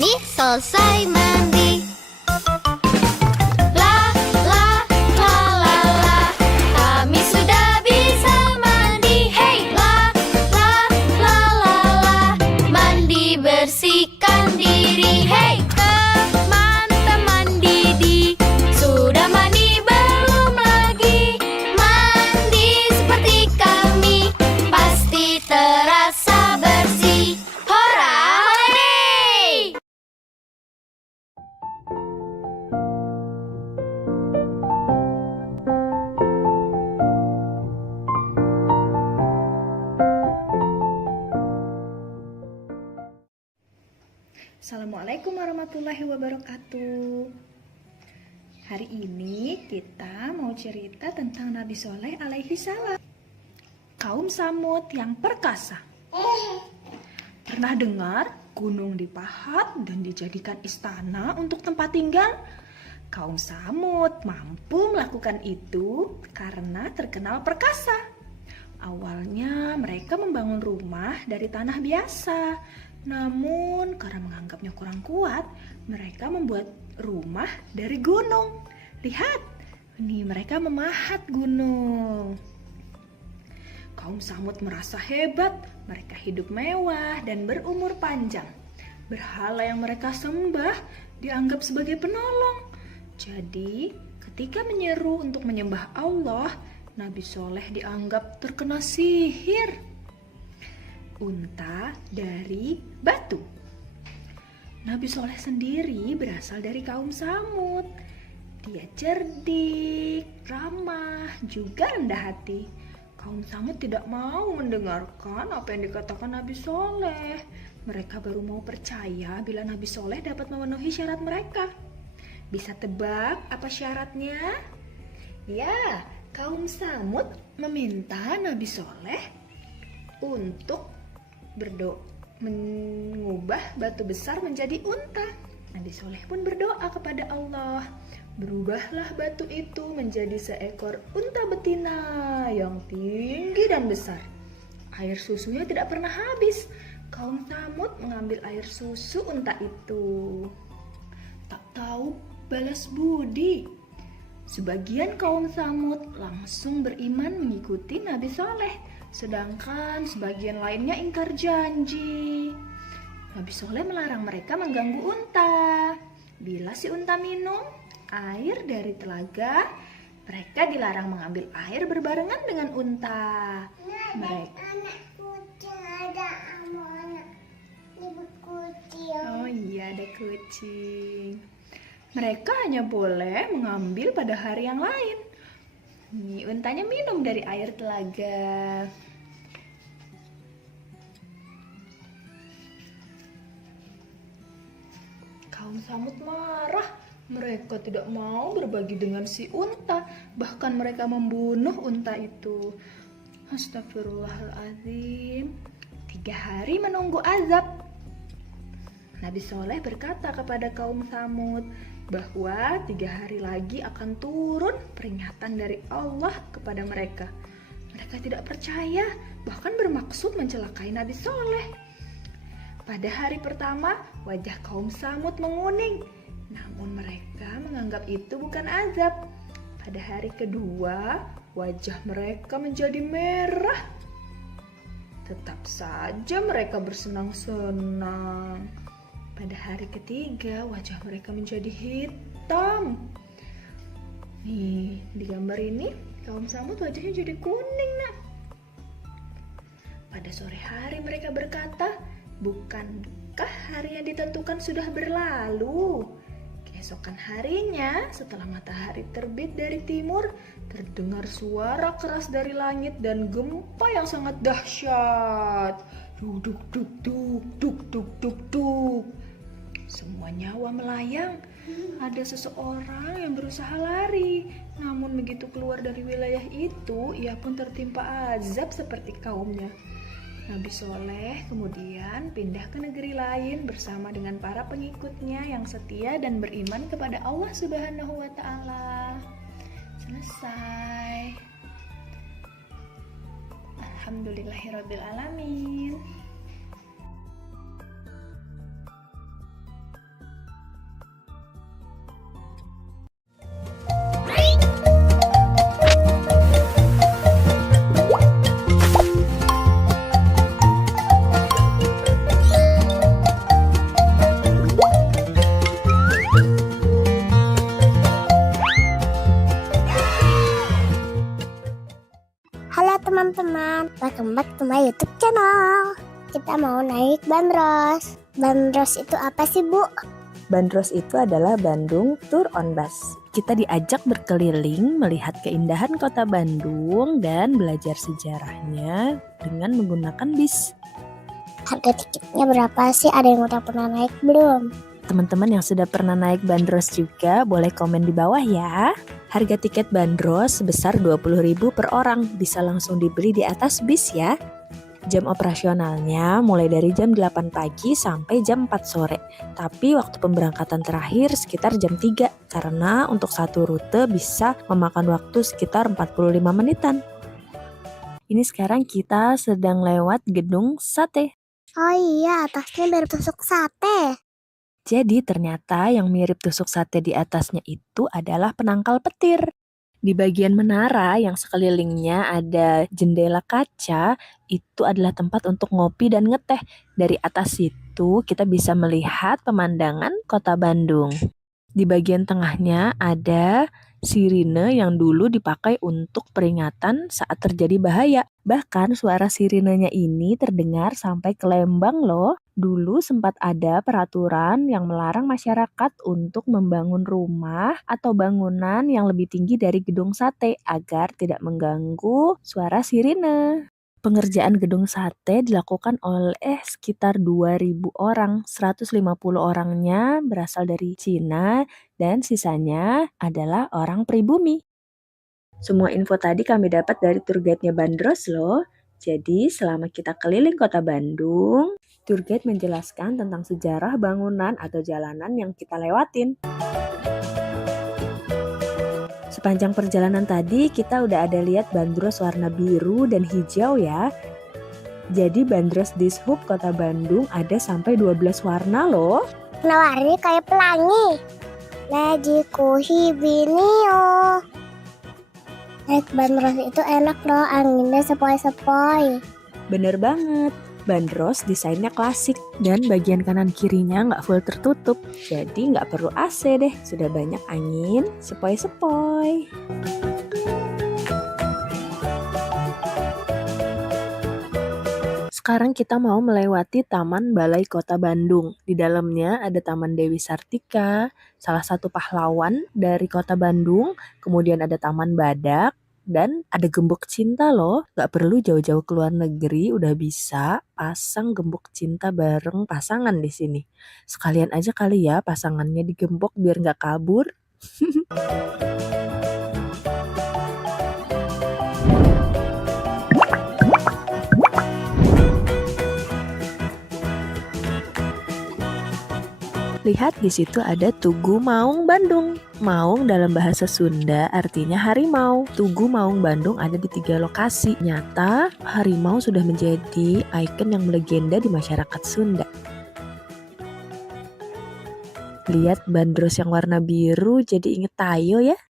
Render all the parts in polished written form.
ini selesai mandi. La la la la la, kami sudah bisa mandi. Hey, la la la la la, mandi bersihkan diri. Hey, teman-teman Didi, sudah mandi belum lagi? Mandi seperti kami, pasti terasa bersih. Hora, hore! Assalamualaikum warahmatullahi wabarakatuh. Hari ini kita mau cerita tentang Nabi Soleh alaihi salam, kaum Samud yang perkasa. Pernah dengar gunung dipahat dan dijadikan istana untuk tempat tinggal? Kaum Samud mampu melakukan itu karena terkenal perkasa. Awalnya mereka membangun rumah dari tanah biasa. Namun karena menganggapnya kurang kuat, mereka membuat rumah dari gunung. Lihat, ini mereka memahat gunung. Kaum Samud merasa hebat, mereka hidup mewah dan berumur panjang. Berhala yang mereka sembah dianggap sebagai penolong. Jadi, ketika menyeru untuk menyembah Allah, Nabi Soleh dianggap terkena sihir. Unta dari batu. Nabi Soleh sendiri berasal dari kaum Samud. Dia cerdik, ramah, juga rendah hati. Kaum Samud tidak mau mendengarkan apa yang dikatakan Nabi Soleh. Mereka baru mau percaya bila Nabi Soleh dapat memenuhi syarat mereka. Bisa tebak apa syaratnya? Ya, kaum Samud meminta Nabi Soleh untuk mengubah batu besar menjadi unta. Nabi Soleh pun berdoa kepada Allah, berubahlah batu itu menjadi seekor unta betina yang tinggi dan besar. Air susunya tidak pernah habis. Kaum Samud mengambil air susu unta itu. Tak tahu balas budi. Sebagian kaum Samud langsung beriman mengikuti Nabi Soleh. Sedangkan sebagian lainnya ingkar janji. Nabi Soleh melarang mereka mengganggu unta. Bila si unta minum air dari telaga, mereka dilarang mengambil air berbarengan dengan unta. Oh iya, ada kucing. Mereka hanya boleh mengambil pada hari yang lain. Nih, untanya minum dari air telaga. Kaum Samud marah. Mereka tidak mau berbagi dengan si unta. Bahkan mereka membunuh unta itu. Astagfirullahaladzim. 3 hari menunggu azab. Nabi Soleh berkata kepada kaum Samud bahwa 3 hari lagi akan turun peringatan dari Allah kepada mereka. Mereka tidak percaya, bahkan bermaksud mencelakai Nabi Soleh. Pada hari pertama, wajah kaum Samud menguning, namun mereka menganggap itu bukan azab. Pada hari kedua, wajah mereka menjadi merah. Tetap saja mereka bersenang-senang. Pada hari ketiga, wajah mereka menjadi hitam. Nih, di gambar ini, kaum Samud wajahnya jadi kuning, nak. Pada sore hari mereka berkata, bukankah hari yang ditentukan sudah berlalu? Keesokan harinya, setelah matahari terbit dari timur, terdengar suara keras dari langit dan gempa yang sangat dahsyat. Duk duk duk duk duk duk duk duk. Semua nyawa melayang. Ada seseorang yang berusaha lari, namun begitu keluar dari wilayah itu, ia pun tertimpa azab seperti kaumnya. Nabi Soleh kemudian pindah ke negeri lain bersama dengan para pengikutnya yang setia dan beriman kepada Allah Subhanahu wa Ta'ala. Selesai. Alhamdulillahirabbil alamin. welcome back to my YouTube channel. Kita mau naik bandros. Bandros itu apa sih, Bu? Bandros itu adalah Bandung Tour on Bus. Kita diajak berkeliling melihat keindahan kota Bandung dan belajar sejarahnya dengan menggunakan bis. Harga tiketnya berapa sih? Ada yang udah pernah naik belum? Teman-teman yang sudah pernah naik bandros juga boleh komen di bawah ya. Harga tiket bandros sebesar 20.000 per orang, bisa langsung dibeli di atas bis ya. Jam operasionalnya mulai dari jam 8 pagi sampai jam 4 sore. Tapi waktu pemberangkatan terakhir sekitar jam 3 karena untuk satu rute bisa memakan waktu sekitar 45 menitan. Ini sekarang kita sedang lewat gedung sate. Oh iya, atasnya mirip tusuk sate. Jadi ternyata yang mirip tusuk sate di atasnya itu adalah penangkal petir. Di bagian menara yang sekelilingnya ada jendela kaca, itu adalah tempat untuk ngopi dan ngeteh. Dari atas itu kita bisa melihat pemandangan kota Bandung. Di bagian tengahnya ada sirine yang dulu dipakai untuk peringatan saat terjadi bahaya. Bahkan suara sirinenya ini terdengar sampai ke Lembang loh. Dulu sempat ada peraturan yang melarang masyarakat untuk membangun rumah atau bangunan yang lebih tinggi dari gedung sate agar tidak mengganggu suara sirine. Pengerjaan gedung sate dilakukan oleh sekitar 2.000 orang, 150 orangnya berasal dari Cina dan sisanya adalah orang pribumi. Semua info tadi kami dapat dari tour guide-nya Bandros loh. Jadi selama kita keliling kota Bandung, tour guide menjelaskan tentang sejarah bangunan atau jalanan yang kita lewatin. Sepanjang perjalanan tadi kita udah ada lihat bandros warna biru dan hijau ya. Jadi bandros Dishub kota Bandung ada sampai 12 warna loh. Warnanya kayak pelangi. Magiku hibinio. Naik bandros itu enak loh, anginnya sepoi-sepoi. Bener banget. Bandros desainnya klasik dan bagian kanan kirinya nggak full tertutup. Jadi nggak perlu AC deh, sudah banyak angin sepoi-sepoi. Sekarang kita mau melewati Taman Balai Kota Bandung. Di dalamnya ada Taman Dewi Sartika, salah satu pahlawan dari Kota Bandung. Kemudian ada Taman Badak. Dan ada gembok cinta loh, gak perlu jauh-jauh ke luar negeri, udah bisa pasang gembok cinta bareng pasangan di sini. Sekalian aja kali ya pasangannya digembok biar gak kabur. Lihat di situ ada Tugu Maung Bandung. Maung dalam bahasa Sunda artinya harimau. Tugu Maung Bandung ada di 3 lokasi. Nyata, harimau sudah menjadi ikon yang melegenda di masyarakat Sunda. Lihat bandros yang warna biru jadi inget Tayo ya.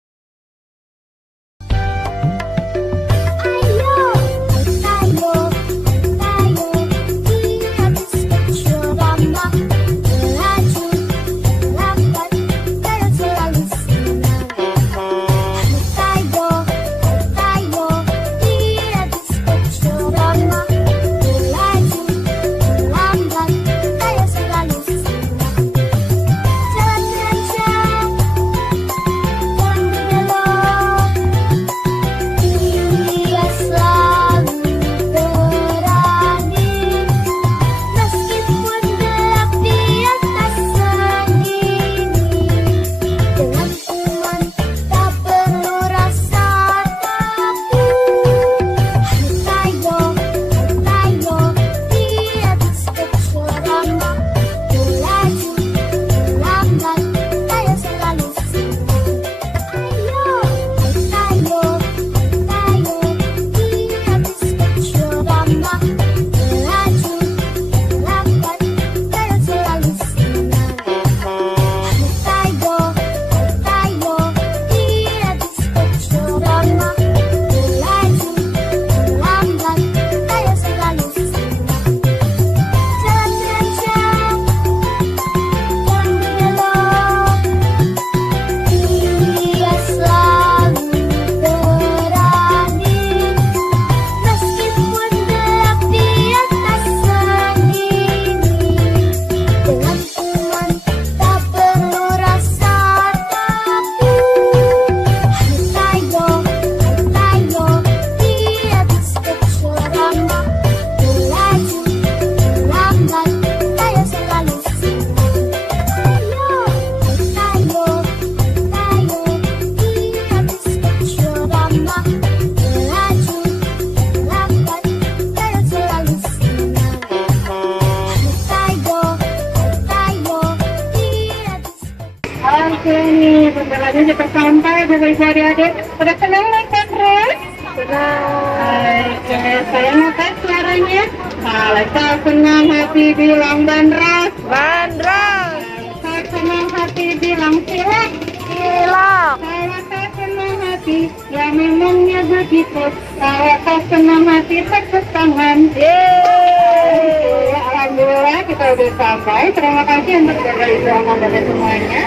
nih, pembelajarannya cepat sampai, Bapak Ibu adik-adik. Udah senang naik bandros? Oke, saya ngetes suaranya. Kalau saya senang hati bilang bandros. Bandros. Saya senang hati bilang silak. Silak. Kalau saya senang hati, ya memangnya begitu. Kalau saya senang hati, tepuk tangan. Yeay. Alhamdulillah kita udah sampai. Terima kasih untuk Bapak Ibu anak-anak semuanya.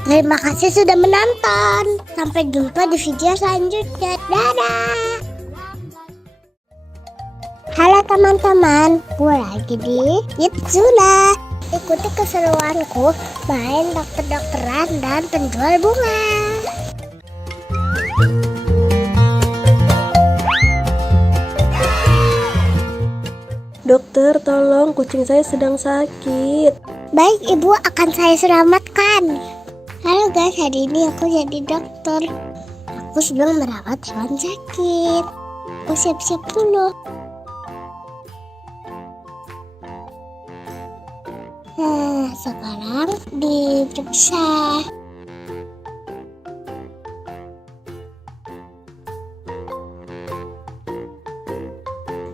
Terima kasih sudah menonton. Sampai jumpa di video selanjutnya. Dadah. Halo teman-teman, gue lagi di Yitsuna. Ikuti keseruanku main dokter-dokteran dan penjual bunga. Dokter, tolong kucing saya sedang sakit. Baik ibu, akan saya selamatkan. Halo guys, hari ini aku jadi dokter. Aku sedang merawat hewan sakit. Aku siap-siap dulu. Nah, sekarang diperiksa.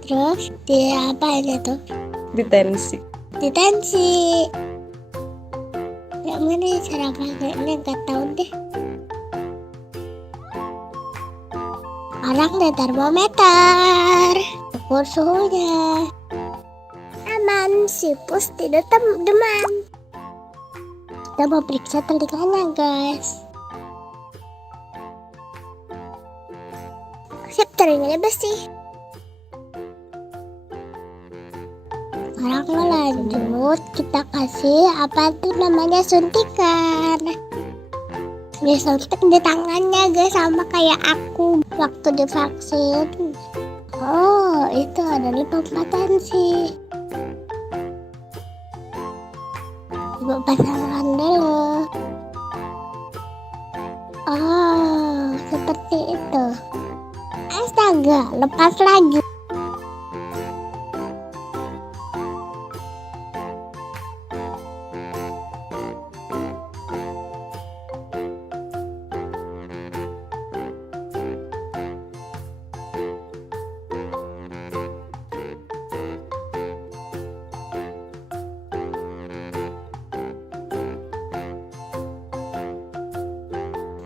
Terus diapain itu? Ditensi. Ditensi. Yang mana ya cara pakainya, gak tahu deh. Sekarang di termometer, ukur suhunya. Aman, sipus tidak demam. Kita mau periksa telinganya guys. Sip, telinganya bersih. Sekarang lanjut, kita kasih apa tuh namanya, suntikan. Disuntik di tangannya guys, sama kayak aku waktu divaksin. Oh, itu adalah kompetensi. Coba pasangkan dulu. Oh, seperti itu. Astaga, lepas lagi.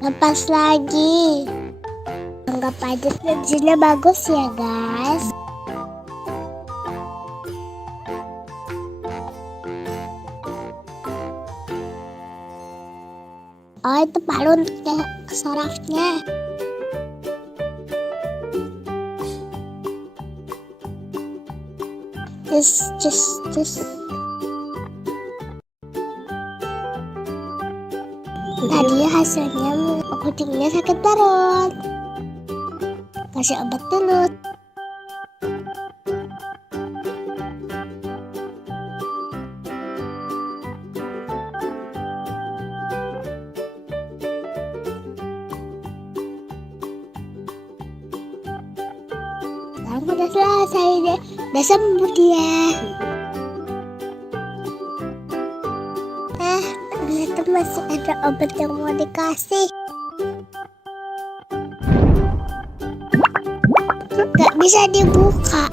Lepas lagi. Anggap aja tensinya bagus ya guys. Oh, itu palu untuk sarafnya. Just. Tadi hasilnya kucingnya sakit perut. Kasih obat dulu. Sekarang udah selesai deh. Udah sembuh dia. Ternyata masih ada obat yang mau dikasih. Gak bisa dibuka.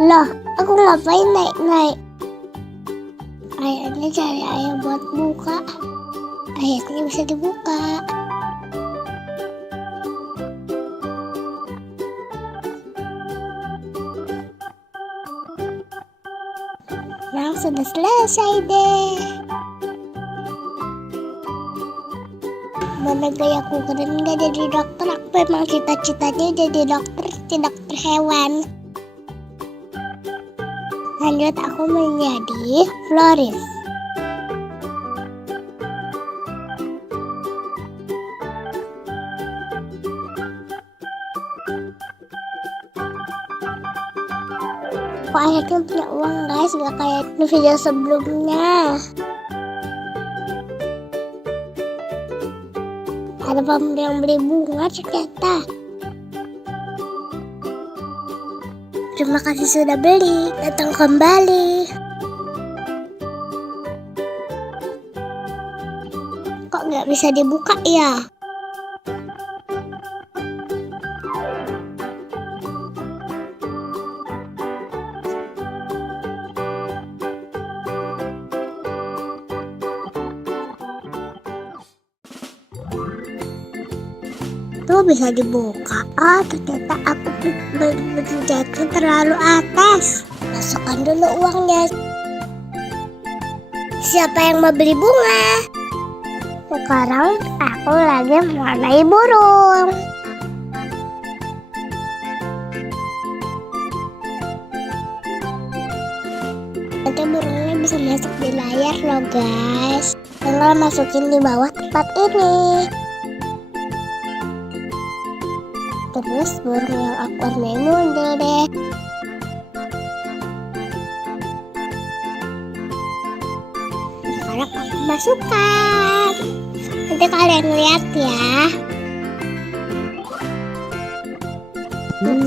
Loh, aku ngapain naik-naik? Ayahnya cari ayah buat buka. Ayahnya bisa dibuka. Nah, sudah selesai deh. Mana gaya aku keren gak jadi dokter. Aku memang cita-citanya jadi dokter hewan. Lanjut aku menjadi florist. Kok akhirnya punya uang guys, gak kayak di video sebelumnya. Ada pembeli yang beli bunga ternyata. Terima kasih sudah beli, datang kembali. bisa dibuka ya? Tuh bisa dibuka. Oh, ternyata aku jatuh terlalu atas. Masukkan dulu uangnya. Siapa yang mau beli bunga? Sekarang aku lagi mewarnai burung. Nanti burungnya bisa masuk di layar loh guys. Tinggal masukin di bawah tempat ini. Terus burung yang aku warnai muncul deh. Sekarang aku masukkan. Nanti kalian lihat ya.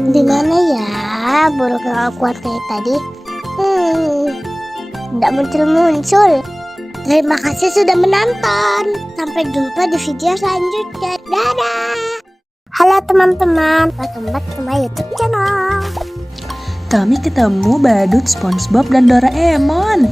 Di mana ya burung yang aku warnai tadi? Tidak muncul-muncul. Terima kasih sudah menonton. Sampai jumpa di video selanjutnya. Dadah. Halo teman-teman, welcome back to my YouTube channel. Kami ketemu badut SpongeBob dan Doraemon.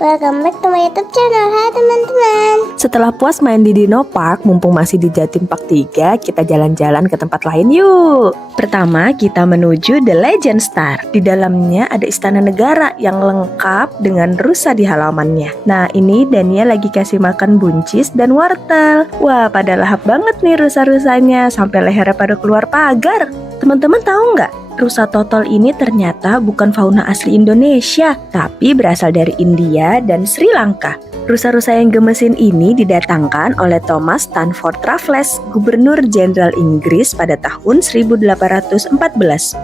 Welcome back to my YouTube channel. Hai teman-teman. Setelah puas main di Dino Park, mumpung masih di Jatim Park 3, kita jalan-jalan ke tempat lain yuk. Pertama, kita menuju The Legend Star. Di dalamnya ada istana negara yang lengkap dengan rusa di halamannya. Nah, ini Dania lagi kasih makan buncis dan wortel. Wah, pada lahap banget nih rusa-rusanya, sampai lehernya pada keluar pagar. Teman-teman tahu nggak? Rusa totol ini ternyata bukan fauna asli Indonesia, tapi berasal dari India dan Sri Lanka. Rusa-rusa yang gemesin ini didatangkan oleh Thomas Stanford Raffles, Gubernur Jenderal Inggris pada tahun 1814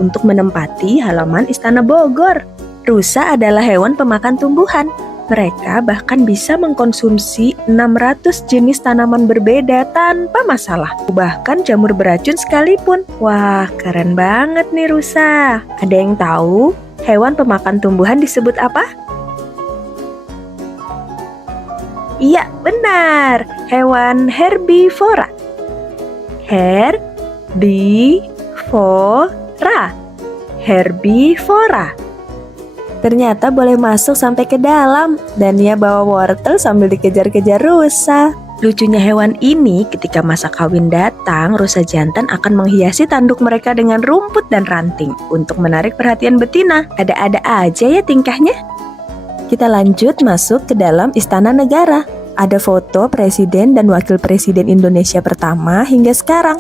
untuk menempati halaman Istana Bogor. Rusa adalah hewan pemakan tumbuhan. Mereka bahkan bisa mengkonsumsi 600 jenis tanaman berbeda tanpa masalah. Bahkan jamur beracun sekalipun. Wah, keren banget nih rusa. Ada yang tahu hewan pemakan tumbuhan disebut apa? Iya, benar. Hewan herbivora. Herbivora. Herbivora. Ternyata boleh masuk sampai ke dalam, dan ia bawa wortel sambil dikejar-kejar rusa. Lucunya hewan ini, ketika masa kawin datang, rusa jantan akan menghiasi tanduk mereka dengan rumput dan ranting untuk menarik perhatian betina. Ada-ada aja ya tingkahnya. Kita lanjut masuk ke dalam istana negara. Ada foto presiden dan wakil presiden Indonesia pertama hingga sekarang.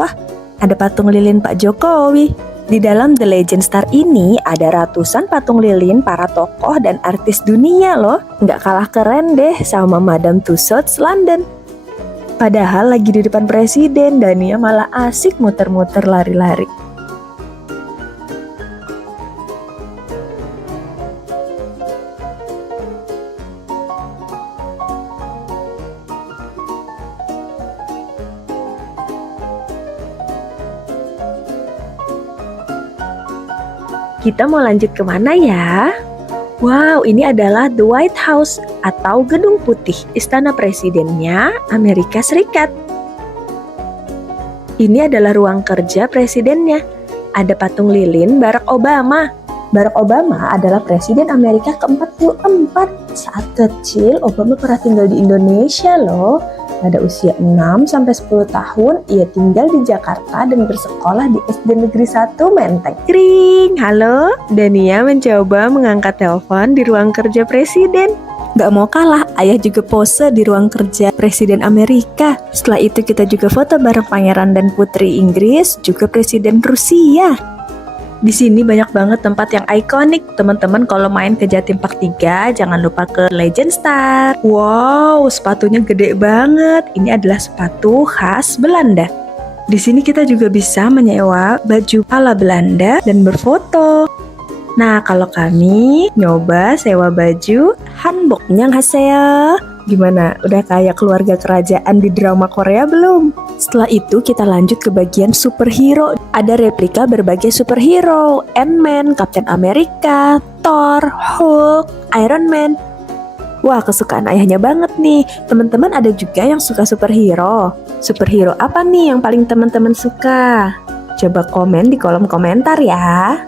Wah, ada patung lilin Pak Jokowi. Di dalam The Legend Star ini ada ratusan patung lilin para tokoh dan artis dunia loh. Nggak kalah keren deh sama Madame Tussauds London. Padahal lagi di depan presiden dan dia malah asik muter-muter lari-lari. Kita mau lanjut kemana ya? Wow, ini adalah The White House atau Gedung Putih, istana presidennya Amerika Serikat. Ini adalah ruang kerja presidennya. Ada patung lilin Barack Obama. Barack Obama adalah presiden Amerika ke-44. Saat kecil, Obama pernah tinggal di Indonesia loh. Pada usia 6-10 tahun, ia tinggal di Jakarta dan bersekolah di SD Negeri 1 Menteng. Kring, halo. Dania mencoba mengangkat telepon di ruang kerja presiden. Gak mau kalah, ayah juga pose di ruang kerja presiden Amerika. Setelah itu kita juga foto bareng pangeran dan putri Inggris, juga presiden Rusia. Di sini banyak banget tempat yang ikonik. Teman-teman kalau main ke Jatim Park 3, jangan lupa ke Legend Star. Wow, sepatunya gede banget. Ini adalah sepatu khas Belanda. Di sini kita juga bisa menyewa baju ala Belanda dan berfoto. Nah, kalau kami nyoba sewa baju hanbok annyeonghaseyo. Gimana? Udah kayak keluarga kerajaan di drama Korea belum? Setelah itu kita lanjut ke bagian superhero. Ada replika berbagai superhero, Ant-Man, Captain America, Thor, Hulk, Iron Man. Wah, kesukaan ayahnya banget nih. Teman-teman ada juga yang suka superhero. Superhero apa nih yang paling teman-teman suka? Coba komen di kolom komentar ya.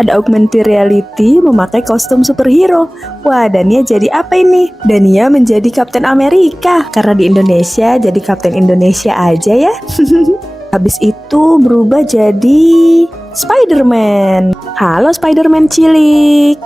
Ada augmented reality memakai kostum superhero. Wah, Dania jadi apa ini? Dania menjadi Kapten Amerika. Karena di Indonesia, jadi Kapten Indonesia aja ya. Habis itu berubah jadi Spider-Man. Halo Spider-Man cilik.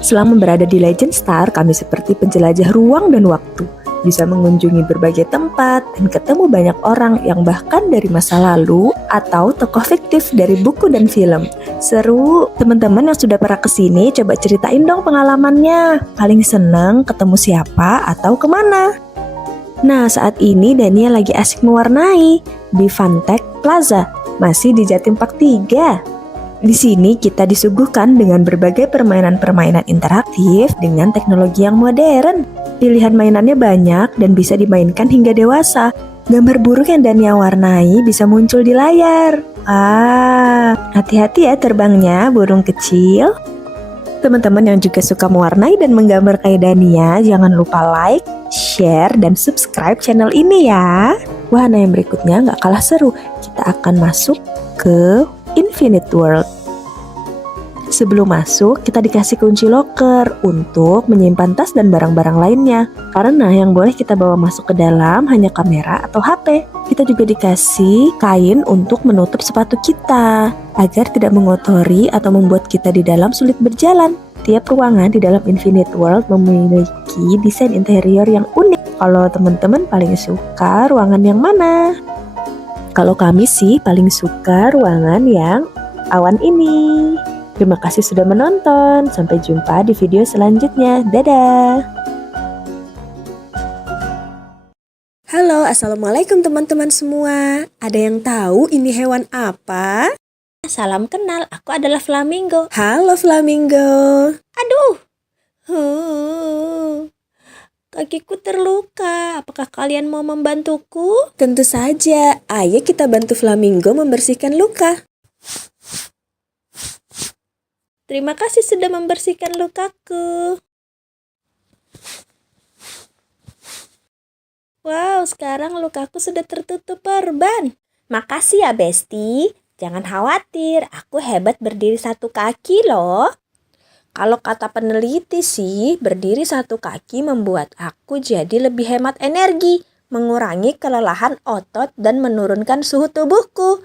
Selama berada di Legend Star, kami seperti penjelajah ruang dan waktu. Bisa mengunjungi berbagai tempat dan ketemu banyak orang yang bahkan dari masa lalu atau tokoh fiktif dari buku dan film. Seru, teman-teman yang sudah pernah kesini coba ceritain dong pengalamannya. Paling seneng ketemu siapa atau kemana? Nah, saat ini Dania lagi asik mewarnai di Fantech Plaza, masih di Jatim Park 3. Di sini kita disuguhkan dengan berbagai permainan-permainan interaktif dengan teknologi yang modern. Pilihan mainannya banyak dan bisa dimainkan hingga dewasa. Gambar burung yang Dania warnai bisa muncul di layar. Hati-hati ya terbangnya burung kecil. Teman-teman yang juga suka mewarnai dan menggambar kayak Dania, jangan lupa like, share, dan subscribe channel ini ya. Wahana yang berikutnya gak kalah seru. Kita akan masuk ke Infinite World. Sebelum masuk, kita dikasih kunci loker untuk menyimpan tas dan barang-barang lainnya. Karena yang boleh kita bawa masuk ke dalam hanya kamera atau HP. Kita juga dikasih kain untuk menutup sepatu kita, agar tidak mengotori atau membuat kita di dalam sulit berjalan. Tiap ruangan di dalam Infinite World memiliki desain interior yang unik. Kalau teman-teman paling suka ruangan yang mana? Kalau kami sih paling suka ruangan yang awan ini. Terima kasih sudah menonton. Sampai jumpa di video selanjutnya. Dadah. Halo, assalamualaikum teman-teman semua. Ada yang tahu ini hewan apa? Salam kenal, aku adalah Flamingo. Halo Flamingo. Aduh. Kakiku terluka. Apakah kalian mau membantuku? Tentu saja. Ayo kita bantu Flamingo membersihkan luka. Terima kasih sudah membersihkan lukaku. Wow, sekarang lukaku sudah tertutup perban. Makasih ya, Besti. Jangan khawatir, aku hebat berdiri satu kaki loh. Kalau kata peneliti sih, berdiri satu kaki membuat aku jadi lebih hemat energi, mengurangi kelelahan otot dan menurunkan suhu tubuhku.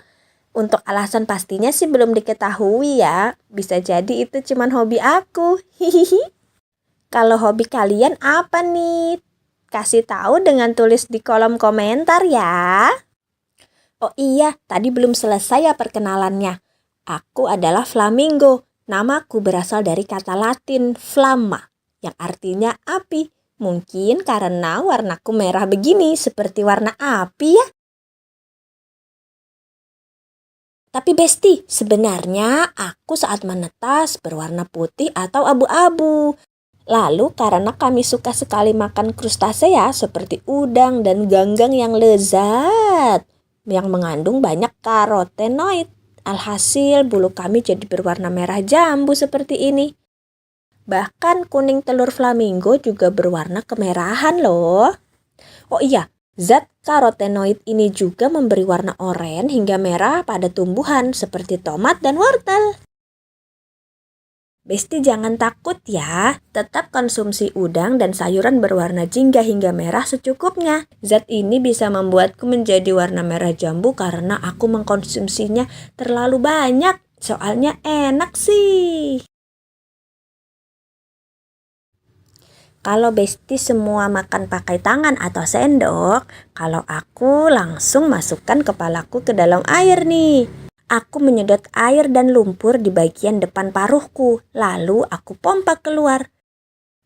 Untuk alasan pastinya sih belum diketahui ya. Bisa jadi itu cuma hobi aku. Hihihi. Kalau hobi kalian apa nih? Kasih tahu dengan tulis di kolom komentar ya. Oh iya, tadi belum selesai ya perkenalannya. Aku adalah Flamingo. Namaku berasal dari kata Latin flamma, yang artinya api. Mungkin karena warnaku merah begini, seperti warna api ya. Tapi Besti, sebenarnya aku saat menetas berwarna putih atau abu-abu. Lalu karena kami suka sekali makan krustasea seperti udang dan ganggang yang lezat, yang mengandung banyak karotenoid. Alhasil bulu kami jadi berwarna merah jambu seperti ini. Bahkan kuning telur flamingo juga berwarna kemerahan loh. Oh iya, zat karotenoid ini juga memberi warna oranye hingga merah pada tumbuhan seperti tomat dan wortel. Besti jangan takut ya, tetap konsumsi udang dan sayuran berwarna jingga hingga merah secukupnya. Zat ini bisa membuatku menjadi warna merah jambu karena aku mengkonsumsinya terlalu banyak. Soalnya enak sih. Kalau Besti semua makan pakai tangan atau sendok, kalau aku langsung masukkan kepalaku ke dalam air nih. Aku menyedot air dan lumpur di bagian depan paruhku, lalu aku pompa keluar.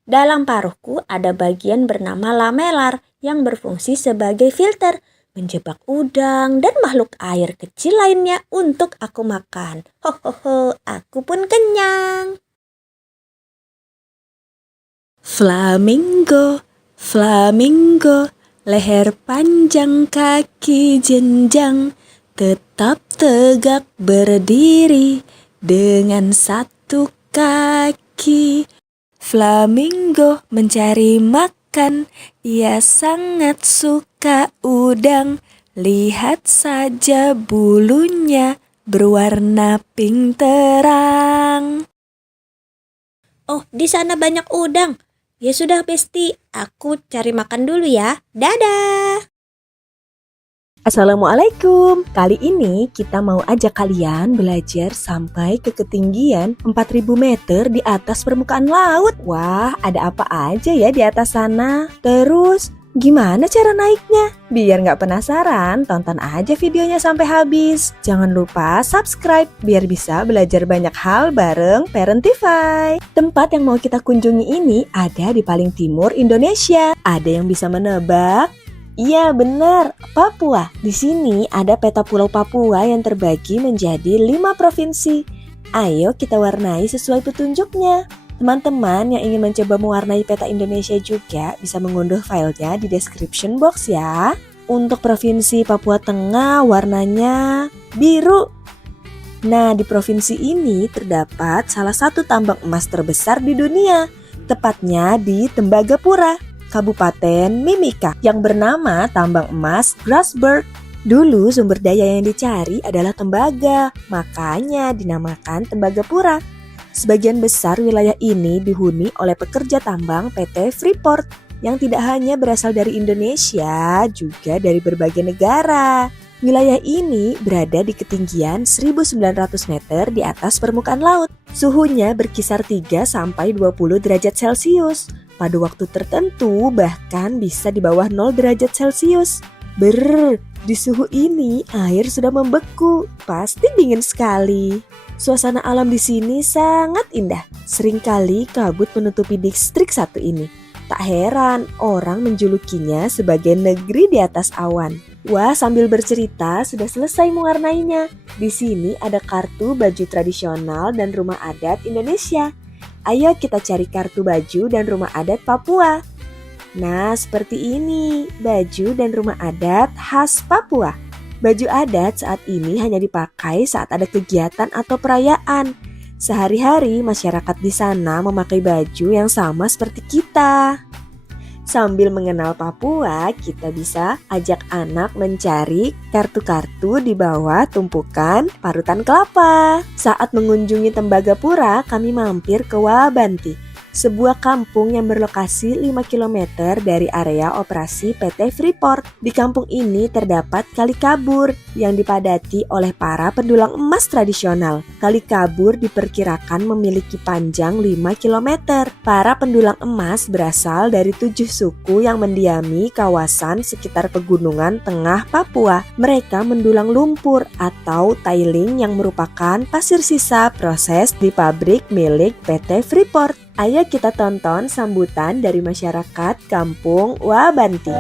Dalam paruhku ada bagian bernama lamelar yang berfungsi sebagai filter, menjebak udang dan makhluk air kecil lainnya untuk aku makan. Hohoho, aku pun kenyang. Flamingo, flamingo, leher panjang kaki jenjang. Tetap tegak berdiri dengan satu kaki. Flamingo mencari makan, ia sangat suka udang. Lihat saja bulunya berwarna pink terang. Oh, di sana banyak udang. Ya sudah Besti, aku cari makan dulu ya. Dadah. Assalamualaikum. Kali ini kita mau ajak kalian belajar sampai ke ketinggian 4000 meter di atas permukaan laut. Wah, ada apa aja ya di atas sana? Terus, gimana cara naiknya? Biar nggak penasaran, tonton aja videonya sampai habis. Jangan lupa subscribe biar bisa belajar banyak hal bareng Parentify. Tempat yang mau kita kunjungi ini ada di paling timur Indonesia. Ada yang bisa menebak? Iya benar, Papua. Di sini ada peta pulau Papua yang terbagi menjadi 5 provinsi. Ayo kita warnai sesuai petunjuknya. Teman-teman yang ingin mencoba mewarnai peta Indonesia juga bisa mengunduh filenya di description box ya. Untuk provinsi Papua Tengah warnanya biru. Nah, di provinsi ini terdapat salah satu tambang emas terbesar di dunia, tepatnya di Tembagapura, Kabupaten Mimika, yang bernama tambang emas Grasberg. Dulu sumber daya yang dicari adalah tembaga, makanya dinamakan Tembagapura. Sebagian besar wilayah ini dihuni oleh pekerja tambang PT Freeport yang tidak hanya berasal dari Indonesia, juga dari berbagai negara. Wilayah ini berada di ketinggian 1900 meter di atas permukaan laut. Suhunya berkisar 3-20 derajat Celcius. Pada waktu tertentu bahkan bisa di bawah 0 derajat Celcius. Di suhu ini air sudah membeku, pasti dingin sekali. Suasana alam di sini sangat indah. Seringkali kabut menutupi distrik satu ini. Tak heran orang menjulukinya sebagai negeri di atas awan. Wah, sambil bercerita sudah selesai mewarnainya. Di sini ada kartu baju tradisional dan rumah adat Indonesia. Ayo kita cari kartu baju dan rumah adat Papua. Nah, seperti ini baju dan rumah adat khas Papua. Baju adat saat ini hanya dipakai saat ada kegiatan atau perayaan. Sehari-hari masyarakat di sana memakai baju yang sama seperti kita. Sambil mengenal Papua, kita bisa ajak anak mencari kartu-kartu di bawah tumpukan parutan kelapa. Saat mengunjungi Tembagapura, kami mampir ke Wabanti, sebuah kampung yang berlokasi 5 km dari area operasi PT Freeport. Di kampung ini terdapat Kali Kabur yang dipadati oleh para pendulang emas tradisional. Kali Kabur diperkirakan memiliki panjang 5 km. Para pendulang emas berasal dari 7 suku yang mendiami kawasan sekitar pegunungan tengah Papua. Mereka mendulang lumpur atau tiling yang merupakan pasir sisa proses di pabrik milik PT Freeport. Ayo kita tonton sambutan dari masyarakat Kampung Wabanti.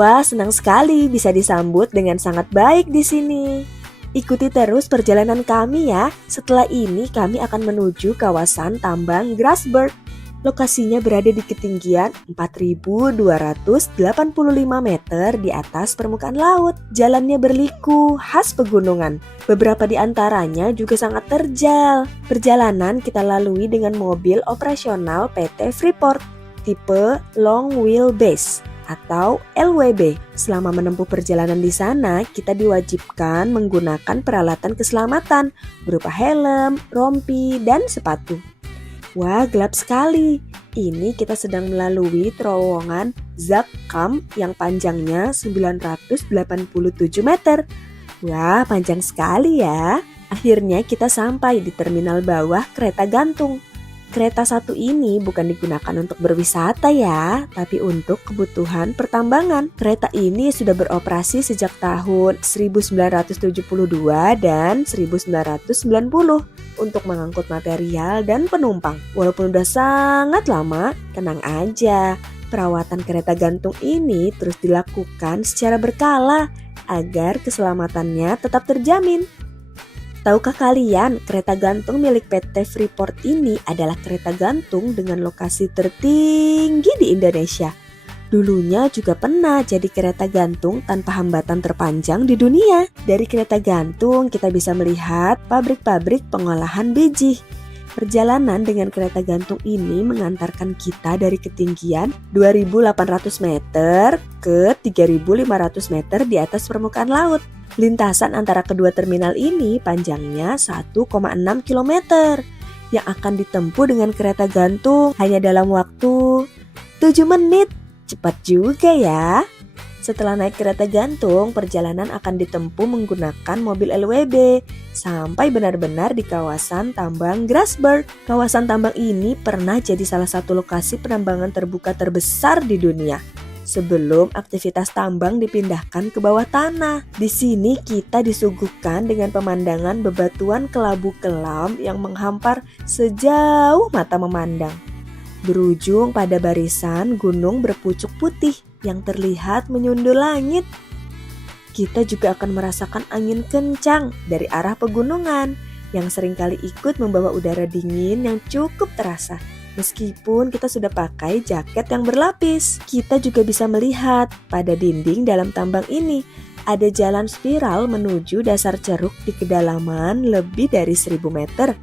Wah, senang sekali bisa disambut dengan sangat baik di sini. Ikuti terus perjalanan kami ya. Setelah ini kami akan menuju kawasan tambang Grasberg. Lokasinya berada di ketinggian 4.285 meter di atas permukaan laut. Jalannya berliku, khas pegunungan. Beberapa di antaranya juga sangat terjal. Perjalanan kita lalui dengan mobil operasional PT Freeport tipe Long Wheelbase atau LWB. Selama menempuh perjalanan di sana, kita diwajibkan menggunakan peralatan keselamatan berupa helm, rompi, dan sepatu. Wah, gelap sekali. Ini kita sedang melalui terowongan Zakkam yang panjangnya 987 meter. Wah, panjang sekali ya. Akhirnya kita sampai di terminal bawah kereta gantung. Kereta satu ini bukan digunakan untuk berwisata ya, tapi untuk kebutuhan pertambangan. Kereta ini sudah beroperasi sejak tahun 1972 dan 1990 untuk mengangkut material dan penumpang. Walaupun udah sangat lama, tenang aja. Perawatan kereta gantung ini terus dilakukan secara berkala agar keselamatannya tetap terjamin. Tahukah kalian, kereta gantung milik PT Freeport ini adalah kereta gantung dengan lokasi tertinggi di Indonesia. Dulunya juga pernah jadi kereta gantung tanpa hambatan terpanjang di dunia. Dari kereta gantung kita bisa melihat pabrik-pabrik pengolahan biji. Perjalanan dengan kereta gantung ini mengantarkan kita dari ketinggian 2.800 meter ke 3.500 meter di atas permukaan laut. Lintasan antara kedua terminal ini panjangnya 1,6 km yang akan ditempuh dengan kereta gantung hanya dalam waktu 7 menit. Cepat juga ya. Setelah naik kereta gantung, perjalanan akan ditempuh menggunakan mobil LWB sampai benar-benar di kawasan tambang Grasberg. Kawasan tambang ini pernah jadi salah satu lokasi penambangan terbuka terbesar di dunia sebelum aktivitas tambang dipindahkan ke bawah tanah. Di sini kita disuguhkan dengan pemandangan bebatuan kelabu kelam yang menghampar sejauh mata memandang. Berujung pada barisan gunung berpucuk putih yang terlihat menyundul langit. Kita juga akan merasakan angin kencang dari arah pegunungan yang seringkali ikut membawa udara dingin yang cukup terasa. Meskipun kita sudah pakai jaket yang berlapis, kita juga bisa melihat pada dinding dalam tambang ini ada jalan spiral menuju dasar ceruk di kedalaman lebih dari 1.000 meter.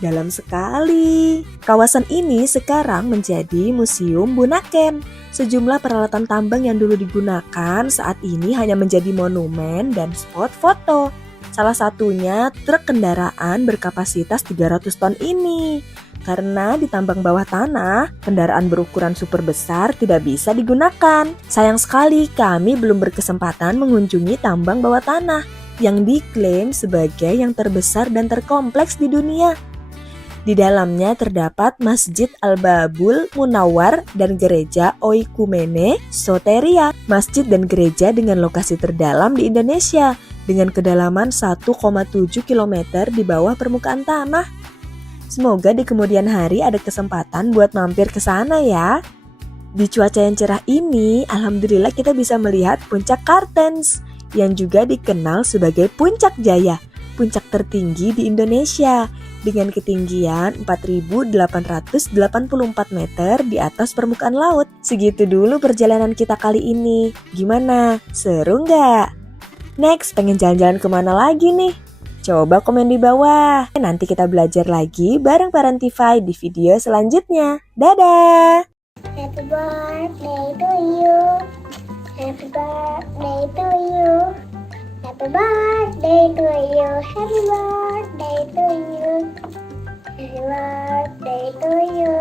Dalam sekali. Kawasan ini sekarang menjadi Museum Bunaken. Sejumlah peralatan tambang yang dulu digunakan saat ini hanya menjadi monumen dan spot foto. Salah satunya truk kendaraan berkapasitas 300 ton ini. Karena di tambang bawah tanah, kendaraan berukuran super besar tidak bisa digunakan. Sayang sekali kami belum berkesempatan mengunjungi tambang bawah tanah yang diklaim sebagai yang terbesar dan terkompleks di dunia. Di dalamnya terdapat Masjid Al-Babul Munawwar dan Gereja Oikumene Soteria, masjid dan gereja dengan lokasi terdalam di Indonesia dengan kedalaman 1,7 km di bawah permukaan tanah. Semoga di kemudian hari ada kesempatan buat mampir ke sana ya. Di cuaca yang cerah ini, alhamdulillah kita bisa melihat puncak Kartens yang juga dikenal sebagai Puncak Jaya, puncak tertinggi di Indonesia dengan ketinggian 4.884 meter di atas permukaan laut. Segitu dulu perjalanan kita kali ini. Gimana? Seru nggak? Next, pengen jalan-jalan kemana lagi nih? Coba komen di bawah. Nanti kita belajar lagi bareng Parentify di video selanjutnya. Dadah! Happy birthday to you. Happy birthday to you. Happy birthday to you. Happy birthday to you. Happy birthday to you.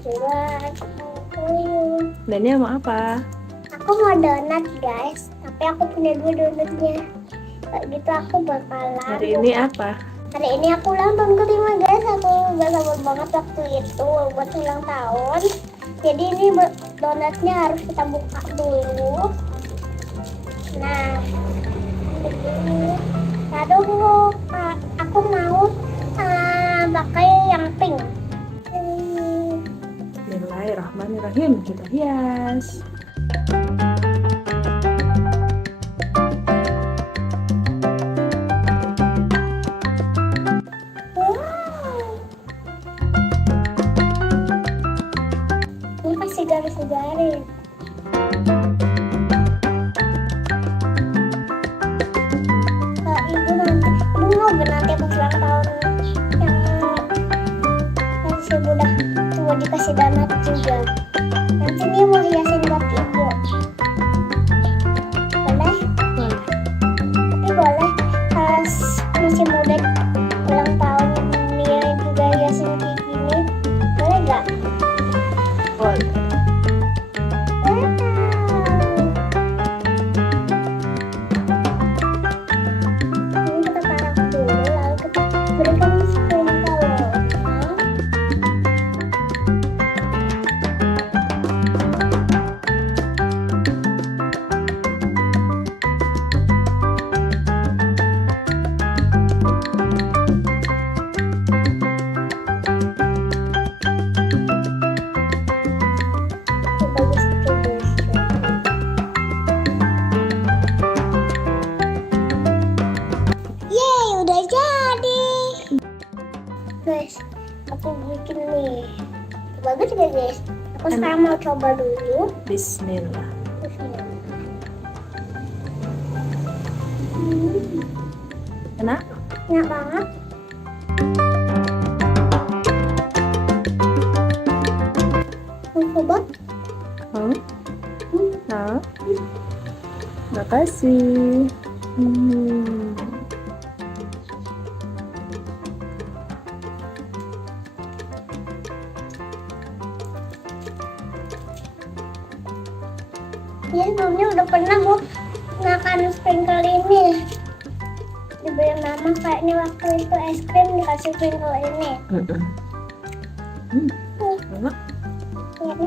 Happy birthday to you. Dania mau apa? Aku mau donat guys, tapi aku punya 2 donatnya. Kayak gitu aku bakalan. Hari ini apa? Hari ini aku ulang tahun ke-5 guys. Aku gak sabar banget waktu itu buat ulang tahun. Jadi ini donatnya harus kita buka dulu. Nah, begini. Aduh, aku mau pakai yang pink. Bismillahirrahmanirrahim. Kita hias. Ini pasti garis-garis. Ibu mau nanti pas ulang tahun yang ibu udah tua dikasih donat juga. Nanti dia mau hiasin buat ibu. Boleh? Boleh. Tapi boleh pas masih muda ulang tahun dia juga hiasin kayak gini. Boleh gak? Boleh. Ini kita taruh dulu, lalu kita berikan sprinkle. Bagus terus. Yeay, udah jadi. Guys, aku bikin nih. Bagus gak guys? Aku sekarang mau coba dulu. Bismillah. Enak? Enak banget. Mau coba? Mau? Mau? Makasih. Ya, sebelumnya udah pernah bu makan sprinkle ini. Diberi mama kayaknya waktu itu es krim dikasih sprinkle ini. Enak. Ya, kan?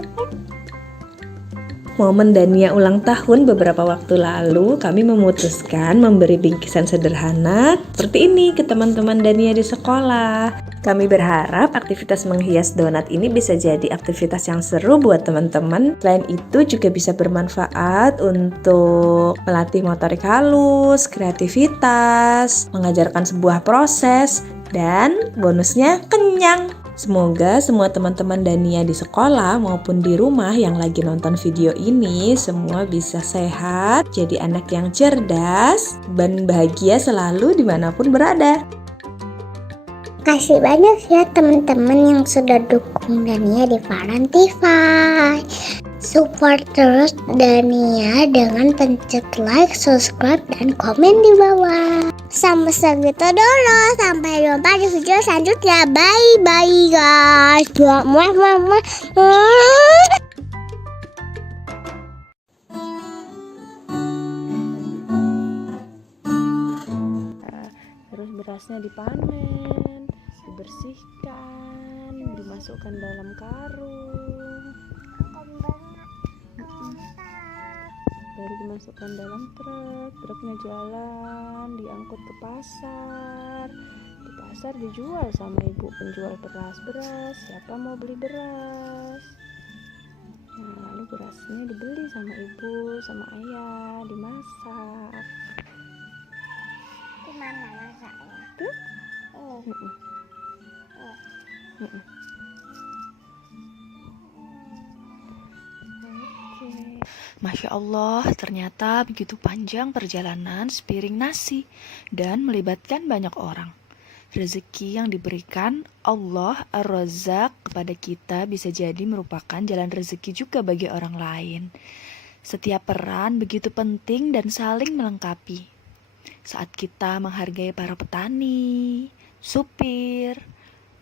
Momen Dania ulang tahun beberapa waktu lalu, kami memutuskan memberi bingkisan sederhana seperti ini ke teman-teman Dania di sekolah. Kami berharap aktivitas menghias donat ini bisa jadi aktivitas yang seru buat teman-teman. Selain itu juga bisa bermanfaat untuk melatih motorik halus, kreativitas, mengajarkan sebuah proses, dan bonusnya kenyang. Semoga semua teman-teman Dania di sekolah maupun di rumah yang lagi nonton video ini semua bisa sehat, jadi anak yang cerdas, dan bahagia selalu dimanapun berada. Kasih banyak ya teman-teman yang sudah dukung Dania di Parentify. Support terus Dania dengan pencet like, subscribe, dan komen di bawah. Sampai segitu dulu. Sampai jumpa di video selanjutnya. Bye-bye guys. Muah, muah, muah. Terus berasnya dipanen, dibersihkan, dimasukkan dalam karung, baru dimasukkan dalam truknya jalan, diangkut ke pasar. Di pasar dijual sama ibu penjual beras, siapa mau beli beras. Nah, lalu berasnya dibeli sama ibu, sama ayah, dimasak. Gimana masaknya? Tuh. Ini. Masya Allah, ternyata begitu panjang perjalanan sepiring nasi dan melibatkan banyak orang. Rezeki yang diberikan Allah Ar-Razzaq kepada kita bisa jadi merupakan jalan rezeki juga bagi orang lain. Setiap peran begitu penting dan saling melengkapi. Saat kita menghargai para petani, supir,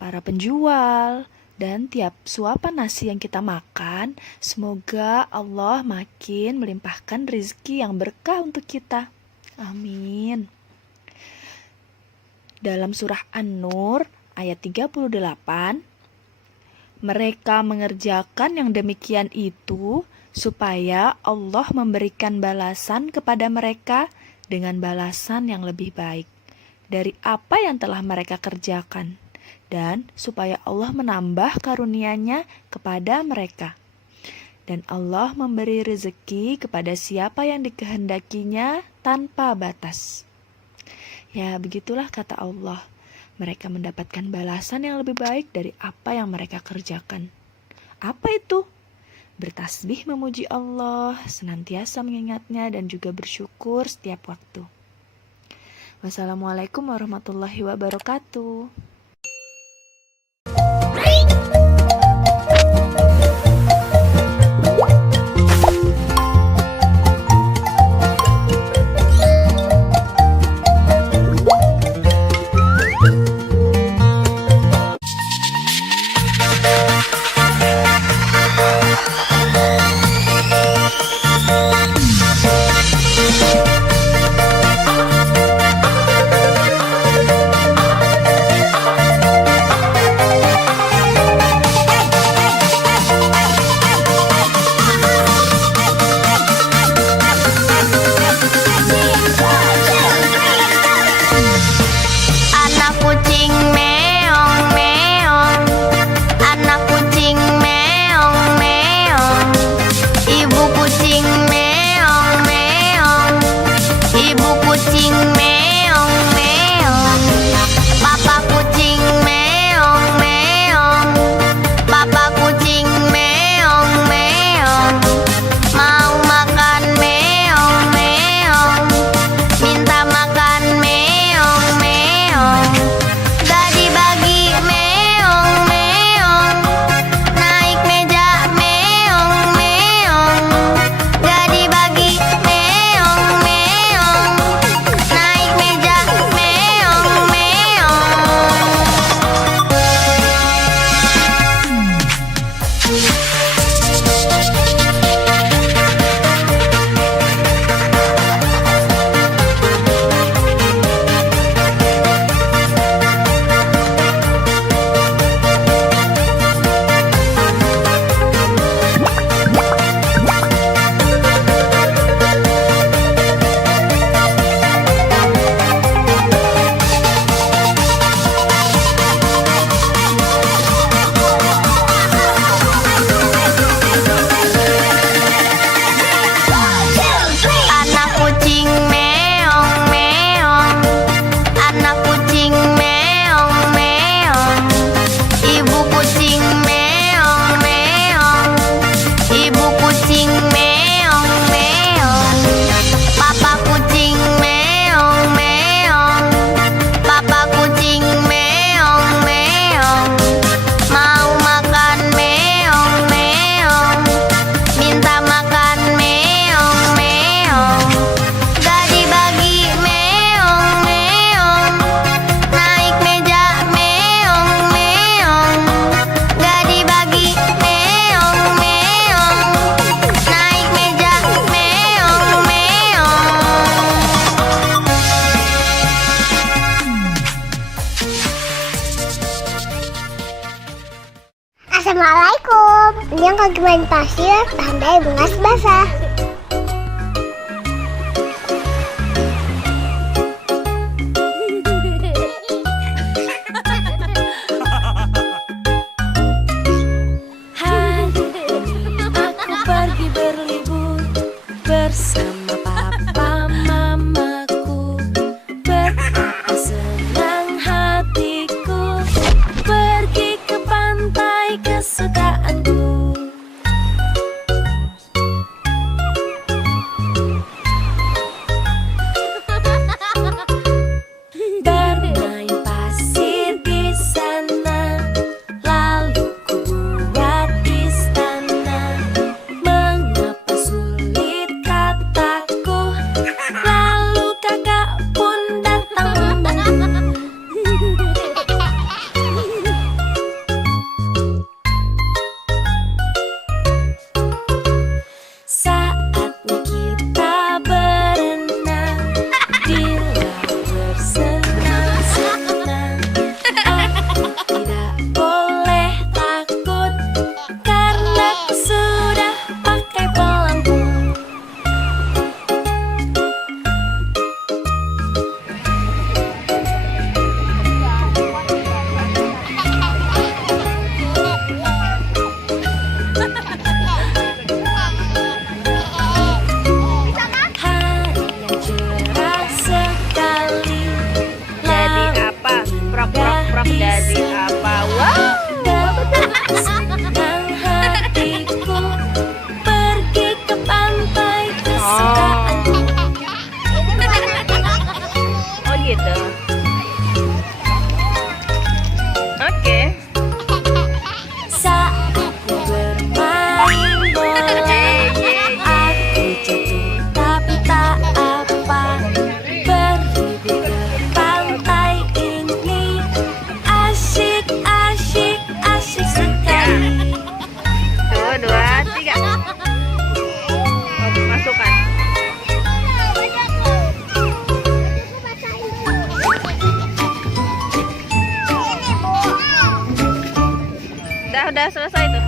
para penjual, dan tiap suapan nasi yang kita makan, semoga Allah makin melimpahkan rezeki yang berkah untuk kita. Amin. Dalam surah An-Nur ayat 38, mereka mengerjakan yang demikian itu supaya Allah memberikan balasan kepada mereka dengan balasan yang lebih baik dari apa yang telah mereka kerjakan, dan supaya Allah menambah karunia-Nya kepada mereka. Dan Allah memberi rezeki kepada siapa yang dikehendakinya tanpa batas. Ya, begitulah kata Allah. Mereka mendapatkan balasan yang lebih baik dari apa yang mereka kerjakan. Apa itu? Bertasbih memuji Allah, senantiasa mengingatnya dan juga bersyukur setiap waktu. Wassalamualaikum warahmatullahi wabarakatuh. Anak kucing meong meong, anak kucing meong meong, ibu kucing meong meong, ibu kucing meong meong, papa kucing meong meong, papa kucing meong meong, mau makan meong meong, minta makan meong meong, gak Assalamualaikum. Yang kaki main pasir, tandai bungas basah. Aku pergi berlibur bersama papa mamaku. Betapa senang hatiku pergi ke pantai kesukaanku. Bermain pasir di sana, lalu ku buat istana. Mengapa sulit kataku, lalu kakak pun datang membantu. Saatnya kita berenang di laut bersenang-senang. Aku tidak boleh takut karena aku sudah pakai pelampung. Hari yang cerah sekali. Jadi apa? Prok jadi apa? Wow. Senang hatiku pergi ke pantai kesukaanku. Oh gitu. Oke. Saatnya bermain bola, aku jatuh tapi tak apa. Berlibur ke pantai ini asyik, asyik, asyik sekali. 1, 2, 3. Masukkan. Udah selesai tuh.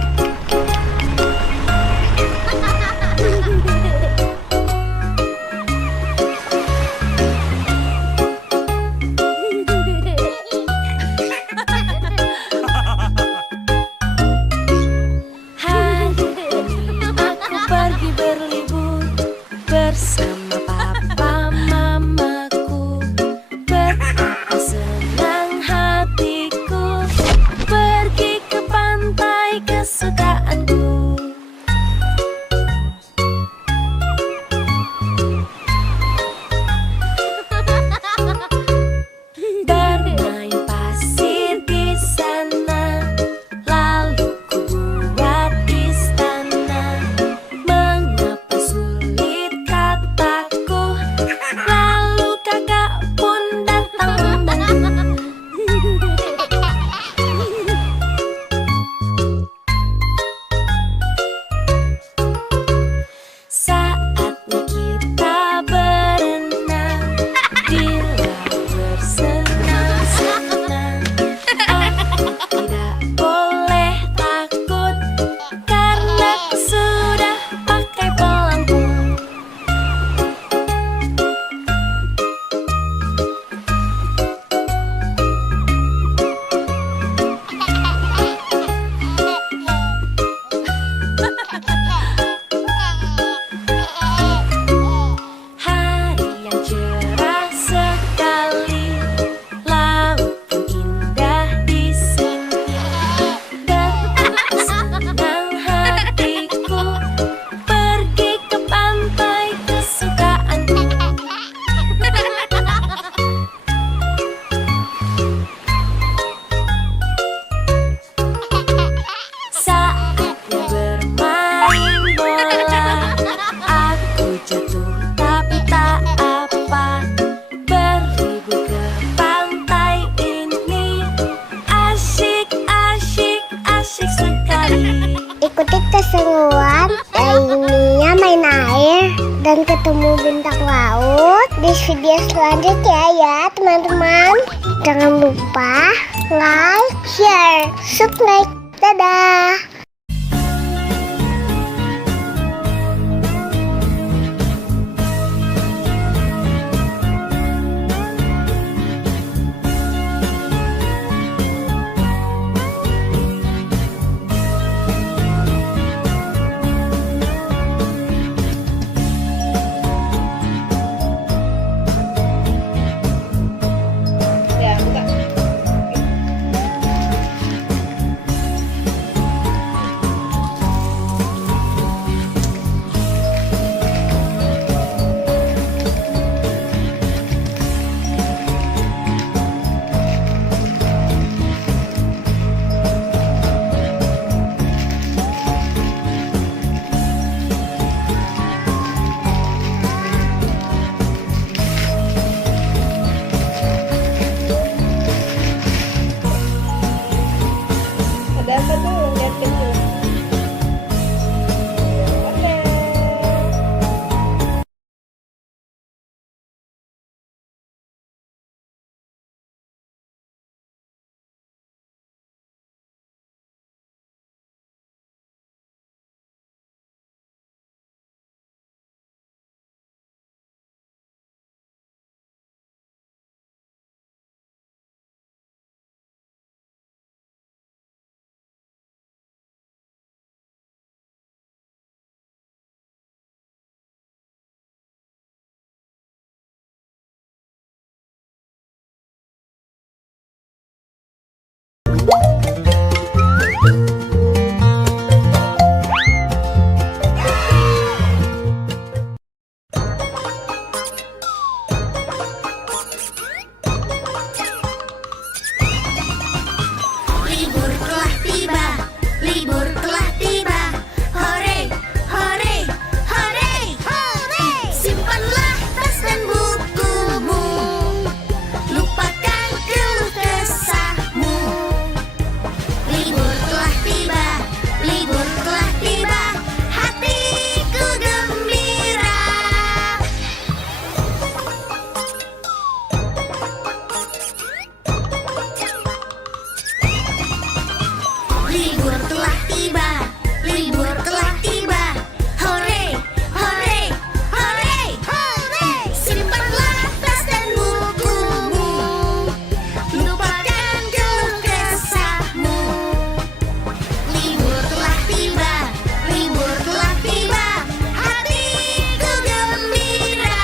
Hari ini aku pergi berlibur bersama papa mamaku. Betapa senang hatiku pergi ke pantai kesukaanku. Bermain pasir di sana, lalu ku buat istana. Mengapa sulit kataku, lalu kakak pun datang membantu. Saatnya kita berenang di laut bersenang-senang. Aku tidak boleh takut karena aku sudah pakai pelampung. Hari yang cerah sekali, laut pun indah di sini. Betapa senang hatiku pergi ke pantai kesukaanku. Saatnya bermain bola, aku jatuh tapi tak apa. Berlibur ke pantai ini asyik, asyik, asyik sekali. Ikuti keseruan lainnya main air dan ketemu bintang laut di video selanjutnya ya teman-teman. Jangan lupa like, share, subscribe, Dadah. Libur telah tiba, libur telah tiba. Hore, hore, hore, hore. Simpanlah tas dan bukumu, lupakan keluh kesahmu. Libur telah tiba, libur telah tiba. Hatiku gembira. Libur telah tiba, libur telah tiba. Hore, hore, hore, hore. Simpanlah tas dan bukumu, lupakan keluh kesahmu. Libur telah tiba, libur telah tiba. Hatiku gembira.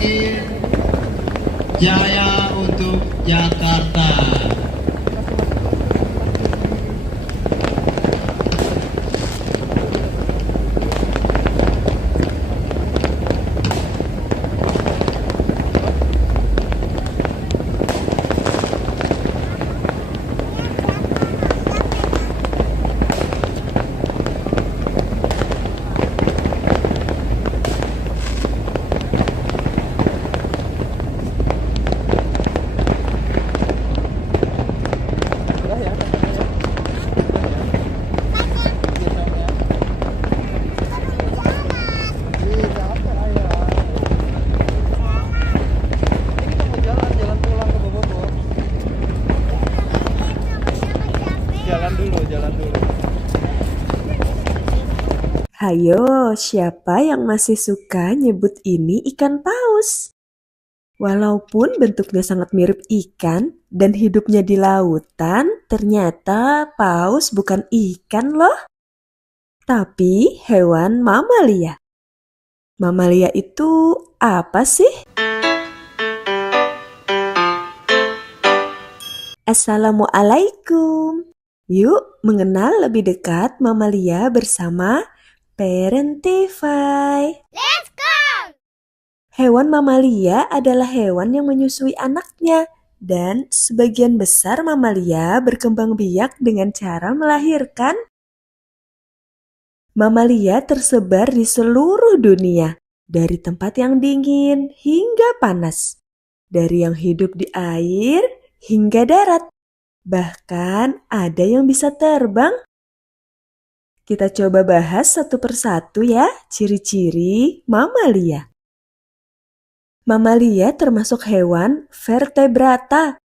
terakhir Jaya untuk Jakarta. Hayo, siapa yang masih suka nyebut ini ikan paus? Walaupun bentuknya sangat mirip ikan dan hidupnya di lautan, ternyata paus bukan ikan loh, tapi hewan mamalia. Mamalia itu apa sih? Assalamualaikum. Yuk mengenal lebih dekat mamalia bersama Parentify. Let's go! Hewan mamalia adalah hewan yang menyusui anaknya, dan sebagian besar mamalia berkembang biak dengan cara melahirkan. Mamalia tersebar di seluruh dunia, dari tempat yang dingin hingga panas, dari yang hidup di air hingga darat. Bahkan ada yang bisa terbang. Kita coba bahas satu persatu ya, ciri-ciri mamalia. Mamalia termasuk hewan vertebrata,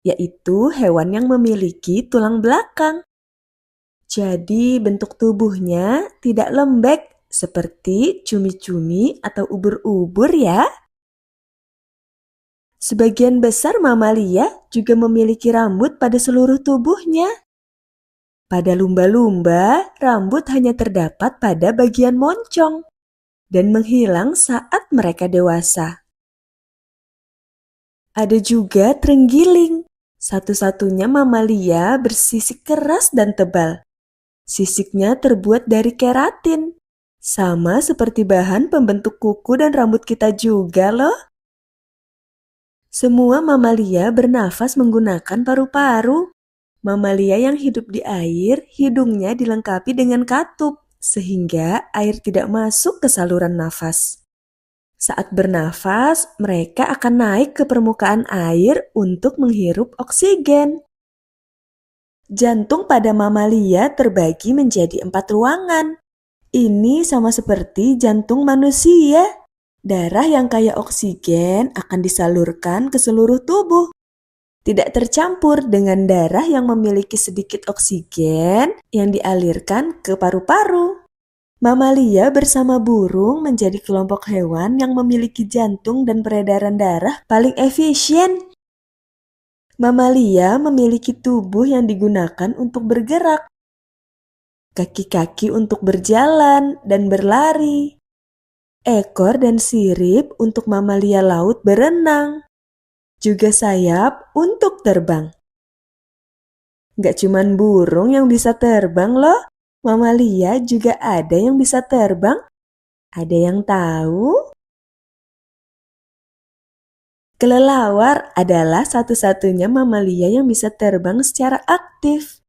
yaitu hewan yang memiliki tulang belakang. Jadi bentuk tubuhnya tidak lembek seperti cumi-cumi atau ubur-ubur ya. Sebagian besar mamalia juga memiliki rambut pada seluruh tubuhnya. Pada lumba-lumba, rambut hanya terdapat pada bagian moncong dan menghilang saat mereka dewasa. Ada juga terenggiling, satu-satunya mamalia bersisik keras dan tebal. Sisiknya terbuat dari keratin, sama seperti bahan pembentuk kuku dan rambut kita juga loh. Semua mamalia bernafas menggunakan paru-paru. Mamalia yang hidup di air, hidungnya dilengkapi dengan katup, sehingga air tidak masuk ke saluran nafas. Saat bernafas, mereka akan naik ke permukaan air untuk menghirup oksigen. Jantung pada mamalia terbagi menjadi 4 ruangan. Ini sama seperti jantung manusia. Darah yang kaya oksigen akan disalurkan ke seluruh tubuh. Tidak tercampur dengan darah yang memiliki sedikit oksigen yang dialirkan ke paru-paru. Mamalia bersama burung menjadi kelompok hewan yang memiliki jantung dan peredaran darah paling efisien. Mamalia memiliki tubuh yang digunakan untuk bergerak, kaki-kaki untuk berjalan dan berlari, ekor dan sirip untuk mamalia laut berenang, juga sayap untuk terbang. Gak cuman burung yang bisa terbang loh, mamalia juga ada yang bisa terbang. Ada yang tahu? Kelelawar adalah satu-satunya mamalia yang bisa terbang secara aktif.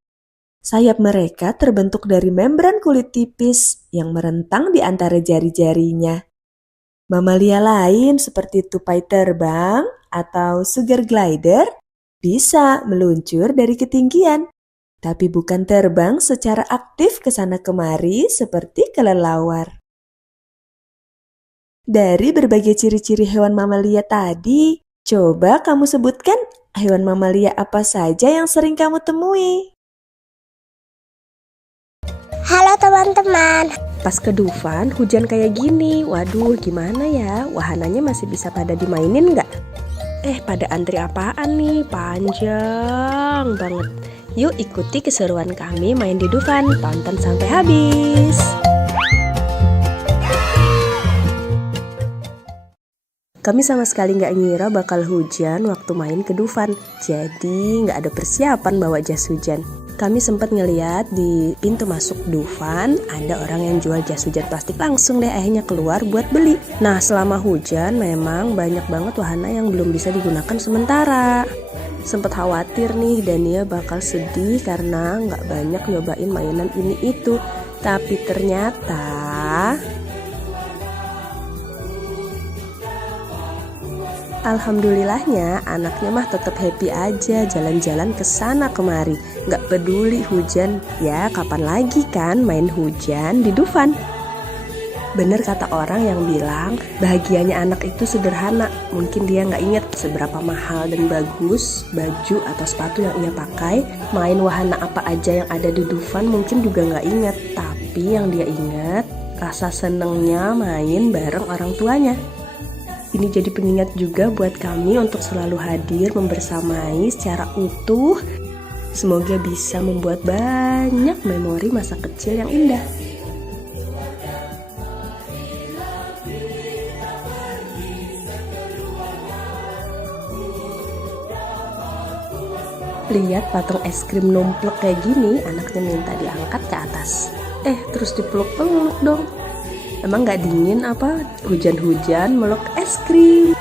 Sayap mereka terbentuk dari membran kulit tipis yang merentang di antara jari-jarinya. Mamalia lain seperti tupai terbang atau sugar glider bisa meluncur dari ketinggian, tapi bukan terbang secara aktif ke sana kemari seperti kelelawar. Dari berbagai ciri-ciri hewan mamalia tadi, coba kamu sebutkan hewan mamalia apa saja yang sering kamu temui. Halo teman-teman. Pas ke Dufan, hujan kayak gini. Waduh, gimana ya? Wahananya masih bisa pada dimainin nggak? Pada antri apaan nih? Panjang banget. Yuk ikuti keseruan kami main di Dufan. Tonton sampai habis. Kami sama sekali nggak ngira bakal hujan waktu main ke Dufan, jadi nggak ada persiapan bawa jas hujan. Kami sempat ngeliat di pintu masuk Dufan ada orang yang jual jas hujan plastik, langsung deh akhirnya keluar buat beli. Nah selama hujan memang banyak banget wahana yang belum bisa digunakan sementara. Sempet khawatir nih Dania bakal sedih karena nggak banyak nyobain mainan ini itu, tapi ternyata alhamdulillahnya anaknya mah tetap happy aja jalan-jalan ke sana kemari. Gak peduli hujan, ya kapan lagi kan main hujan di Dufan. Bener kata orang yang bilang bahagianya anak itu sederhana. Mungkin dia gak inget seberapa mahal dan bagus baju atau sepatu yang ia pakai. Main wahana apa aja yang ada di Dufan mungkin juga gak inget. Tapi yang dia inget rasa senengnya main bareng orang tuanya. Ini jadi pengingat juga buat kami untuk selalu hadir membersamai secara utuh. Semoga bisa membuat banyak memori masa kecil yang indah. Lihat patung es krim numplek kayak gini, anaknya minta diangkat ke atas. Terus dipeluk-peluk dong. Emang gak dingin apa hujan-hujan meluk es krim?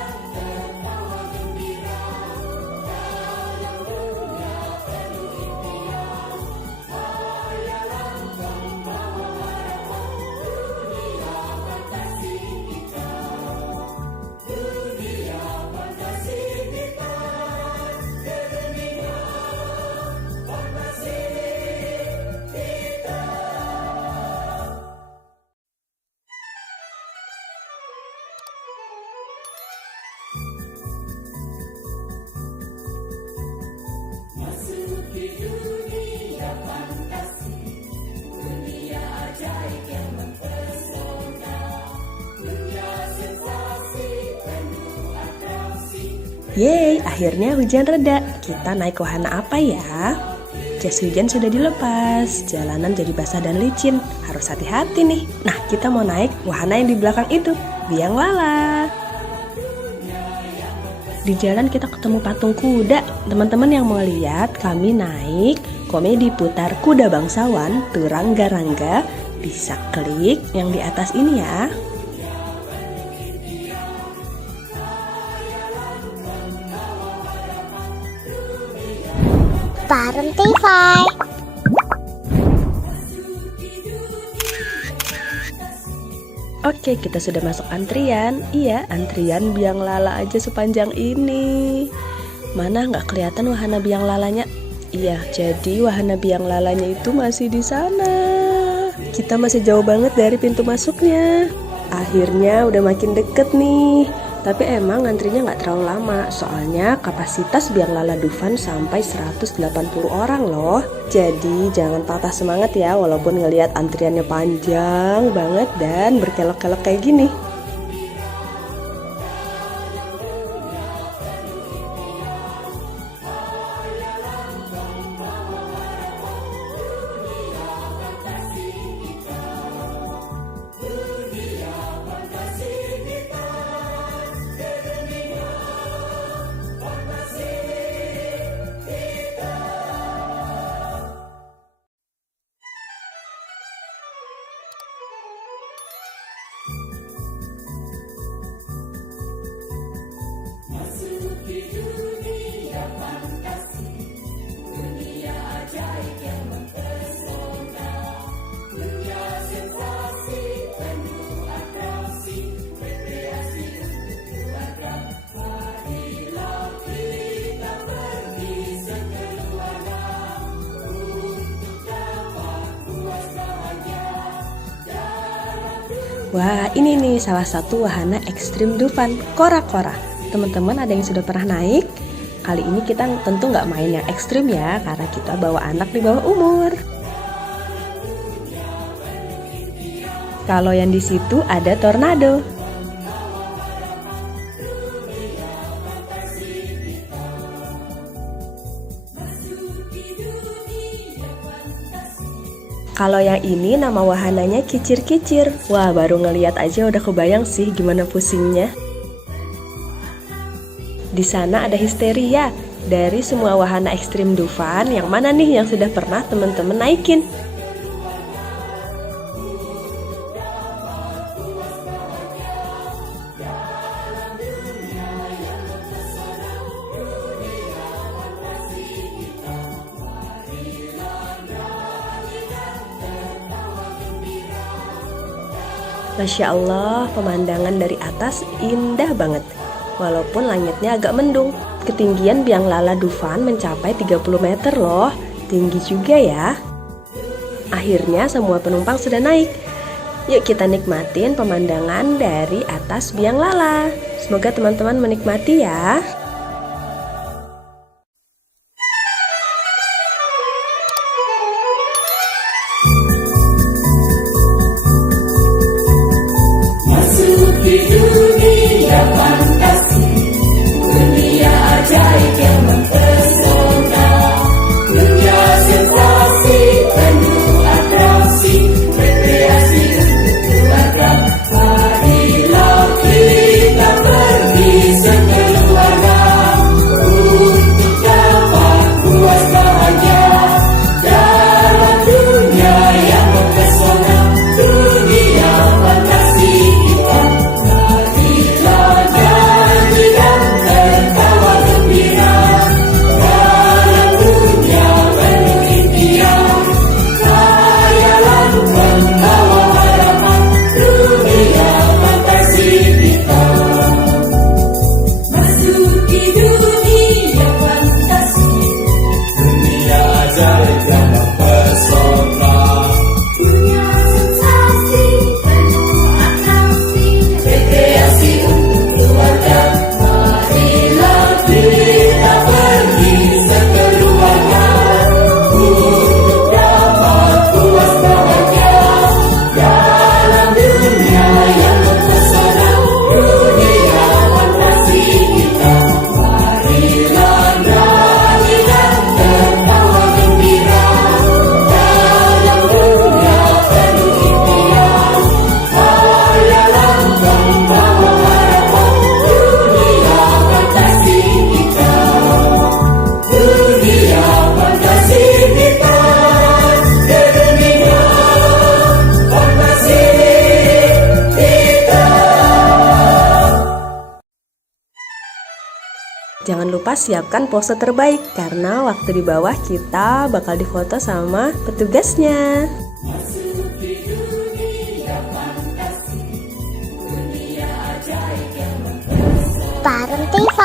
Yeay, akhirnya hujan reda. Kita naik wahana apa ya? Jas hujan sudah dilepas, jalanan jadi basah dan licin. Harus hati-hati nih. Nah, kita mau naik wahana yang di belakang itu, biang lala. Di jalan kita ketemu patung kuda. Teman-teman yang mau lihat, kami naik komedi putar kuda bangsawan, Turangga-rangga. Bisa klik yang di atas ini ya. Bareng TV. Oke, kita sudah masuk antrian. Iya, antrian biang lala aja sepanjang ini. Mana nggak kelihatan wahana biang lalanya? Iya, jadi wahana biang lalanya itu masih di sana. Kita masih jauh banget dari pintu masuknya. Akhirnya udah makin deket nih. Tapi emang antrinya nggak terlalu lama, soalnya kapasitas biang lala Dufan sampai 180 orang loh. Jadi jangan patah semangat ya, walaupun ngelihat antriannya panjang banget dan berkelok-kelok kayak gini. Wah, ini nih salah satu wahana ekstrim Dufan, kora-kora. Teman-teman ada yang sudah pernah naik? Kali ini kita tentu nggak main yang ekstrim ya, karena kita bawa anak di bawah umur. Kalau yang di situ ada tornado. Kalau yang ini nama wahananya kicir-kicir. Wah, baru ngeliat aja udah kebayang sih gimana pusingnya. Di sana ada histeria. Dari semua wahana ekstrim Dufan, yang mana nih yang sudah pernah teman-teman naikin? Masya Allah, pemandangan dari atas indah banget. Walaupun langitnya agak mendung, ketinggian Biang Lala Dufan mencapai 30 meter loh. Tinggi juga ya. Akhirnya semua penumpang sudah naik. Yuk kita nikmatin pemandangan dari atas Biang Lala. Semoga teman-teman menikmati ya. Jangan lupa siapkan pose terbaik karena waktu di bawah kita bakal difoto sama petugasnya. Bareng TV.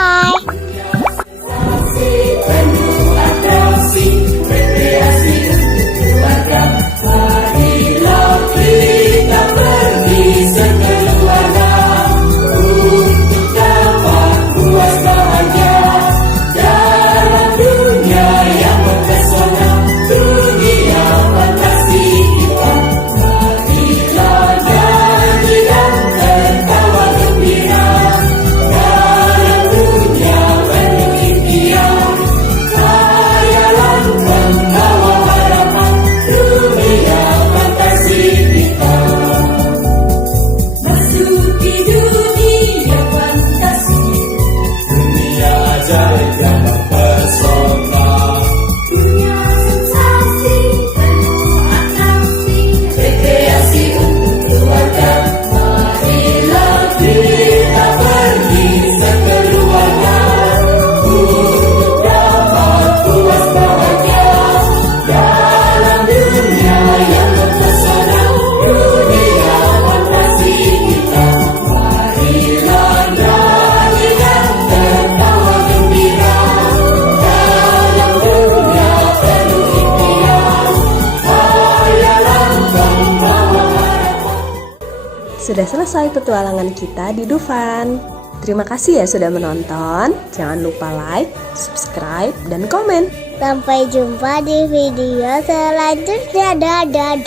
Sudah selesai petualangan kita di Dufan. Terima kasih ya sudah menonton. Jangan lupa like, subscribe, dan komen. Sampai jumpa di video selanjutnya. Dadah.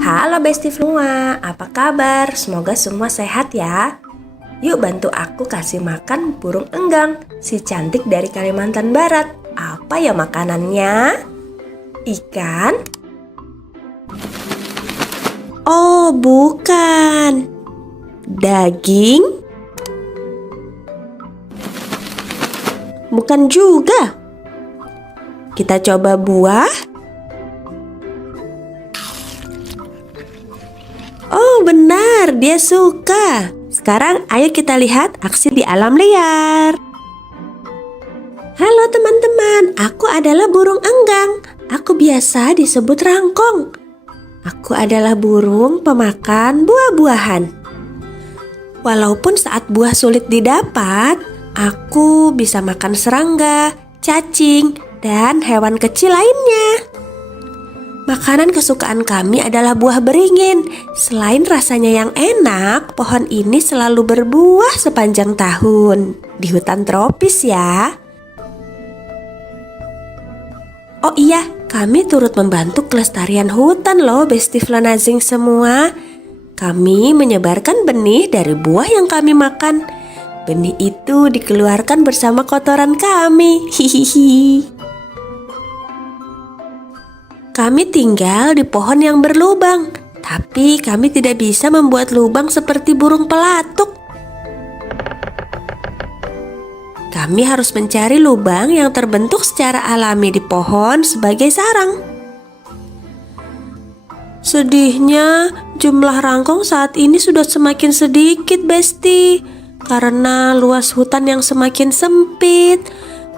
Halo Besti semua, apa kabar? Semoga semua sehat ya. Yuk bantu aku kasih makan burung enggang, si cantik dari Kalimantan Barat. Apa ya makanannya? Ikan? Oh bukan. Daging? Bukan juga. Kita coba buah. Oh benar, dia suka. Sekarang ayo kita lihat aksi di alam liar. Halo teman-teman, aku adalah burung enggang. Aku biasa disebut rangkong. Aku adalah burung pemakan buah-buahan. Walaupun saat buah sulit didapat, aku bisa makan serangga, cacing, dan hewan kecil lainnya. Makanan kesukaan kami adalah buah beringin. Selain rasanya yang enak, pohon ini selalu berbuah sepanjang tahun. Di hutan tropis ya. Oh iya, kami turut membantu kelestarian hutan loh, Besti Flanazing semua. Kami menyebarkan benih dari buah yang kami makan. Benih itu dikeluarkan bersama kotoran kami. Hihihi. Kami tinggal di pohon yang berlubang, tapi kami tidak bisa membuat lubang seperti burung pelatuk. Kami harus mencari lubang yang terbentuk secara alami di pohon sebagai sarang. Sedihnya, jumlah rangkong saat ini sudah semakin sedikit, Besti. Karena luas hutan yang semakin sempit,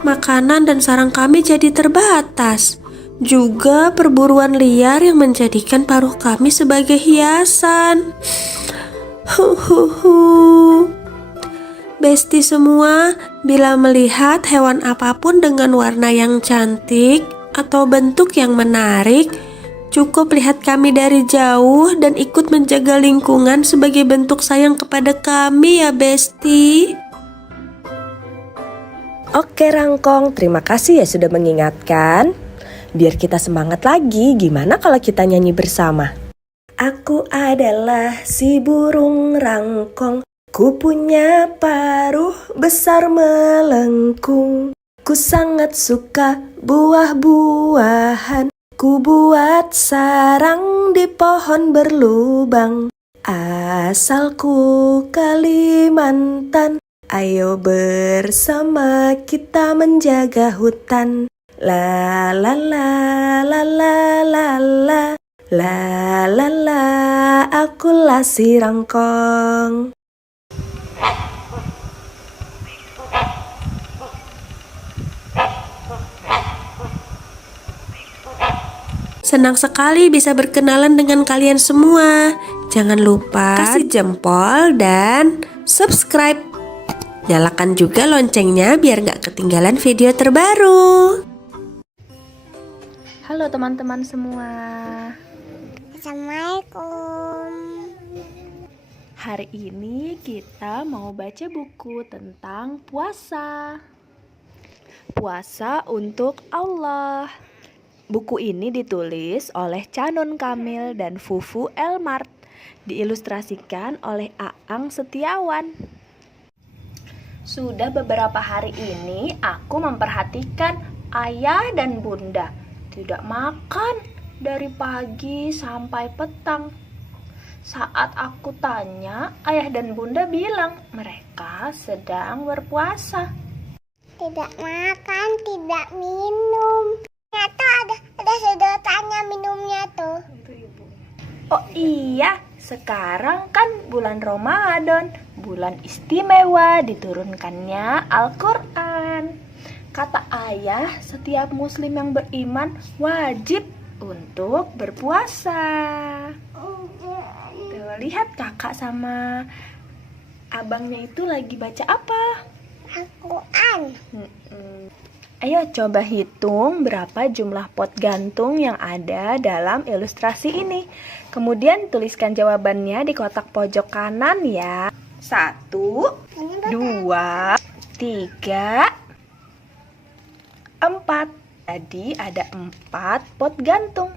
makanan dan sarang kami jadi terbatas. Juga perburuan liar yang menjadikan paruh kami sebagai hiasan. Besti semua, bila melihat hewan apapun dengan warna yang cantik atau bentuk yang menarik, cukup lihat kami dari jauh dan ikut menjaga lingkungan sebagai bentuk sayang kepada kami ya Besti. Oke Rangkong, terima kasih ya sudah mengingatkan. Biar kita semangat lagi, gimana kalau kita nyanyi bersama? Aku adalah si burung rangkong, ku punya paruh besar melengkung. Ku sangat suka buah-buahan, ku buat sarang di pohon berlubang. Asalku Kalimantan, ayo bersama kita menjaga hutan. La la la la la la la la la la, akulah si rangkong. Senang sekali bisa berkenalan dengan kalian semua. Jangan lupa kasih jempol dan subscribe. Nyalakan juga loncengnya biar gak ketinggalan video terbaru. Halo teman-teman semua. Assalamualaikum. Hari ini kita mau baca buku tentang puasa. Puasa untuk Allah. Buku ini ditulis oleh Canun Kamil dan Fufu Elmart. Diilustrasikan oleh Aang Setiawan. Sudah beberapa hari ini aku memperhatikan ayah dan bunda tidak makan dari pagi sampai petang. Saat aku tanya, ayah dan bunda bilang mereka sedang berpuasa. Tidak makan, tidak minum. Ternyata ada sedotannya minumnya tuh. Oh iya, sekarang kan bulan Ramadan, bulan istimewa diturunkannya Al-Quran. Kata ayah, setiap muslim yang beriman wajib untuk berpuasa. Tuh, lihat kakak sama abangnya itu lagi baca apa? Al-Quran. Ayo coba hitung berapa jumlah pot gantung yang ada dalam ilustrasi ini. Kemudian tuliskan jawabannya di kotak pojok kanan ya. 1, 2, 3, 4. Jadi ada 4 pot gantung.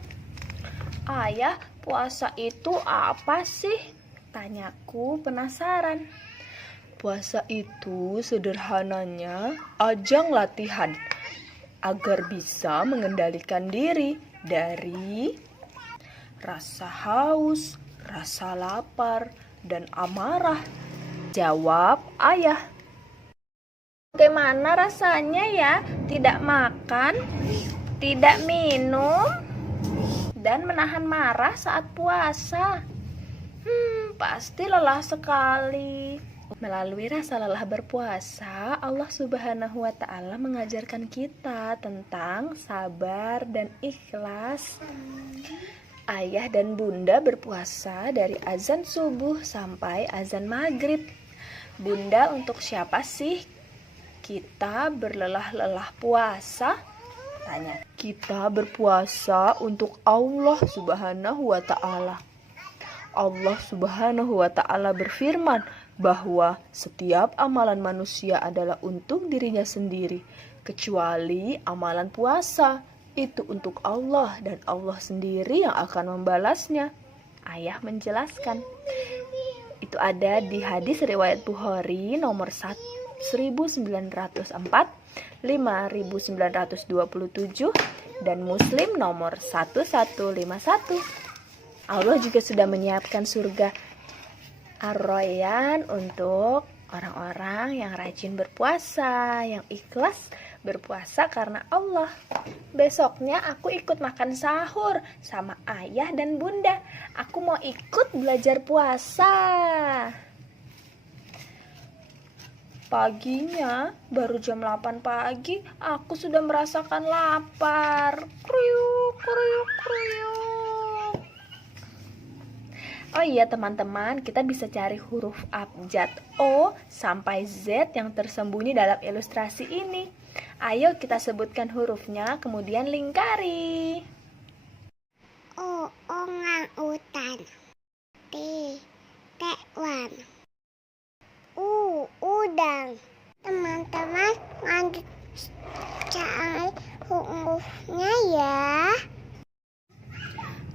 Ayah, puasa itu apa sih? Tanyaku penasaran. Puasa itu sederhananya ajang latihan agar bisa mengendalikan diri dari rasa haus, rasa lapar, dan amarah. Jawab ayah. Bagaimana rasanya ya? Tidak makan, tidak minum, dan menahan marah saat puasa. Pasti lelah sekali. Melalui rasa lelah berpuasa, Allah Subhanahu wa Ta'ala mengajarkan kita tentang sabar dan ikhlas. Ayah dan bunda berpuasa dari azan subuh sampai azan maghrib. Bunda, untuk siapa sih kita berlelah-lelah puasa? Tanya. Kita berpuasa untuk Allah Subhanahu wa Ta'ala. Allah Subhanahu wa Ta'ala berfirman bahwa setiap amalan manusia adalah untuk dirinya sendiri, kecuali amalan puasa. Itu untuk Allah dan Allah sendiri yang akan membalasnya. Ayah menjelaskan. Itu ada di hadis riwayat Bukhari nomor 1904, 5927, dan Muslim nomor 1151. Allah juga sudah menyiapkan surga Ar-Rayyan untuk orang-orang yang rajin berpuasa, yang ikhlas berpuasa karena Allah. Besoknya aku ikut makan sahur sama ayah dan bunda. Aku mau ikut belajar puasa. Paginya, baru jam 8 pagi, aku sudah merasakan lapar. Kriuk, kriuk, kriuk. Oh iya teman-teman, kita bisa cari huruf abjad O sampai Z yang tersembunyi dalam ilustrasi ini. Ayo kita sebutkan hurufnya, kemudian lingkari. O, orang-utan. T, tekwan. U, udang. Teman-teman, lanjut cari hurufnya ya.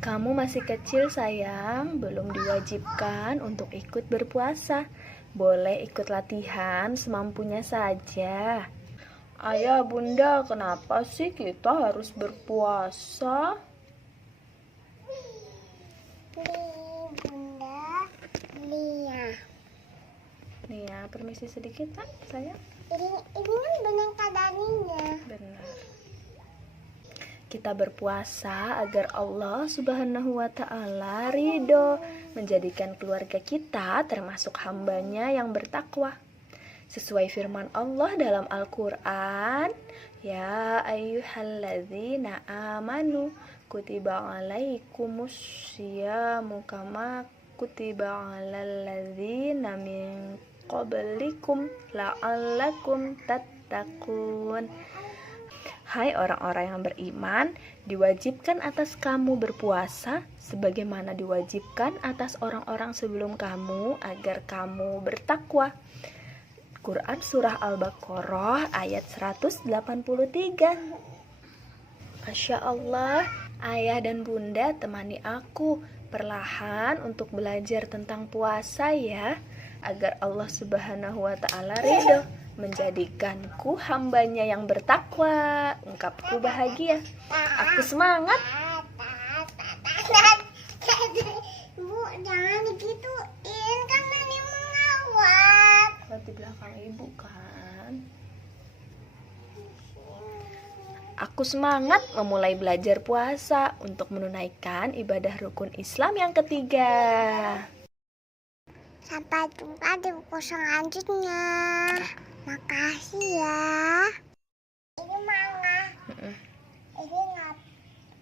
Kamu masih kecil sayang, belum diwajibkan untuk ikut berpuasa. Boleh ikut latihan semampunya saja. Ayah, bunda, kenapa sih kita harus berpuasa? Bunda, Lia. Nih ya, permisi sedikit Pak, sayang. Ini kan boneka Daninya. Benar. Kita berpuasa agar Allah Subhanahu wa Ta'ala ridho, menjadikan keluarga kita termasuk hambanya yang bertakwa. Sesuai firman Allah dalam Al-Quran, ya ayyuhalladzina amanu kutiba alaikumus syiyamu kama kutiba alal ladzina min qablikum la'allakum tattaqun. Hai orang-orang yang beriman, diwajibkan atas kamu berpuasa sebagaimana diwajibkan atas orang-orang sebelum kamu agar kamu bertakwa. Quran Surah Al-Baqarah ayat 183. Masya Allah, ayah dan bunda temani aku perlahan untuk belajar tentang puasa ya, agar Allah Subhanahu wa Ta'ala ridho, menjadikanku hambanya yang bertakwa. Ungkapku bahagia. Aku semangat. Bu, jangan digituin, kan Nani mengawat. Di belakang ibu kan. Aku semangat memulai belajar puasa untuk menunaikan ibadah rukun Islam yang ketiga. Sampai jumpa di buku selanjutnya. Makasih ya. Ini manga. Ini ngap.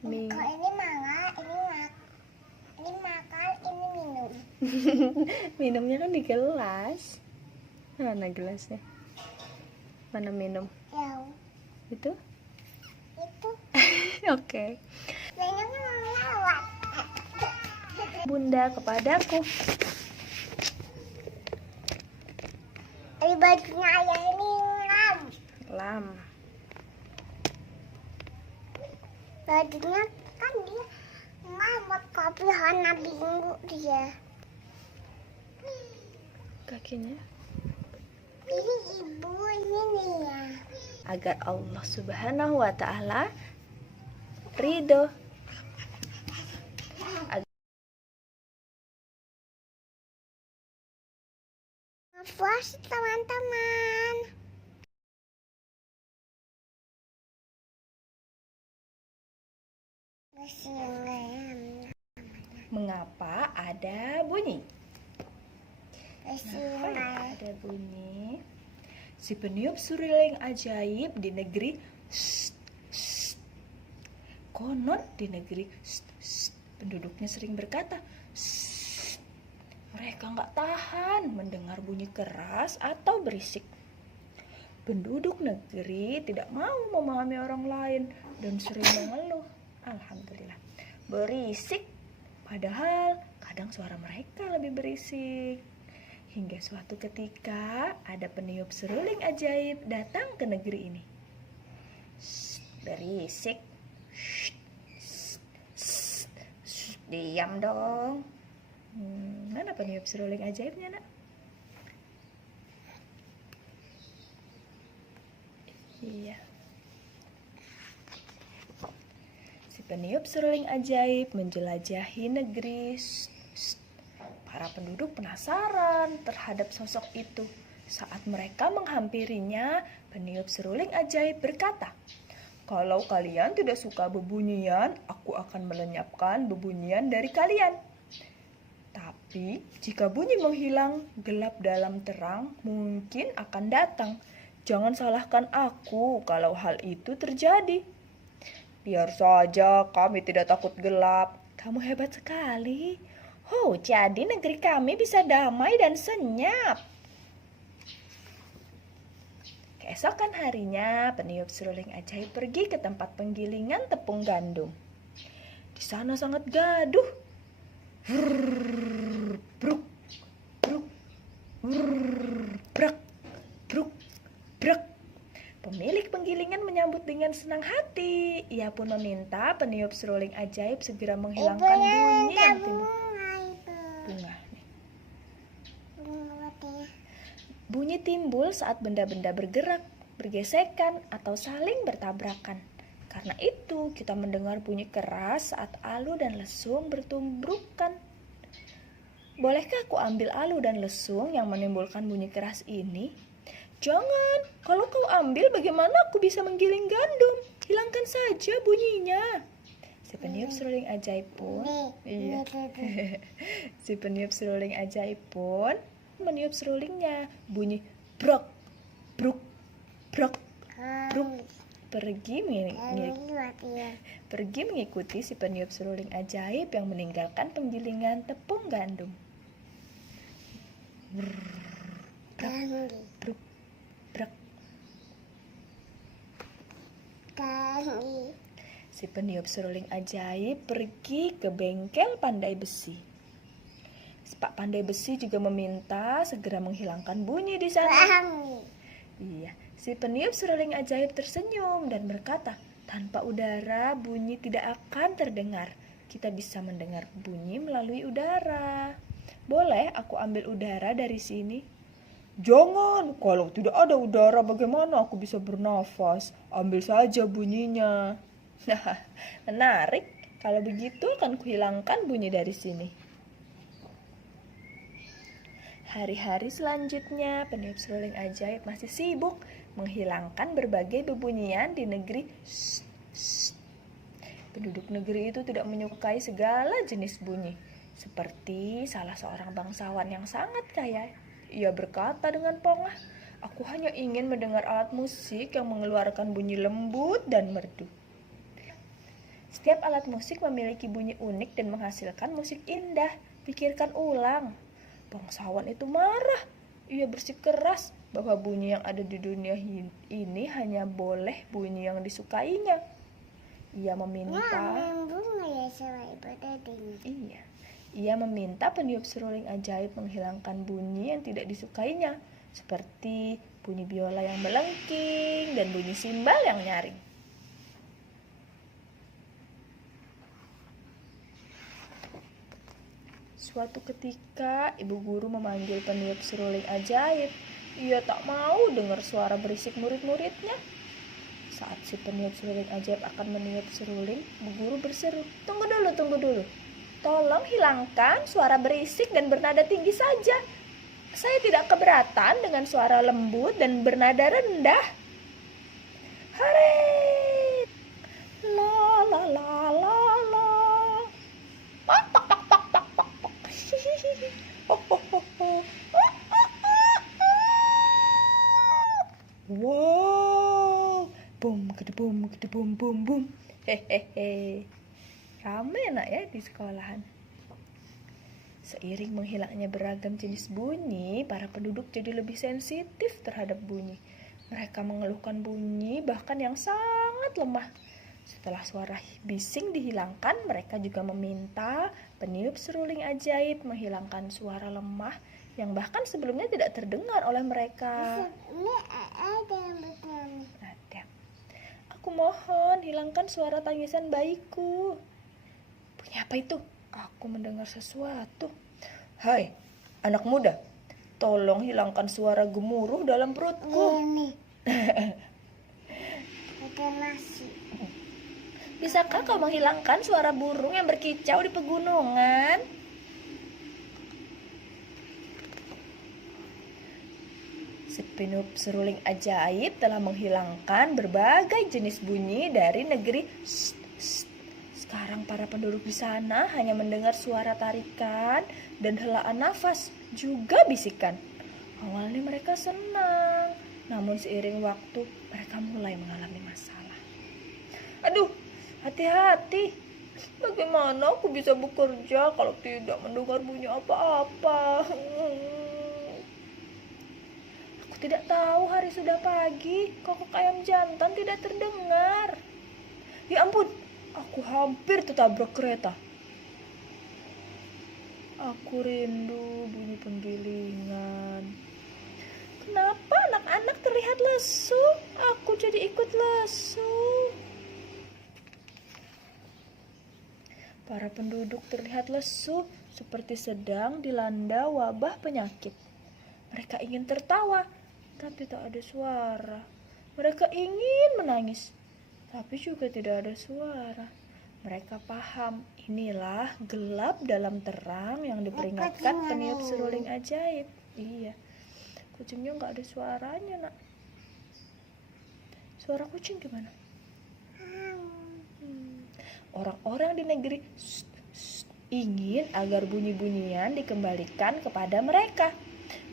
Kalau ini manga, ini ngap. Ini makan, ini minum. Minumnya kan di gelas. Mana gelasnya? Mana minum? Jauh. Itu? Itu. Oke. Kayaknya mau lewat. Bunda kepadaku. Di bajunya ayah ini ngam. Lam. Bajunya kan dia ngamot kopi warna biru dia. Kakinya. Ini ibu ini nih ya. Agar Allah Subhanahu wa Ta'ala ridho. Puas teman-teman. Mengapa ada bunyi? Mengapa ada bunyi? Si peniup suruling ajaib di negeri konon di negeri penduduknya sering berkata mereka nggak tahan mendengar bunyi keras atau berisik. Penduduk negeri tidak mau memahami orang lain dan sering mengeluh. Alhamdulillah, berisik. Padahal kadang suara mereka lebih berisik. Hingga suatu ketika ada peniup seruling ajaib datang ke negeri ini. Berisik. Diam dong. Mana peniup seruling ajaibnya, nak? Iya. Si peniup seruling ajaib menjelajahi negeri. Para penduduk penasaran terhadap sosok itu. Saat mereka menghampirinya, peniup seruling ajaib berkata, "Kalau kalian tidak suka bebunyian, aku akan melenyapkan bebunyian dari kalian. Tapi jika bunyi menghilang, gelap dalam terang mungkin akan datang. Jangan salahkan aku kalau hal itu terjadi." "Biar saja, kami tidak takut gelap." "Kamu hebat sekali. Oh, jadi negeri kami bisa damai dan senyap." Keesokan harinya, peniup seruling ajaib pergi ke tempat penggilingan tepung gandum. Di sana sangat gaduh. Bruk, bruk, brak, bruk, brak. Pemilik penggilingan menyambut dengan senang hati. Ia pun meminta peniup seruling ajaib segera menghilangkan bunyi yang timbul. Bunga. Bunyi timbul saat benda-benda bergerak, bergesekan, atau saling bertabrakan. Karena itu, kita mendengar bunyi keras saat alu dan lesung bertumbrukan. Bolehkah aku ambil alu dan lesung yang menimbulkan bunyi keras ini? Jangan, kalau kau ambil bagaimana aku bisa menggiling gandum? Hilangkan saja bunyinya. Si peniup seruling ajaib pun, si peniup seruling ajaib pun meniup serulingnya. Bunyi brok, bruk, brok, bruk. Pergi mengikuti si peniup seruling ajaib yang meninggalkan penggilingan tepung gandum. Brok, bruk, brok. Si peniup seruling ajaib pergi ke bengkel pandai besi. Pak Pandai Besi juga meminta segera menghilangkan bunyi di sana. Iya, si peniup seruling ajaib tersenyum dan berkata, "Tanpa udara, bunyi tidak akan terdengar. Kita bisa mendengar bunyi melalui udara. Boleh aku ambil udara dari sini?" "Jangan, kalau tidak ada udara bagaimana aku bisa bernafas? Ambil saja bunyinya." Nah, menarik. Kalau begitu akan kuhilangkan bunyi dari sini. Hari-hari selanjutnya, peniup seruling ajaib masih sibuk menghilangkan berbagai bebunyian di negeri. Penduduk negeri itu tidak menyukai segala jenis bunyi. Seperti salah seorang bangsawan yang sangat kaya. Ia berkata dengan pongah, "Aku hanya ingin mendengar alat musik yang mengeluarkan bunyi lembut dan merdu." Setiap alat musik memiliki bunyi unik dan menghasilkan musik indah. Pikirkan ulang. Bangsawan itu marah. Ia bersikeras bahwa bunyi yang ada di dunia ini hanya boleh bunyi yang disukainya. Ia meminta peniup seruling ajaib menghilangkan bunyi yang tidak disukainya, seperti bunyi biola yang melengking dan bunyi simbal yang nyaring. Suatu ketika, ibu guru memanggil peniup seruling ajaib. Ia tak mau dengar suara berisik murid-muridnya. Saat si peniup seruling ajaib akan meniup seruling, ibu guru berseru, tunggu dulu. Tolong hilangkan suara berisik dan bernada tinggi saja. Saya tidak keberatan dengan suara lembut dan bernada rendah." Hore! La la la la la. Wow, bum gede bum bum bum. Hehehe. Rame nak ya di sekolahan. Seiring menghilangnya beragam jenis bunyi, para penduduk jadi lebih sensitif terhadap bunyi. Mereka mengeluhkan bunyi bahkan yang sangat lemah. Setelah suara bising dihilangkan, mereka juga meminta peniup seruling ajaib menghilangkan suara lemah yang bahkan sebelumnya tidak terdengar oleh mereka. Ada. Aku mohon hilangkan suara tangisan bayiku. Bunyi apa itu? Aku mendengar sesuatu. Hai, anak muda, tolong hilangkan suara gemuruh dalam perutku. Ini. Ada nasi. Bisakah kau menghilangkan suara burung yang berkicau di pegunungan? Si peniup seruling ajaib telah menghilangkan berbagai jenis bunyi dari negeri. Sekarang para penduduk di sana hanya mendengar suara tarikan dan helaan nafas, juga bisikan. Awalnya mereka senang, namun seiring waktu mereka mulai mengalami masalah. Aduh, hati-hati. Bagaimana aku bisa bekerja kalau tidak mendengar bunyi apa-apa? Aku tidak tahu, hari sudah pagi, kokok ayam jantan tidak terdengar. Ya ampun, aku hampir tertabrak kereta. Aku rindu bunyi penggilingan. Kenapa anak-anak terlihat lesu? Aku jadi ikut lesu. Para penduduk terlihat lesu seperti sedang dilanda wabah penyakit. Mereka ingin tertawa, tapi tak ada suara. Mereka ingin menangis, tapi juga tidak ada suara. Mereka paham, inilah gelap dalam terang yang diperingatkan peniup seruling ajaib. Iya, kucingnya nggak ada suaranya, nak. Suara kucing gimana? Orang-orang di negeri ingin agar bunyi-bunyian dikembalikan kepada mereka.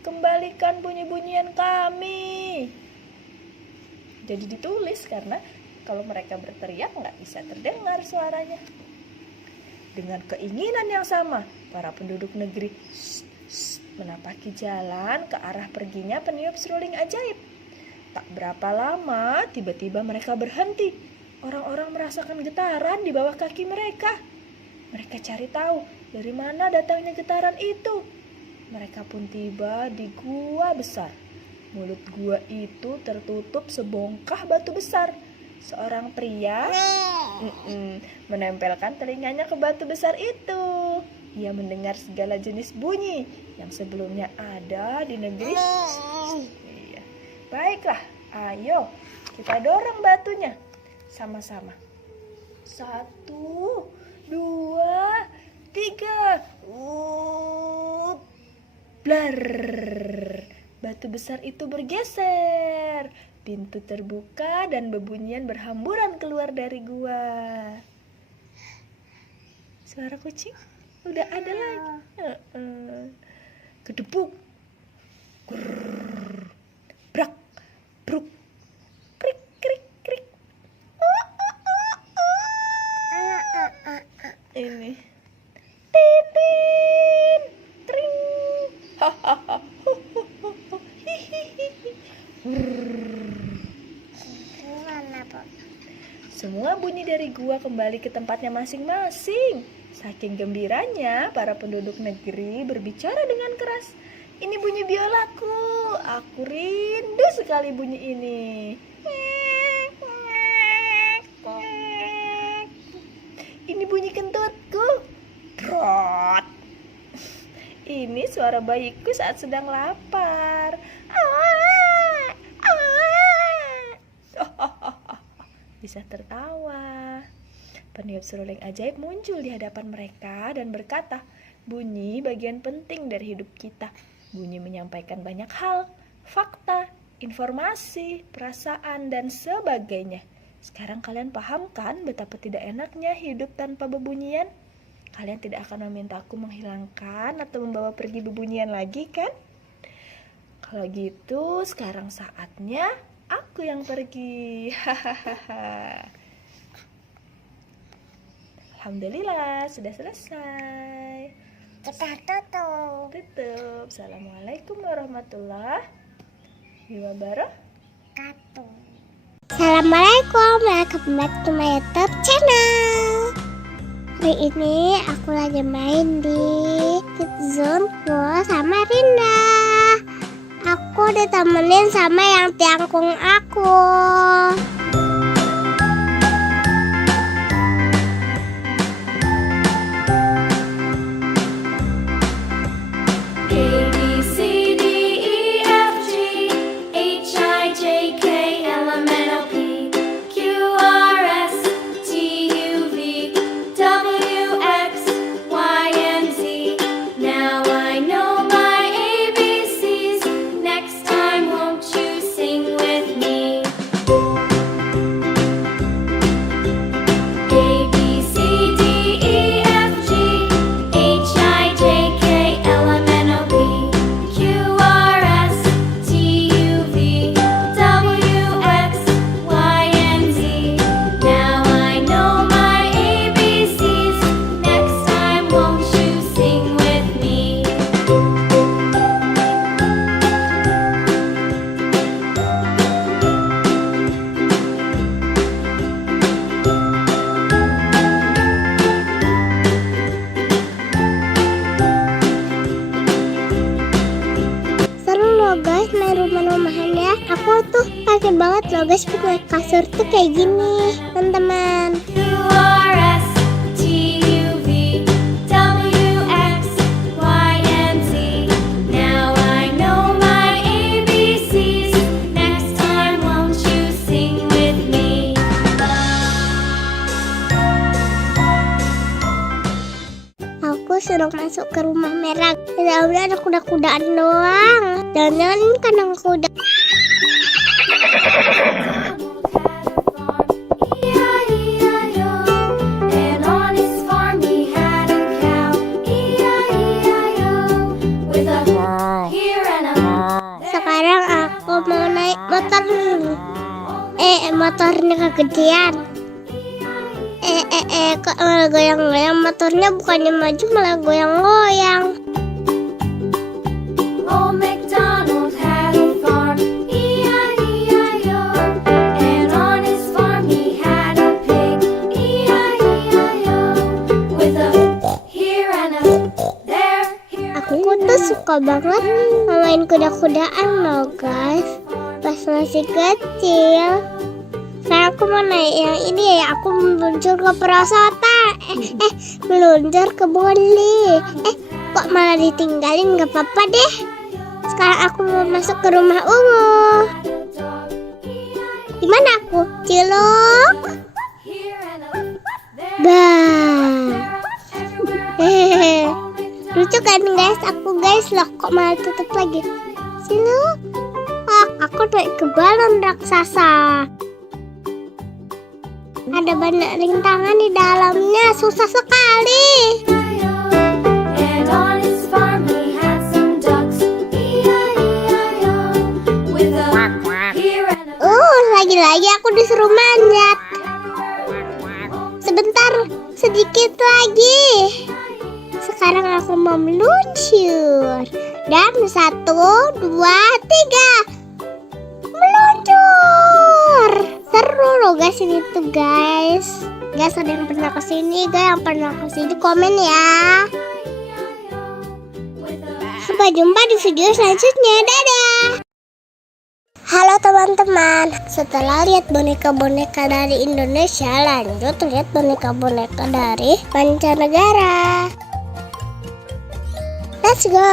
Kembalikan bunyi-bunyian kami. Jadi ditulis karena kalau mereka berteriak nggak bisa terdengar suaranya. Dengan keinginan yang sama, para penduduk negeri menapaki jalan ke arah perginya peniup seruling ajaib. Tak berapa lama, tiba-tiba mereka berhenti. Orang-orang merasakan getaran di bawah kaki mereka. Mereka cari tahu dari mana datangnya getaran itu. Mereka pun tiba di gua besar. Mulut gua itu tertutup sebongkah batu besar. Seorang pria menempelkan telinganya ke batu besar itu. Ia mendengar segala jenis bunyi yang sebelumnya ada di negeri. Iya. Baiklah, ayo kita dorong batunya sama-sama. 1, 2, 3. Blar. Batu besar itu bergeser. Pintu terbuka dan bebunyian berhamburan keluar dari gua. Suara kucing udah ada lagi. Kedebuk. Grrr. Brak. Bruk. Krik krik krik. Ini. Titin. Tring. Hahaha. Semua bunyi dari gua kembali ke tempatnya masing-masing. Saking gembiranya, para penduduk negeri berbicara dengan keras. Ini bunyi biolaku. Aku rindu sekali bunyi ini. Ini bunyi kentutku. Trot. Ini suara bayiku saat sedang lapar. Bisa tertawa. Peniup seruling ajaib muncul di hadapan mereka dan berkata, bunyi bagian penting dari hidup kita. Bunyi menyampaikan banyak hal, fakta, informasi, perasaan, dan sebagainya. Sekarang kalian paham kan betapa tidak enaknya hidup tanpa bebunyian? Kalian tidak akan meminta aku menghilangkan atau membawa pergi bebunyian lagi kan? Kalau gitu sekarang saatnya aku yang pergi. Alhamdulillah sudah selesai. Kita tutup. Tutup. Assalamualaikum warahmatullahi wabarakatuh. Assalamualaikum, welcome back to my YouTube channel. Hari ini aku lagi main di Kidzone sama Rinda. Aku ditemenin sama yang tiangkung aku. Guys, main rumah-rumahan ya. Aku tuh pakai banget loh guys, pakai kasur tuh kayak gini teman-teman. Aku suruh masuk ke rumah merah. Udah ada kuda-kudaan doang. Jangan kandang kuda. Sekarang aku mau naik motor. Motornya kegedean. Kok malah goyang-goyang, motornya bukannya maju malah goyang-goyang. Old MacDonald had a farm, E-I-E-I-O. And on his farm he had a pig, E-I-E-I-O. With a here and a there, Aku tuh suka banget main kuda-kudaan loh guys, pas masih kecil. Sekarang aku mau naik yang ini ya, aku meluncur ke perosotan. Meluncur ke boli. Kok malah ditinggalin, gak apa-apa deh. Sekarang aku mau masuk ke rumah ungu. Gimana aku? Cilok. Bah. Lucu kan guys, aku guys loh, kok malah tutup lagi. Cilok. Aku naik ke balon raksasa. Ada banyak rintangan di dalamnya, susah sekali. and on his farm he had some ducks, E-I-E-I-O. With a here and a Lagi-lagi aku disuruh manjat. Sebentar, sedikit lagi. Sekarang aku mau meluncur. Dan 1, 2, 3. Meluncur. Seru loh guys ini tuh guys. Guys, ada yang pernah kesini, guys yang pernah kesini komen ya. Sampai jumpa di video selanjutnya. Dadah. Halo teman-teman, setelah lihat boneka-boneka dari Indonesia, lanjut lihat boneka-boneka dari mancanegara. Let's go.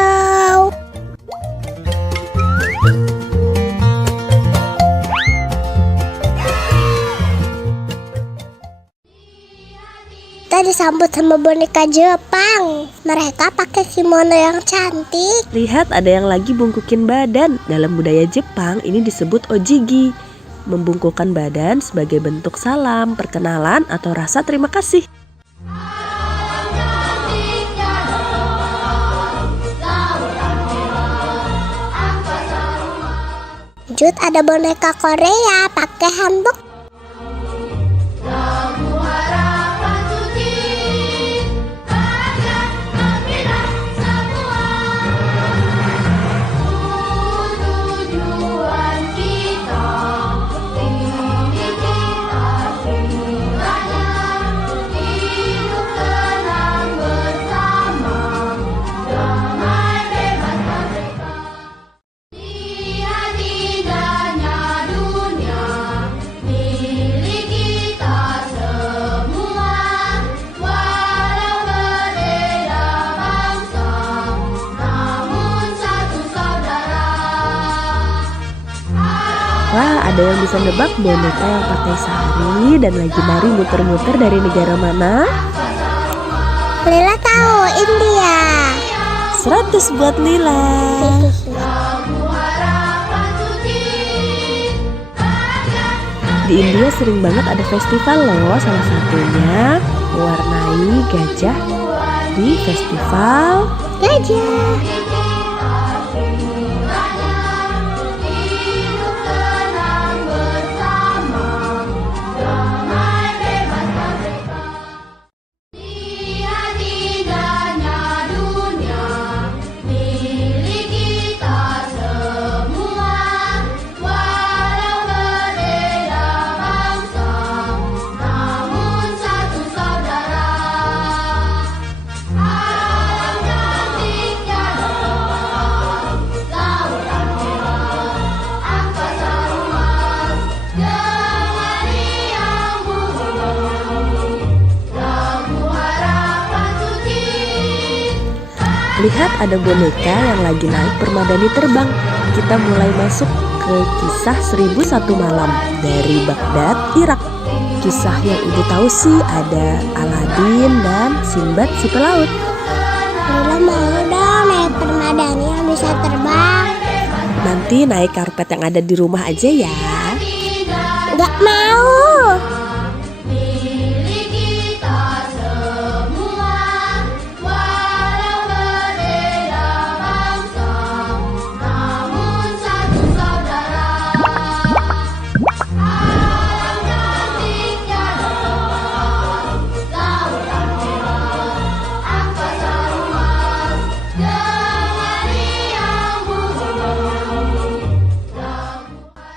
Kita disambut sama boneka Jepang. Mereka pakai kimono yang cantik. Lihat, ada yang lagi bungkukin badan. Dalam budaya Jepang ini disebut ojigi. Membungkukkan badan sebagai bentuk salam, perkenalan, atau rasa terima kasih. Lanjut ada boneka Korea pakai hanbok. Wah, ada yang bisa nebak boneka yang pakai sari dan lagi nari muter-muter dari negara mana? Lila tahu, India. 100 buat Lila. Di India sering banget ada festival loh, salah satunya mewarnai gajah di festival Gajah. Lihat ada boneka yang lagi naik permadani terbang. Kita mulai masuk ke kisah 1001 malam dari Baghdad, Irak. Kisah yang ibu tahu sih ada Aladin dan Sinbad si pelaut. Lila mau dong naik permadani yang bisa terbang. Nanti naik karpet yang ada di rumah aja ya. Gak mau.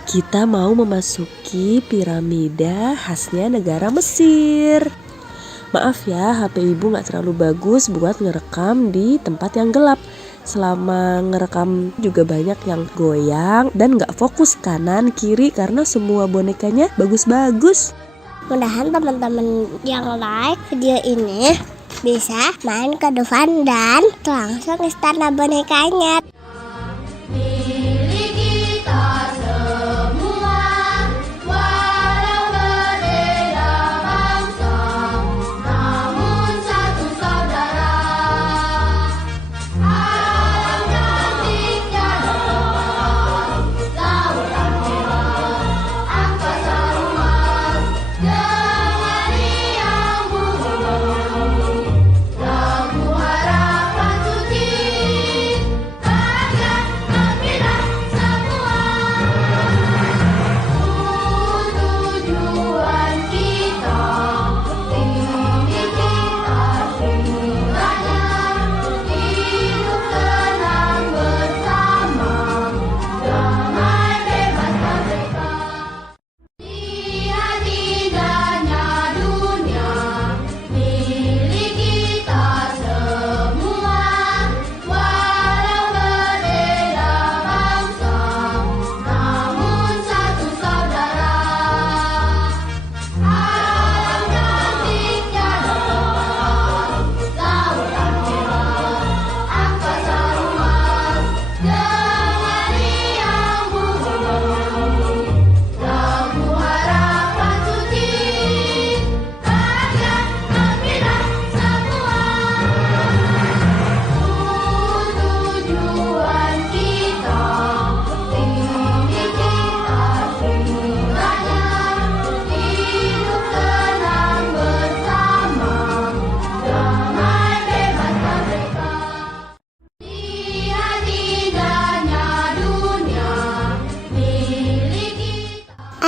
Kita mau memasuki piramida khasnya negara Mesir. Maaf ya, HP ibu gak terlalu bagus buat ngerekam di tempat yang gelap. Selama ngerekam juga banyak yang goyang dan gak fokus kanan kiri karena semua bonekanya bagus-bagus. Mudahan teman-teman yang like video ini bisa main ke depan dan langsung istana bonekanya.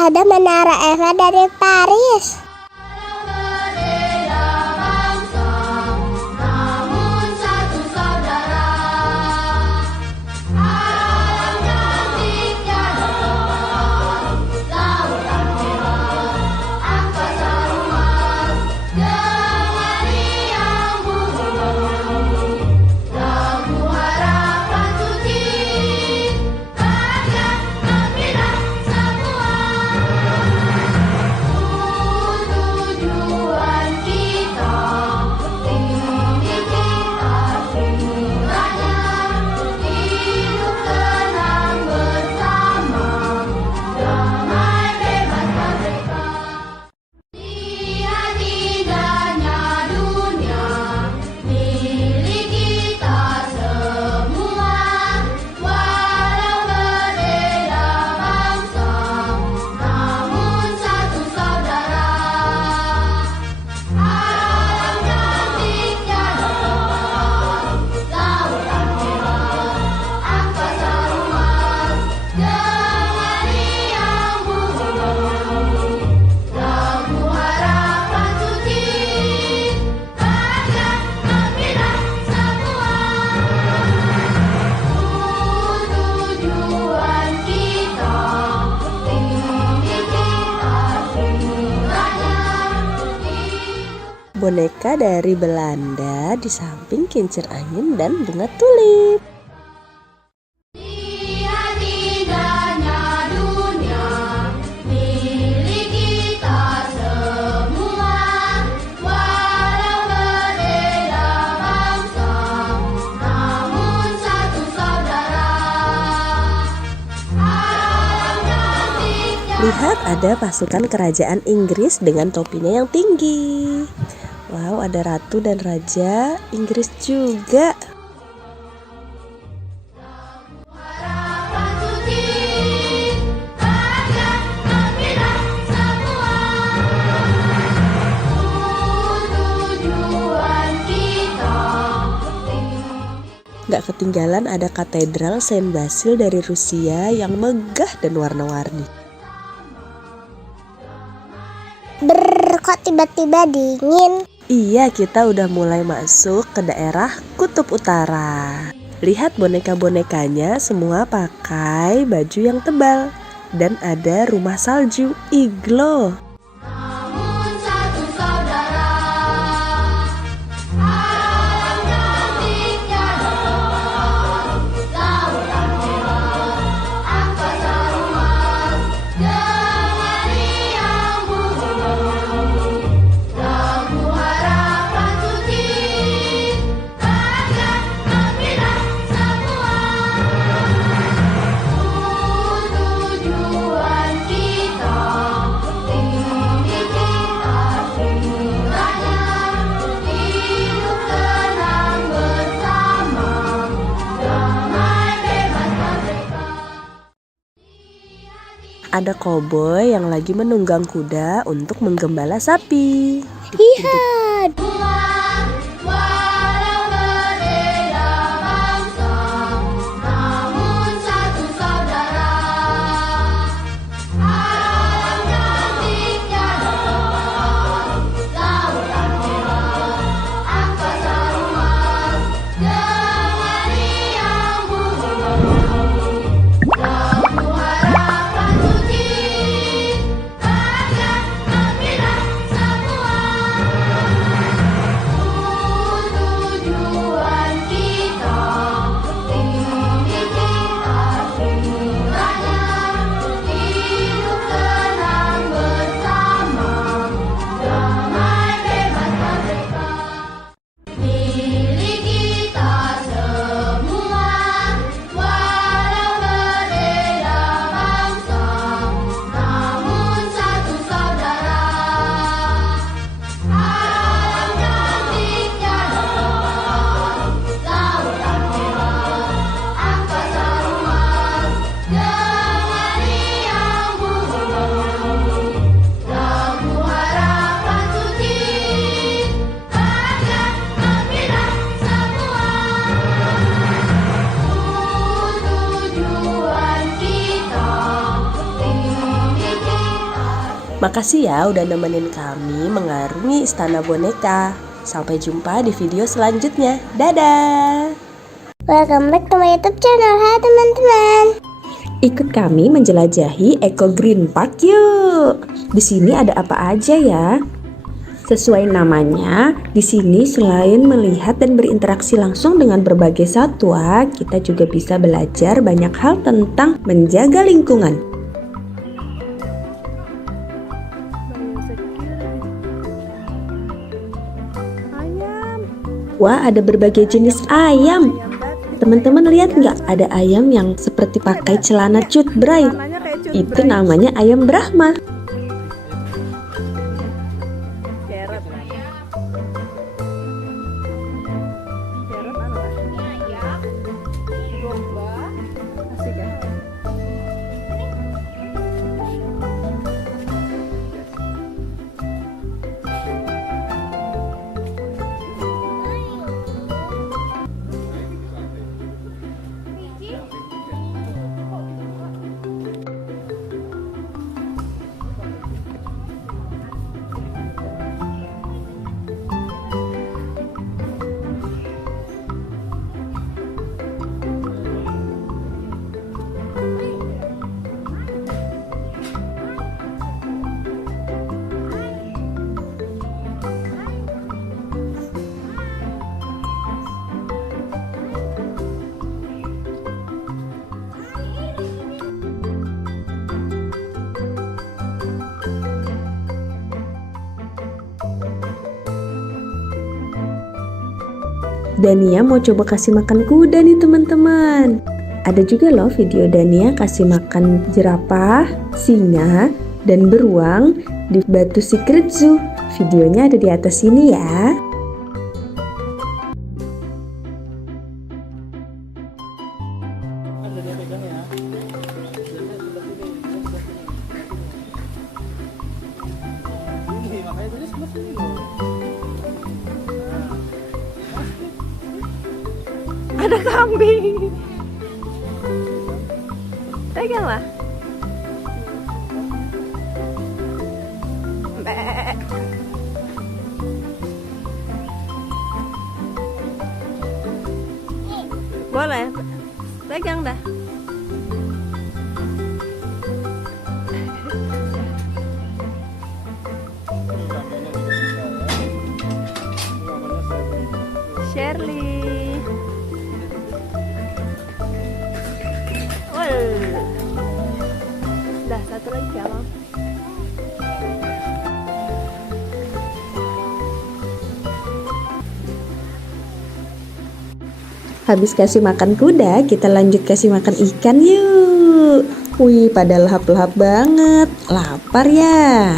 ada Menara Eiffel dari Paris. Namun satu saudara, alam cantiknya lautan merah, angkasa luas, dengan riang bumi, lagu harapan suci, bahagia gembira semua. Tujuan kita, tinggi cita-citanya, hidup tenang bersama, damai bebas merdeka. Lihat indahnya dunia, milik kita semua, walau berbeda bangsa, namun satu saudara. Alam cantiknya lautan merah, angkasa luas, dengan riang bumi, lagu harapan suci, bahagia gembira semua. Tujuan kita, tinggi cita-citanya, Boneka dari Belanda di samping kincir angin dan bunga tulip. lihat indahnya dunia, milik kita semua, walau berbeda bangsa, namun satu saudara. Alam cantiknya Lihat, ada pasukan kerajaan Inggris dengan topinya yang tinggi. Wow, ada ratu dan raja Inggris juga. harapan suci, bahagia gembira semua. Tujuan kita, Gak ketinggalan ada katedral Saint Basil dari Rusia yang megah dan warna-warni. Kok tiba-tiba dingin? Iya, kita udah mulai masuk ke daerah Kutub Utara. Lihat boneka-bonekanya semua pakai baju yang tebal. Dan ada rumah salju, iglo. namun satu saudara. Alam cantiknya lautan merah, angkasa luas, dengan riang bumi, lagu harapan suci, bahagia gembira semua. Tujuan kita, tinggi cita-citanya, hidup tenang bersama, damai bebas merdeka. Ada koboi yang lagi menunggang kuda untuk menggembala sapi. Lihat, Walau berbeda bangsa, namun satu saudara. Alam cantiknya lautan merah, angkasa luas, dengan riang bumi, lagu harapan suci, bahagia gembira semua. Makasih ya udah nemenin kami mengarungi istana boneka. Sampai jumpa di video selanjutnya. Dadah! Welcome back to my YouTube channel. Hai teman-teman. Ikut kami menjelajahi Eco Green Park yuk. Di sini ada apa aja ya? Sesuai namanya, di sini selain melihat dan berinteraksi langsung dengan berbagai satwa, kita juga bisa belajar banyak hal tentang menjaga lingkungan. Wah, ada berbagai jenis ayam. Teman-teman lihat nggak? Ada ayam yang seperti pakai celana cut bray. Itu namanya ayam Brahma. Dania mau coba kasih makan kuda nih teman-teman. Ada juga loh video Dania kasih makan jerapah, singa, dan beruang di Batu Secret Zoo. Videonya ada di atas sini ya. Ada kambing. Peganglah. Boleh. Pegang dah. Shirley. Dah, satu lagi kalau. Habis kasih makan kuda, kita lanjut kasih makan ikan yuk. Wih, pada lahap-lahap banget. Lapar ya.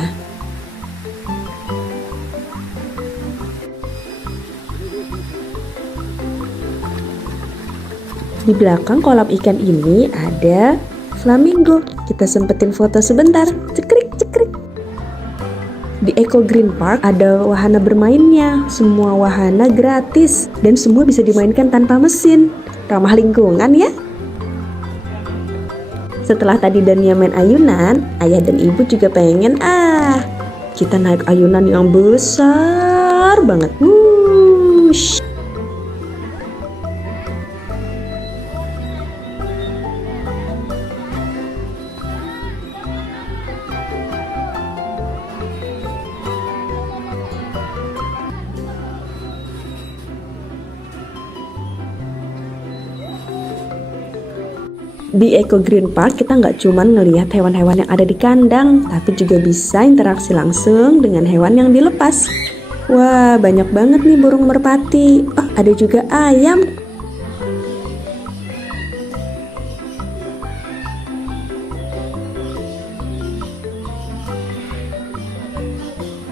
Di belakang kolam ikan ini ada flamingo. Kita sempetin foto sebentar. Cekrik, cekrik. Di Eco Green Park ada wahana bermainnya. Semua wahana gratis dan semua bisa dimainkan tanpa mesin. Ramah lingkungan ya. Setelah tadi Dania main ayunan, ayah dan ibu juga pengen kita naik ayunan yang besar banget. Wush. Di Eco Green Park kita nggak cuma ngelihat hewan-hewan yang ada di kandang, tapi juga bisa interaksi langsung dengan hewan yang dilepas. Wah, banyak banget nih burung merpati. Oh, ada juga ayam.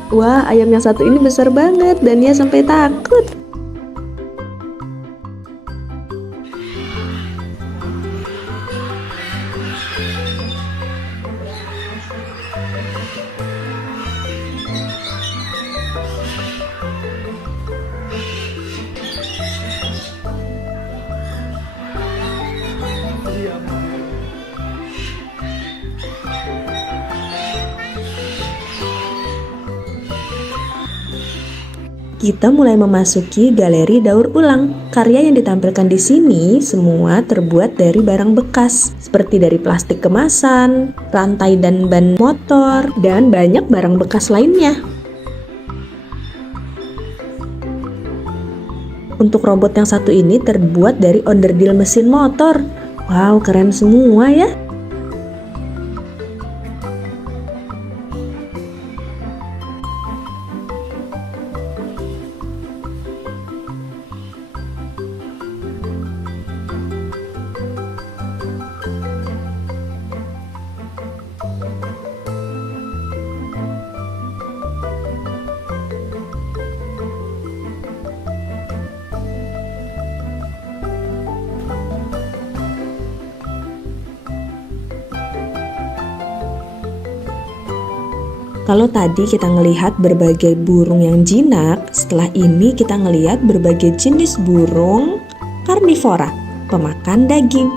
Wah, ayam yang satu ini besar banget, Dania sampai takut. kita mulai memasuki galeri daur ulang. Karya yang ditampilkan di sini semua terbuat dari barang bekas, seperti dari plastik kemasan, rantai dan ban motor, dan banyak barang bekas lainnya. Untuk robot yang satu ini terbuat dari onderdil mesin motor. Wow, keren semua ya. Kalau tadi kita ngelihat berbagai burung yang jinak, setelah ini kita ngelihat berbagai jenis burung karnivora, pemakan daging.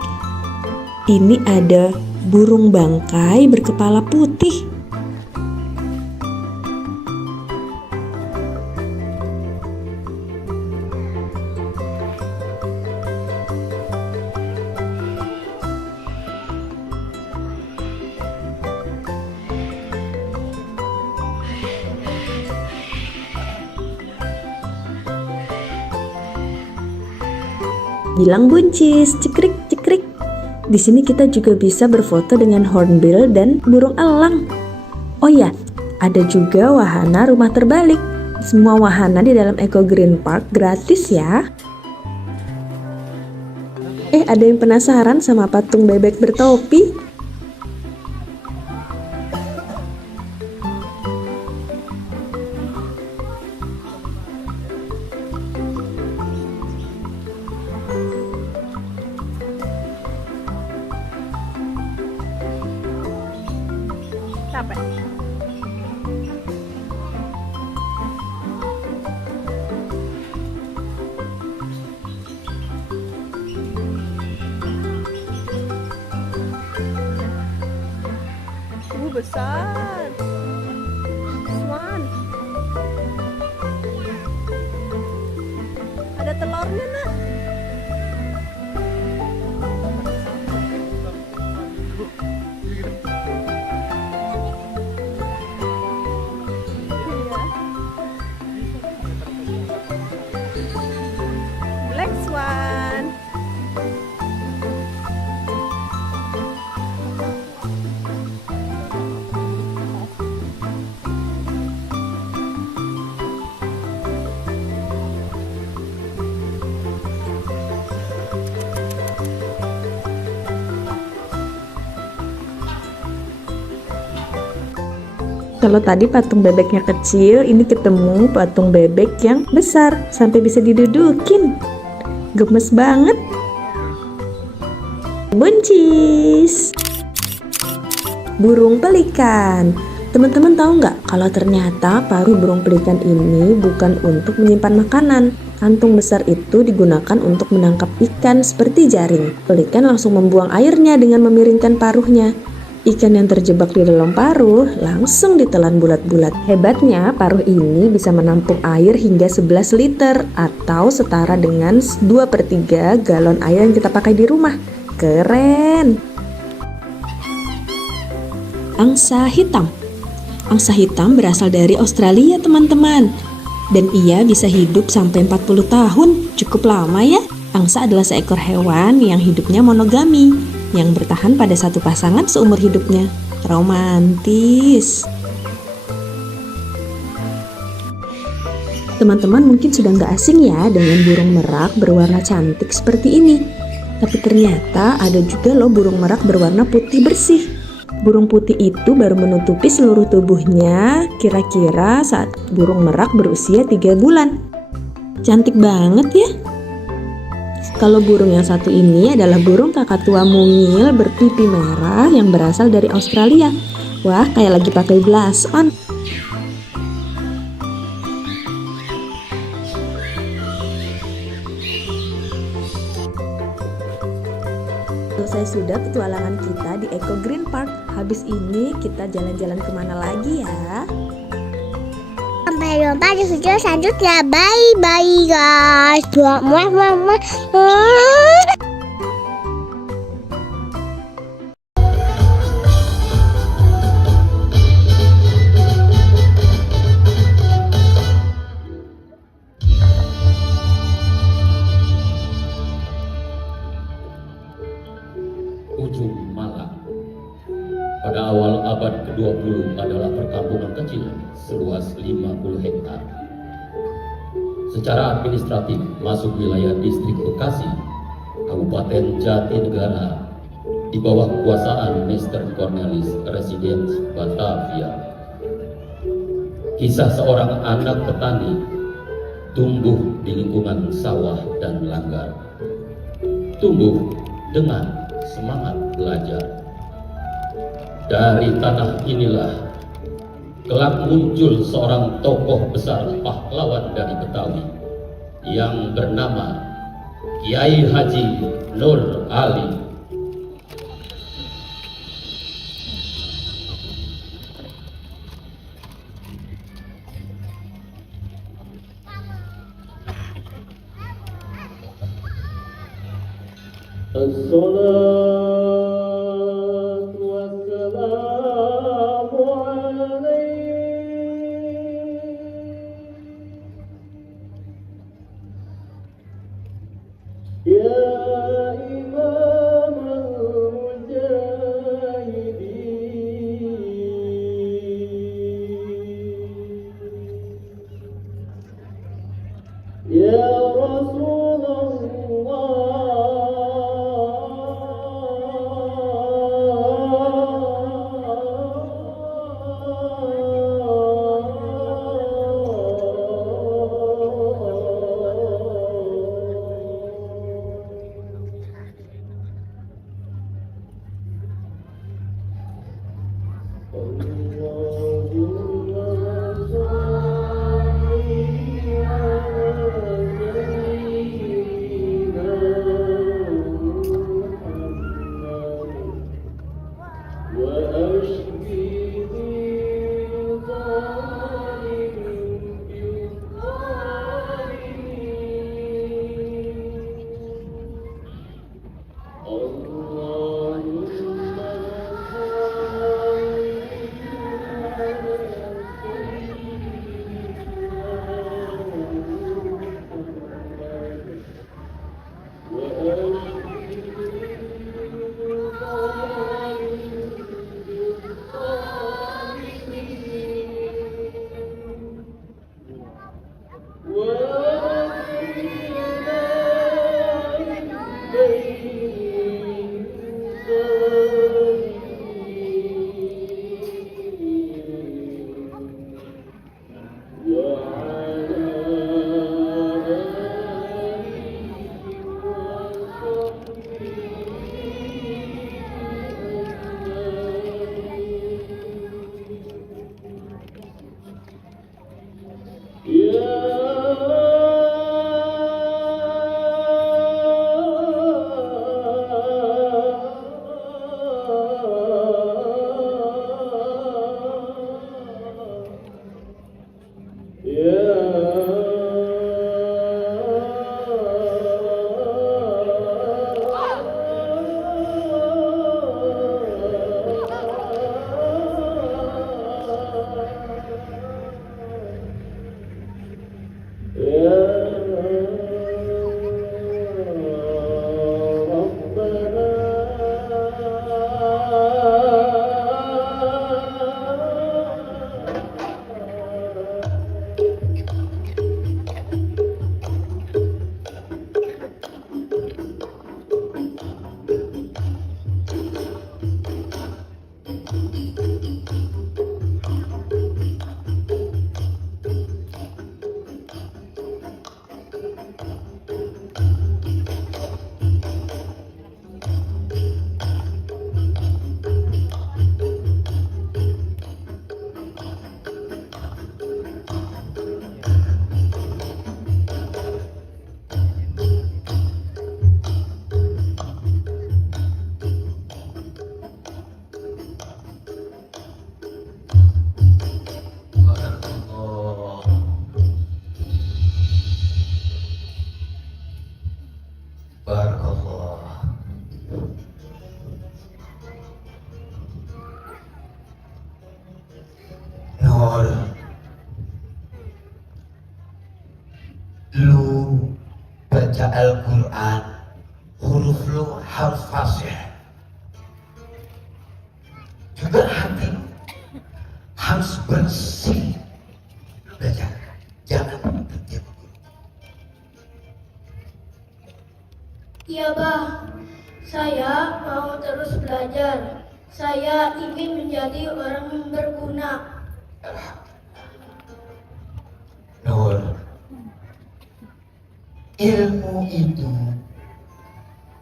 Ini ada burung bangkai berkepala putih. Bilang buncis, cekrik cekrik. Di sini kita juga bisa berfoto dengan hornbill dan burung elang. Oh ya, ada juga wahana rumah terbalik. Semua wahana di dalam Eco Green Park gratis ya. Ada yang penasaran sama patung bebek bertopi? Capek. Besar. Swan. Ada telurnya, Nak. Black swan. Kalau tadi patung bebeknya kecil, ini ketemu patung bebek yang besar sampai bisa didudukin. Gemes banget. Buncis. Burung pelikan. Teman-teman tahu nggak kalau ternyata paruh burung pelikan ini bukan untuk menyimpan makanan. Kantung besar itu digunakan untuk menangkap ikan seperti jaring. Pelikan langsung membuang airnya dengan memiringkan paruhnya. Ikan yang terjebak di dalam paruh langsung ditelan bulat-bulat. Hebatnya, paruh ini bisa menampung air hingga 11 liter atau setara dengan 2/3 galon air yang kita pakai di rumah. Keren! Angsa hitam. Angsa hitam berasal dari Australia, teman-teman. Dan ia bisa hidup sampai 40 tahun. Cukup lama ya. Angsa adalah seekor hewan yang hidupnya monogami, yang bertahan pada satu pasangan seumur hidupnya. Romantis. Teman-teman mungkin sudah nggak asing ya dengan burung merak berwarna cantik seperti ini. Tapi ternyata ada juga loh burung merak berwarna putih bersih. Burung putih itu baru menutupi seluruh tubuhnya kira-kira saat burung merak berusia 3 bulan. Cantik banget ya. Kalau burung yang satu ini adalah burung kakatua mungil berpipi merah yang berasal dari Australia. Wah, kayak lagi pakai blush on. Selesai sudah petualangan kita di Eco Green Park. Habis ini kita jalan-jalan kemana lagi ya? Sampai jumpa di video selanjutnya. Bye bye guys. Muah muah muah. Ujung Malang. Pada awal abad ke-20 adalah perkampungan kecil seluas 50 hektar. Secara administratif masuk wilayah distrik Bekasi, Kabupaten Jatinegara, di bawah kekuasaan Mr. Cornelis Residence Batavia. Kisah seorang anak petani tumbuh di lingkungan sawah dan langgar. Tumbuh dengan semangat belajar. Dari tanah inilah kelak muncul seorang tokoh besar pahlawan dari Betawi yang bernama Kiai Haji Nur Ali. Assalatu wassalamu alaik ya imam al-mujahidin ya Nur, lu baca Al-Quran, huruf lu harus fasih. Juga hati lu harus bersih. Belajar, jangan tertipu. Iya, Bah. Saya mau terus belajar. Saya ingin menjadi orang yang berguna. Nur, ilmu itu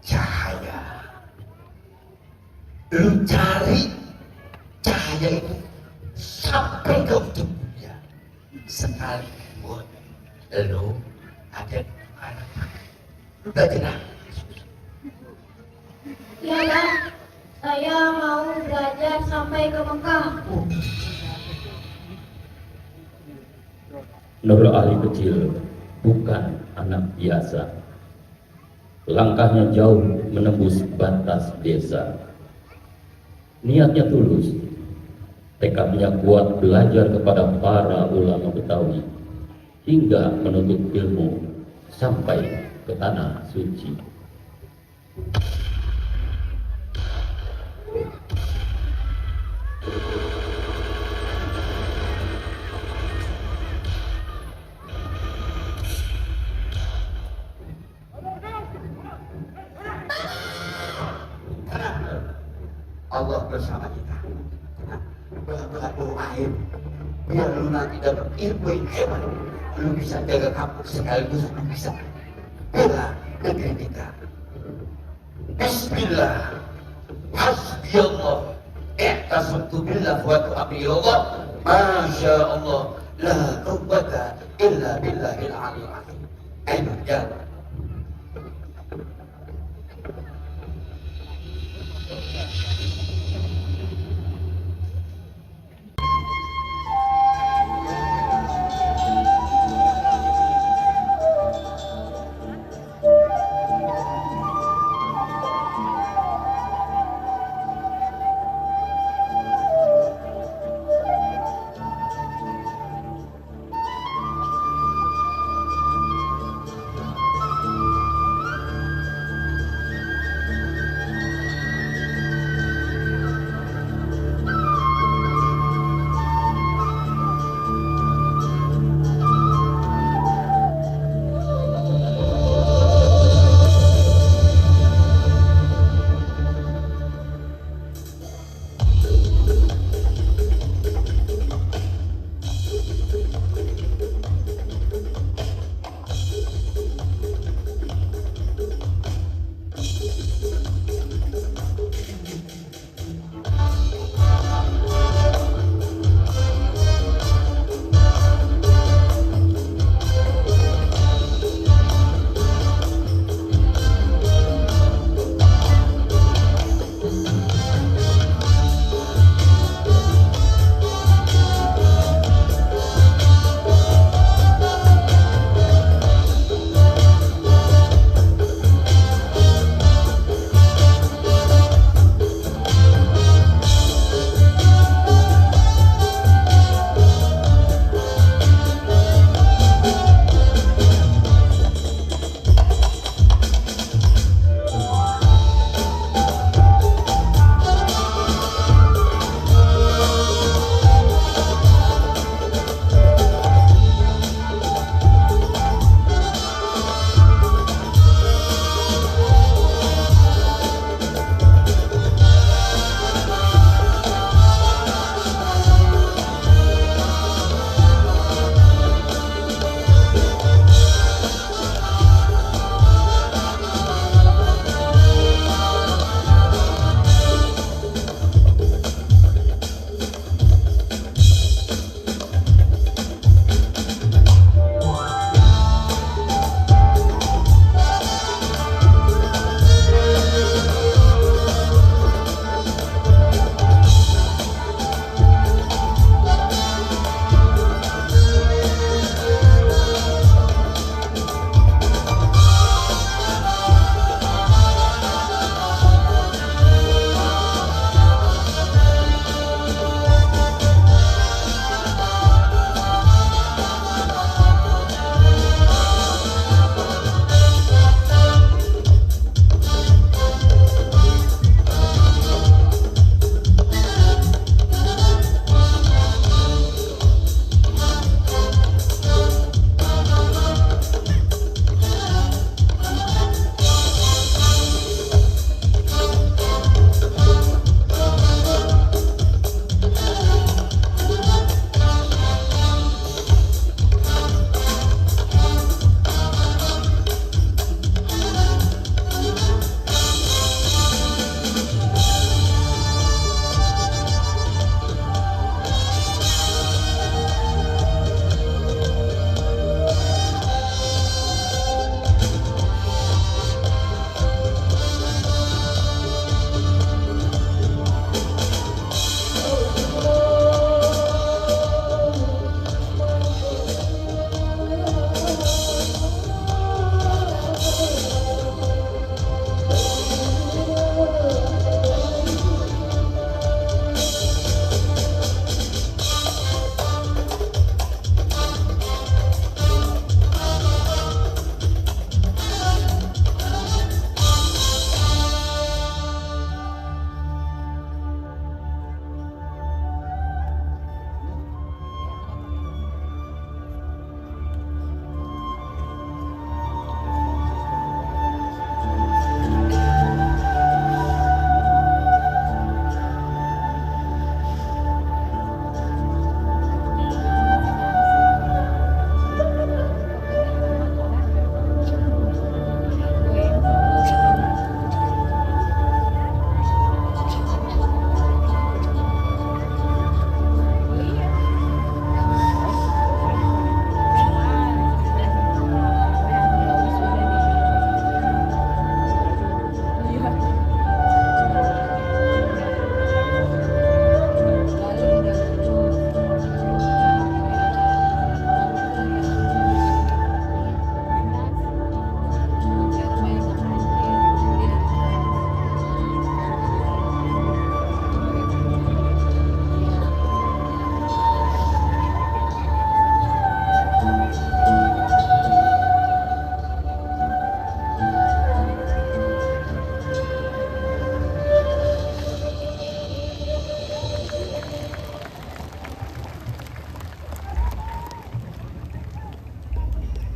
cahaya. Lu cari cahaya itu sampai ke ujung dunia. Sekalipun lu ada di mana. Lu belajar. Iya, Bah. Saya mau belajar sampai ke Mekah. Nur Ali kecil bukan anak biasa. Langkahnya jauh menembus batas desa. Niatnya tulus, tekadnya kuat belajar kepada para ulama Betawi hingga menuntut ilmu sampai ke tanah suci. Allah bersama kita. Berat doain biar lu nanti dapat ilmu yang hebat. Lu bisa jaga kampung sekaligus lu bisa bela negeri kita. Bismillah, hasbiyallah, ihtasamtu billah wa tu'abiyallah, masya Allah, la quwwata illa billahil aliyil azim. Ayo jalan.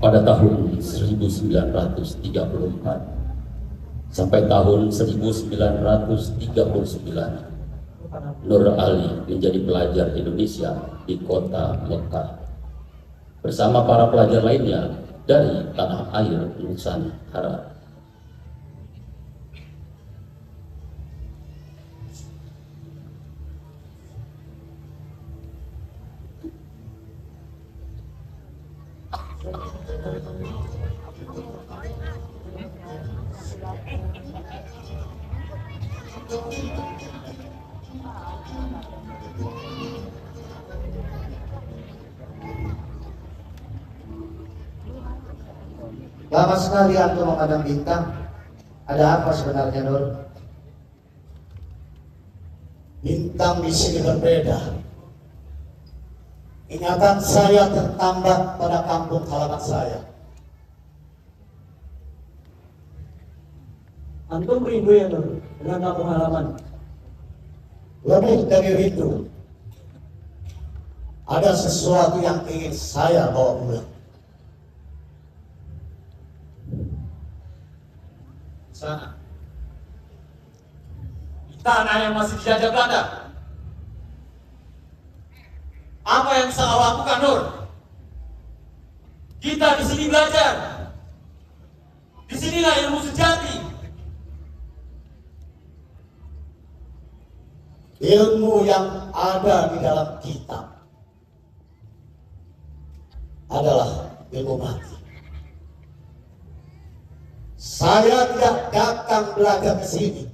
pada tahun 1934 sampai tahun 1939 Nur Ali menjadi pelajar Indonesia di kota Mekah bersama para pelajar lainnya dari tanah air Nusantara. Lama sekali antum memandang bintang. Ada apa sebenarnya, Nur? Bintang di sini berbeda. Ingatan saya tertambat pada kampung halaman saya. Antum rindu ya Nur dengan kampung halaman? Lebih dari rindu, ada sesuatu yang ingin saya bawa pulang. Sana, di tanah yang masih dijajah Belanda, apa yang bisa kau lakukan, Nur? Kita di sini belajar. Di sinilah ilmu sejati. Ilmu yang ada di dalam kitab adalah ilmu mati. Saya tidak datang belajar ke sini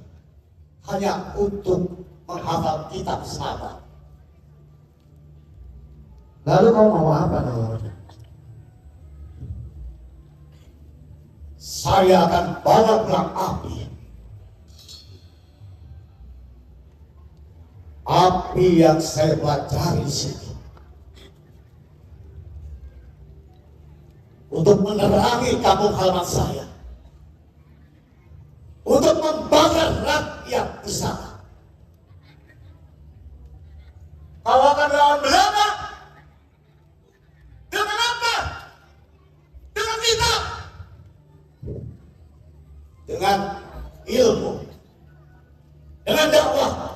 hanya untuk menghafal kitab semata. Lalu kau mau apa, Nur? Saya akan bawa pulang api. Api yang saya pelajari di sini untuk menerangi kampung halaman saya, untuk membakar rakyat di sana. Kau akan lawan Belanda. Dengan apa? Dengan kita. Dengan ilmu, dengan dakwah.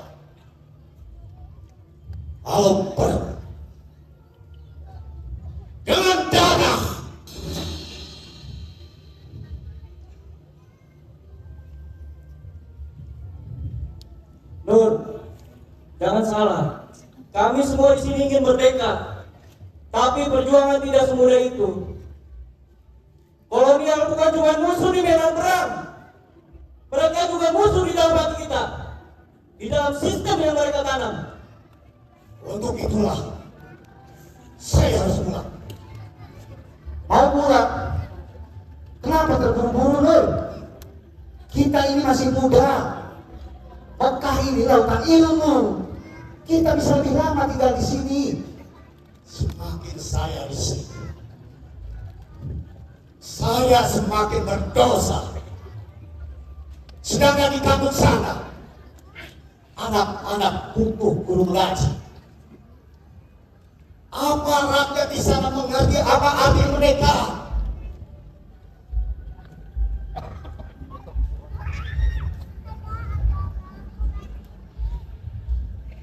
Kalau perlu dengan darah. Nur, jangan salah. Kami semua di sini ingin merdeka, tapi perjuangan tidak semudah itu. Kolonial bukan cuma musuh di medan perang, mereka juga musuh di dalam hati kita, di dalam sistem yang mereka tanam. Untuk itulah saya harus pulang. Mau pulang? Kenapa terburu-buru, Nur? Kita ini masih muda. Mekah ini lautan ilmu. Kita bisa lebih lama tinggal di sini. Semakin saya di sini, saya semakin berdosa. Sedangkan di kampung sana, anak-anak butuh guru mengaji. Apa rakyat di sana mengerti apa arti mereka?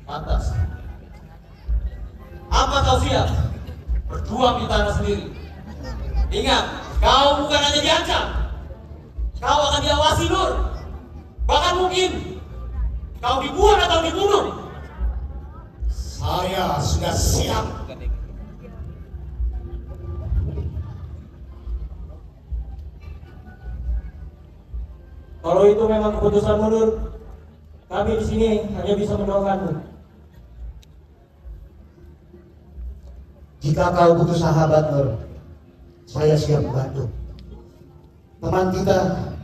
Pantas. Apa kau siap berjuang di tanah sendiri? Ingat, kau bukan hanya diancam, kau akan diawasi, Nur. Bahkan mungkin kau dibuang atau dibunuh. Saya sudah siap. Kalau itu memang keputusan Nur, kami di sini hanya bisa mendoakanmu. Jika kau butuh sahabat, Nur, saya siap membantu. Teman kita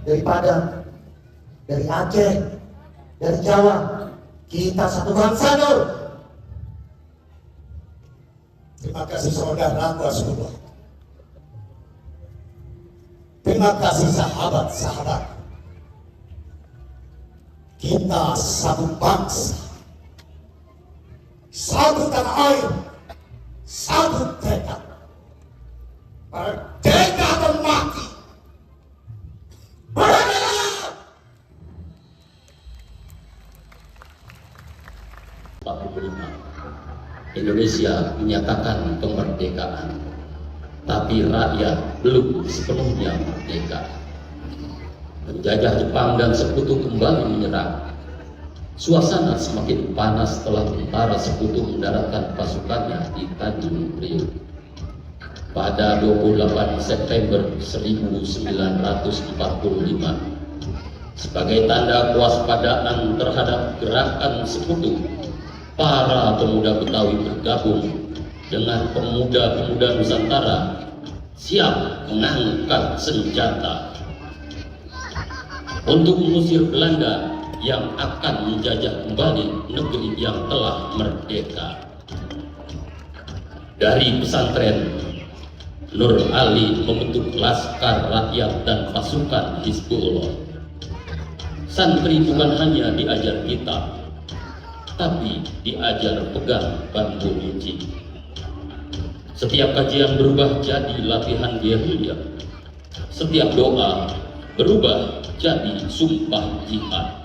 dari Padang, dari Aceh, dari Jawa, kita satu bangsa, Nur. Terima kasih saudaraku Rasulullah. Terima kasih sahabat-sahabat. Kita satu bangsa, satu tanah air, satu tekad. Merdeka! Indonesia menyatakan kemerdekaan, tapi rakyat belum sepenuhnya merdeka. Penjajah Jepang dan sekutu kembali menyerang. Suasana semakin panas setelah tentara sekutu mendaratkan pasukannya di Tanjung Priok. Pada 28 September 1945, sebagai tanda kewaspadaan terhadap gerakan sekutu, para pemuda Betawi bergabung dengan pemuda-pemuda Nusantara siap mengangkat senjata untuk mengusir Belanda yang akan menjajah kembali negeri yang telah merdeka. Dari pesantren, Nur Ali membentuk Laskar Rakyat dan pasukan Hizbullah. Santri bukan hanya diajar kitab, tapi diajar pegang bambu runcing. Setiap kajian berubah jadi latihan gerilya. Setiap doa berubah jadi sumpah jihad.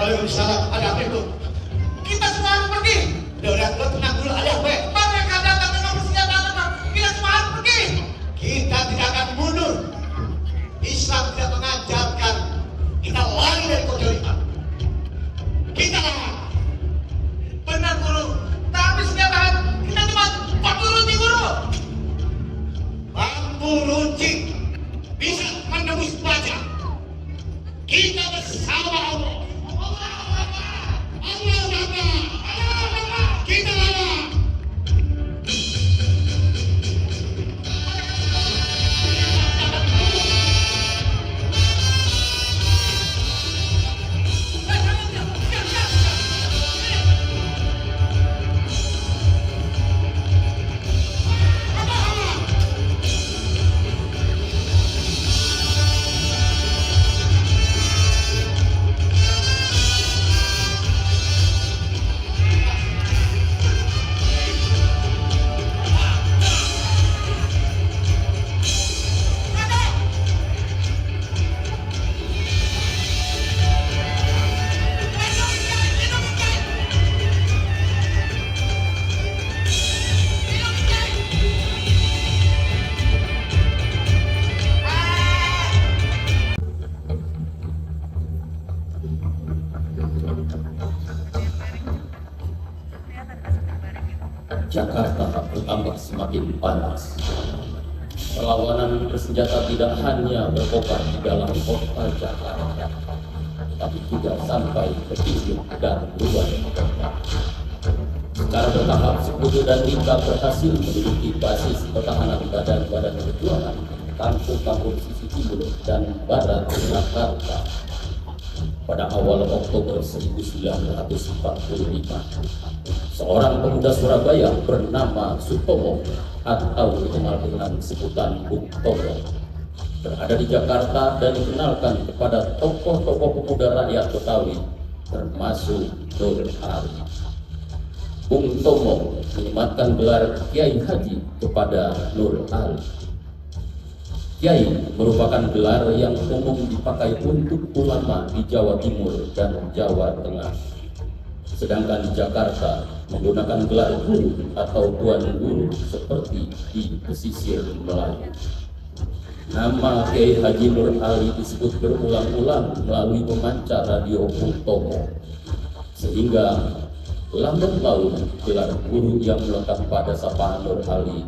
Waalaikumsalam, ada apa itu? Kita semua harus pergi. Udah, lo tenang dulu, ada apa? Mereka datang dengan bersenjata lengkap. Kita semua harus pergi. Kita tidak akan mundur. Islam tidak mengajarkan kita lari dari kejoliman. Kita lawan. Benar guru. Tapi senjata kita cuma bambu runcing guru. Bambu runcing bisa menembus baja. Kita bersama Allah. Kita lawan. Jakarta bertambah semakin panas. Perlawanan bersenjata tidak hanya berkobar di dalam kota Jakarta, tapi juga sampai ke pinggir dan luar kota. Secara bertahap, Sekutu dan Nika berhasil menduduki basis pertahanan badan-badan perjuangan kampung-kampung sisi timur dan barat Jakarta. Pada awal Oktober 1945, seorang pemuda Surabaya bernama Sutomo atau dikenal dengan sebutan Bung Tomo berada di Jakarta dan dikenalkan kepada tokoh-tokoh pemuda rakyat Betawi termasuk Nur Ali. Bung Tomo menyematkan gelar Kiai Haji kepada Nur Ali. Kiai merupakan gelar yang umum dipakai untuk ulama di Jawa Timur dan Jawa Tengah. Sedangkan di Jakarta menggunakan gelar guru atau tuan guru seperti di pesisir Melayu. Nama Kiai Haji Nur Ali disebut berulang-ulang melalui pemancar radio Bung Tomo, sehingga lambat laun gelar guru yang melekat pada sapaan Nur Ali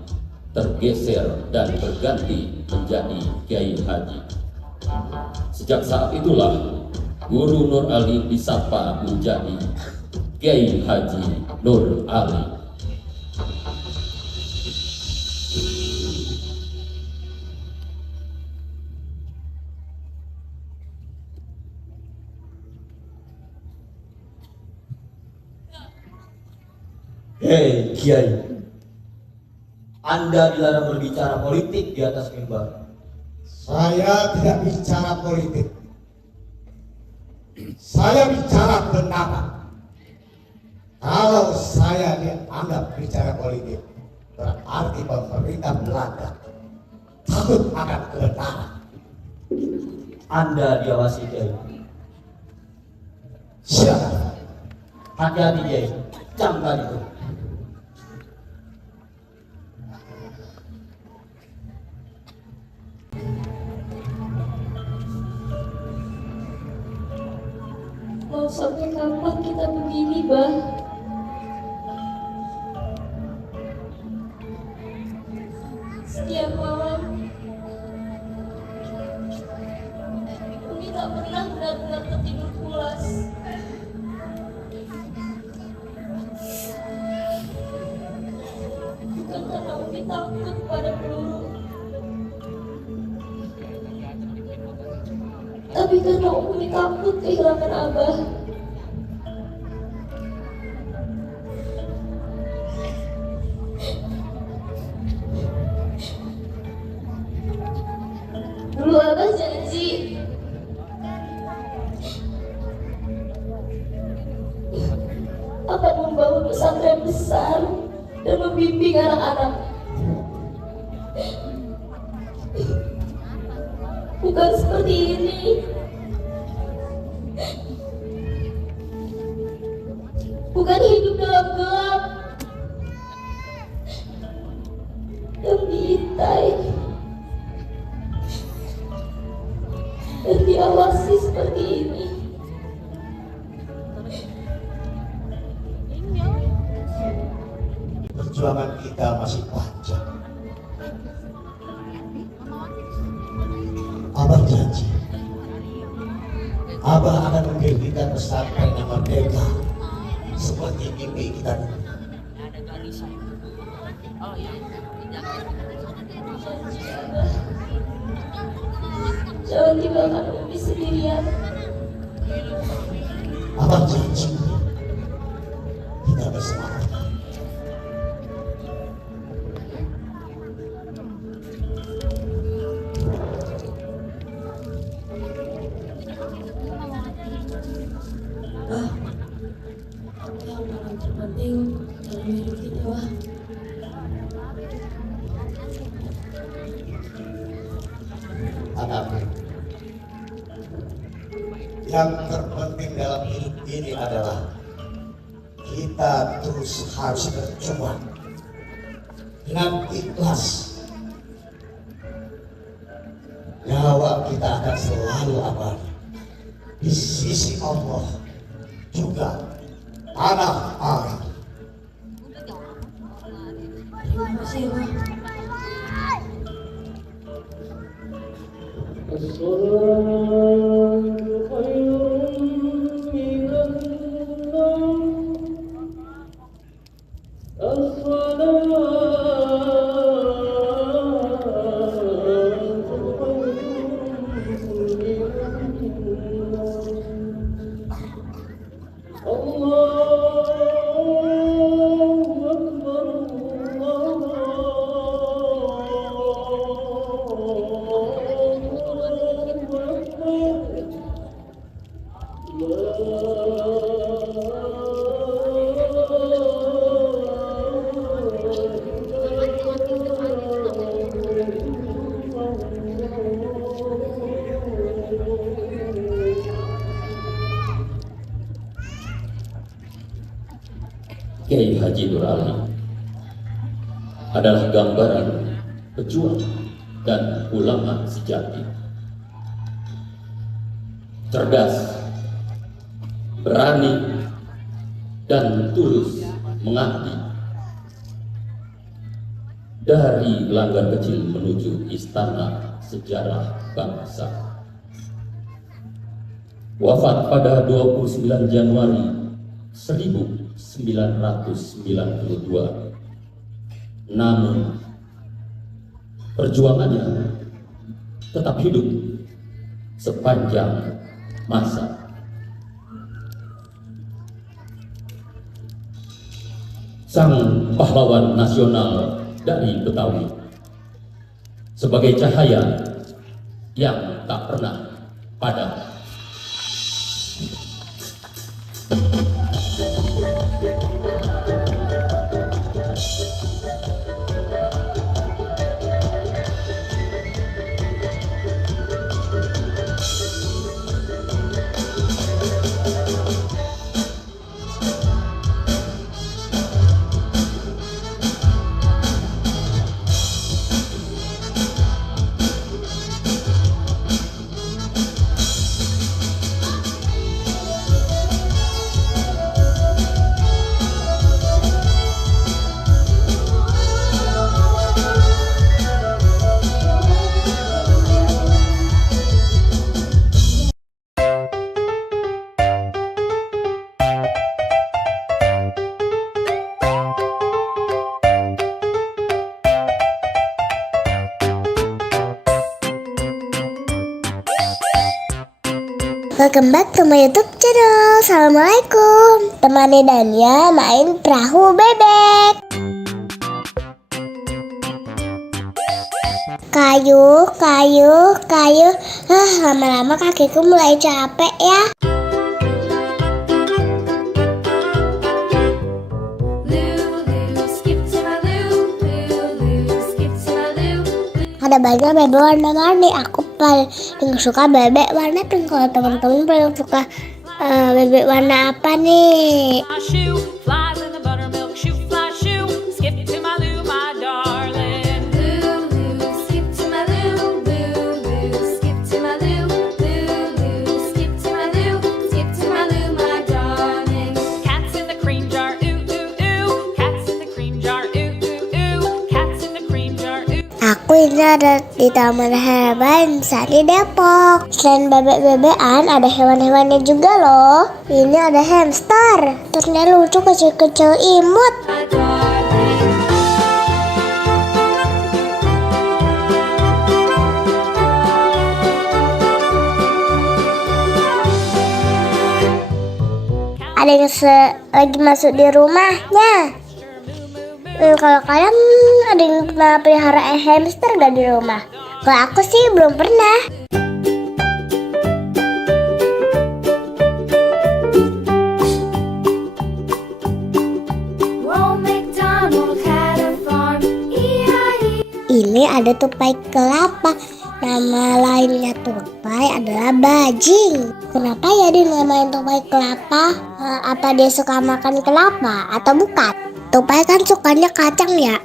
tergeser dan berganti menjadi Kiai Haji. Sejak saat itulah Guru Nur Ali disapa menjadi Kiai Haji Nur Ali. Hei Kiai, Anda dilarang berbicara politik di atas mimbar. Saya tidak bicara politik. Saya bicara kebenaran. Kalau saya dianggap bicara politik, berarti pemerintah Belanda takut akan kebenaran. Anda diawasi Kiai. Siapa? Hati-hati Kiai, camkan itu. Mau sampai kapan kita begini, Bah? Setiap malam Umi tak pernah benar-benar tertidur pulas. Bukan karena Umi takut pada peluru, tapi karena Umi takut kehilangan Abah. Dulu Abah janji akan membangun pesantren besar dan membimbing anak-anak. Bukan seperti ini. Bukan hidup dalam gelap yang diintai dan diawasi seperti ini. Perjuangan kita masih panjang. Abah janji, Abah akan mendirikan pesantren yang merdeka seperti mimpi kita dulu. Jangan tinggalkan Umi sendirian. Abah janji kita bersama. Yang paling terpenting dalam hidup kita, Wah. Anakku, yang terpenting dalam hidup ini adalah kita terus harus berjuang dengan ikhlas. Nyawa kita akan selalu abadi di sisi Allah, juga tanah air. Terima kasih, Wah. Kiai Haji Nur Ali adalah gambaran pejuang dan ulama sejati. Cerdas, berani, dan tulus mengabdi. Dari langgar kecil menuju istana sejarah bangsa. Wafat pada 29 Januari 1992. Namun perjuangannya tetap hidup sepanjang masa. Sang pahlawan nasional dari Betawi sebagai cahaya yang tak pernah padam. Welcome back to my YouTube channel. Assalamualaikum. Temani Dania main perahu bebek. Kayu. Lama-lama kakiku mulai capek ya. Ada banyak bebek warna-warni. Aku paling suka bebek warna pink. Kalau teman-teman paling suka bebek warna apa nih? Aku ini ada di Taman Hewan di Depok. Selain bebek-bebekan, ada hewan-hewannya juga loh. Ini ada hamster. Ternyata lucu, kecil-kecil imut. Ada yang lagi masuk di rumahnya. Kalau kalian ada yang pernah pelihara hamster gak di rumah? Kalau aku sih belum pernah. Ini ada tupai kelapa. Nama lainnya tupai adalah bajing. Kenapa ya dinamain tupai kelapa? Apa dia suka makan kelapa atau bukan? Tupai kan sukanya kacang ya.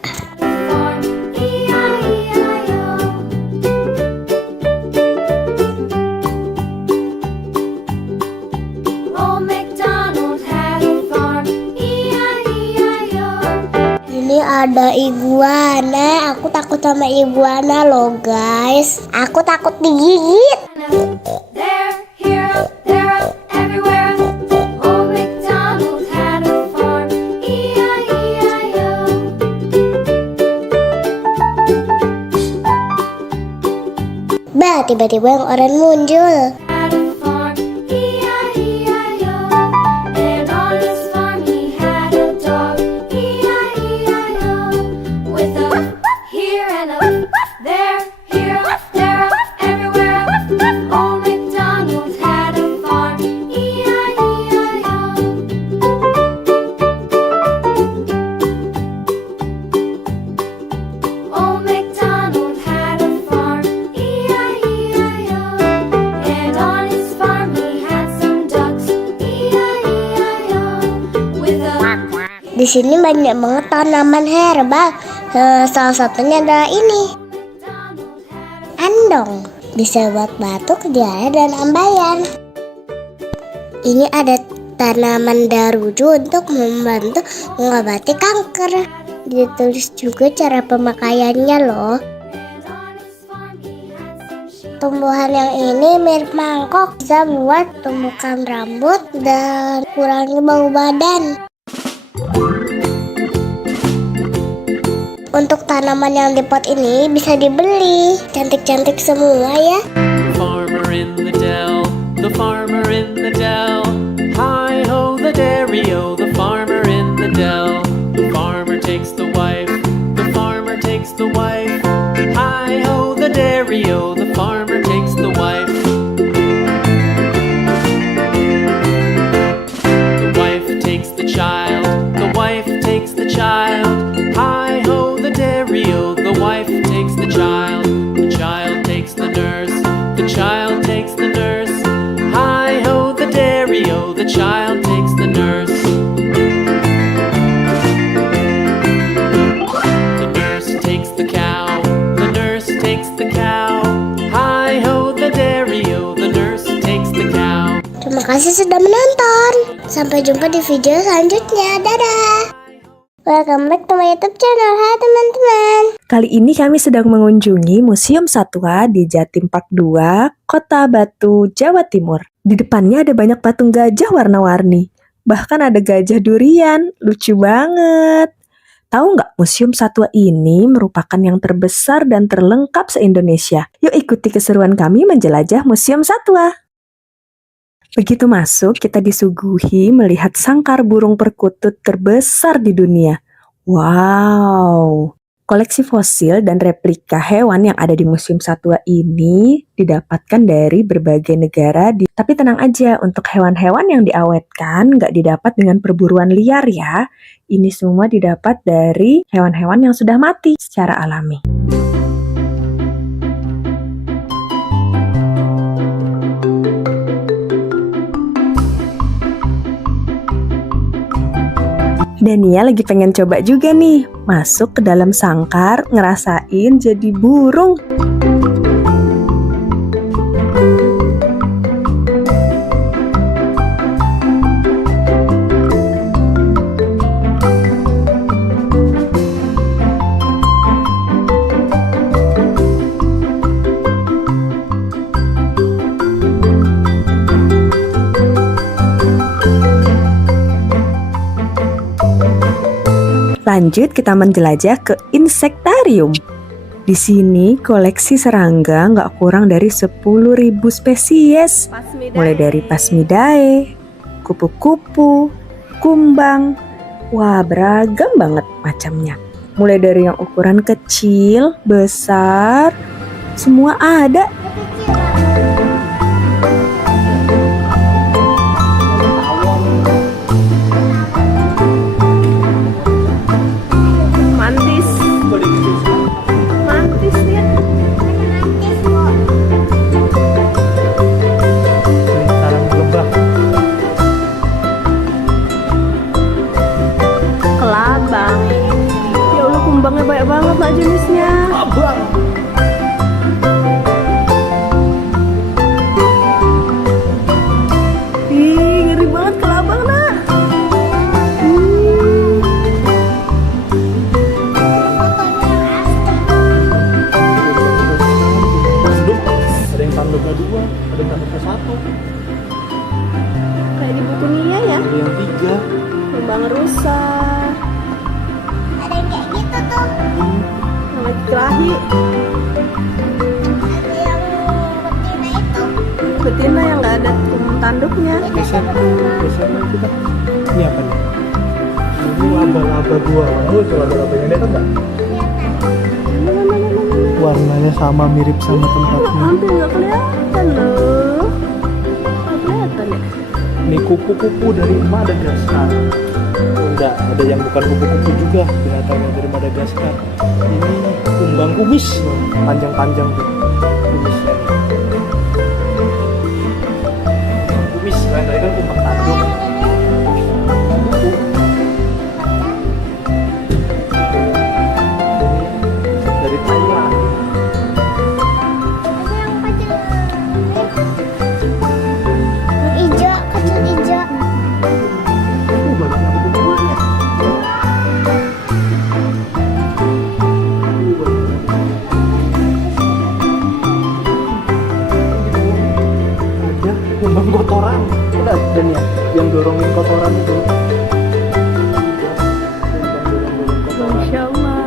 Ini ada iguana. Aku takut sama iguana loh guys. Aku takut digigit. Tiba-tiba yang oranye muncul. Di sini banyak banget tanaman herbal. Salah satunya adalah ini. dong. Bisa buat batuk, diare, dan ambayan. Ini ada tanaman daruju untuk membantu mengobati kanker. Ditulis juga cara pemakaiannya loh. Tumbuhan yang ini mirip mangkok, bisa buat tumbukan rambut dan kurangi bau badan. Untuk tanaman yang di pot ini bisa dibeli. Cantik-cantik semua ya. Farmer in the dell, the farmer in the dell. Hi ho the dairy-o, the farmer in the dell. The farmer takes the wife, the farmer takes the wife. Hi ho the dairy-o, the farmer takes the wife. The wife takes the child, the wife takes the child. Hi ho the dairy-o, the wife takes the child. The child takes the nurse, the child takes the nurse. Hi ho the dairy-o, the child takes the nurse. The nurse takes the cow, the nurse takes the cow. Hi ho the dairy-o, the nurse takes the cow. Terima kasih sudah menonton. Sampai jumpa di video selanjutnya. Dadah. Welcome back to my YouTube channel. Hai teman-teman. Kali ini kami sedang mengunjungi Museum Satwa di Jatim Park 2, Kota Batu, Jawa Timur. Di depannya ada banyak patung gajah warna-warni. Bahkan ada gajah durian, lucu banget. Tahu nggak, Museum Satwa ini merupakan yang terbesar dan terlengkap se-Indonesia. Yuk ikuti keseruan kami menjelajah Museum Satwa. Begitu masuk, kita disuguhi melihat sangkar burung perkutut terbesar di dunia. Wow! Koleksi fosil dan replika hewan yang ada di Museum Satwa ini didapatkan dari berbagai negara. Tapi tenang aja, untuk hewan-hewan yang diawetkan nggak didapat dengan perburuan liar ya. Ini semua didapat dari hewan-hewan yang sudah mati secara alami. Dania lagi pengen coba juga nih, masuk ke dalam sangkar, ngerasain jadi burung. Lanjut kita menjelajah ke insektarium. Di sini koleksi serangga nggak kurang dari 10.000 spesies. Mulai dari Phasmidae, kupu-kupu, kumbang. Wah, beragam banget macamnya. Mulai dari yang ukuran kecil, besar, semua ada. Kumbangnya banyak banget lah jenisnya. Abang. Ih, ngeri banget kelabang nak. Ada yang tanduknya 2, ada yang tanduknya 1. Kayak di buku Nia ya. Ada yang 3. Kumbang rusa. Nama kelahi. Ada yang betina itu. Betina yang nggak ada tanduknya. Geser kita. Ini apa nih? Ini laba-laba 2. Oh, itu laba-labanya lihat enggak? Warnanya sama, mirip sama tempatnya. Hampir nggak kelihatan loh. Nggak kelihatan ya. Ini kupu-kupu dari Madagaskar. Enggak, ada yang bukan kupu-kupu juga, binatang yang dari Madagaskar. Ini kumbang kumis, panjang-panjang tuh kumisnya. Kumis, kan tadi kan kumbang tanduk. Kupu. Ini dari Thailand. dorongin kotoran itu. Masya Allah.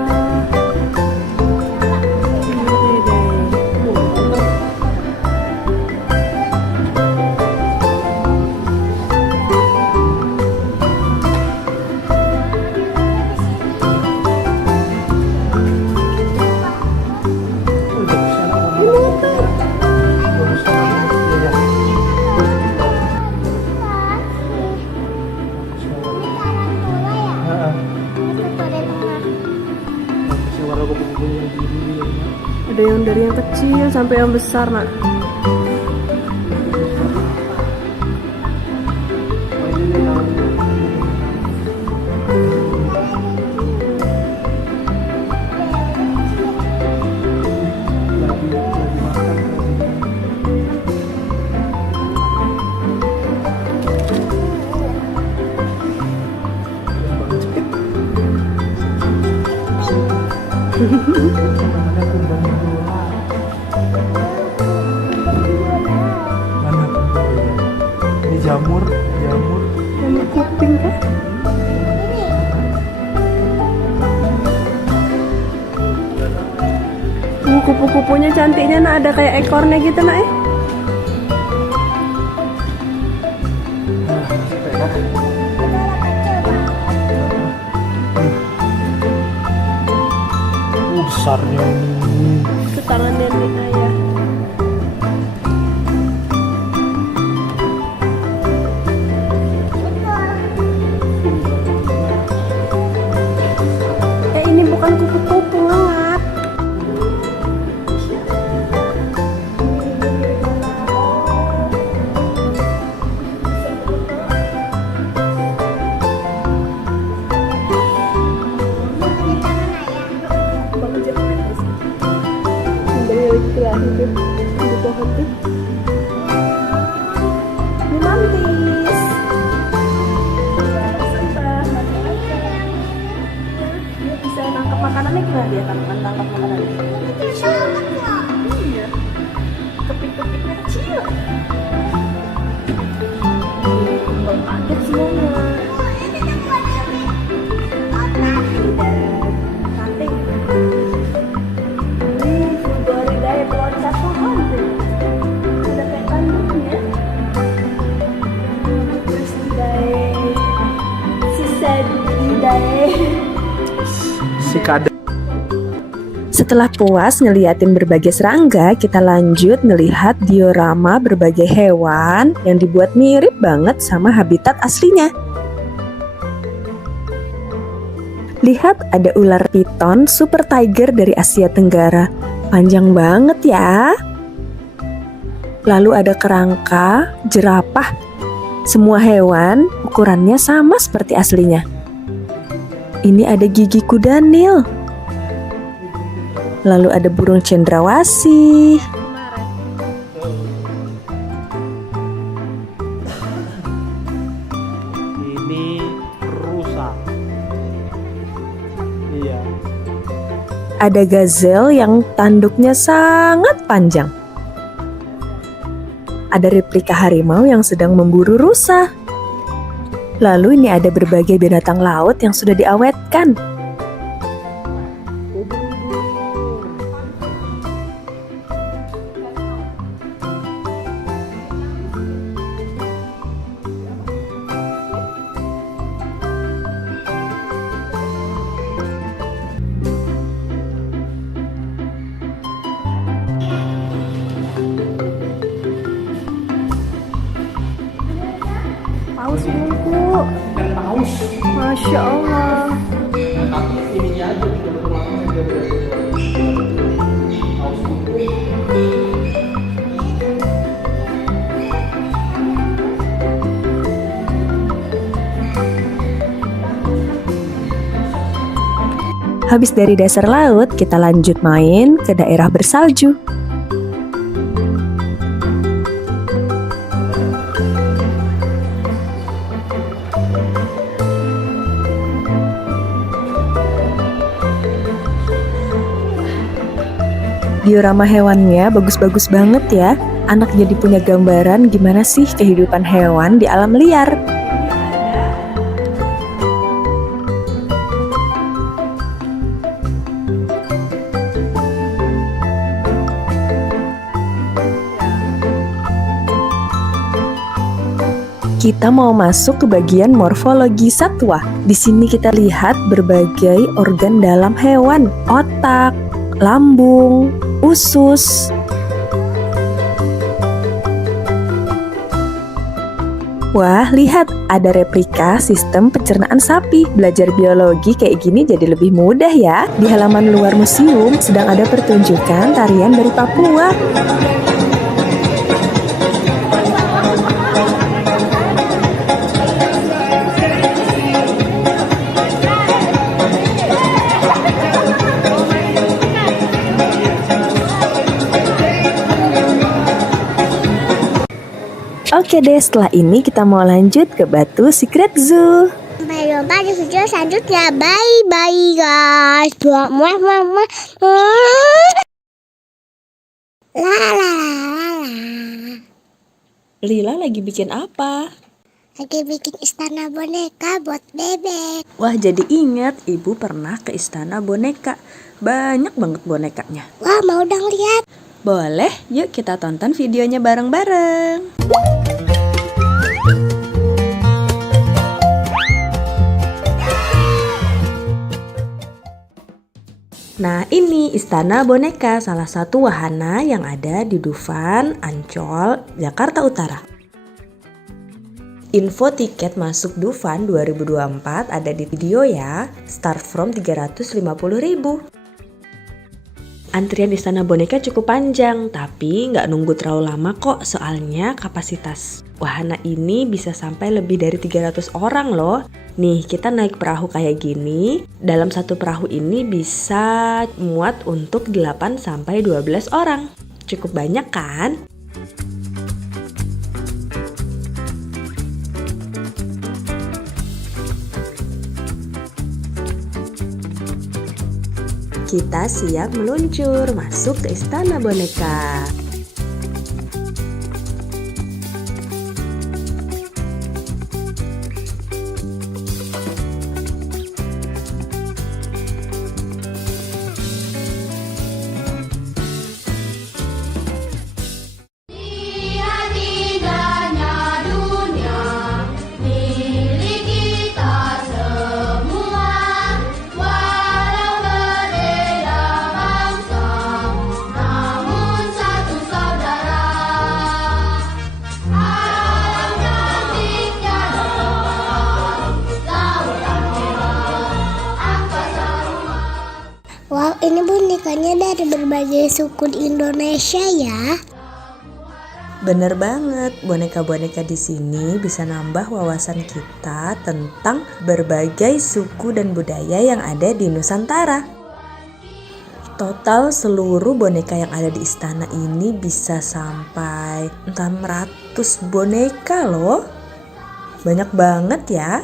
Ada yang dari yang kecil sampai yang besar, nak. Mana? Ini jamur. Ini kuping kan? Kupu-kupunya cantiknya, nak, ada kayak ekornya gitu, nak. Besarnya ini. Ke tangan nenek ayah. Ini bukan kupu-kupu, Lat. Di pohon tuh. Ini mantis. Dia bisa nangkap makanannya, gimana dia nangkap makanannya? Iya. Kepik-kepiknya kecil. Kaget semuanya. Setelah puas ngeliatin berbagai serangga, kita lanjut ngelihat diorama berbagai hewan yang dibuat mirip banget sama habitat aslinya. Lihat, ada ular piton super tiger dari Asia Tenggara. Panjang banget ya. Lalu ada kerangka, jerapah. Semua hewan ukurannya sama seperti aslinya. Ini ada gigi kuda Nil. Lalu ada burung cendrawasih. Ini rusa. Iya. Ada gazelle yang tanduknya sangat panjang. Ada replika harimau yang sedang memburu rusa. Lalu ini ada berbagai binatang laut yang sudah diawetkan. Paus bungku. Paus. Masya Allah. Tapi ininya aja tidak berwarna beda-beda. Paus bungku. Habis dari dasar laut, kita lanjut main ke daerah bersalju. Diorama hewannya bagus-bagus banget ya. Anak jadi punya gambaran gimana sih kehidupan hewan di alam liar. kita mau masuk ke bagian morfologi satwa. Di sini kita lihat berbagai organ dalam hewan, otak, lambung, usus. Wah, lihat, ada replika sistem pencernaan sapi. Belajar biologi kayak gini jadi lebih mudah ya. Di halaman luar museum sedang ada pertunjukan tarian dari Papua. Oke deh, setelah ini kita mau lanjut ke Batu Secret Zoo. Sampai jumpa di video selanjutnya. Bye guys. Muah. La la la la. Lila lagi bikin apa? Lagi bikin istana boneka buat bebek. Wah, jadi ingat ibu pernah ke istana boneka. Banyak banget bonekanya. Wah, mau dong lihat. Boleh, yuk kita tonton videonya bareng-bareng. Nah, ini istana boneka, salah satu wahana yang ada di Dufan, Ancol, Jakarta Utara. Info tiket masuk Dufan 2024 ada di video ya, start from 350.000. Antrian istana boneka cukup panjang, tapi nggak nunggu terlalu lama kok, soalnya kapasitas wahana ini bisa sampai lebih dari 300 orang loh. Nih, kita naik perahu kayak gini, dalam satu perahu ini bisa muat untuk 8-12 orang. Cukup banyak kan? Kita siap meluncur masuk ke istana boneka. Wow, ini bonekanya dari berbagai suku di Indonesia ya. Bener banget, boneka-boneka di sini bisa nambah wawasan kita tentang berbagai suku dan budaya yang ada di Nusantara. Total seluruh boneka yang ada di istana ini bisa sampai 600 boneka loh. Banyak banget ya.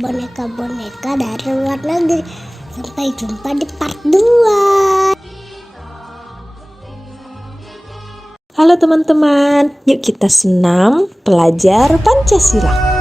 boneka-boneka dari luar negeri. Sampai jumpa di part 2. Halo teman-teman, yuk kita senam belajar Pancasila.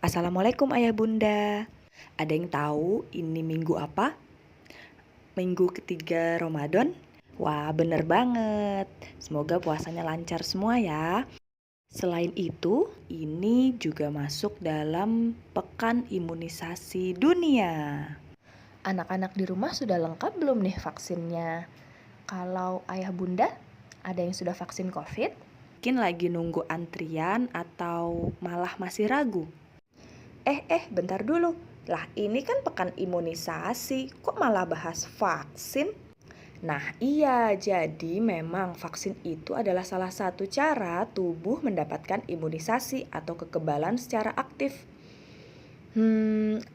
Assalamualaikum ayah bunda. Ada yang tahu ini minggu apa? Minggu ketiga Ramadan? Wah, bener banget. Semoga puasanya lancar semua ya. Selain itu, ini juga masuk dalam pekan imunisasi dunia. Anak-anak di rumah sudah lengkap belum nih vaksinnya? Kalau ayah bunda, ada yang sudah vaksin COVID? Mungkin lagi nunggu antrian atau malah masih ragu? Bentar dulu. Lah ini kan pekan imunisasi, kok malah bahas vaksin? Nah iya, jadi memang vaksin itu adalah salah satu cara tubuh mendapatkan imunisasi atau kekebalan secara aktif.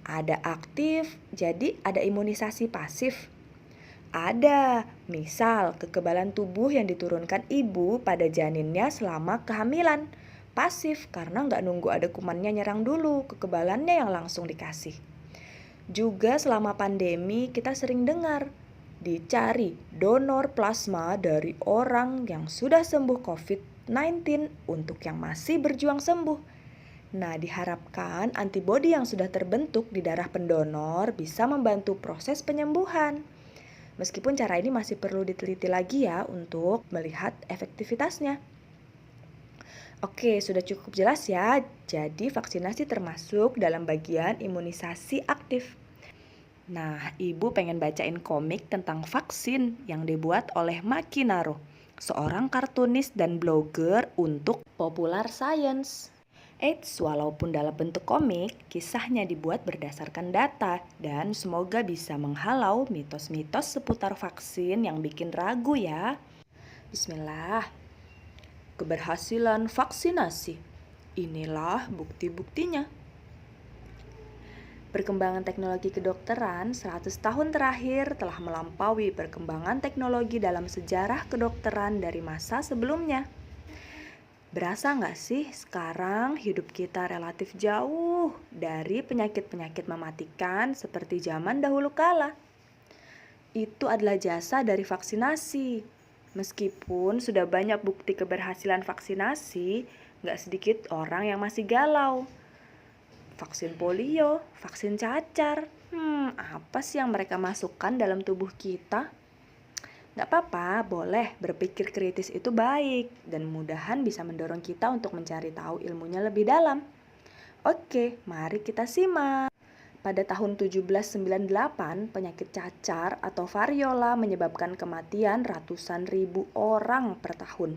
Ada aktif, jadi ada imunisasi pasif. Ada, misal kekebalan tubuh yang diturunkan ibu pada janinnya selama kehamilan. Pasif karena nggak nunggu ada kumannya nyerang dulu, kekebalannya yang langsung dikasih. Juga selama pandemi kita sering dengar dicari donor plasma dari orang yang sudah sembuh COVID-19 untuk yang masih berjuang sembuh. Nah, diharapkan antibodi yang sudah terbentuk di darah pendonor bisa membantu proses penyembuhan. Meskipun cara ini masih perlu diteliti lagi ya untuk melihat efektivitasnya. Oke, sudah cukup jelas ya. Jadi vaksinasi termasuk dalam bagian imunisasi aktif. Nah, ibu pengen bacain komik tentang vaksin yang dibuat oleh Maki Naro, seorang kartunis dan blogger untuk Popular Science. Eits, walaupun dalam bentuk komik, kisahnya dibuat berdasarkan data dan semoga bisa menghalau mitos-mitos seputar vaksin yang bikin ragu ya. Bismillah. Keberhasilan vaksinasi. Inilah bukti-buktinya. Perkembangan teknologi kedokteran 100 tahun terakhir telah melampaui perkembangan teknologi dalam sejarah kedokteran dari masa sebelumnya. Berasa nggak sih sekarang hidup kita relatif jauh dari penyakit-penyakit mematikan seperti zaman dahulu kala? Itu adalah jasa dari vaksinasi. Meskipun sudah banyak bukti keberhasilan vaksinasi, nggak sedikit orang yang masih galau. Vaksin polio, vaksin cacar, apa sih yang mereka masukkan dalam tubuh kita? Gak apa-apa, boleh berpikir kritis itu baik dan mudahan bisa mendorong kita untuk mencari tahu ilmunya lebih dalam. Oke, mari kita simak. Pada tahun 1798, penyakit cacar atau variola menyebabkan kematian ratusan ribu orang per tahun.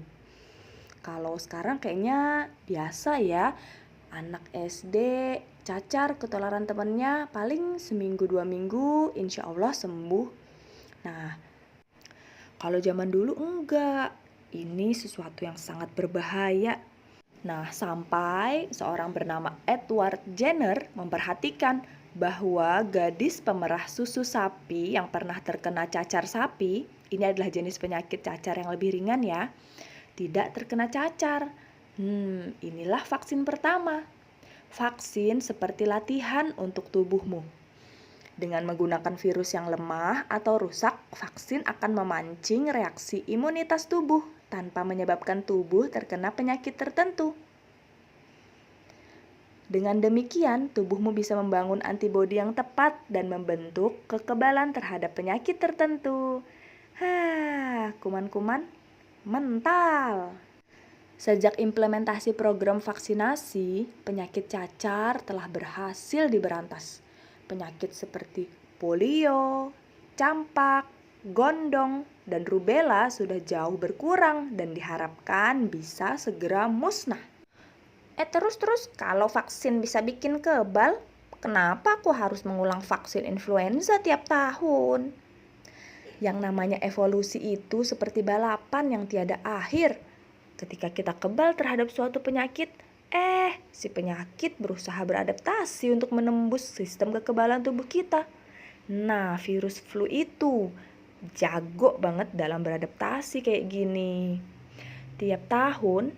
Kalau sekarang kayaknya biasa ya, anak SD cacar ketularan temennya paling seminggu 2 minggu insya Allah sembuh. Nah, kalau zaman dulu enggak, ini sesuatu yang sangat berbahaya. Nah, sampai seorang bernama Edward Jenner memperhatikan bahwa gadis pemerah susu sapi yang pernah terkena cacar sapi, ini adalah jenis penyakit cacar yang lebih ringan ya, tidak terkena cacar. Inilah vaksin pertama. Vaksin seperti latihan untuk tubuhmu. Dengan menggunakan virus yang lemah atau rusak, vaksin akan memancing reaksi imunitas tubuh tanpa menyebabkan tubuh terkena penyakit tertentu. Dengan demikian, tubuhmu bisa membangun antibodi yang tepat dan membentuk kekebalan terhadap penyakit tertentu. Kuman-kuman mental. Sejak implementasi program vaksinasi, penyakit cacar telah berhasil diberantas. Penyakit seperti polio, campak, gondong, dan rubella sudah jauh berkurang dan diharapkan bisa segera musnah. Terus kalau vaksin bisa bikin kebal, kenapa aku harus mengulang vaksin influenza tiap tahun? Yang namanya evolusi itu seperti balapan yang tiada akhir. Ketika kita kebal terhadap suatu penyakit, si penyakit berusaha beradaptasi untuk menembus sistem kekebalan tubuh kita. Nah, virus flu itu jago banget dalam beradaptasi kayak gini. Tiap tahun,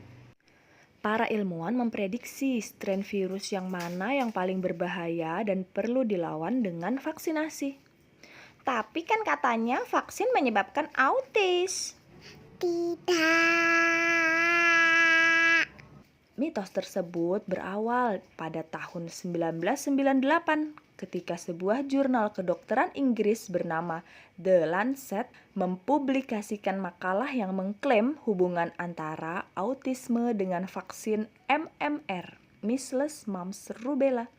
para ilmuwan memprediksi strain virus yang mana yang paling berbahaya dan perlu dilawan dengan vaksinasi. Tapi kan katanya vaksin menyebabkan autis. Tidak. Mitos tersebut berawal pada tahun 1998 ketika sebuah jurnal kedokteran Inggris bernama The Lancet mempublikasikan makalah yang mengklaim hubungan antara autisme dengan vaksin MMR, Measles, Mumps, Rubella.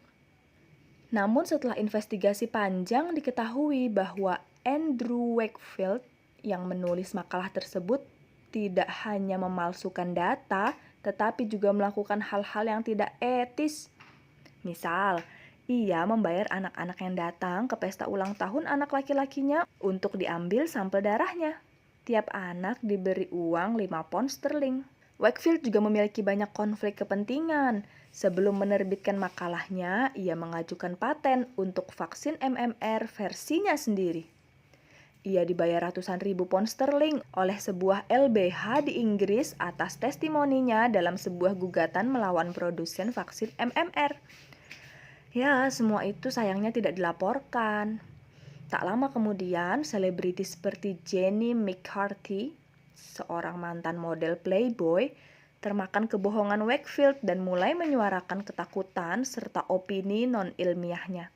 Namun setelah investigasi panjang diketahui bahwa Andrew Wakefield yang menulis makalah tersebut tidak hanya memalsukan data, tetapi juga melakukan hal-hal yang tidak etis. Misal, ia membayar anak-anak yang datang ke pesta ulang tahun anak laki-lakinya untuk diambil sampel darahnya. Tiap anak diberi uang 5 pound sterling. Wakefield juga memiliki banyak konflik kepentingan. Sebelum menerbitkan makalahnya, ia mengajukan paten untuk vaksin MMR versinya sendiri. Ia dibayar ratusan ribu pound sterling oleh sebuah LBH di Inggris atas testimoninya dalam sebuah gugatan melawan produsen vaksin MMR. Ya, semua itu sayangnya tidak dilaporkan. Tak lama kemudian, selebriti seperti Jenny McCarthy, seorang mantan model Playboy, termakan kebohongan Wakefield dan mulai menyuarakan ketakutan serta opini non-ilmiahnya.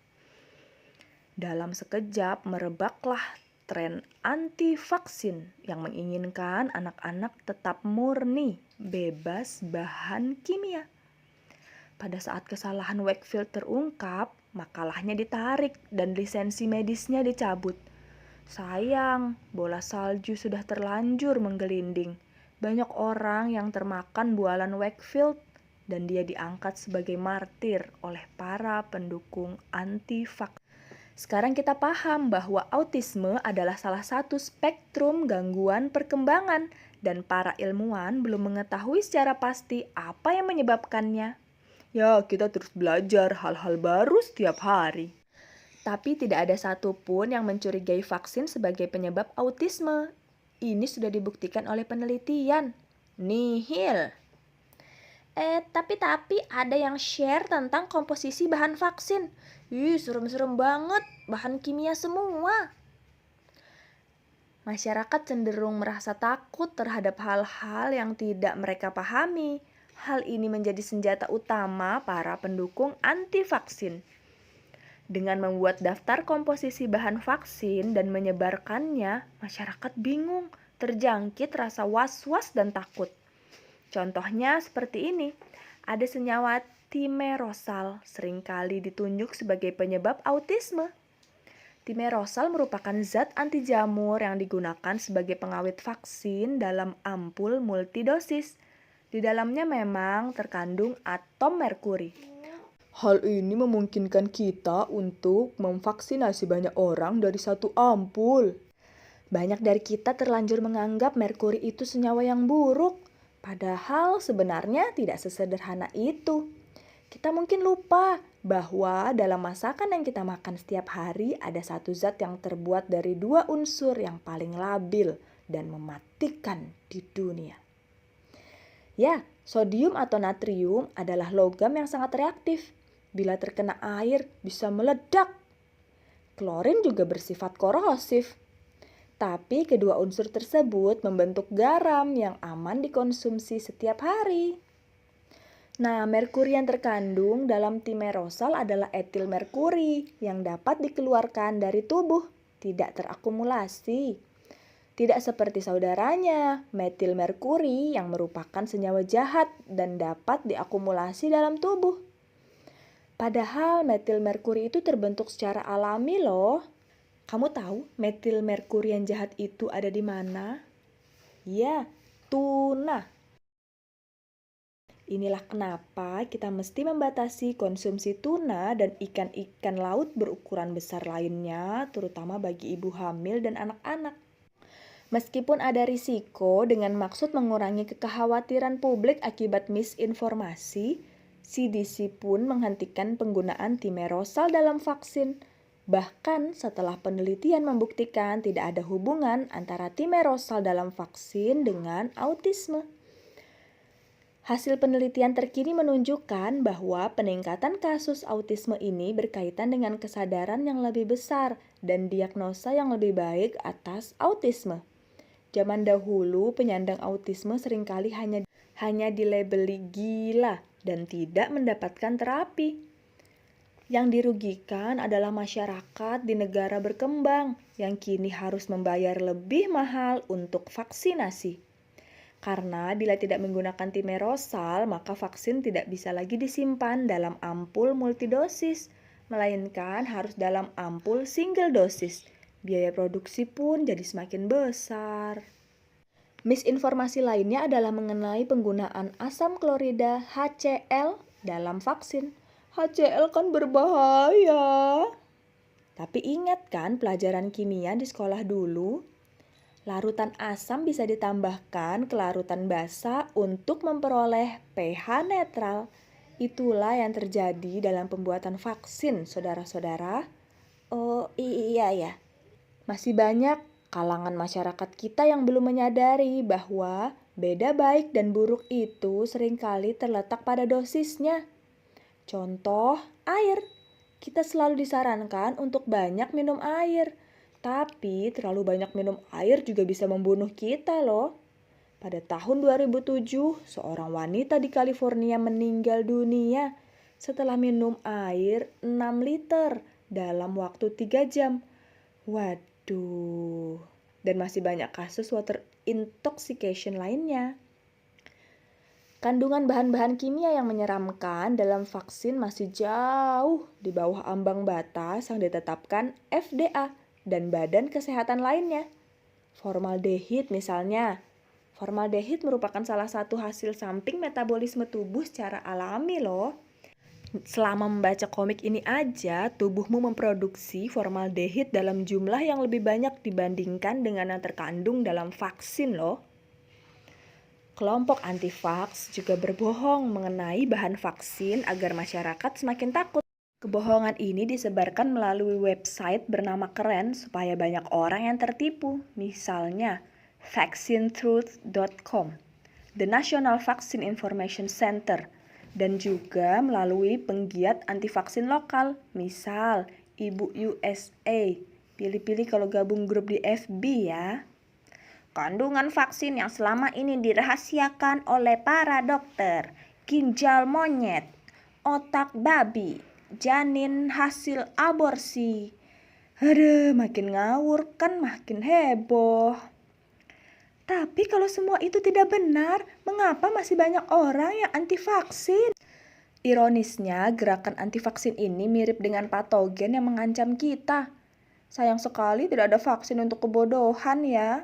Dalam sekejap merebaklah tren anti-vaksin yang menginginkan anak-anak tetap murni, bebas bahan kimia. Pada saat kesalahan Wakefield terungkap, makalahnya ditarik dan lisensi medisnya dicabut. Sayang, bola salju sudah terlanjur menggelinding. Banyak orang yang termakan bualan Wakefield. dan dia diangkat sebagai martir oleh para pendukung anti-vaksin. Sekarang kita paham bahwa autisme adalah salah satu spektrum gangguan perkembangan dan para ilmuwan belum mengetahui secara pasti apa yang menyebabkannya. Ya, kita terus belajar hal-hal baru setiap hari. Tapi tidak ada satupun yang mencurigai vaksin sebagai penyebab autisme. Ini sudah dibuktikan oleh penelitian. Nihil. Tapi ada yang share tentang komposisi bahan vaksin. Serem-serem banget, bahan kimia semua. Masyarakat cenderung merasa takut terhadap hal-hal yang tidak mereka pahami. Hal ini menjadi senjata utama para pendukung anti-vaksin. Dengan membuat daftar komposisi bahan vaksin dan menyebarkannya, masyarakat bingung, terjangkit rasa was-was dan takut. Contohnya seperti ini, ada senyawa timerosal seringkali ditunjuk sebagai penyebab autisme. Timerosal merupakan zat anti jamur yang digunakan sebagai pengawet vaksin dalam ampul multidosis. Di dalamnya memang terkandung atom merkuri. Hal ini memungkinkan kita untuk memvaksinasi banyak orang dari satu ampul. Banyak dari kita terlanjur menganggap merkuri itu senyawa yang buruk. Padahal sebenarnya tidak sesederhana itu. Kita mungkin lupa bahwa dalam masakan yang kita makan setiap hari ada satu zat yang terbuat dari 2 unsur yang paling labil dan mematikan di dunia. Ya, sodium atau natrium adalah logam yang sangat reaktif. Bila terkena air bisa meledak. Klorin juga bersifat korosif. Tapi kedua unsur tersebut membentuk garam yang aman dikonsumsi setiap hari. Nah, merkuri yang terkandung dalam timerosal adalah etil merkuri yang dapat dikeluarkan dari tubuh, tidak terakumulasi. Tidak seperti saudaranya, metil merkuri yang merupakan senyawa jahat dan dapat diakumulasi dalam tubuh. Padahal metil merkuri itu terbentuk secara alami loh. Kamu tahu metil merkuri yang jahat itu ada di mana? Ya, tuna. Inilah kenapa kita mesti membatasi konsumsi tuna dan ikan-ikan laut berukuran besar lainnya, terutama bagi ibu hamil dan anak-anak. Meskipun ada risiko dengan maksud mengurangi kekhawatiran publik akibat misinformasi, CDC pun menghentikan penggunaan timerosal dalam vaksin. Bahkan setelah penelitian membuktikan tidak ada hubungan antara timerosal dalam vaksin dengan autisme. Hasil penelitian terkini menunjukkan bahwa peningkatan kasus autisme ini berkaitan dengan kesadaran yang lebih besar dan diagnosa yang lebih baik atas autisme. Zaman dahulu penyandang autisme seringkali hanya dilabeli gila dan tidak mendapatkan terapi. Yang dirugikan adalah masyarakat di negara berkembang yang kini harus membayar lebih mahal untuk vaksinasi. Karena bila tidak menggunakan timerosal, maka vaksin tidak bisa lagi disimpan dalam ampul multidosis, melainkan harus dalam ampul single dosis. Biaya produksi pun jadi semakin besar. Misinformasi lainnya adalah mengenai penggunaan asam klorida HCl dalam vaksin. HCl kan berbahaya. Tapi ingat kan pelajaran kimia di sekolah dulu? Larutan asam bisa ditambahkan ke larutan basa untuk memperoleh pH netral. Itulah yang terjadi dalam pembuatan vaksin, saudara-saudara. Oh iya ya. Masih banyak kalangan masyarakat kita yang belum menyadari bahwa beda baik dan buruk itu seringkali terletak pada dosisnya. Contoh, air. Kita selalu disarankan untuk banyak minum air. Tapi terlalu banyak minum air juga bisa membunuh kita loh. Pada tahun 2007, seorang wanita di California meninggal dunia setelah minum air 6 liter dalam waktu 3 jam. Waduh. Dan masih banyak kasus water intoxication lainnya. Kandungan bahan-bahan kimia yang menyeramkan dalam vaksin masih jauh di bawah ambang batas yang ditetapkan FDA dan badan kesehatan lainnya. Formaldehid misalnya, Formaldehid merupakan salah satu hasil samping metabolisme tubuh secara alami loh. Selama membaca komik ini aja, tubuhmu memproduksi formaldehid dalam jumlah yang lebih banyak dibandingkan dengan yang terkandung dalam vaksin loh. Kelompok anti-vaks juga berbohong mengenai bahan vaksin agar masyarakat semakin takut. Kebohongan ini disebarkan melalui website bernama keren supaya banyak orang yang tertipu. Misalnya, vaccinetruth.com, The National Vaccine Information Center, dan juga melalui penggiat anti-vaksin lokal, misal Ibu USA. Pilih-pilih kalau gabung grup di FB ya. Kandungan vaksin yang selama ini dirahasiakan oleh para dokter, ginjal monyet, otak babi, janin hasil aborsi. Aduh, makin ngawur kan makin heboh. Tapi kalau semua itu tidak benar, mengapa masih banyak orang yang anti vaksin? Ironisnya, gerakan anti vaksin ini mirip dengan patogen yang mengancam kita. Sayang sekali tidak ada vaksin untuk kebodohan ya.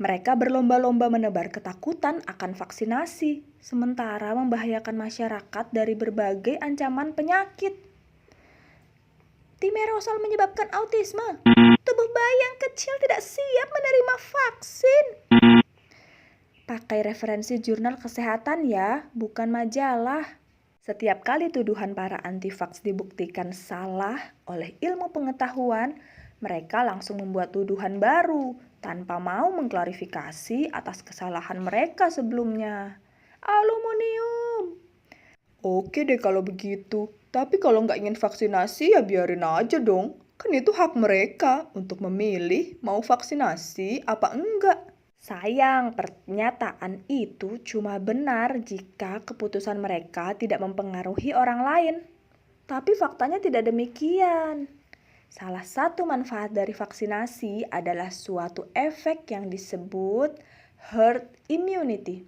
Mereka berlomba-lomba menebar ketakutan akan vaksinasi, sementara membahayakan masyarakat dari berbagai ancaman penyakit. Thimerosal menyebabkan autisme. Tubuh bayi yang kecil tidak siap menerima vaksin. Pakai referensi jurnal kesehatan ya, bukan majalah. Setiap kali tuduhan para anti-vaks dibuktikan salah oleh ilmu pengetahuan, mereka langsung membuat tuduhan baru tanpa mau mengklarifikasi atas kesalahan mereka sebelumnya. Aluminium. Oke deh kalau begitu, tapi kalau nggak ingin vaksinasi ya biarin aja dong. Kan itu hak mereka untuk memilih mau vaksinasi apa enggak. Sayang, pernyataan itu cuma benar jika keputusan mereka tidak mempengaruhi orang lain. Tapi faktanya tidak demikian. Salah satu manfaat dari vaksinasi adalah suatu efek yang disebut herd immunity.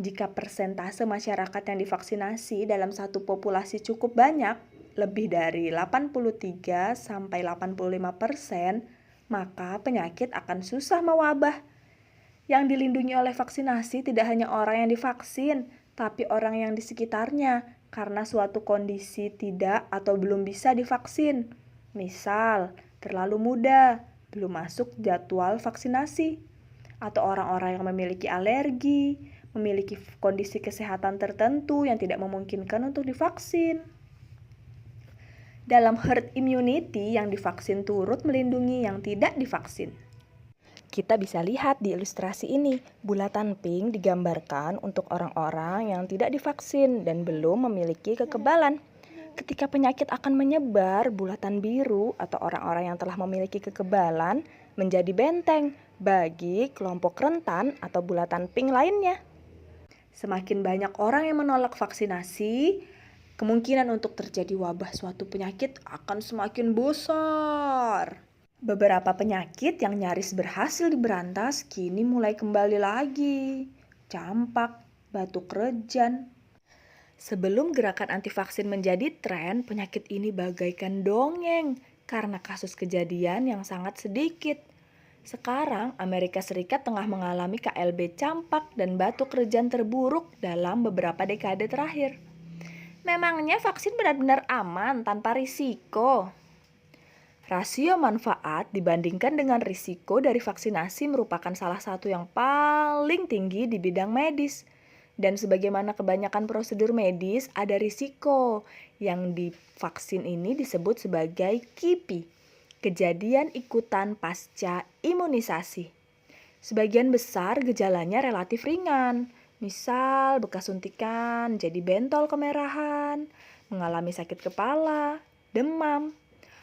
Jika persentase masyarakat yang divaksinasi dalam satu populasi cukup banyak, lebih dari 83-85%, maka penyakit akan susah mewabah. Yang dilindungi oleh vaksinasi tidak hanya orang yang divaksin, tapi orang yang di sekitarnya karena suatu kondisi tidak atau belum bisa divaksin. Misal, terlalu muda, belum masuk jadwal vaksinasi, atau orang-orang yang memiliki alergi, memiliki kondisi kesehatan tertentu yang tidak memungkinkan untuk divaksin. Dalam herd immunity, yang divaksin turut melindungi yang tidak divaksin. Kita bisa lihat di ilustrasi ini, bulatan pink digambarkan untuk orang-orang yang tidak divaksin dan belum memiliki kekebalan. Ketika penyakit akan menyebar, bulatan biru atau orang-orang yang telah memiliki kekebalan menjadi benteng bagi kelompok rentan atau bulatan pink lainnya. Semakin banyak orang yang menolak vaksinasi, kemungkinan untuk terjadi wabah suatu penyakit akan semakin besar. Beberapa penyakit yang nyaris berhasil diberantas kini mulai kembali lagi. Campak, batuk rejan. Sebelum gerakan anti vaksin menjadi tren, penyakit ini bagaikan dongeng karena kasus kejadian yang sangat sedikit. Sekarang, Amerika Serikat tengah mengalami KLB campak dan batuk rejan terburuk dalam beberapa dekade terakhir. Memangnya vaksin benar-benar aman tanpa risiko? Rasio manfaat dibandingkan dengan risiko dari vaksinasi merupakan salah satu yang paling tinggi di bidang medis. Dan sebagaimana kebanyakan prosedur medis, ada risiko yang di vaksin ini disebut sebagai KIPI, kejadian ikutan pasca imunisasi. Sebagian besar gejalanya relatif ringan, misal bekas suntikan jadi bentol kemerahan, mengalami sakit kepala, demam.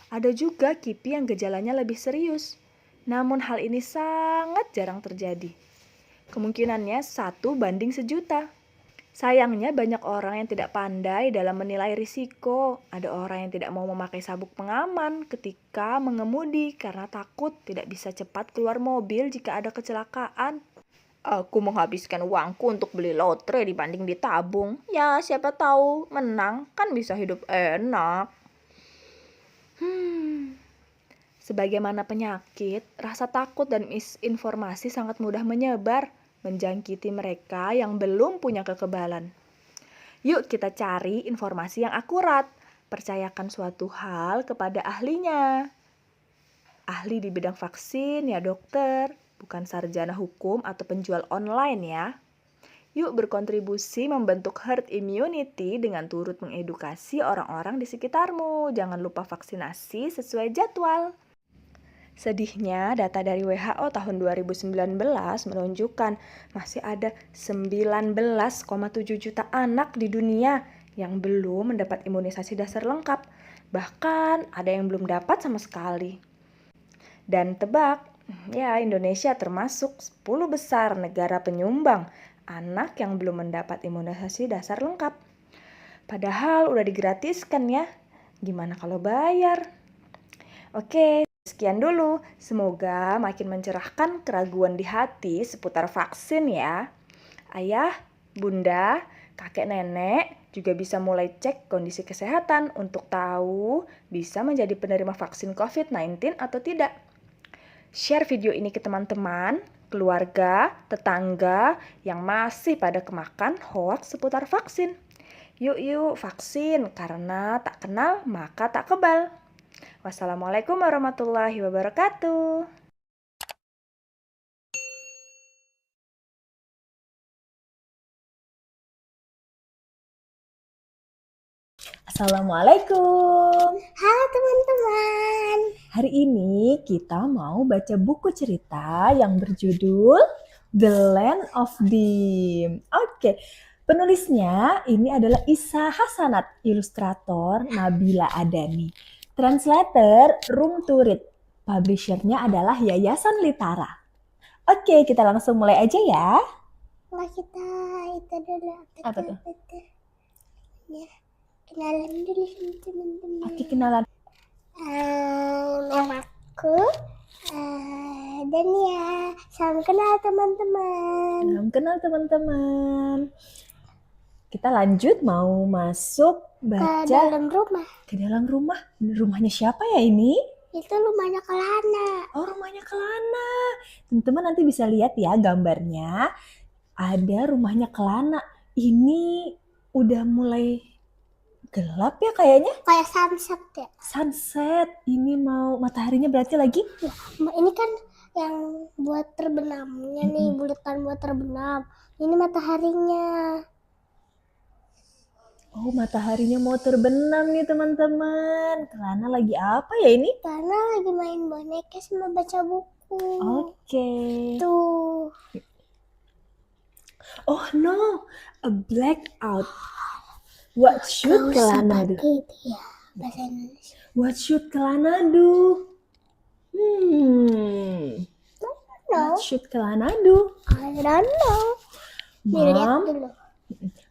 Ada juga KIPI yang gejalanya lebih serius, namun hal ini sangat jarang terjadi. Kemungkinannya 1:1.000.000. Sayangnya banyak orang yang tidak pandai dalam menilai risiko. Ada orang yang tidak mau memakai sabuk pengaman ketika mengemudi karena takut tidak bisa cepat keluar mobil jika ada kecelakaan. Aku menghabiskan uangku untuk beli lotre dibanding ditabung. Ya siapa tahu menang kan bisa hidup enak. Sebagaimana penyakit, rasa takut dan misinformasi sangat mudah menyebar, menjangkiti mereka yang belum punya kekebalan. Yuk kita cari informasi yang akurat. Percayakan suatu hal kepada ahlinya. Ahli di bidang vaksin ya dokter, bukan sarjana hukum atau penjual online ya. Yuk berkontribusi membentuk herd immunity dengan turut mengedukasi orang-orang di sekitarmu. Jangan lupa vaksinasi sesuai jadwal. Sedihnya, data dari WHO tahun 2019 menunjukkan masih ada 19,7 juta anak di dunia yang belum mendapat imunisasi dasar lengkap. Bahkan ada yang belum dapat sama sekali. Dan tebak, ya Indonesia termasuk 10 besar negara penyumbang anak yang belum mendapat imunisasi dasar lengkap. Padahal udah digratiskan ya. Gimana kalau bayar? Oke, sekian dulu. Semoga makin mencerahkan keraguan di hati seputar vaksin ya. Ayah, bunda, kakek nenek juga bisa mulai cek kondisi kesehatan untuk tahu bisa menjadi penerima vaksin COVID-19 atau tidak. Share video ini ke teman-teman, keluarga, tetangga yang masih pada kemakan hoaks seputar vaksin. Yuk vaksin, karena tak kenal maka tak kebal. Wassalamualaikum warahmatullahi wabarakatuh. Assalamualaikum. Halo teman-teman. Hari ini kita mau baca buku cerita yang berjudul The Land of Dim. Oke, penulisnya ini adalah Isa Hasanat, ilustrator Nabila Adani, translator Room to Read, publishernya adalah Yayasan Litara. Oke, kita langsung mulai aja ya. Nggak kita itu dulu. Apa tuh? Ya, kenalan dulu sama teman-teman. Oke, kenalan. Namaku Dania. Salam kenal teman-teman. Salam kenal teman-teman. Kita lanjut mau masuk baca Ke dalam rumah. ke dalam rumah. Rumahnya siapa ya ini? Itu rumahnya Kelana. Oh, rumahnya Kelana. Teman-teman nanti bisa lihat ya gambarnya. Ada rumahnya Kelana. Ini udah mulai gelap ya kayaknya. Kayak sunset ya. Sunset. Ini mau mataharinya berarti lagi. Ya, ini kan yang buat terbenamnya nih, bulatan buat terbenam. Ini mataharinya. Oh, mataharinya mau terbenam nih teman-teman. Kelana lagi apa ya ini? Karena lagi main boneka sama baca buku. Oke. Tuh. Oh no, a blackout. What should Kelana do? Gitu ya, bahasa Indonesia. What should Kelana do? No, What should Kelana do? I don't know. Dilihat dulu.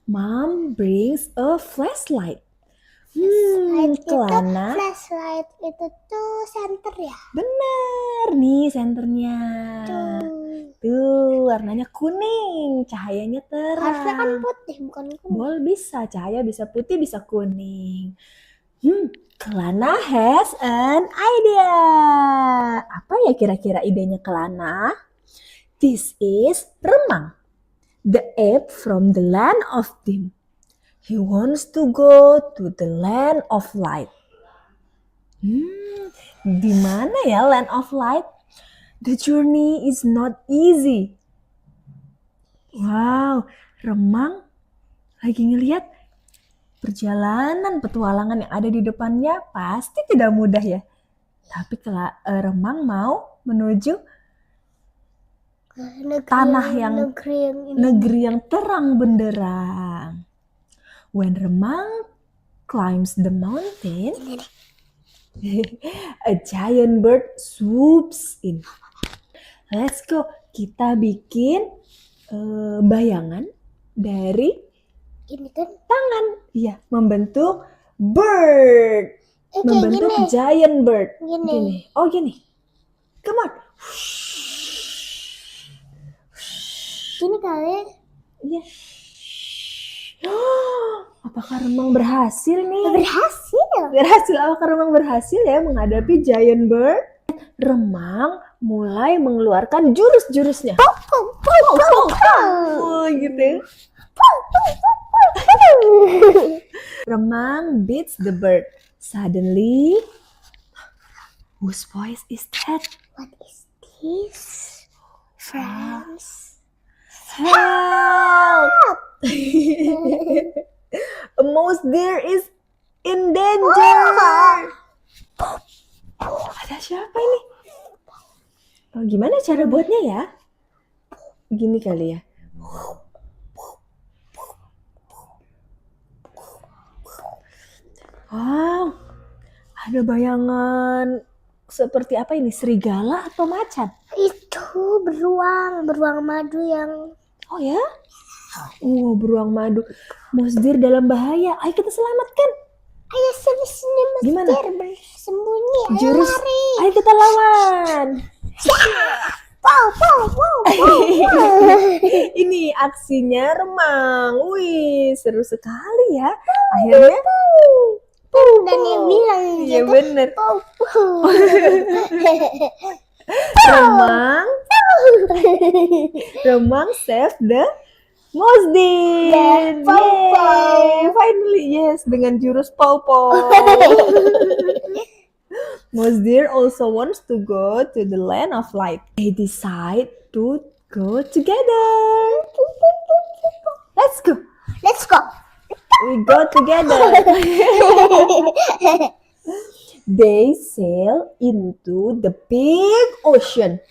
Mom brings a flashlight. Kelana. Flashlight itu tuh senter ya. Bener nih senternya. Tuh warnanya kuning, cahayanya terang. Harusnya kan putih, bukan kuning. Boleh bisa, cahaya bisa putih, bisa kuning. Kelana has an idea. Apa ya kira-kira idenya Kelana? This is Remang, the ape from the land of Dim. He wants to go to the land of light. Di mana ya land of light? The journey is not easy. Wow, Remang lagi ngelihat perjalanan petualangan yang ada di depannya pasti tidak mudah ya. Tapi kalau Remang mau menuju tanah yang negeri yang terang benderang. When Remang climbs the mountain, a giant bird swoops in. Let's go. Kita bikin bayangan dari Ini kan tangan. Iya, membentuk bird. Membentuk gini. giant bird. Gini. Oh, gini. Come on. Gini kali. Iya. Apakah Remang berhasil nih? Berhasil. Berhasil. Apakah Remang berhasil ya menghadapi giant bird? Remang mulai mengeluarkan jurus-jurusnya. Oh, gitu. Remang beats the bird. Suddenly, whose voice is that? What is this? Friends. Help! A mouse deer is in danger. Ada siapa ini? Oh, gimana cara buatnya ya? Gini kali ya. Wow, ada bayangan seperti apa ini? Serigala atau macan? Itu beruang madu yang... Oh ya? Oh, beruang madu. Mouse deer dalam bahaya. Ayo kita selamatkan. Ayo sini Mas Gimana? Deer bersembunyi. Ayo Jurus. lari. Ayo kita lawan. Pow. Ini aksinya Remang. Wih, seru sekali ya. Akhirnya Dan dia bilang iya gitu. bener. Pow. Remang save the mouse deer. Pow, pow. Yay, finally yes, dengan jurus pow. Mouse deer also wants to go to the land of light. They decide to go together. Let's go. We go together. They sail into the big ocean.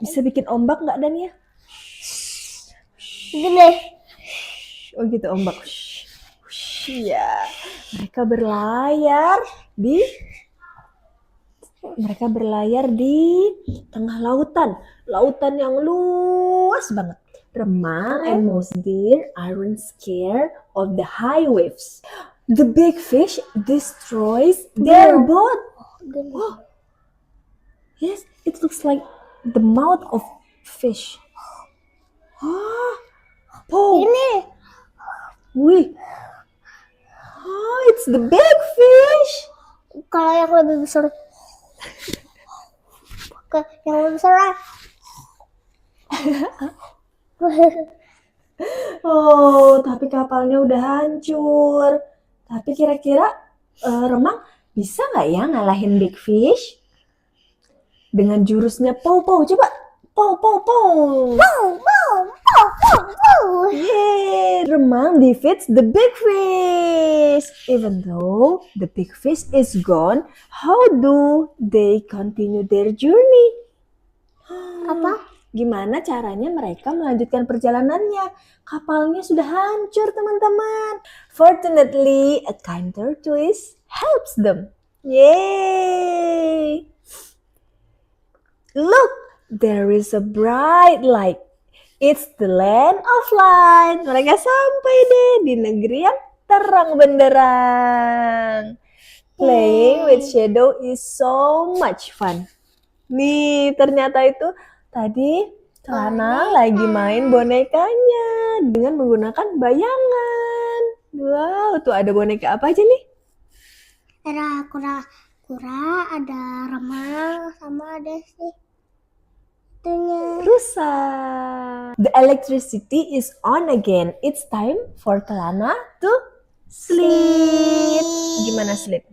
Bisa bikin ombak nggak Dania? Gini. Oh gitu ombak. Ya, mereka berlayar di tengah lautan yang luas banget. Remang and mouse deer aren't scared of the high waves. The big fish destroys their boat. Oh. Yes, it looks like the mouth of fish. Oh, Ini. wih. Oh, it's the big fish. Kalau yang lebih besar. Yang lebih besar. Oh, tapi kapalnya udah hancur. Tapi kira-kira Remang bisa nggak ya ngalahin big fish? Dengan jurusnya pow. Coba. Pow. Yay! Remang defeats the big fish. Even though the big fish is gone, how do they continue their journey? Apa? Gimana caranya mereka melanjutkan perjalanannya? Kapalnya sudah hancur, teman-teman. Fortunately, a kind tortoise helps them. Yay! Look, there is a bright light. It's the land of light. Mereka sampai deh di negeri yang terang benderang. Playing with shadow is so much fun. Nih, ternyata itu tadi Kelana lagi main bonekanya dengan menggunakan bayangan. Wow, tuh ada boneka apa aja nih? Ada kura-kura, ada remang, sama ada sih itunya. Rusa. The electricity is on again. It's time for Kelana to sleep. Gimana sleep?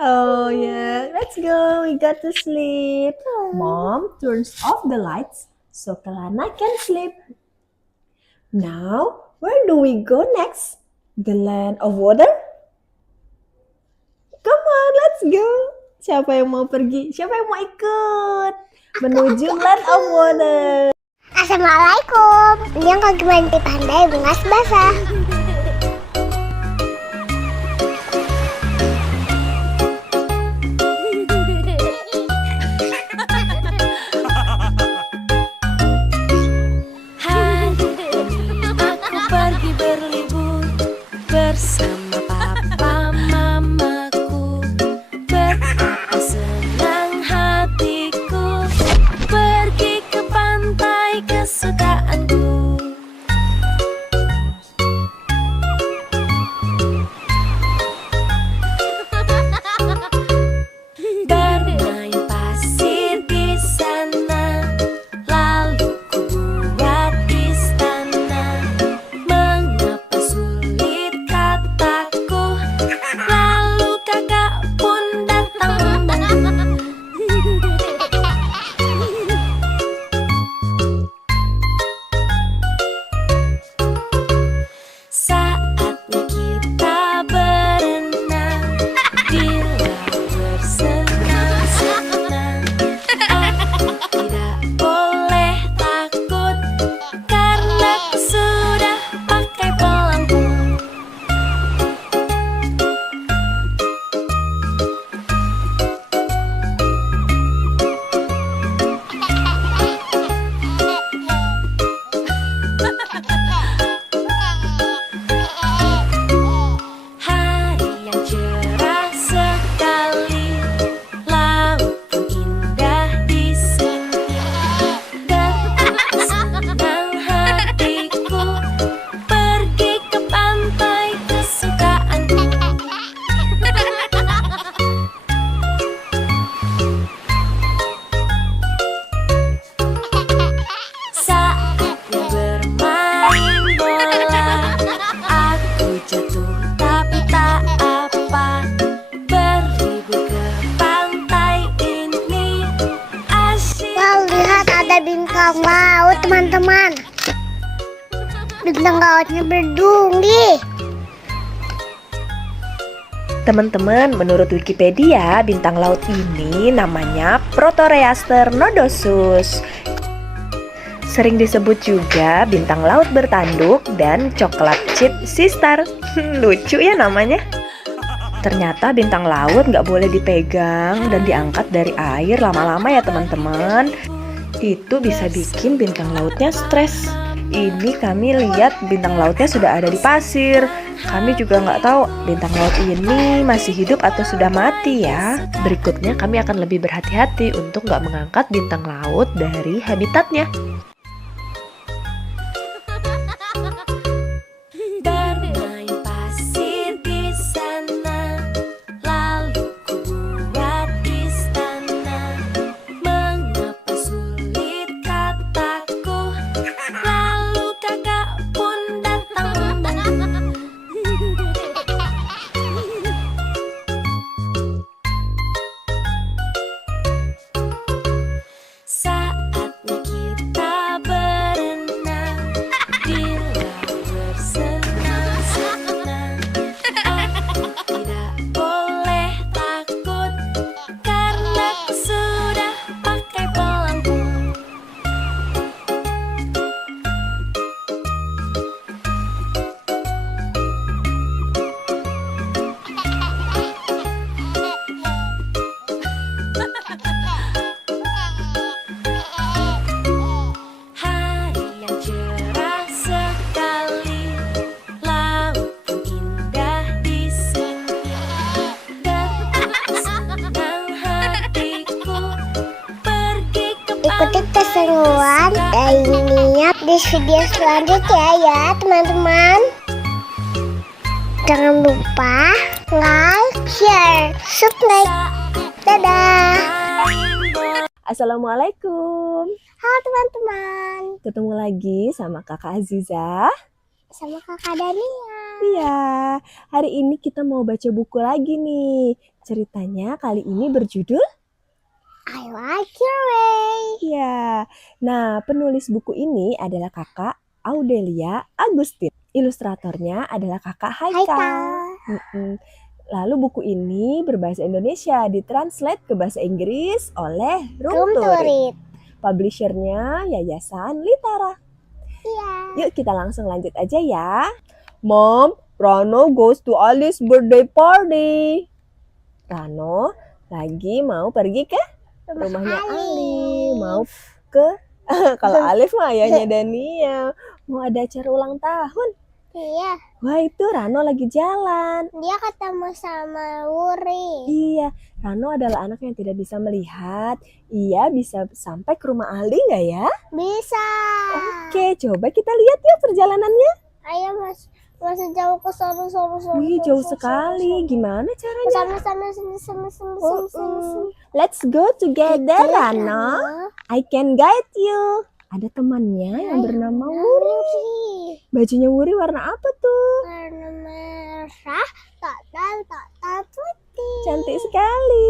Oh yeah, let's go. We got to sleep. Mom turns off the lights so Kelana can sleep. Now, where do we go next? The land of water? Come on, let's go. Siapa yang mau pergi? Siapa yang mau ikut? Menuju land of water. Assalamualaikum. Ini yang kaki main di pandai bunga basah. Hai, aku pergi berlibur bersama papa mamaku. Betapa senang hatiku pergi ke pantai kesukaanku. Bintang lautnya berduri. Teman-teman, menurut Wikipedia, bintang laut ini namanya Proteroaster nodosus. Sering disebut juga bintang laut bertanduk dan coklat chip sea star. Lucu ya namanya. Ternyata bintang laut nggak boleh dipegang dan diangkat dari air lama-lama ya teman-teman. Itu bisa bikin bintang lautnya stres. Ini kami lihat bintang lautnya sudah ada di pasir. Kami juga nggak tahu bintang laut ini masih hidup atau sudah mati ya. Berikutnya kami akan lebih berhati-hati untuk nggak mengangkat bintang laut dari habitatnya. Bermain pasir di sana, lalu ku buat istana. Mengapa sulit kataku, lalu kakak pun datang membantu. Saatnya kita berenang di laut bersenang-senang. Aku tidak boleh takut karena aku sudah pakai pelampung. Hari yang cerah sekali, laut pun indah di sini. Betapa senang hatiku pergi ke Ikuti keseruan dan lihat di video selanjutnya ya teman-teman. Jangan lupa like, share, subscribe. Dadah. Assalamualaikum. Halo teman-teman. Ketemu lagi sama Kakak Aziza. Sama kakak Dania. Iya, hari ini kita mau baca buku lagi nih. Ceritanya kali ini berjudul I like your way. Iya. Nah, penulis buku ini adalah Kakak Audelia Agustin. Ilustratornya adalah Kakak Haikal. Haikal. Lalu buku ini berbahasa Indonesia, ditranslate ke bahasa Inggris oleh Room Room to to Read. read. Publishernya Yayasan Litara. Iya. Yuk kita langsung lanjut aja ya. Mom, Rano goes to Alice's birthday party. Rano lagi mau pergi ke rumahnya Ali. Mau ke kalau Alif mah ayahnya Dania. Mau ada acara ulang tahun. Iya. Wah, itu Rano lagi jalan. Dia ketemu sama Wuri. Iya, Rano adalah anak yang tidak bisa melihat. Ia bisa sampai ke rumah Ali nggak ya? Bisa. Oke, coba kita lihat yuk perjalanannya. Ayo masih jauh ke sana. Wih, jauh sekali. Gimana caranya? Sana. Let's go together, Rano. I can guide you. Ada temannya yang bernama Wuri. Bajunya Wuri warna apa tuh? Warna merah, total putih. Cantik sekali.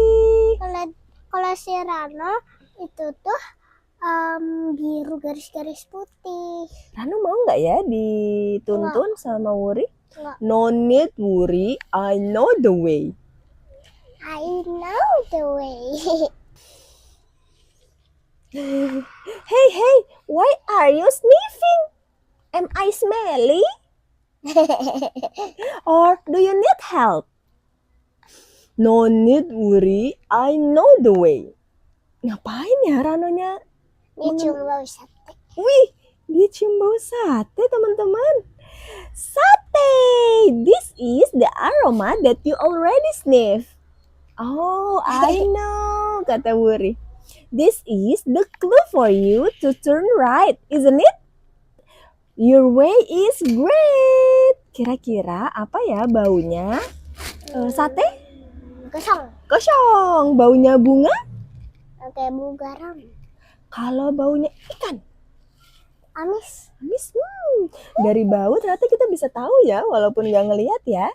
Kalau si Rano itu tuh biru garis-garis putih. Rano mau nggak ya dituntun sama Wuri? Nggak. No need, Wuri. I know the way. I know the way. Hey, why are you sniffing? Am I smelly? Or do you need help? No need, Wuri. I know the way. Ngapain ya Ranonya? Dia cuma bau sate. Wih, dia cium bau sate, teman-teman. Sate! This is the aroma that you already sniff. Oh, I know, kata Wuri. This is the clue for you to turn right, isn't it? Your way is great. Kira-kira apa ya baunya? Sate? Kosong. Baunya bunga? Kayak bau garam. Kalau baunya ikan? Amis. Dari bau ternyata kita bisa tahu ya, walaupun nggak ngelihat ya.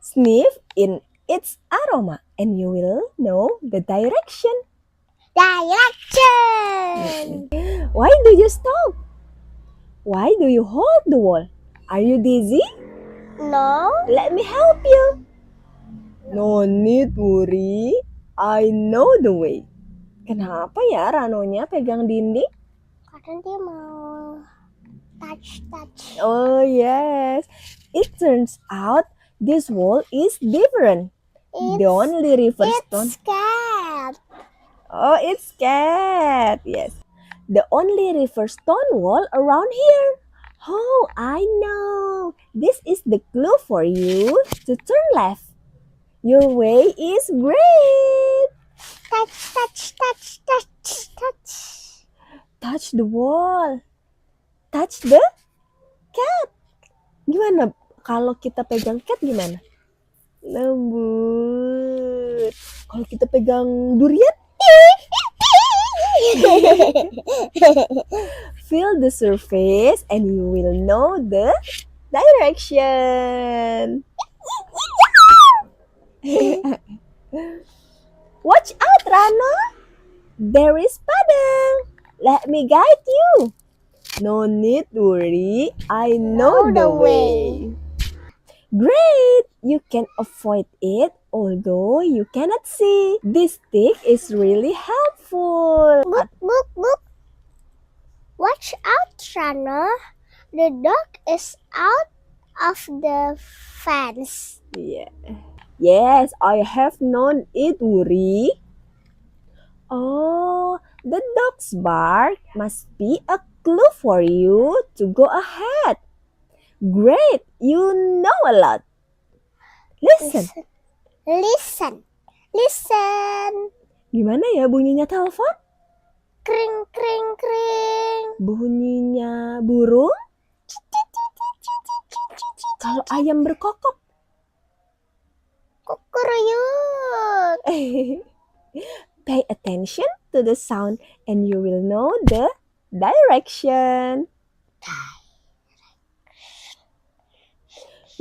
Sniff in its aroma and you will know the direction. Direction. Why do you stop? Why do you hold the wall? Are you dizzy? No. Let me help you. No need worry. I know the way. Kenapa ya Ranonya pegang dinding? Karena dia mau touch. Oh yes. It turns out this wall is different. The only river stone. It's cat. Oh, it's cat. Yes. The only river stone wall around here. Oh, I know. This is the clue for you to turn left. Your way is great. Touch. Touch the wall. Touch the cat. Gimana kalau kita pegang cat gimana? Lembut. Kalau kita pegang durian? Feel the surface and you will know the direction. Watch out, Rano. There is Padang. Let me guide you. No need to worry. I know the way. Great. You can avoid it although you cannot see. This stick is really helpful. Book. Watch out, Rano. The dog is out of the fence. Yeah. Yes, I have known it, Wuri. Oh, the dog's bark must be a clue for you to go ahead. Great, you know a lot. Listen. Gimana ya bunyinya telepon? Kring. Bunyinya burung? Kalau ayam berkokok? Kukuruyuk. Pay attention to the sound and you will know the direction.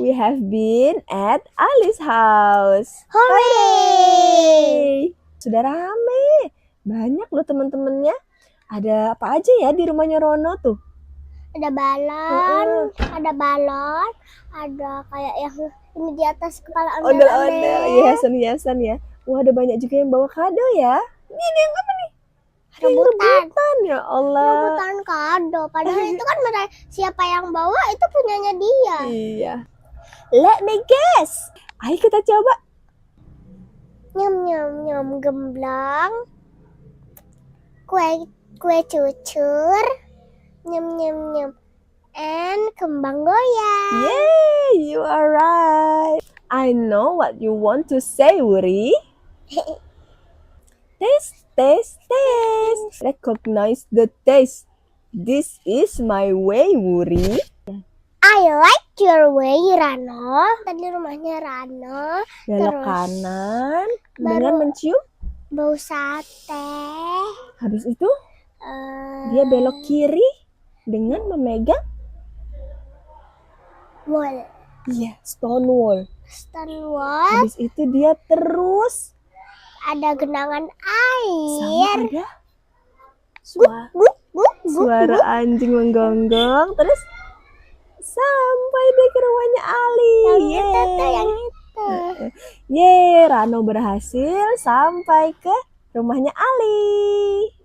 We have been at Ali's house. Hooray! Sudah rame. Banyak loh teman-temannya. Ada apa aja ya di rumahnya Rono tuh? Ada balon, ada kayak yang ini di atas kepala Ondel-ondel, hiasan-hiasan ya. Wah, ada banyak juga yang bawa kado ya. Ini yang apa nih? Rebutan ya Allah. Rebutan kado. Padahal itu kan siapa yang bawa itu punyanya dia. Iya. Let me guess. Ayo kita coba. Nyam gemblang. Kue cucur. Nyam. And kembang goyang. Yay, you are right. I know what you want to say, Wuri. Taste. Recognize the taste. This is my way, Wuri. I like your way, Rano. Tadi rumahnya Rano. Belok Terus kanan baru dengan mencium bau sate. Habis itu dia belok kiri dengan memegang Wall. Iya, stone wall. Stonewall. Habis itu dia terus Ada genangan sama air. ada suara anjing menggonggong. Terus sampai deh ke rumahnya Ali. Yang itu. Yeay, Rano berhasil sampai ke rumahnya Ali.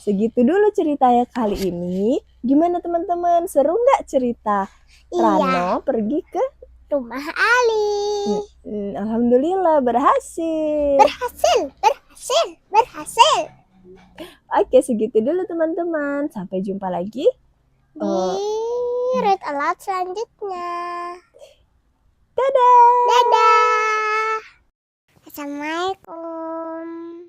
Segitu dulu ceritanya kali ini. Gimana teman-teman? Seru nggak cerita Rano pergi ke Rumah Ali. Alhamdulillah berhasil. Berhasil. Oke, segitu dulu teman-teman. Sampai jumpa lagi Di Read Aloud selanjutnya. Dadah. Assalamualaikum.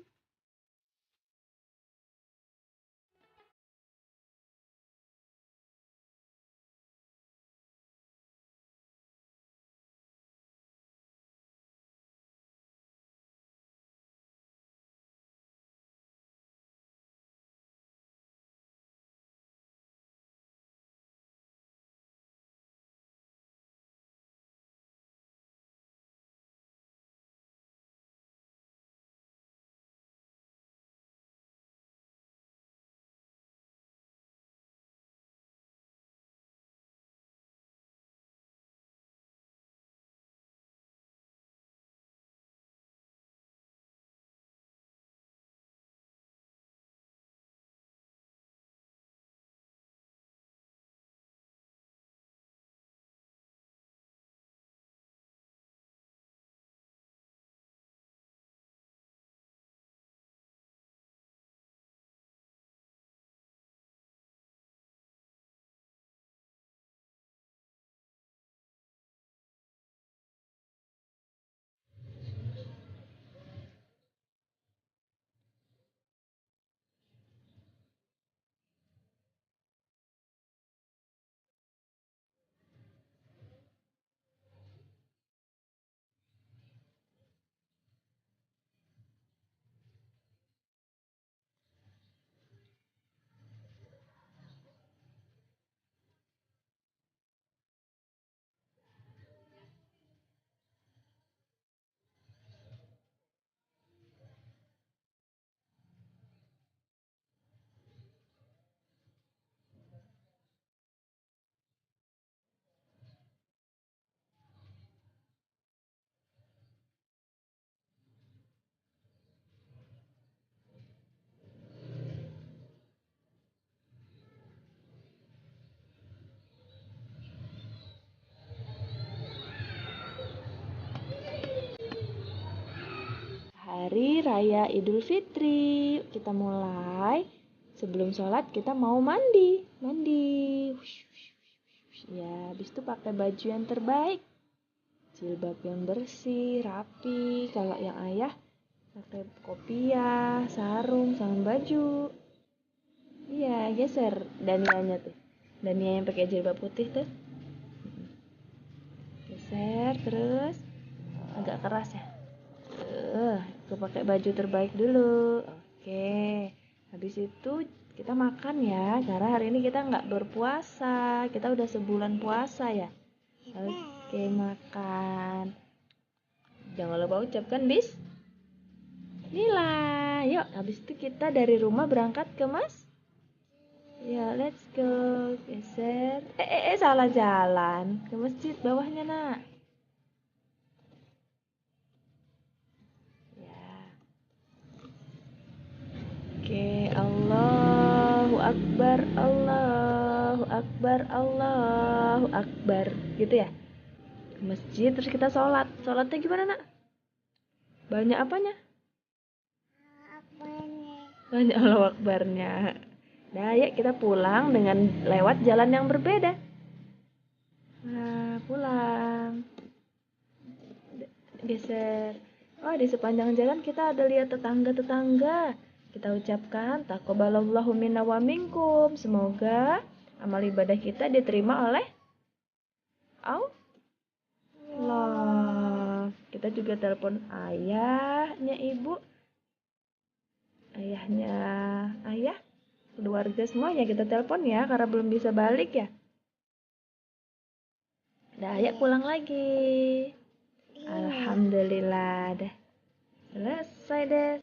Hari Raya Idul Fitri. Kita mulai. Sebelum sholat kita mau mandi. Ya, habis itu pakai baju yang terbaik. Jilbab yang bersih, rapi. Kalau yang ayah pakai kopiah, sarung, sama baju. Iya, geser Danianya tuh. Dania yang pakai jilbab putih tuh. Geser terus. Agak keras ya. Aku pakai baju terbaik dulu. Oke. Habis itu kita makan ya. Karena hari ini kita nggak berpuasa. Kita udah sebulan puasa ya. Oke, makan. Jangan lupa ucapkan Bismillah. Yuk, habis itu kita dari rumah berangkat ke Ya, let's go. Geser. Salah jalan. Ke masjid bawahnya, Nak. Ya. Oke, Allahu Akbar, Allahu Akbar, Allahu Akbar. Gitu ya. Ke masjid terus kita sholat. Sholatnya gimana, Nak? Banyak apanya? Banyak Allahu Akbarnya. Nah, ya kita pulang dengan lewat jalan yang berbeda. Nah, pulang. Geser. Oh, di sepanjang jalan kita ada lihat tetangga-tetangga. Kita ucapkan taqabbalallahu minna wa minkum. Semoga amal ibadah kita diterima oleh Allah. Kita juga telepon ayahnya ibu. Ayahnya ayah. Keluarga semuanya kita telepon ya, karena belum bisa balik ya. Dah, ayo pulang lagi. Alhamdulillah, dah selesai deh.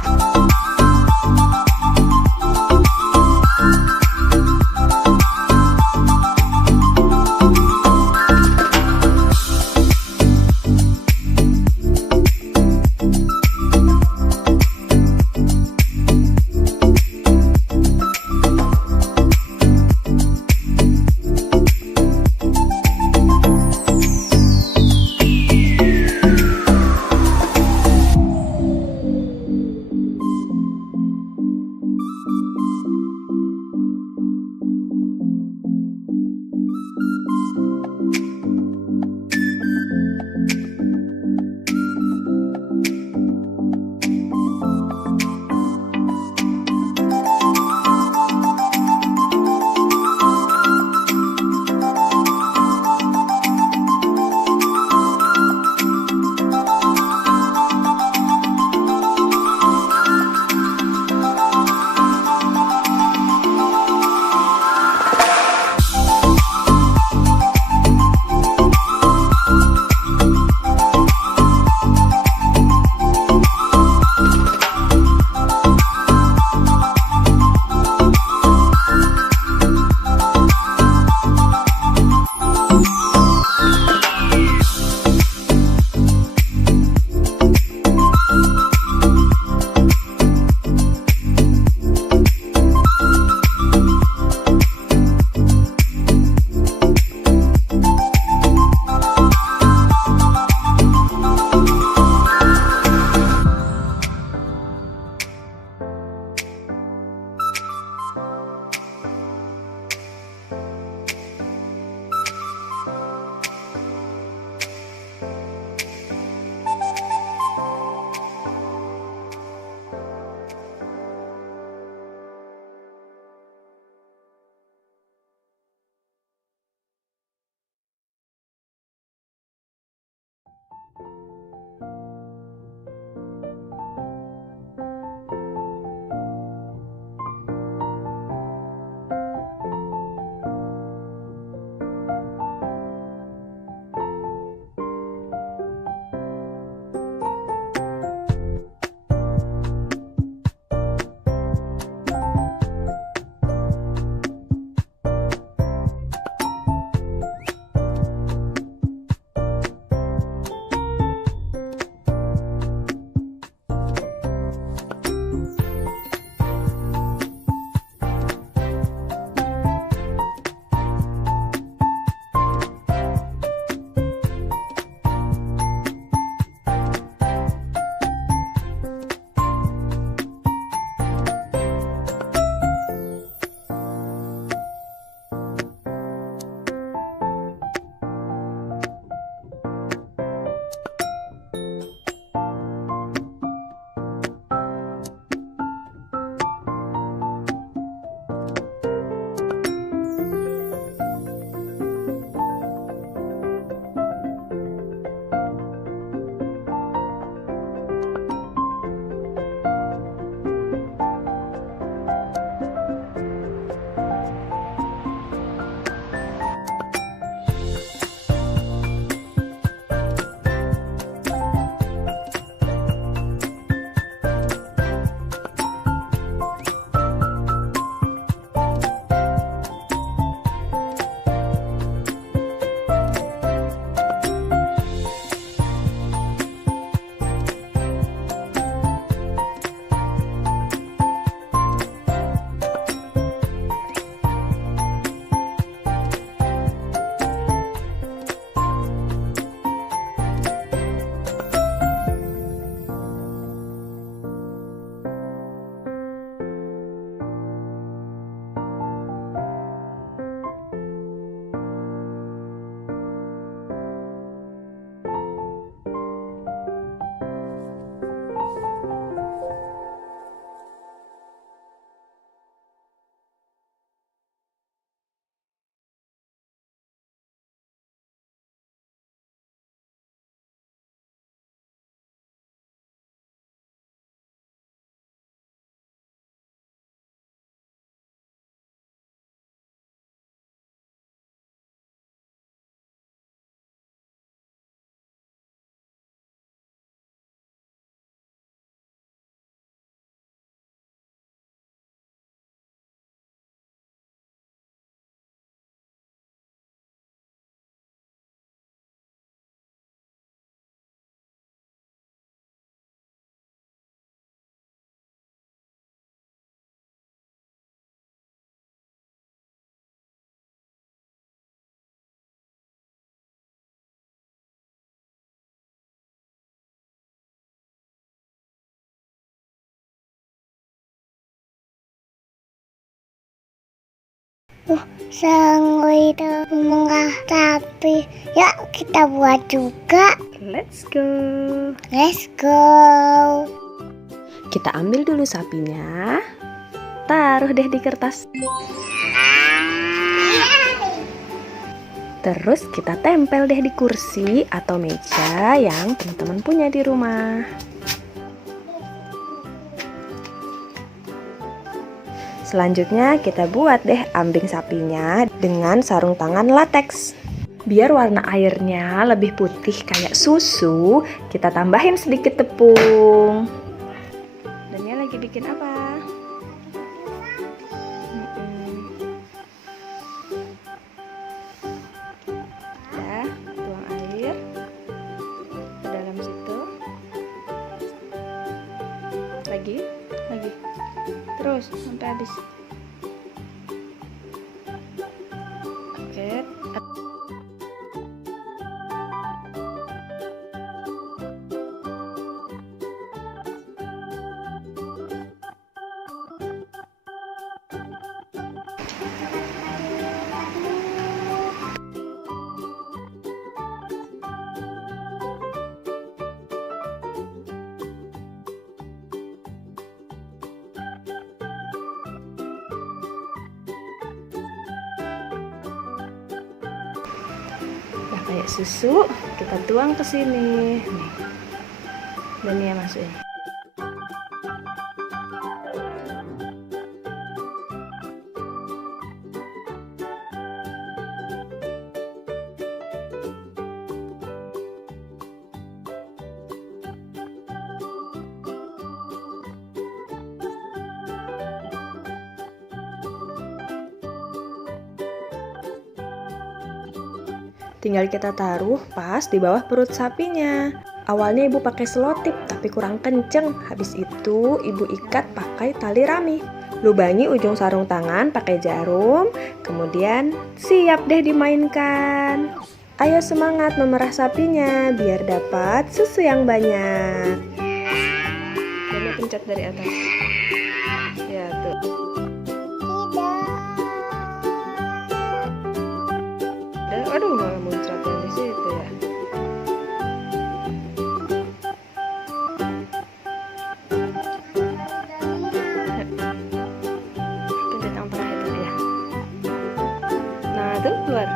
Sangu itu menggah sapi. Yuk kita buat juga. Let's go. Let's go. Kita ambil dulu sapinya, taruh deh di kertas. Terus kita tempel deh di kursi atau meja yang teman-teman punya di rumah. Selanjutnya kita buat deh ambing sapinya dengan sarung tangan lateks. Biar warna airnya lebih putih kayak susu, kita tambahin sedikit tepung. Dania lagi bikin apa? Ya, tuang air ke dalam situ. Lagi. Terus sampai habis. Oke. Nah, kayak susu, kita tuang ke sini. Nih. Dania masukin. Tinggal kita taruh pas di bawah perut sapinya. Awalnya ibu pakai selotip tapi kurang kenceng. Habis itu ibu ikat pakai tali rami. Lubangi ujung sarung tangan pakai jarum. Kemudian siap deh dimainkan. Ayo semangat memerah sapinya biar dapat susu yang banyak. Dan pencet dari atas. Ya tuh. Aduh, malah muncratnya di situ ya. Pencet yang terakhir tadi ya. Nah, tuh keluar.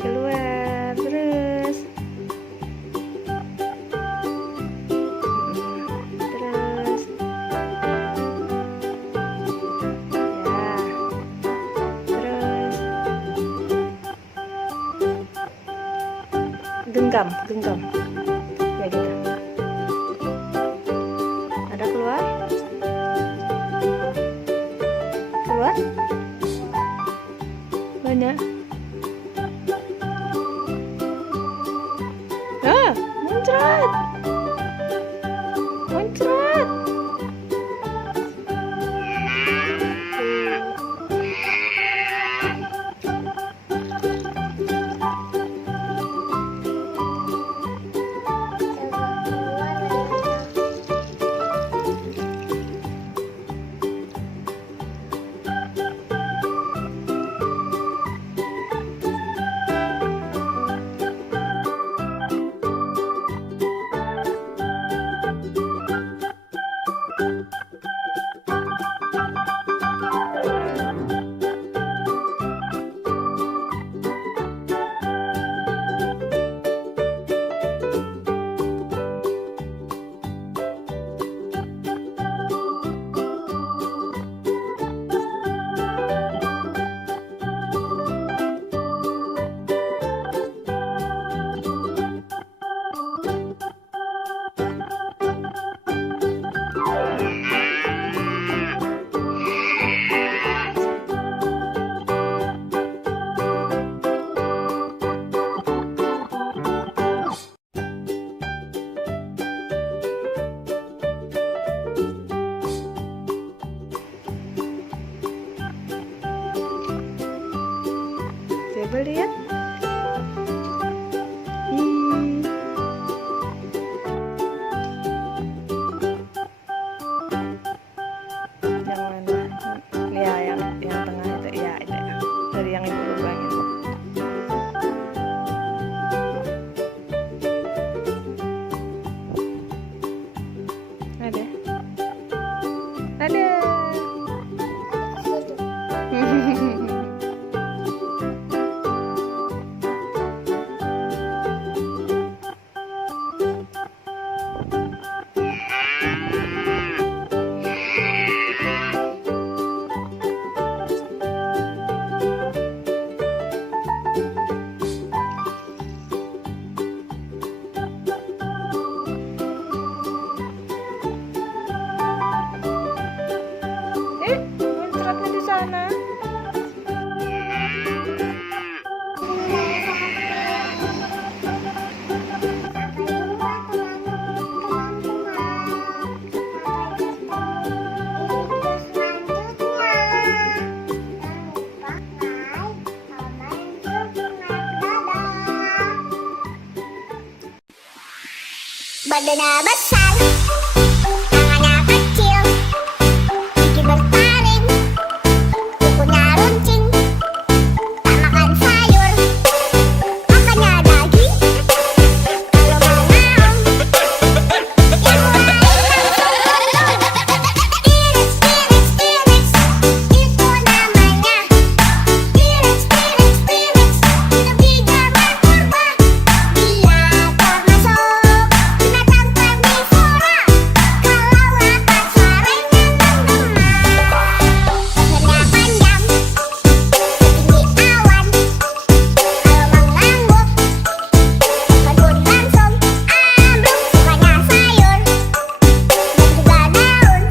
Keluar terus. Terus. Genggam ya gitu. Ada keluar mana? Muncrat Coba lihat. Yang mana? Ya, yang Nih, muncratnya di sana. Badannya besar, tangannya kecil, gigi bertaring, kukunya runcing, tak makan sayur, makannya daging. Kalau mau ngaum, yang lain T-Rex, T-Rex, T-Rex, itu namanya. T-Rex, T-Rex, T-Rex, hidup di zaman purba. Dia termasuk binatang karnivora. Kalau lapas suaranya menggema. Lehernya panjang, setinggi awan. Kalau mengangguk, kebun langsung ambruk. Sukanya sayur dan juga daun.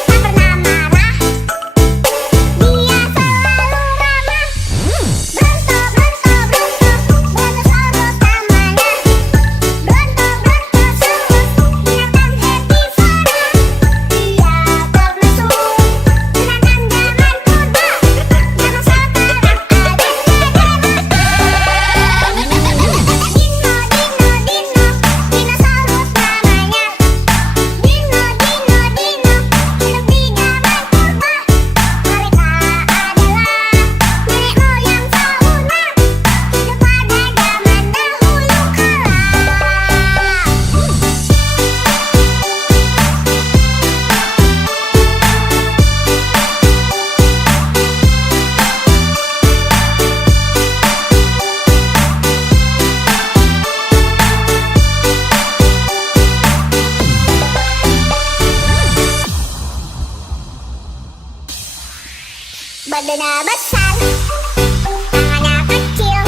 Tak pernah marah, dia selalu ramah. Bronto, Bronto, Bronto, Brontosaurus namanya. Bronto, Brontosaurus, binatang herbivora. Dia termasuk binatang zaman purba. Zaman sekarang ada Dino, Dino, Dino, dinosaurus namanya. Dino, Dino, Dino, hidup di zaman purba. Mereka adalah nenek moyang fauna, hidup pada zaman dahulu kala. Badannya besar, tangannya kecil,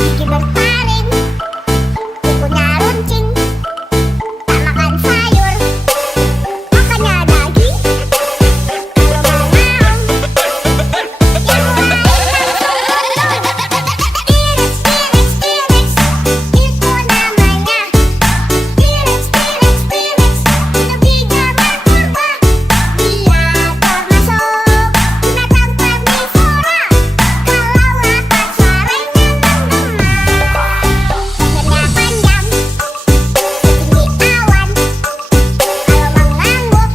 gigi bertaring, kukunya runcing, tak makan sayur, makannya daging. Kalau mau ngaum, yang lain T-Rex, T-Rex, T-Rex, itu namanya. T-Rex, T-Rex, T-Rex, hidup di zaman purba. Dia termasuk binatang karnivora. Kalau lapas suaranya menggema. Lehernya panjang, setinggi awan. Kalau mengangguk,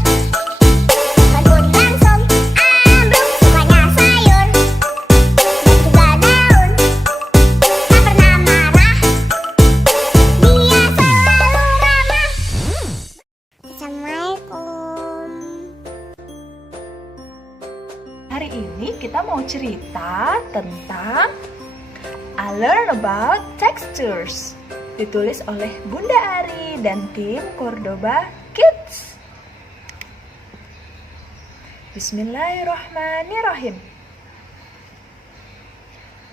kebun langsung ambruk. Sukanya sayur dan juga daun. Tak pernah marah, dia selalu ramah. Assalamualaikum. Hari ini kita mau cerita tentang I Learn About Textures. Ditulis oleh Bunda Ari dan tim Cordoba Kids. Bismillahirrahmanirrahim.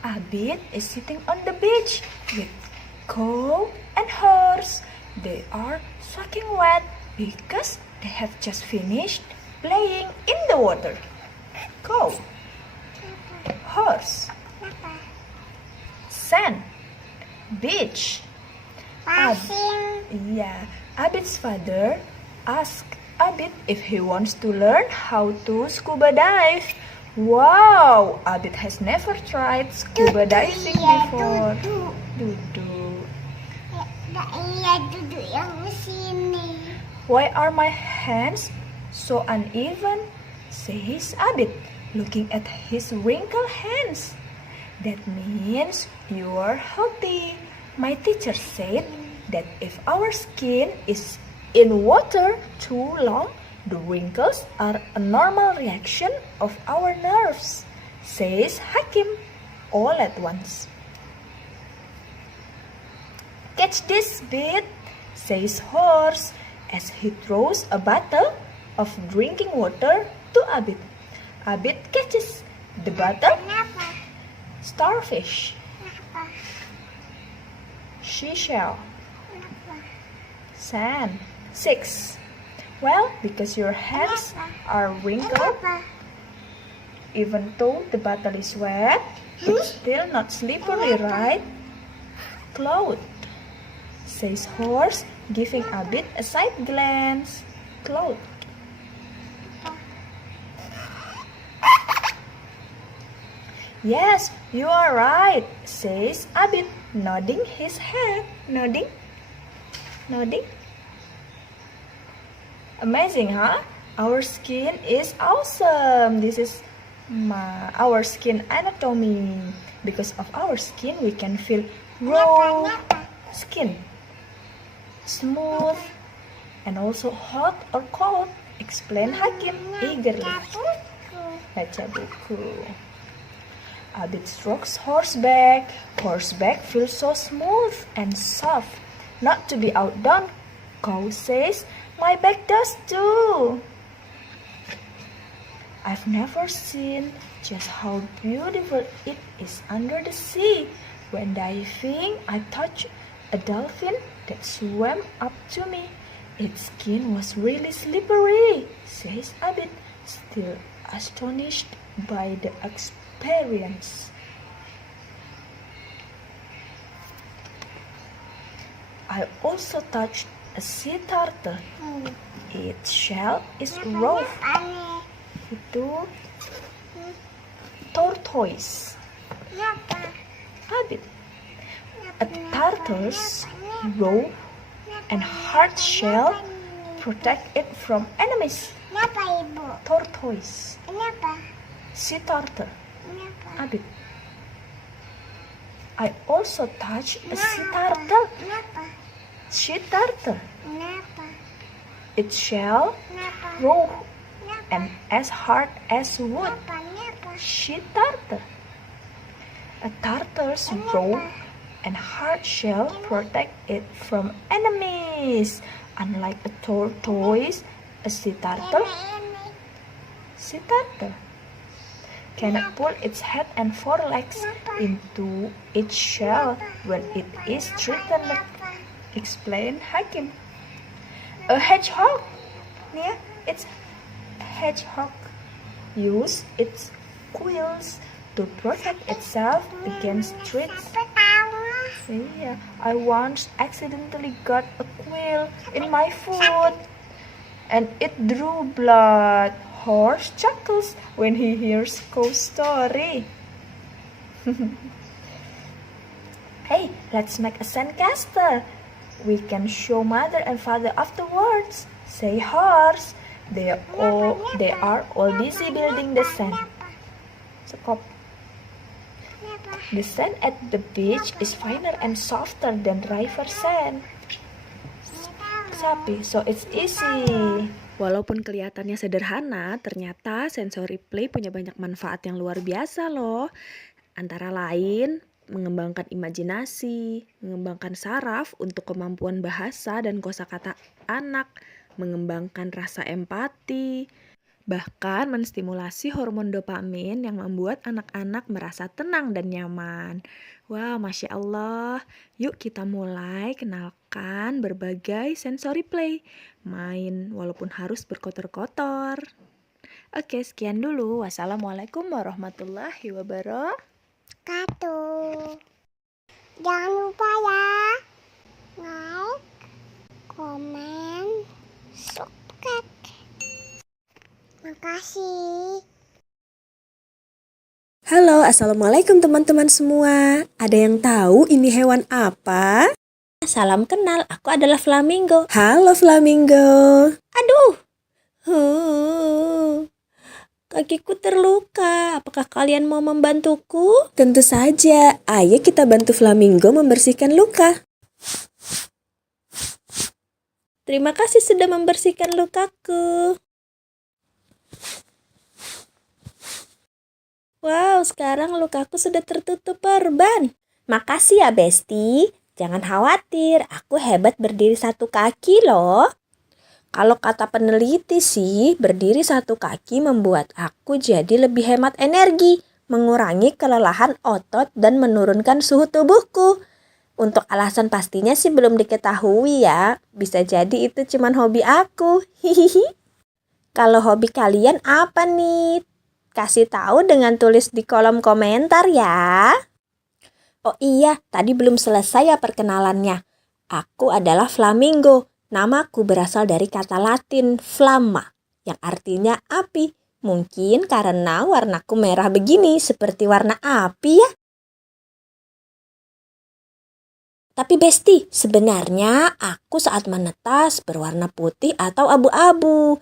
Abid is sitting on the beach with cow and horse. They are soaking wet because they have just finished playing in the water. Cow, horse, sand, beach. Iya, Abid's father asked Abid if he wants to learn how to scuba dive. Wow, Abid has never tried scuba diving before. Duduk. Iya, duduk yang sini. Why are my hands so uneven? Says Abid, looking at his wrinkled hands. That means you are healthy. My teacher said that if our skin is in water too long, the wrinkles are a normal reaction of our nerves, says Hakim, all at once. Catch this bit, says Horse, as he throws a bottle of drinking water to Abid. Abid catches the bottle. Starfish. Seashell. Sand. 6. Well, because your hands are wrinkled, even though the bottle is wet, it's still not slippery, right? Cloud, says horse, giving Abid a side glance. Cloud. Yes, you are right, says Abid, nodding his head. Nodding? Amazing, huh? Our skin is awesome. This is our skin anatomy. Because of our skin, we can feel raw skin, smooth, and also hot or cold. Explain Hakim eagerly. Baca buku. Abid strokes horseback. Horseback feels so smooth and soft. Not to be outdone, Cow says, my back does too. I've never seen just how beautiful it is under the sea. When diving, I touched a dolphin that swam up to me. Its skin was really slippery, says Abid, still astonished by the experience. I also touched a sea turtle. Its shell is rough. Itu tortoise. Abid. A turtle's raw and hard shell protect it from enemies. Tortoise. Sea turtle. Abid. I also touched a sea turtle. Sea turtle. Its shell raw and as hard as wood. Sea turtle. A turtle's raw and hard shell protect it from enemies. Unlike a tortoise, a sea turtle cannot pull its head and forelegs into its shell when it is threatened. Explain Hakim. A hedgehog, it's a hedgehog. Use its quills to protect itself against threats. Yeah, I once accidentally got a quill in my foot and it drew blood. Horse chuckles when he hears Cow's story. Hey, let's make a sandcastle. We can show mother and father afterwards, say horse. They are all busy building the sand. Sekop. The sand at the beach is finer and softer than river sand. Sapi, so it's easy. Walaupun kelihatannya sederhana, ternyata sensory play punya banyak manfaat yang luar biasa loh. Antara lain, mengembangkan imajinasi, mengembangkan saraf untuk kemampuan bahasa dan kosakata anak, mengembangkan rasa empati, bahkan menstimulasi hormon dopamin yang membuat anak-anak merasa tenang dan nyaman. Wow, Masya Allah. Yuk kita mulai kenalkan berbagai sensory play. Main walaupun harus berkotor-kotor. Oke, sekian dulu. Wassalamualaikum warahmatullahi wabarakatuh. Jangan lupa ya, like, komen, subscribe. Makasih. Halo, Assalamualaikum teman-teman semua. Ada yang tahu ini hewan apa? Salam kenal, aku adalah flamingo. Halo flamingo. Aduh. Kakiku terluka. Apakah kalian mau membantuku? Tentu saja. Ayo kita bantu flamingo membersihkan luka. Terima kasih sudah membersihkan lukaku. Wow, sekarang lukaku sudah tertutup perban. Makasih ya, Besti. Jangan khawatir, aku hebat berdiri satu kaki loh. Kalau kata peneliti sih, berdiri satu kaki membuat aku jadi lebih hemat energi, mengurangi kelelahan otot dan menurunkan suhu tubuhku. Untuk alasan pastinya sih belum diketahui ya. Bisa jadi itu cuman hobi aku. Hihihi. Kalau hobi kalian apa nih? Kasih tahu dengan tulis di kolom komentar ya. Oh iya, tadi belum selesai ya perkenalannya. Aku adalah Flamingo. Namaku berasal dari kata Latin flamma, yang artinya api. Mungkin karena warnaku merah begini, seperti warna api ya. Tapi Besti, sebenarnya aku saat menetas berwarna putih atau abu-abu.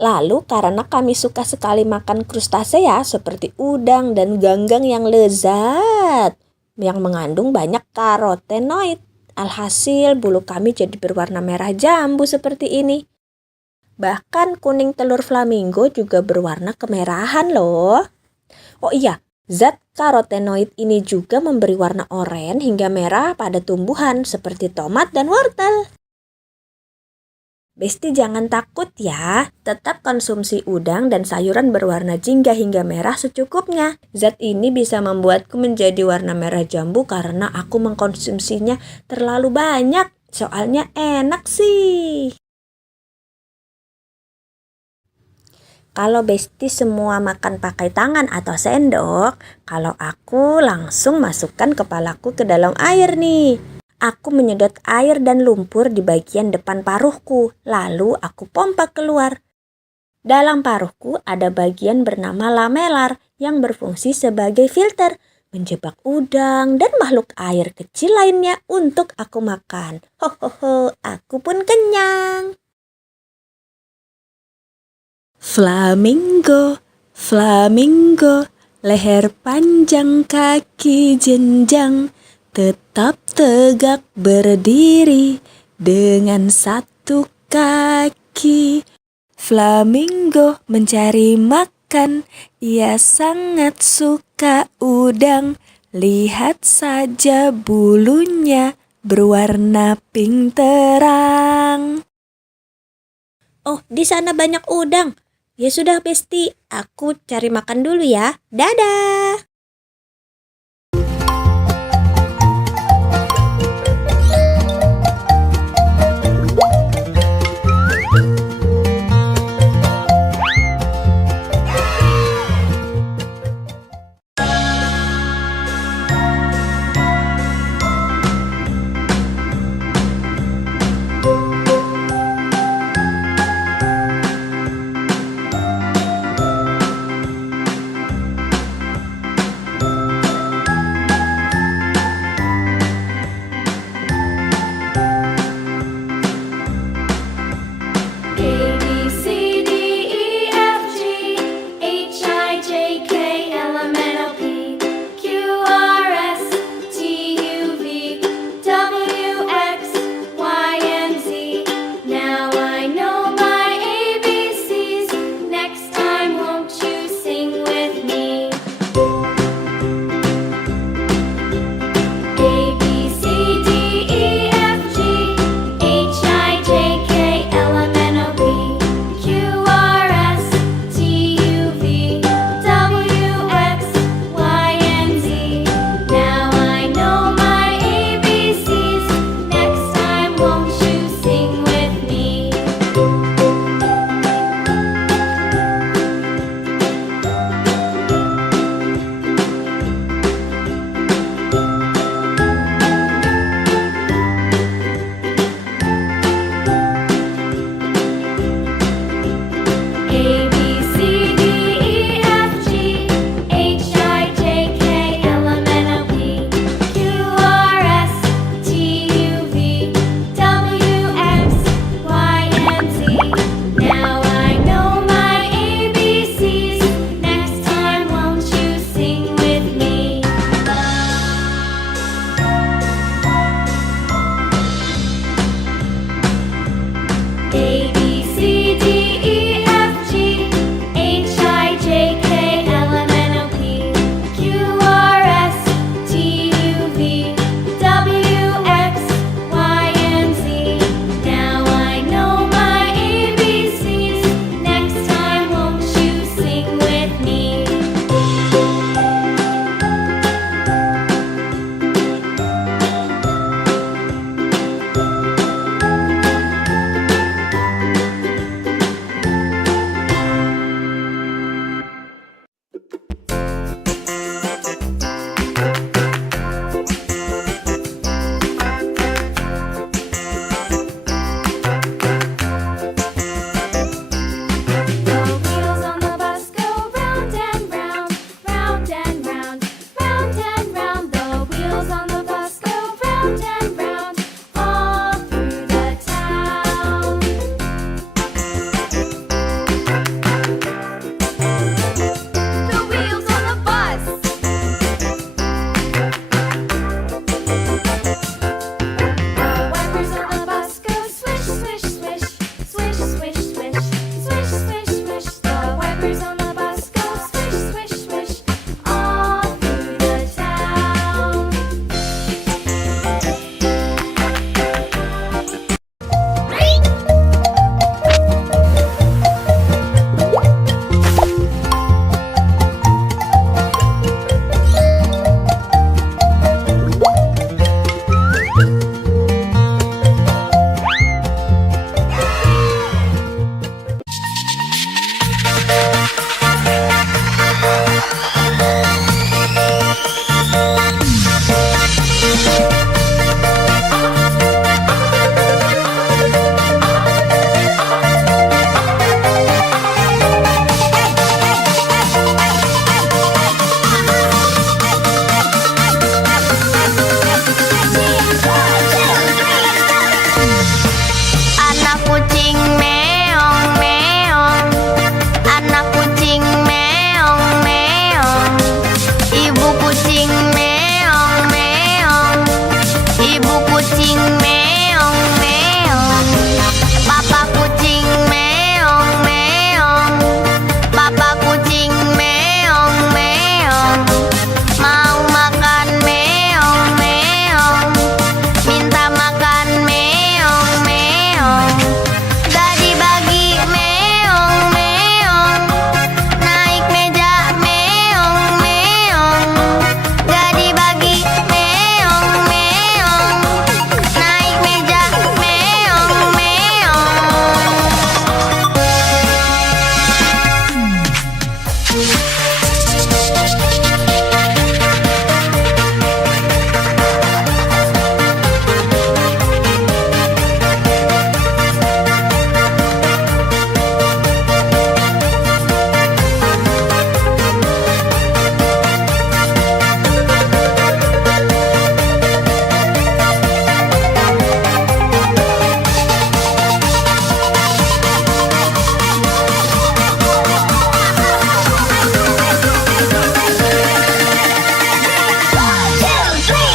Lalu karena kami suka sekali makan krustasea seperti udang dan ganggang yang lezat, yang mengandung banyak karotenoid. Alhasil bulu kami jadi berwarna merah jambu seperti ini. Bahkan kuning telur flamingo juga berwarna kemerahan loh. Oh iya, zat karotenoid ini juga memberi warna oranye hingga merah pada tumbuhan seperti tomat dan wortel. Besti jangan takut ya, tetap konsumsi udang dan sayuran berwarna jingga hingga merah secukupnya. Zat ini bisa membuatku menjadi warna merah jambu karena aku mengkonsumsinya terlalu banyak. Soalnya enak sih. Kalau Besti semua makan pakai tangan atau sendok, kalau aku langsung masukkan kepalaku ke dalam air nih. Aku menyedot air dan lumpur di bagian depan paruhku, lalu aku pompa keluar. Dalam paruhku ada bagian bernama lamelar yang berfungsi sebagai filter, menjebak udang dan makhluk air kecil lainnya untuk aku makan. Hohoho, aku pun kenyang. Flamingo, flamingo, leher panjang kaki jenjang, tetap tegak berdiri dengan satu kaki. Flamingo mencari makan, ia sangat suka udang. Lihat saja bulunya berwarna pink terang. Oh, di sana banyak udang. Ya sudah Besti, aku cari makan dulu ya. Dadah!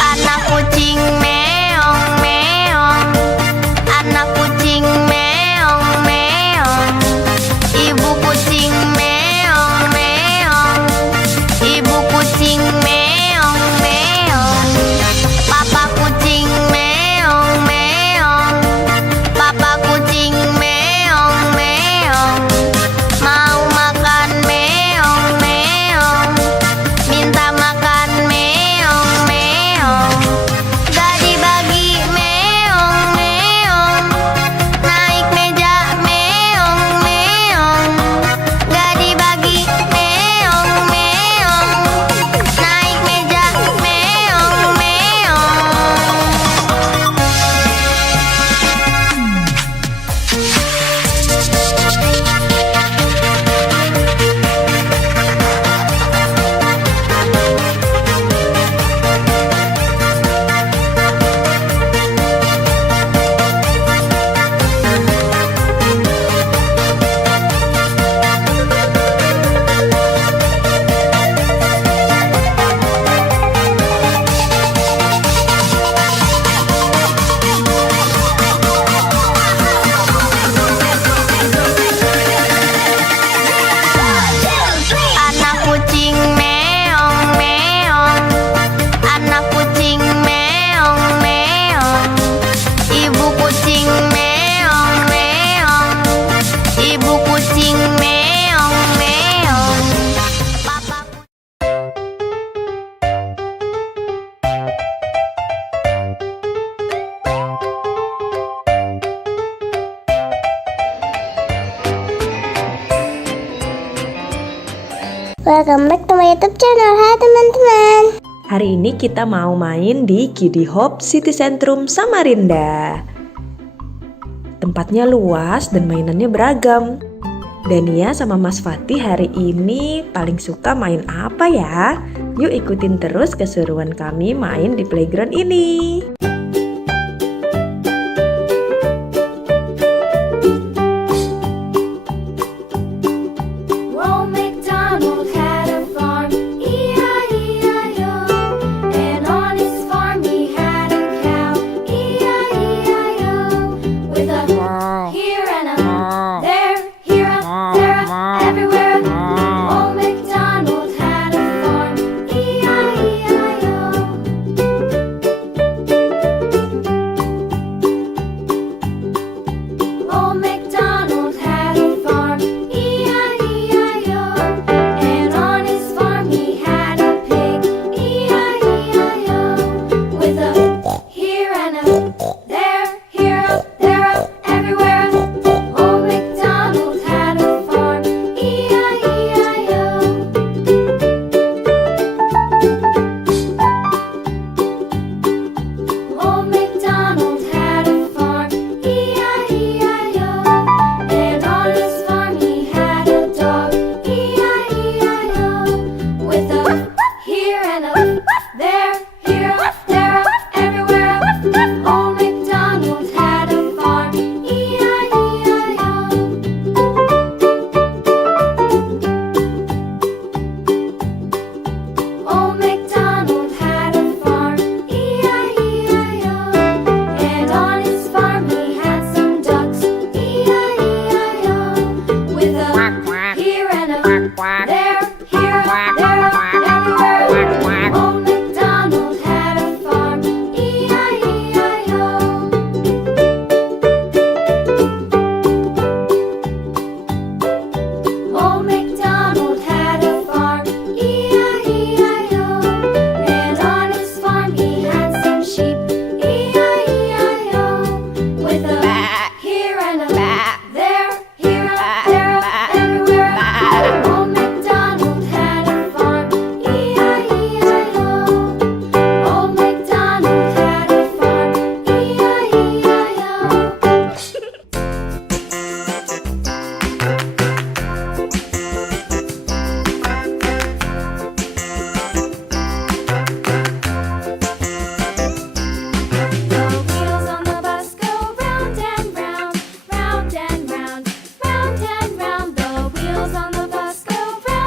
Anak kucing meong meong, anak kucing meong meong, ibu kucing meong meong, ibu kucing meong meong, papa kucing meong meong, papa kucing meong meong, mau makan meong meong, minta makan meong meong, gak dibagi meong meong, naik meja meong meong, gak dibagi meong meong, naik meja meong meong. Anak kucing meong meong, anak kucing meong meong, ibu kucing meong meong, ibu kucing meong meong, papa Welcome back to my YouTube channel. Hai teman-teman. Hari ini kita mau main di Kiddy Hope City Centrum Samarinda. Tempatnya luas dan mainannya beragam. Dania sama Mas Fatih hari ini paling suka main apa ya? Yuk ikutin terus keseruan kami main di playground ini. Old MacDonald had a farm, E-I-E-I-O. And on his farm he had a cow, E-I-E-I-O. With a here and a there, here a there a everywhere. Old MacDonald had a farm, E-I-E-I-O.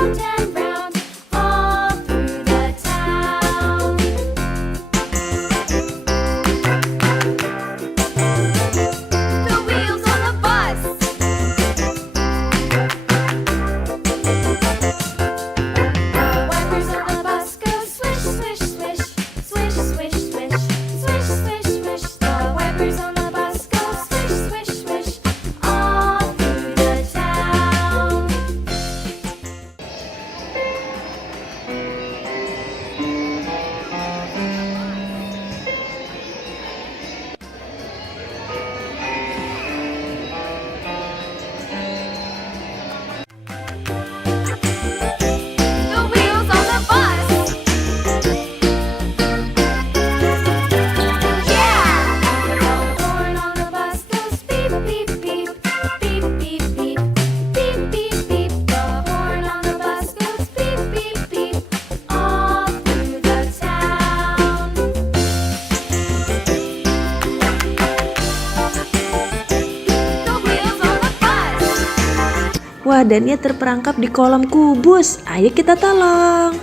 round and round, all through the town. The wheels on the bus, the wipers on the bus go swish, swish, swish, swish, swish, swish, swish, swish, swish. The wipers on the bus go swish, swish, swish, all through the town. The wheels on the bus. Yeah! The horn on the bus goes beep, beep, beep, beep, beep, beep, beep, beep, beep. The horn on the bus goes beep, beep, beep, all through the town. The wheels on the bus. Wah, Dania terperangkap di kolam kubus. Ayo kita tolong.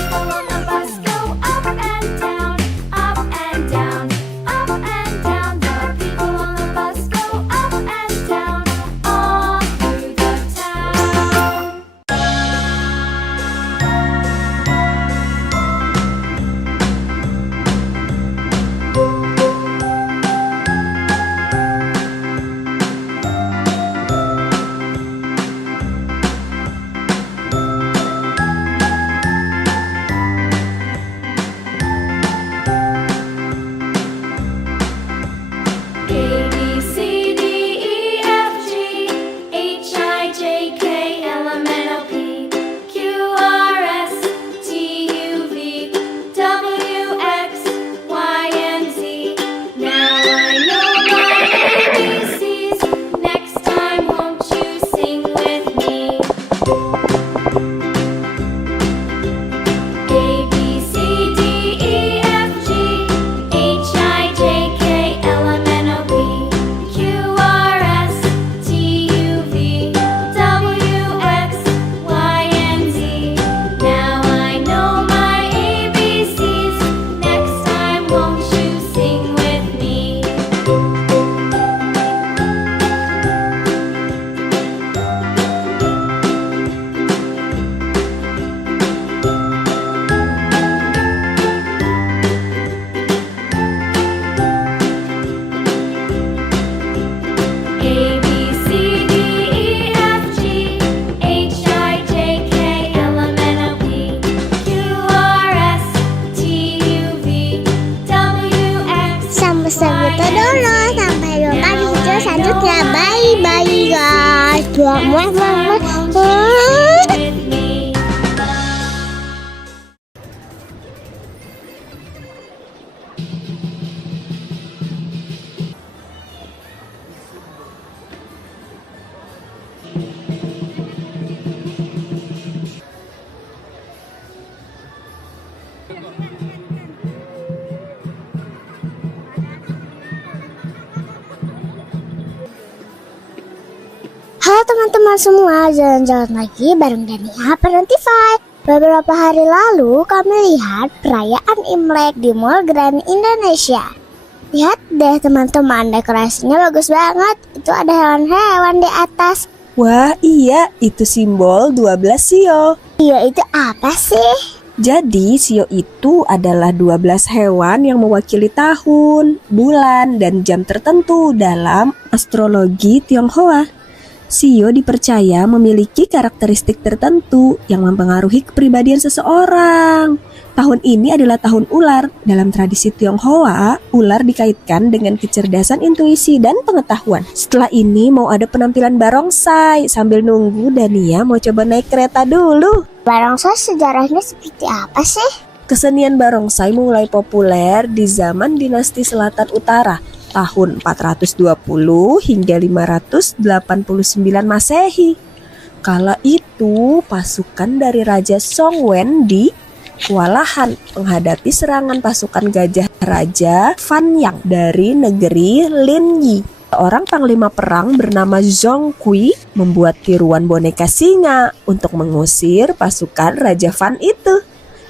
People on the bus go up and down, up and down, up and down. The people on the bus go up and down, all through the town. A, B, C, D, E, F, G, H, I, J, K, L, M, N, O, P, Q, R, S, T, U, V, W, X, Y, and Z. Now I know my ABCs. Next time, won't you sing with me? A, B, C, D, E, F, G, H, I, J, K, L, M, N, O, P, Q, R, S, T, U, V, W, X, Y, and Z. Now I know my ABCs. Next time, won't you sing with me? A, B, C, D, E, F, G, H, I, J, K, L, M, N, O, P, Q, R, S, T, U, V, W, X, Sampai segitu dulu. Sampai jumpa di video selanjutnya. Bye bye guys. with me. Halo teman-teman semua, jalan-jalan lagi bareng Dania Parentify. Beberapa hari lalu kami lihat perayaan Imlek di Mall Grand Indonesia. Lihat deh teman-teman, dekorasinya bagus banget. Itu ada hewan-hewan di atas. Wah, iya, itu simbol 12 sio. Iya, itu apa sih? Jadi, sio itu adalah 12 hewan yang mewakili tahun, bulan, dan jam tertentu dalam astrologi Tionghoa. Sio dipercaya memiliki karakteristik tertentu yang mempengaruhi kepribadian seseorang. Tahun ini adalah tahun ular. Dalam tradisi Tionghoa, ular dikaitkan dengan kecerdasan intuisi dan pengetahuan. Setelah ini mau ada penampilan barongsai. Sambil nunggu, Dania mau coba naik kereta dulu. Barongsai sejarahnya seperti apa sih? Kesenian barongsai mulai populer di zaman dinasti Selatan Utara tahun 420 hingga 589 Masehi. Kala itu pasukan dari Raja Songwen di kewalahan menghadapi serangan pasukan gajah Raja Fan Yang dari negeri Linyi. Seorang panglima perang bernama Zhong Kui membuat tiruan boneka singa untuk mengusir pasukan Raja Fan itu.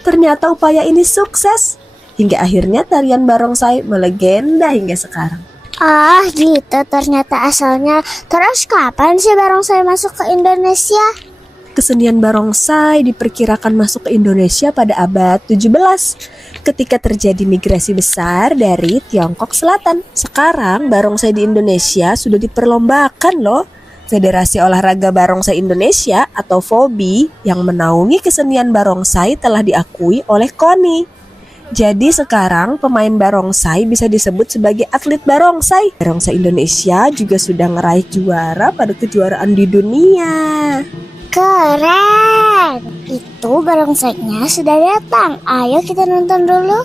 Ternyata upaya ini sukses, hingga akhirnya tarian barongsai melegenda hingga sekarang. Ah gitu ternyata asalnya. Terus kapan sih barongsai masuk ke Indonesia? Kesenian barongsai diperkirakan masuk ke Indonesia pada abad 17 ketika terjadi migrasi besar dari Tiongkok Selatan. Sekarang barongsai di Indonesia sudah diperlombakan loh. Federasi Olahraga Barongsai Indonesia atau FOBI yang menaungi kesenian barongsai telah diakui oleh KONI. Jadi sekarang pemain barongsai bisa disebut sebagai atlet barongsai. Barongsai Indonesia juga sudah ngeraih juara pada kejuaraan di dunia. Keren! Itu barongsainya sudah datang. Ayo kita nonton dulu.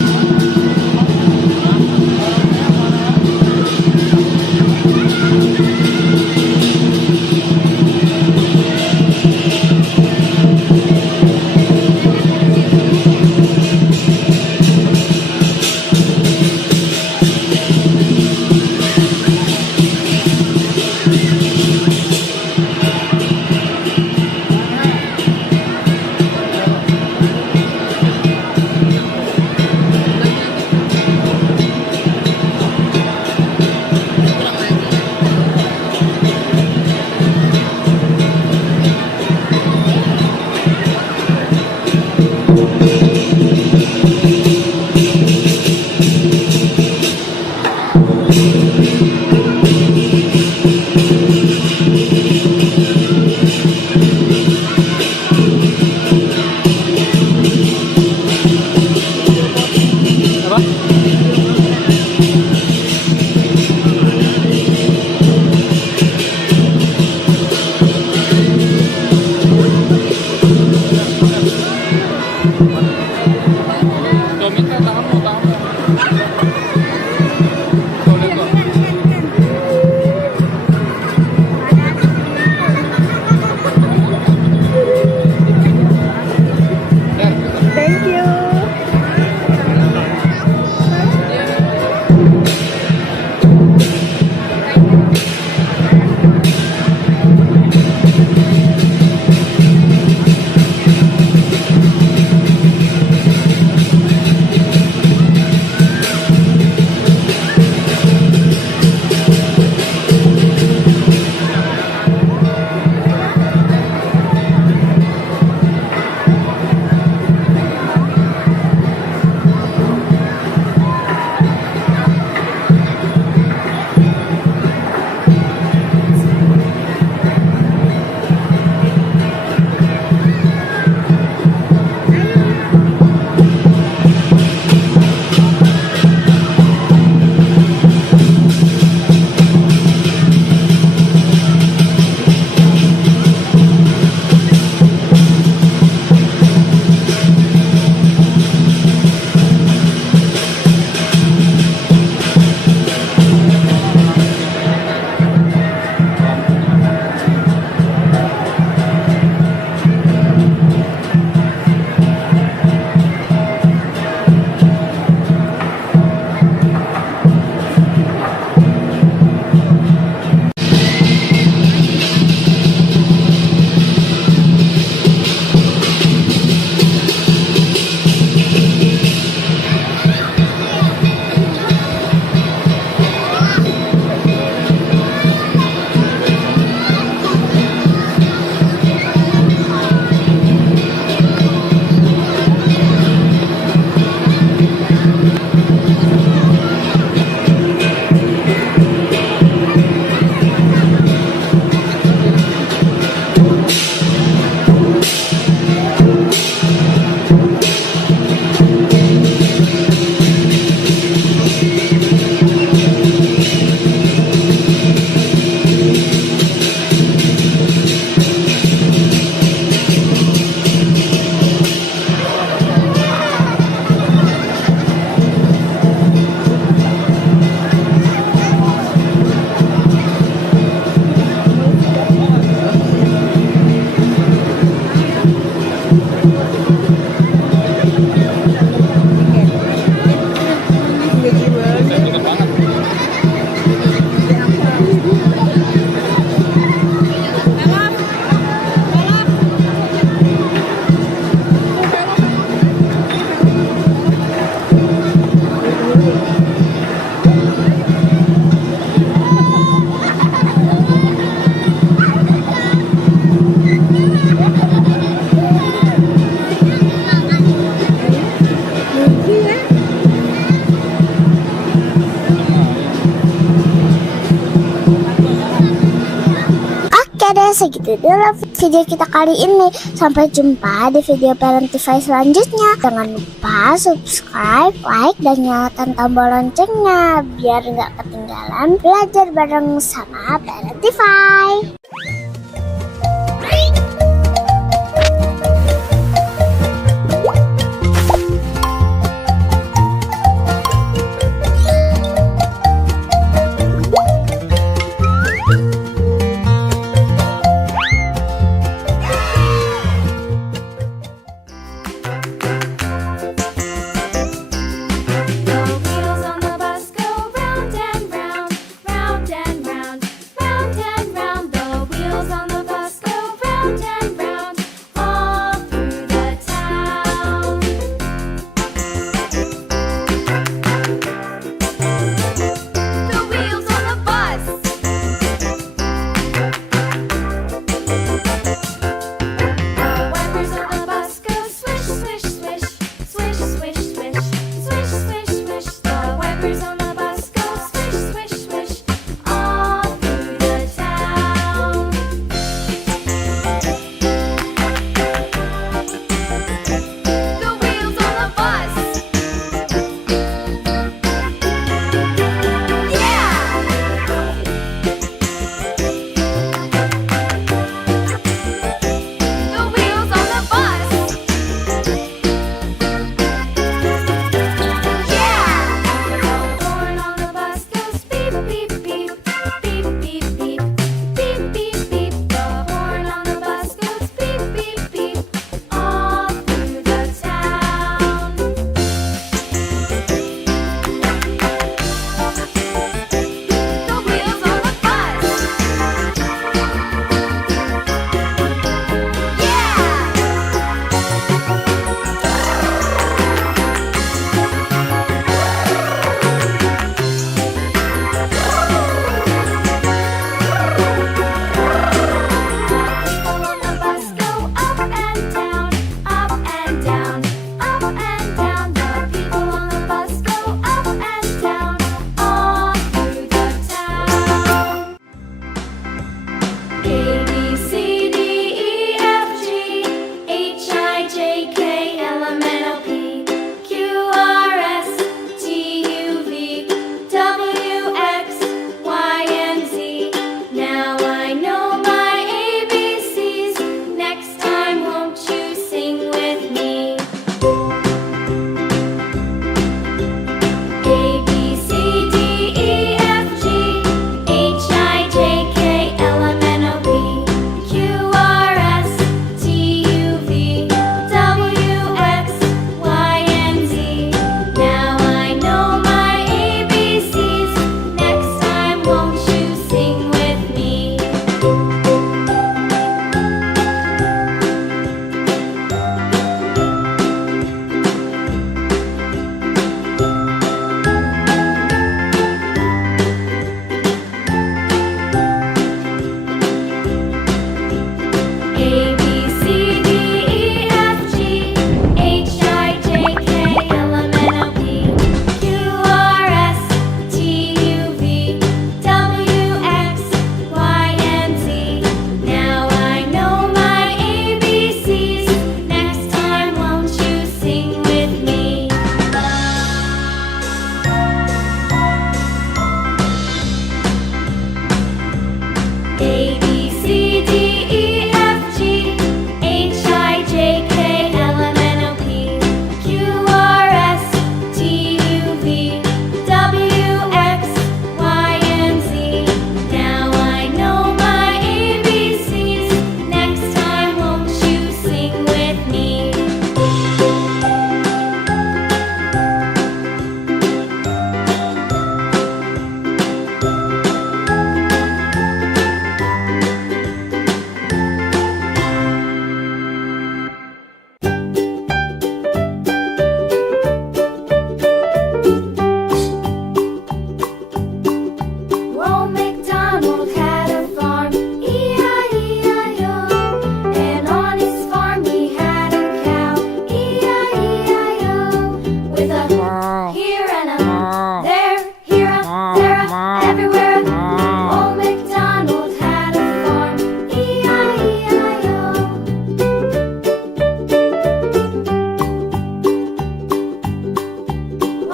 segitu dulu video kita kali ini. Sampai jumpa di video Parentify selanjutnya. Jangan lupa subscribe, like, dan nyalakan tombol loncengnya biar nggak ketinggalan belajar bareng sama Parentify.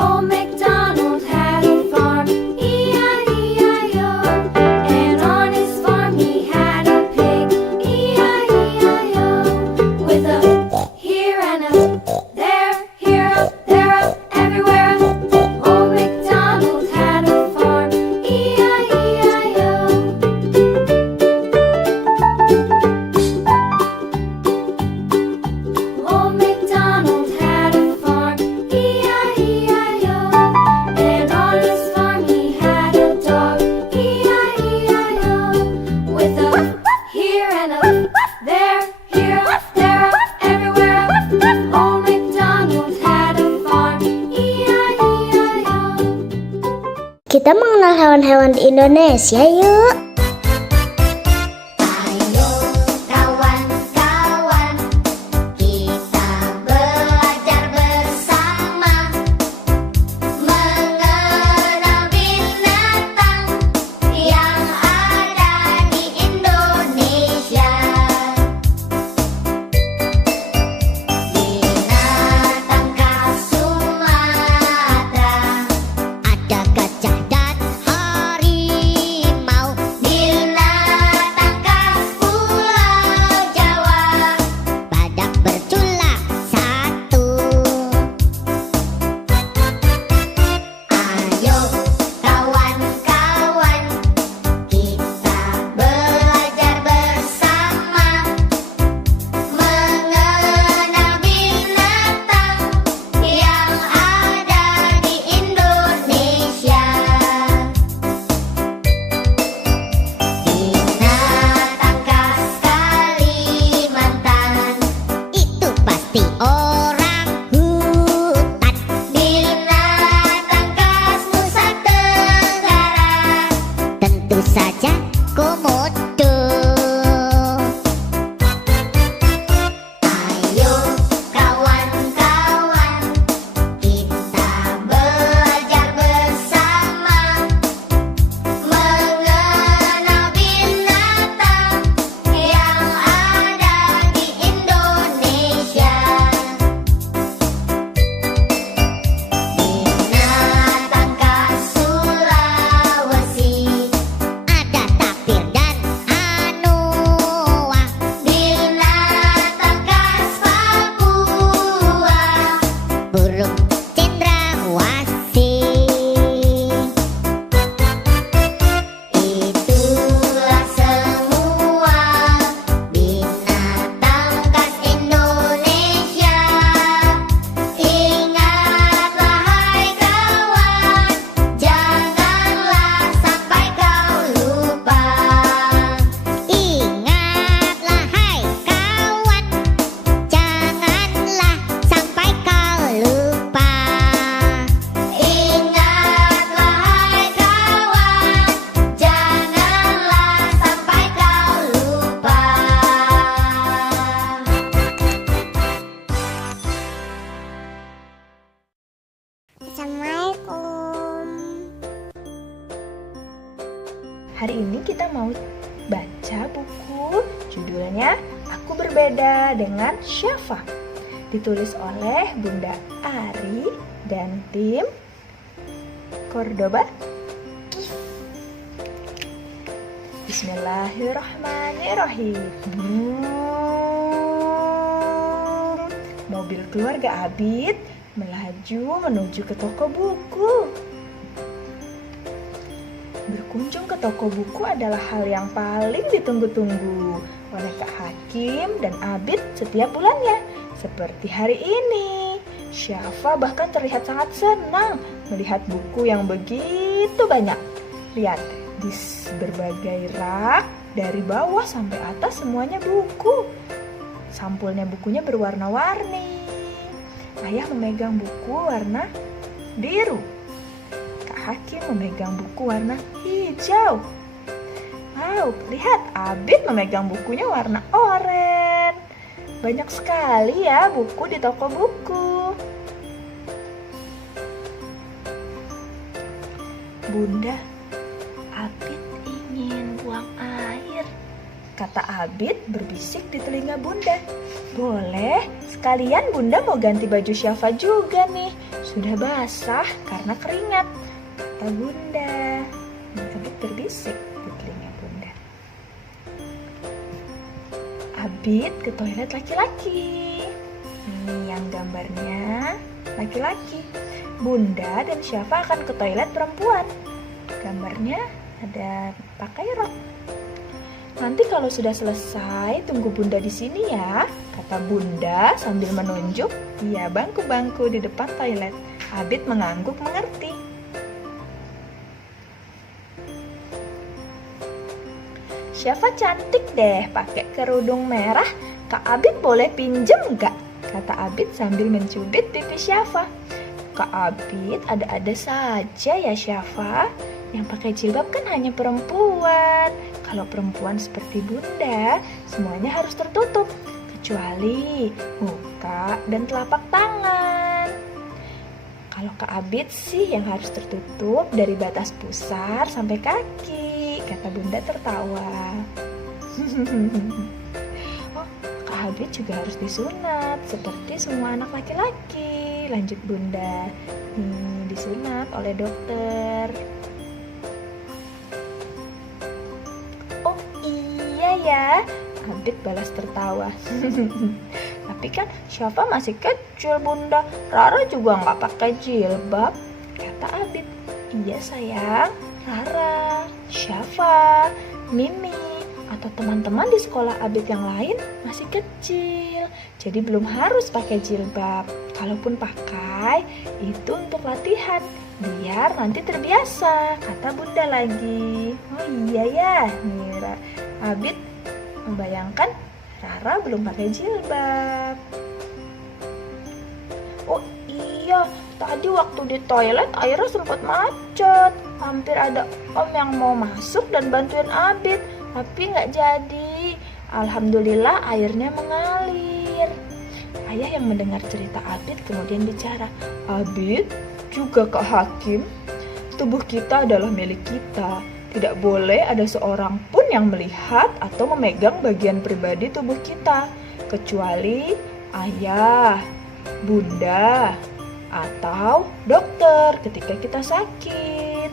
Old MacDonald had a farm, E-I-E-I-O. And on his farm he had a pig, E-I-E-I-O. With a here and a there, here up, there up, everywhere up. Old MacDonald had a farm, E-I-E-I-O. Old MacDonald had a farm, E-I-E-I-O. And on his farm he had a dog, E-I-E-I-O. With a here and a there, here up, there up, everywhere up. Old MacDonald had a farm, E-I-E-I-O. Kita mengenal hewan-hewan di Indonesia yuk. Ayo kawan-kawan, kita belajar bersama mengenal binatang yang ada di Indonesia. Binatang khas Sumatera, ada gajah dan harimau. Binatang khas Pulau Jawa, badak bercula satu. Ayo kawan-kawan, kita belajar bersama mengenal binatang yang ada di Indonesia. Binatang khas Kalimantan, itu pasti orang hutan. Binatang khas Nusa Tenggara, tentu saja komodo. Ayo kawan-kawan, kita belajar bersama mengenal binatang yang ada di Indonesia. Binatang khas Sulawesi, ada tapir dan anoa. Binatang khas Papua, burung cendrawasih. Itulah semua binatang khas Indonesia. Ingatlah hai kawan, janganlah sampai kau lupa. Ingatlah hai kawan, janganlah sampai kau lupa. Ingatlah hai kawan, janganlah sampai kau lupa. Assalamualaikum. Hari ini kita mau baca buku judulnya Aku Berbeda dengan Syafa. Ditulis oleh Bunda Ari dan tim Cordoba. Bismillahirrahmanirrahim. Mobil keluarga Abid melaju menuju ke toko buku. Berkunjung ke toko buku adalah hal yang paling ditunggu-tunggu oleh Kak Hakim dan Abid setiap bulannya. Seperti hari ini, Syafa bahkan terlihat sangat senang melihat buku yang begitu banyak. Lihat, di berbagai rak, dari bawah sampai atas semuanya buku. Sampulnya bukunya berwarna-warni. Ayah memegang buku warna biru. Kak Hakim memegang buku warna hijau. Wow, lihat, Abid memegang bukunya warna oranye. Banyak sekali ya buku di toko buku. Bunda, Abid ingin buang air. kata Abid berbisik di telinga Bunda. Boleh, sekalian Bunda mau ganti baju Syafa juga nih. Sudah basah karena keringat, kata Bunda. Abid berbisik di telinga Bunda. Abid ke toilet laki-laki. Ini yang gambarnya laki-laki. Bunda dan Syafa akan ke toilet perempuan. Gambarnya ada pakai rok. Nanti kalau sudah selesai, tunggu Bunda di sini ya, kata Bunda sambil menunjuk bangku-bangku di depan toilet. Abid mengangguk mengerti. Syafa cantik deh pakai kerudung merah. Kak Abid boleh pinjem nggak? Kata Abid sambil mencubit pipi Syafa. Kak Abid ada-ada saja ya Syafa. Yang pakai jilbab kan hanya perempuan. Kalau perempuan seperti Bunda, semuanya harus tertutup, kecuali muka dan telapak tangan. Kalau Kak Abid sih yang harus tertutup dari batas pusar sampai kaki, kata Bunda tertawa. Oh, Kak Abid juga harus disunat, seperti semua anak laki-laki, lanjut Bunda. Disunat oleh dokter. Ya, Abid balas tertawa. Tapi kan Syafa masih kecil Bunda, Rara juga nggak pakai jilbab, kata Abid. Iya sayang, Rara, Syafa, Mimi, atau teman-teman di sekolah Abid yang lain masih kecil, jadi belum harus pakai jilbab. Kalaupun pakai, itu untuk latihan, biar nanti terbiasa, kata Bunda lagi. Oh iya ya, Mira. Abid membayangkan Rara belum pakai jilbab. Oh iya, tadi waktu di toilet airnya sempat macet. Hampir ada om yang mau masuk dan bantuin Abid, tapi nggak jadi. Alhamdulillah airnya mengalir. Ayah yang mendengar cerita Abid kemudian bicara, Abid, juga Kak Hakim, tubuh kita adalah milik kita. Tidak boleh ada seorang pun yang melihat atau memegang bagian pribadi tubuh kita, kecuali ayah, Bunda, atau dokter ketika kita sakit.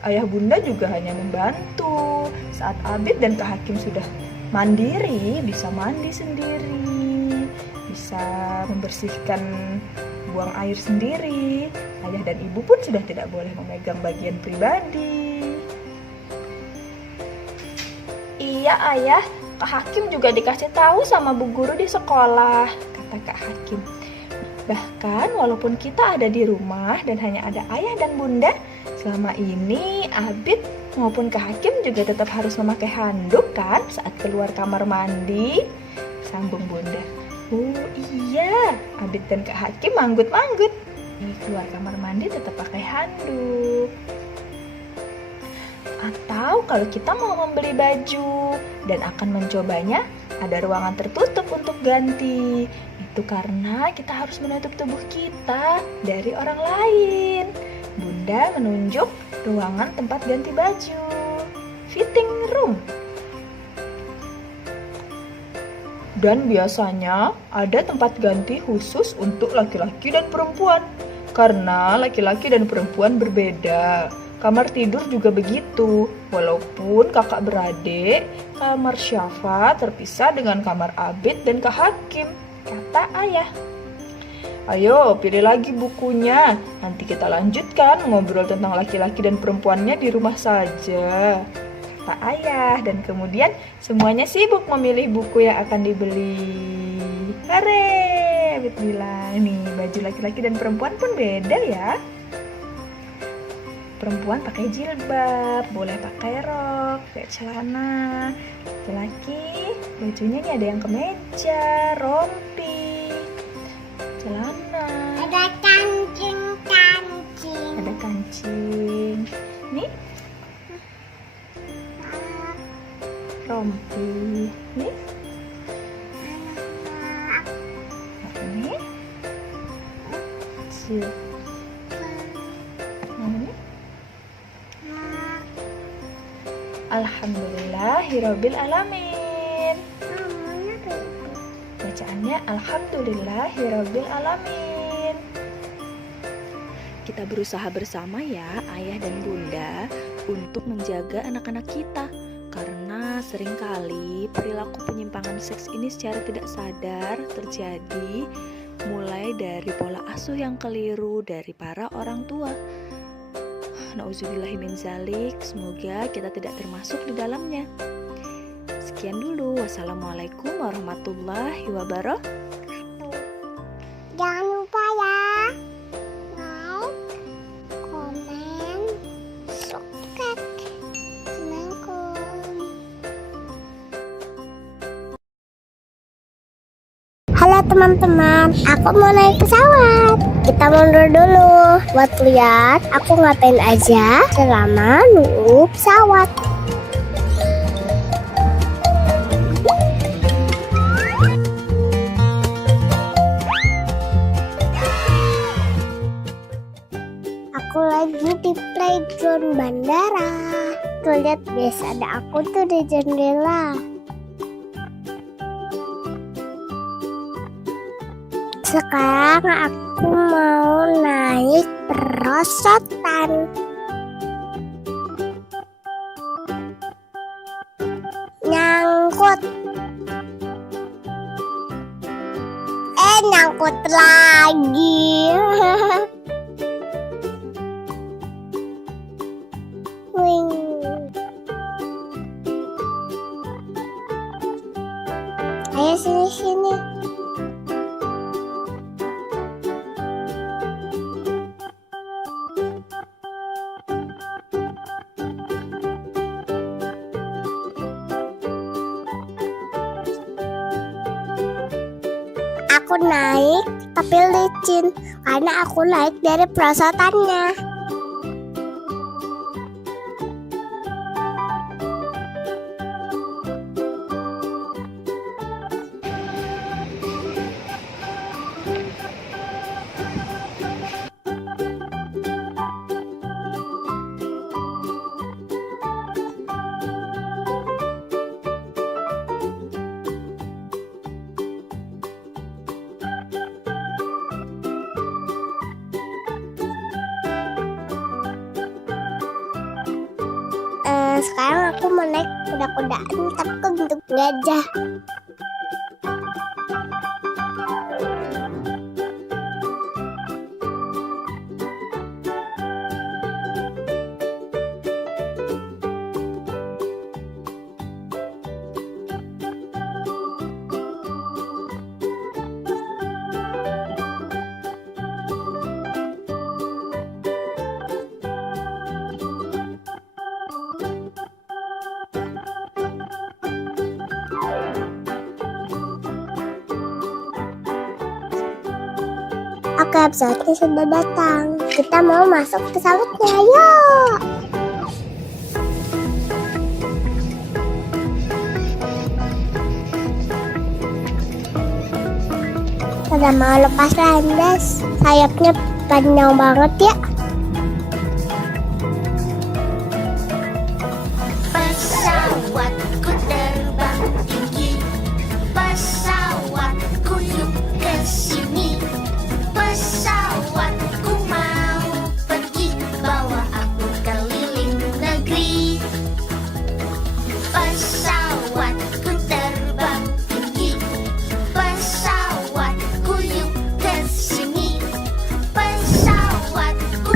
Ayah Bunda juga hanya membantu. Saat Abid dan Kak Hakim sudah mandiri, bisa mandi sendiri, bisa membersihkan buang air sendiri, ayah dan ibu pun sudah tidak boleh memegang bagian pribadi. Iya ayah, Kak Hakim juga dikasih tahu sama bu guru di sekolah, kata Kak Hakim. Bahkan walaupun kita ada di rumah dan hanya ada ayah dan Bunda, selama ini Abid maupun Kak Hakim juga tetap harus memakai handuk kan saat keluar kamar mandi, sambung Bunda. Oh iya, Abid dan Kak Hakim manggut-manggut. Keluar kamar mandi tetap pakai handuk. Atau kalau kita mau membeli baju dan akan mencobanya, ada ruangan tertutup untuk ganti. Itu karena kita harus menutup tubuh kita dari orang lain. Bunda menunjuk ruangan tempat ganti baju, fitting room. Dan biasanya ada tempat ganti khusus untuk laki-laki dan perempuan. Karena laki-laki dan perempuan berbeda. Kamar tidur juga begitu. Walaupun kakak beradik, kamar Syafa terpisah dengan kamar Abid dan Kak Hakim, kata ayah. Ayo pilih lagi bukunya. Nanti kita lanjutkan ngobrol tentang laki-laki dan perempuannya di rumah saja, kata ayah. Dan kemudian semuanya sibuk memilih buku yang akan dibeli. Hore, Abid bilang, nih baju laki-laki dan perempuan pun beda ya. Perempuan pakai jilbab, boleh pakai rok, pakai celana. Laki-laki bajunya nih ada yang kemeja, rompi, celana. Ada kancing. Ada kancing. Nih rompi. Nih. Ini. Siap. Ini. Alhamdulillahirabbil alamin. Bacaannya Alhamdulillahirabbil alamin. Kita berusaha bersama ya, ayah dan bunda, untuk menjaga anak-anak kita. Karena seringkali perilaku penyimpangan seks ini secara tidak sadar terjadi mulai dari pola asuh yang keliru dari para orang tua. Nauzubillahi min zalik, semoga kita tidak termasuk di dalamnya. Sekian dulu, wassalamualaikum warahmatullahi wabarakatuh. Jangan lupa ya, like, komen, subscribe. Assalamualaikum. Halo teman-teman, aku mau naik pesawat. Kita mundur dulu buat lihat aku ngapain aja selama nunggu pesawat. Aku lagi di playground bandara. Tuh lihat guys, ada aku tuh di jendela. Sekarang aku mau naik perosotan. Nyangkut. Nyangkut lagi. Wing. Ayo sini. Aku naik tapi licin karena aku naik dari perosotannya. Sekarang aku mau naik kuda-kudaan tapi bentuk gajah. Oke, pesawatnya sudah datang. Kita mau masuk pesawatnya, yuk! Udah mau lepas landas. Sayapnya panjang banget ya. Pesawatku terbang tinggi, pesawatku yuk ke sini. Pesawatku mau pergi, bawa aku keliling negeri. Pesawatku terbang tinggi, pesawatku yuk ke sini. Pesawatku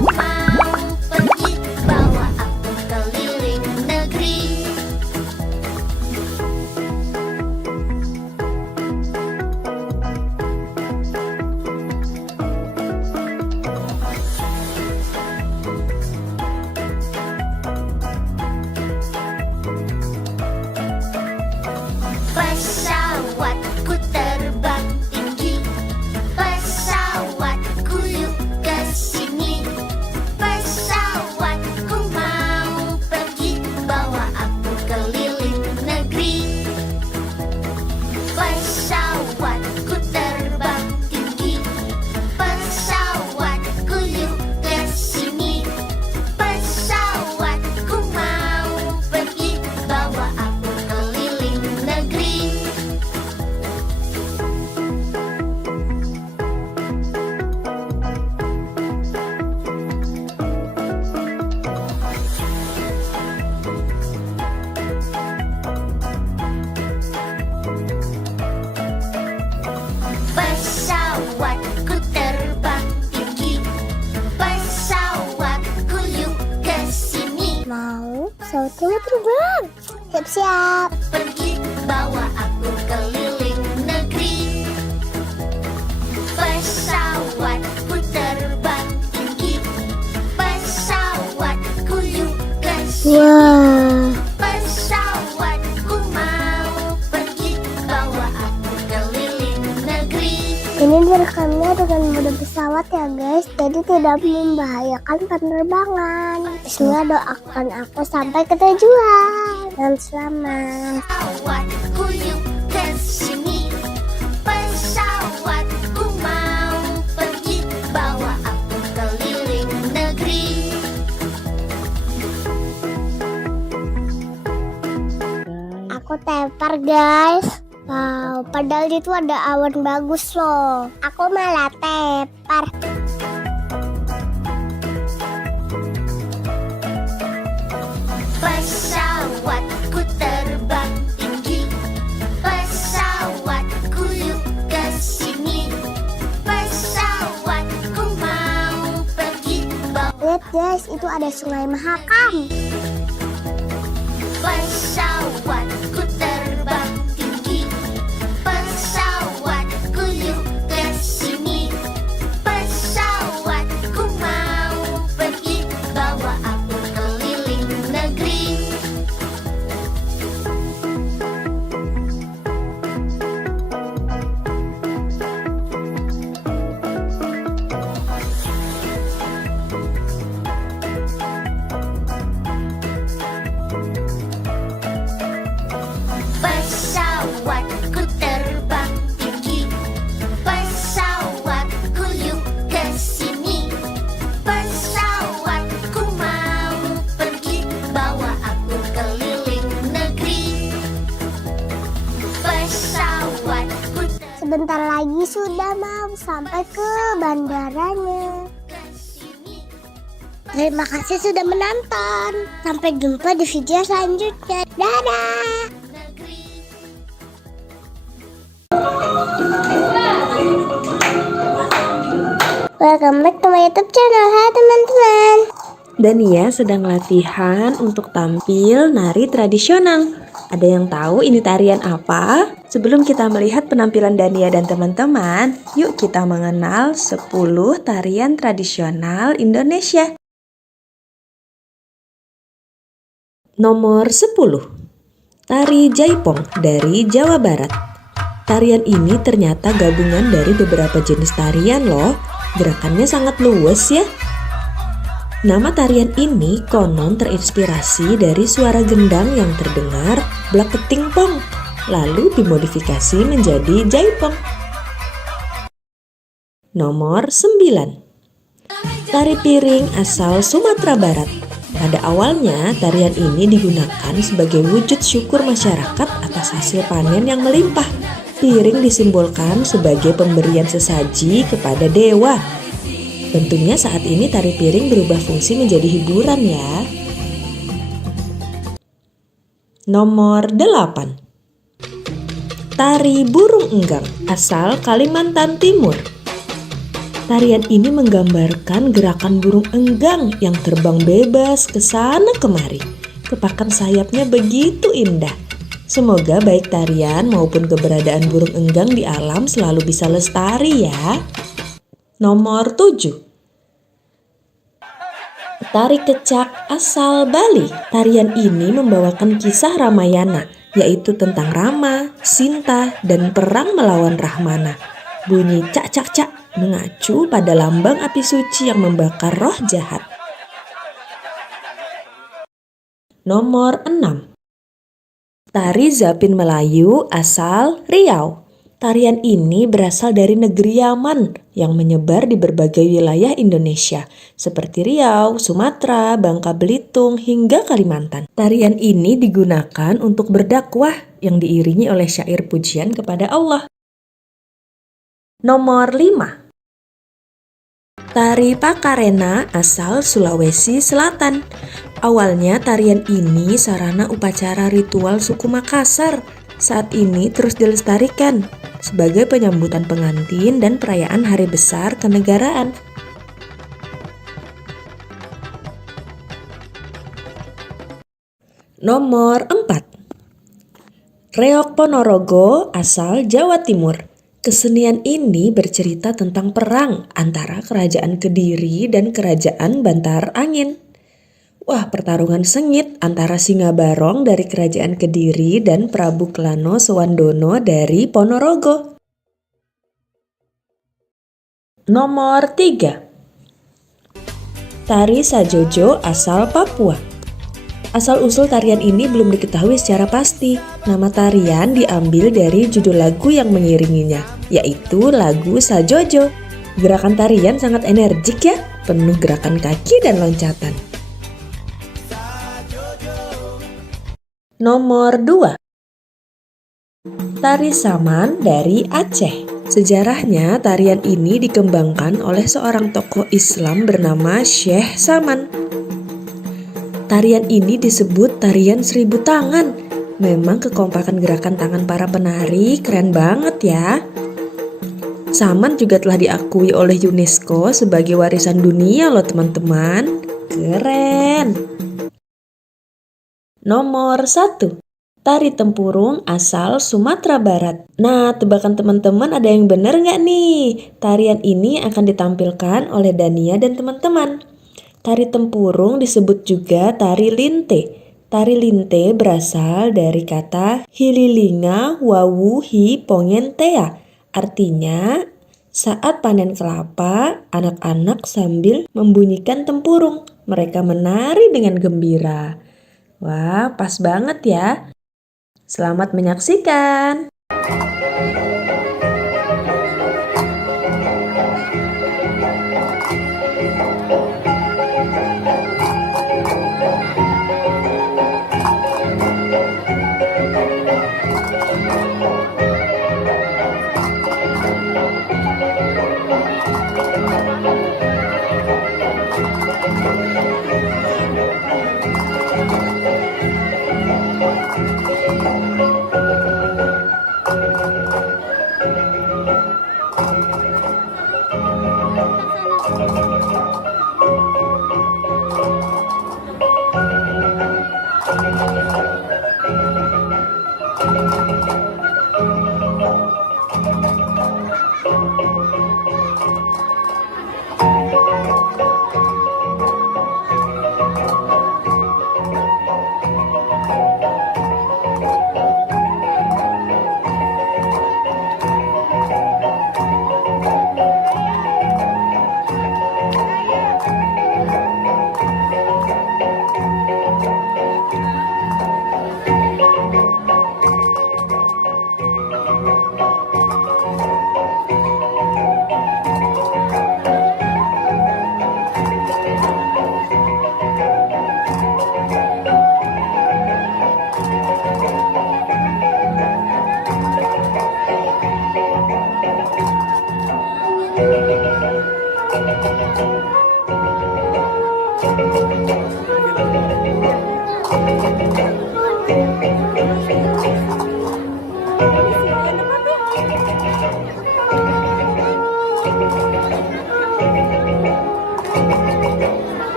Aku mau terbang. Siap-siap. Pergi bawa aku keliling negeri. Pesawatku terbang tinggi. Pesawatku yuk ke sini. Wah. Pesawatku mau pergi bawa aku keliling negeri. Ini direkamnya dengan mode pesawat ya guys, jadi tidak membahayakan penerbangan. Bismillah, doakan aku sampai ke tujuan dan selamat. Pesawatku yuk ke sini. Pesawatku mau pergi bawa aku keliling negeri. Aku tepar guys. Wow, padahal itu ada awan bagus loh. Aku malah tepar. Pesawatku terbang tinggi. Pesawatku yuk ke sini. Pesawatku mau pergi bawa. Lihat guys, itu ada Sungai Mahakam. Pesawatku terbang tinggi. Pesawatku yuk ke sini. Pesawatku mau pergi bawa aku keliling negeri. Pesawatku terbang tinggi. Pesawatku yuk ke sini. Pesawatku mau pergi bawa aku keliling negeri. Pesawatku Sebentar lagi sudah mau sampai ke bandaranya. Terima kasih sudah menonton. Sampai jumpa di video selanjutnya. Dadah. Welcome back to my YouTube channel. Hai teman-teman. Dania sedang latihan untuk tampil nari tradisional. Ada yang tahu ini tarian apa? Sebelum kita melihat penampilan Dania dan teman-teman, yuk kita mengenal 10 tarian tradisional Indonesia. Nomor 10. Tari Jaipong dari Jawa Barat. Tarian ini ternyata gabungan dari beberapa jenis tarian loh. Gerakannya sangat luas ya. Nama tarian ini konon terinspirasi dari suara gendang yang terdengar blaketing pong, lalu dimodifikasi menjadi jaipong. Nomor 9. Tari piring asal Sumatera Barat. Pada awalnya, tarian ini digunakan sebagai wujud syukur masyarakat atas hasil panen yang melimpah. Piring disimbolkan sebagai pemberian sesaji kepada dewa. Tentunya saat ini tari piring berubah fungsi menjadi hiburan ya. Nomor 8. Tari burung enggang asal Kalimantan Timur. Tarian ini menggambarkan gerakan burung enggang yang terbang bebas ke sana kemari. Kepakan sayapnya begitu indah. Semoga baik tarian maupun keberadaan burung enggang di alam selalu bisa lestari ya. Nomor 7. Tari kecak asal Bali. Tarian ini membawakan kisah Ramayana, yaitu tentang Rama, Sinta, dan perang melawan Rahmana. Bunyi cak-cak-cak mengacu pada lambang api suci yang membakar roh jahat. Nomor 6. Tari Zapin Melayu asal Riau. Tarian ini berasal dari negeri Yaman yang menyebar di berbagai wilayah Indonesia seperti Riau, Sumatera, Bangka Belitung, hingga Kalimantan. Tarian ini digunakan untuk berdakwah yang diiringi oleh syair pujian kepada Allah. Nomor 5. Tari Pakarena asal Sulawesi Selatan. Awalnya tarian ini sarana upacara ritual suku Makassar. Saat ini terus dilestarikan sebagai penyambutan pengantin dan perayaan hari besar kenegaraan. Nomor 4. Reok Ponorogo asal Jawa Timur. Kesenian ini bercerita tentang perang antara Kerajaan Kediri dan Kerajaan Bantar Angin. Wah, pertarungan sengit antara Singa Barong dari Kerajaan Kediri dan Prabu Klano Sewandono dari Ponorogo. Nomor 3. Tari Sajojo asal Papua. Asal-usul tarian ini belum diketahui secara pasti. Nama tarian diambil dari judul lagu yang mengiringinya, yaitu lagu Sajojo. Gerakan tarian sangat energik ya, penuh gerakan kaki dan loncatan. Nomor 2. Tari Saman dari Aceh. Sejarahnya, tarian ini dikembangkan oleh seorang tokoh Islam bernama Syekh Saman. Tarian ini disebut tarian 1000 tangan. Memang kekompakan gerakan tangan para penari keren banget ya. Saman juga telah diakui oleh UNESCO sebagai warisan dunia loh teman-teman. Keren. Nomor 1. Tari Tempurung asal Sumatera Barat. Nah, tebakan teman-teman ada yang benar nggak nih? Tarian ini akan ditampilkan oleh Dania dan teman-teman. Tari Tempurung disebut juga tari linte. Tari linte berasal dari kata hililinga wawu hi pongentea. Artinya, saat panen kelapa, anak-anak sambil membunyikan tempurung. Mereka menari dengan gembira. Wah, pas banget ya. Selamat menyaksikan.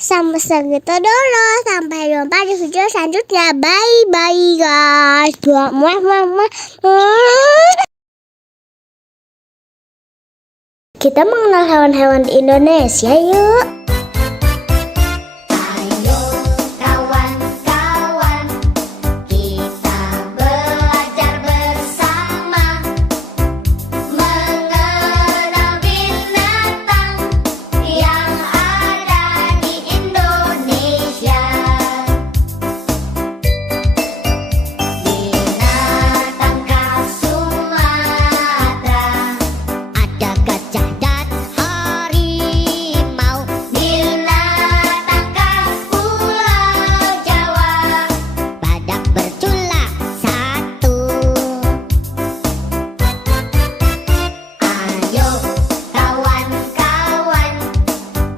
Sampai segitu dulu. Sampai jumpa di video selanjutnya. Bye bye guys. Kita mengenal hewan-hewan di Indonesia yuk. Ayo kawan-kawan, kita belajar bersama mengenal binatang yang ada di Indonesia. Binatang khas Sumatera, ada gajah dan harimau. Binatang khas Pulau Jawa, badak bercula satu. Ayo kawan-kawan,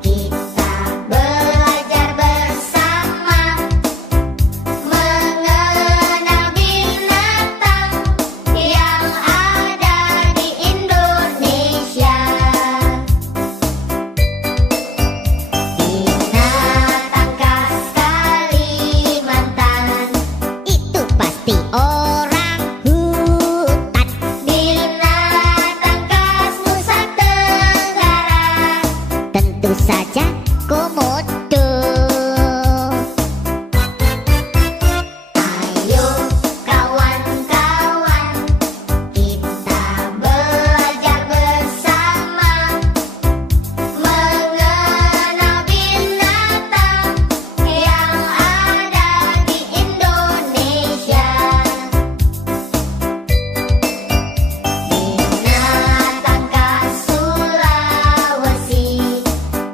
kita belajar bersama mengenal binatang yang ada di Indonesia. Binatang khas Kalimantan, itu pasti orang hutan. Binatang khas Nusa Tenggara, tentu saja komodo. Ayo kawan-kawan, kita belajar bersama mengenal binatang yang ada di Indonesia. Binatang khas Sulawesi,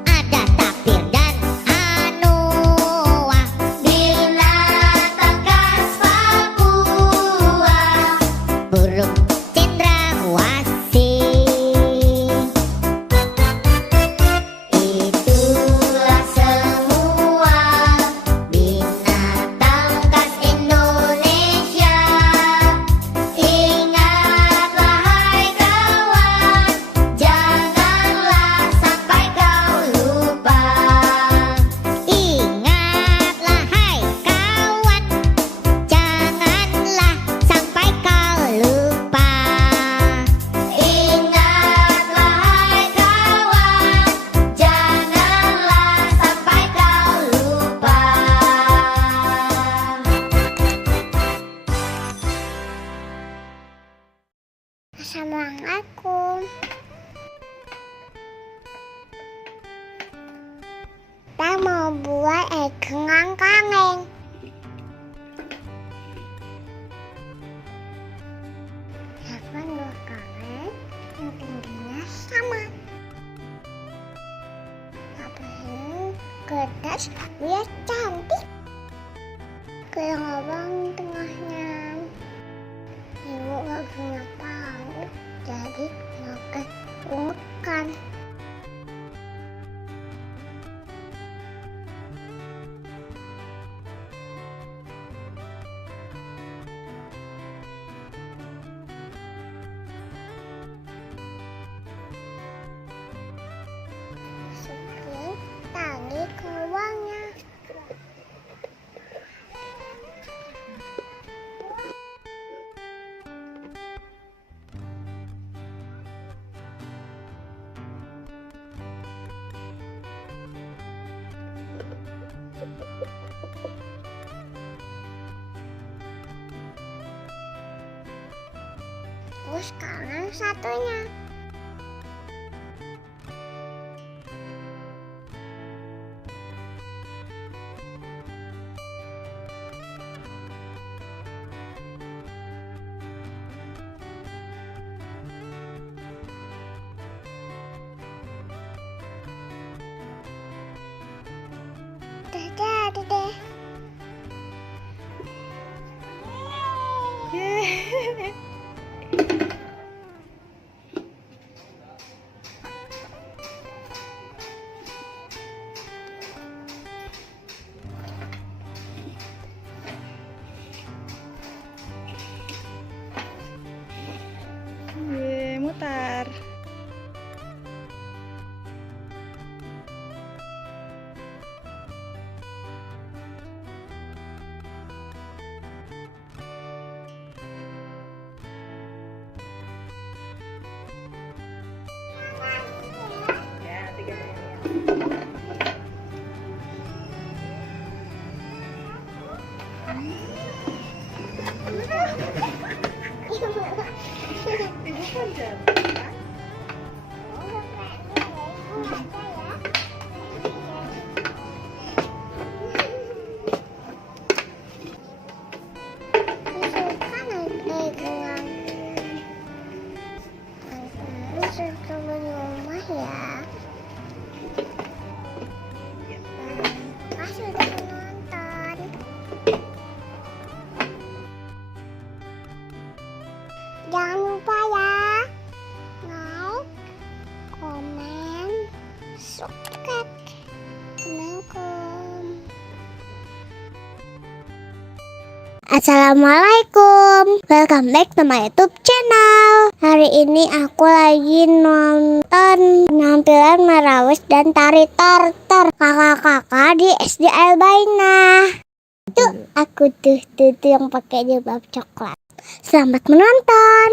ada tapir dan anoa. Binatang khas Papua, burung cendrawasih. Itulah semua binatang khas Indonesia. Ingatlah hai kawan, janganlah sampai kau lupa. Ingatlah hai kawan, janganlah sampai kau lupa. Ingatlah hai kawan, janganlah sampai kau lupa. Assalamualaikum. Kita mau buat egengan kangen. Siapa yang kangen yang tingginya sama. Ngapain kertas biar cantik. Kayak ngabang tengahnya. Ibu gak punya palu, jadi pakai ungukan. Masukin tali ke uangnya. Terus sekarang satunya. Udah jadi deh. Jangan lupa ya, like, komen, subscribe. Assalamualaikum, welcome back to my YouTube channel. Hari ini aku lagi nonton penampilan Marawis dan Tari Tartar kakak-kakak di SD Albaina. Tuh aku tuh yang pakai jilbab coklat. Selamat menonton.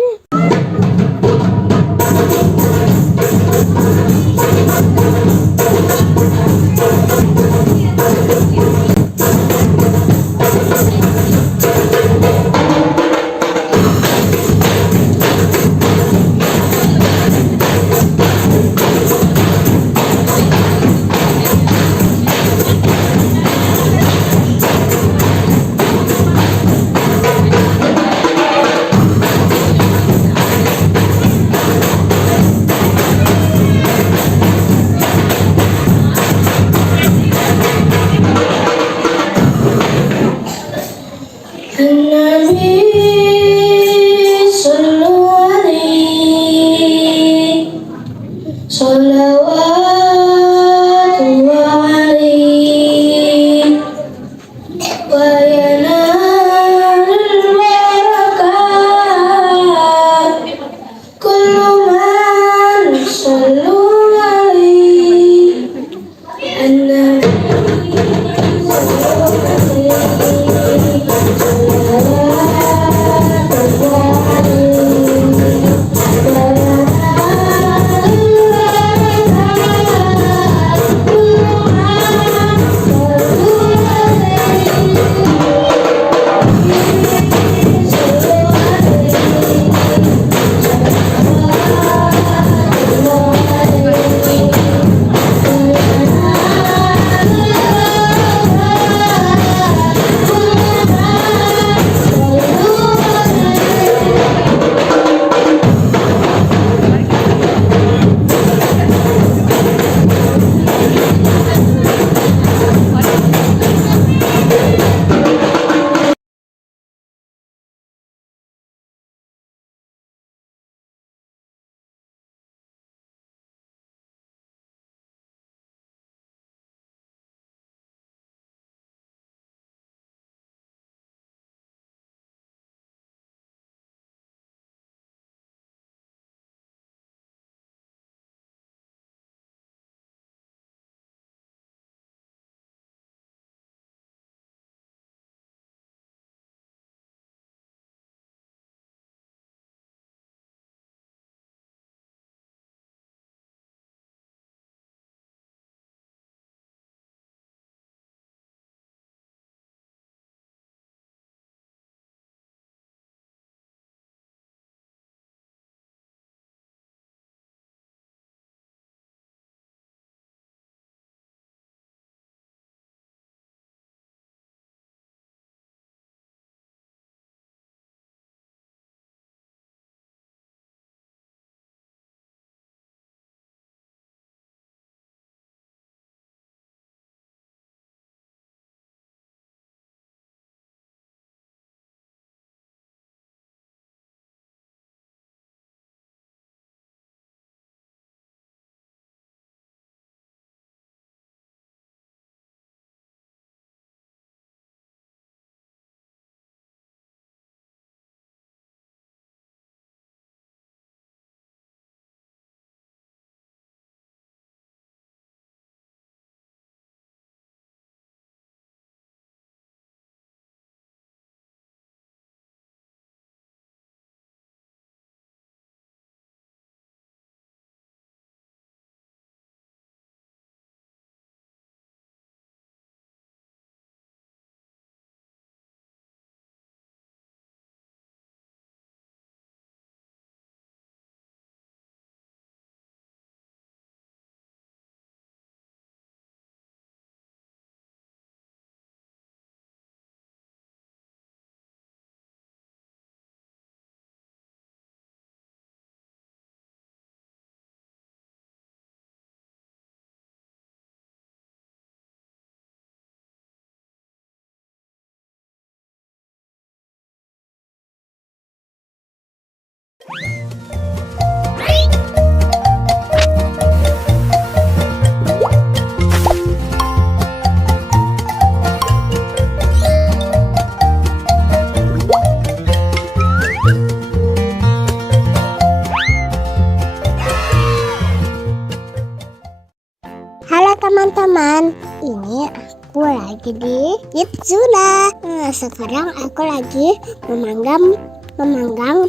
teman-teman, ini aku lagi di Pizza. Nah, sekarang aku lagi memanggang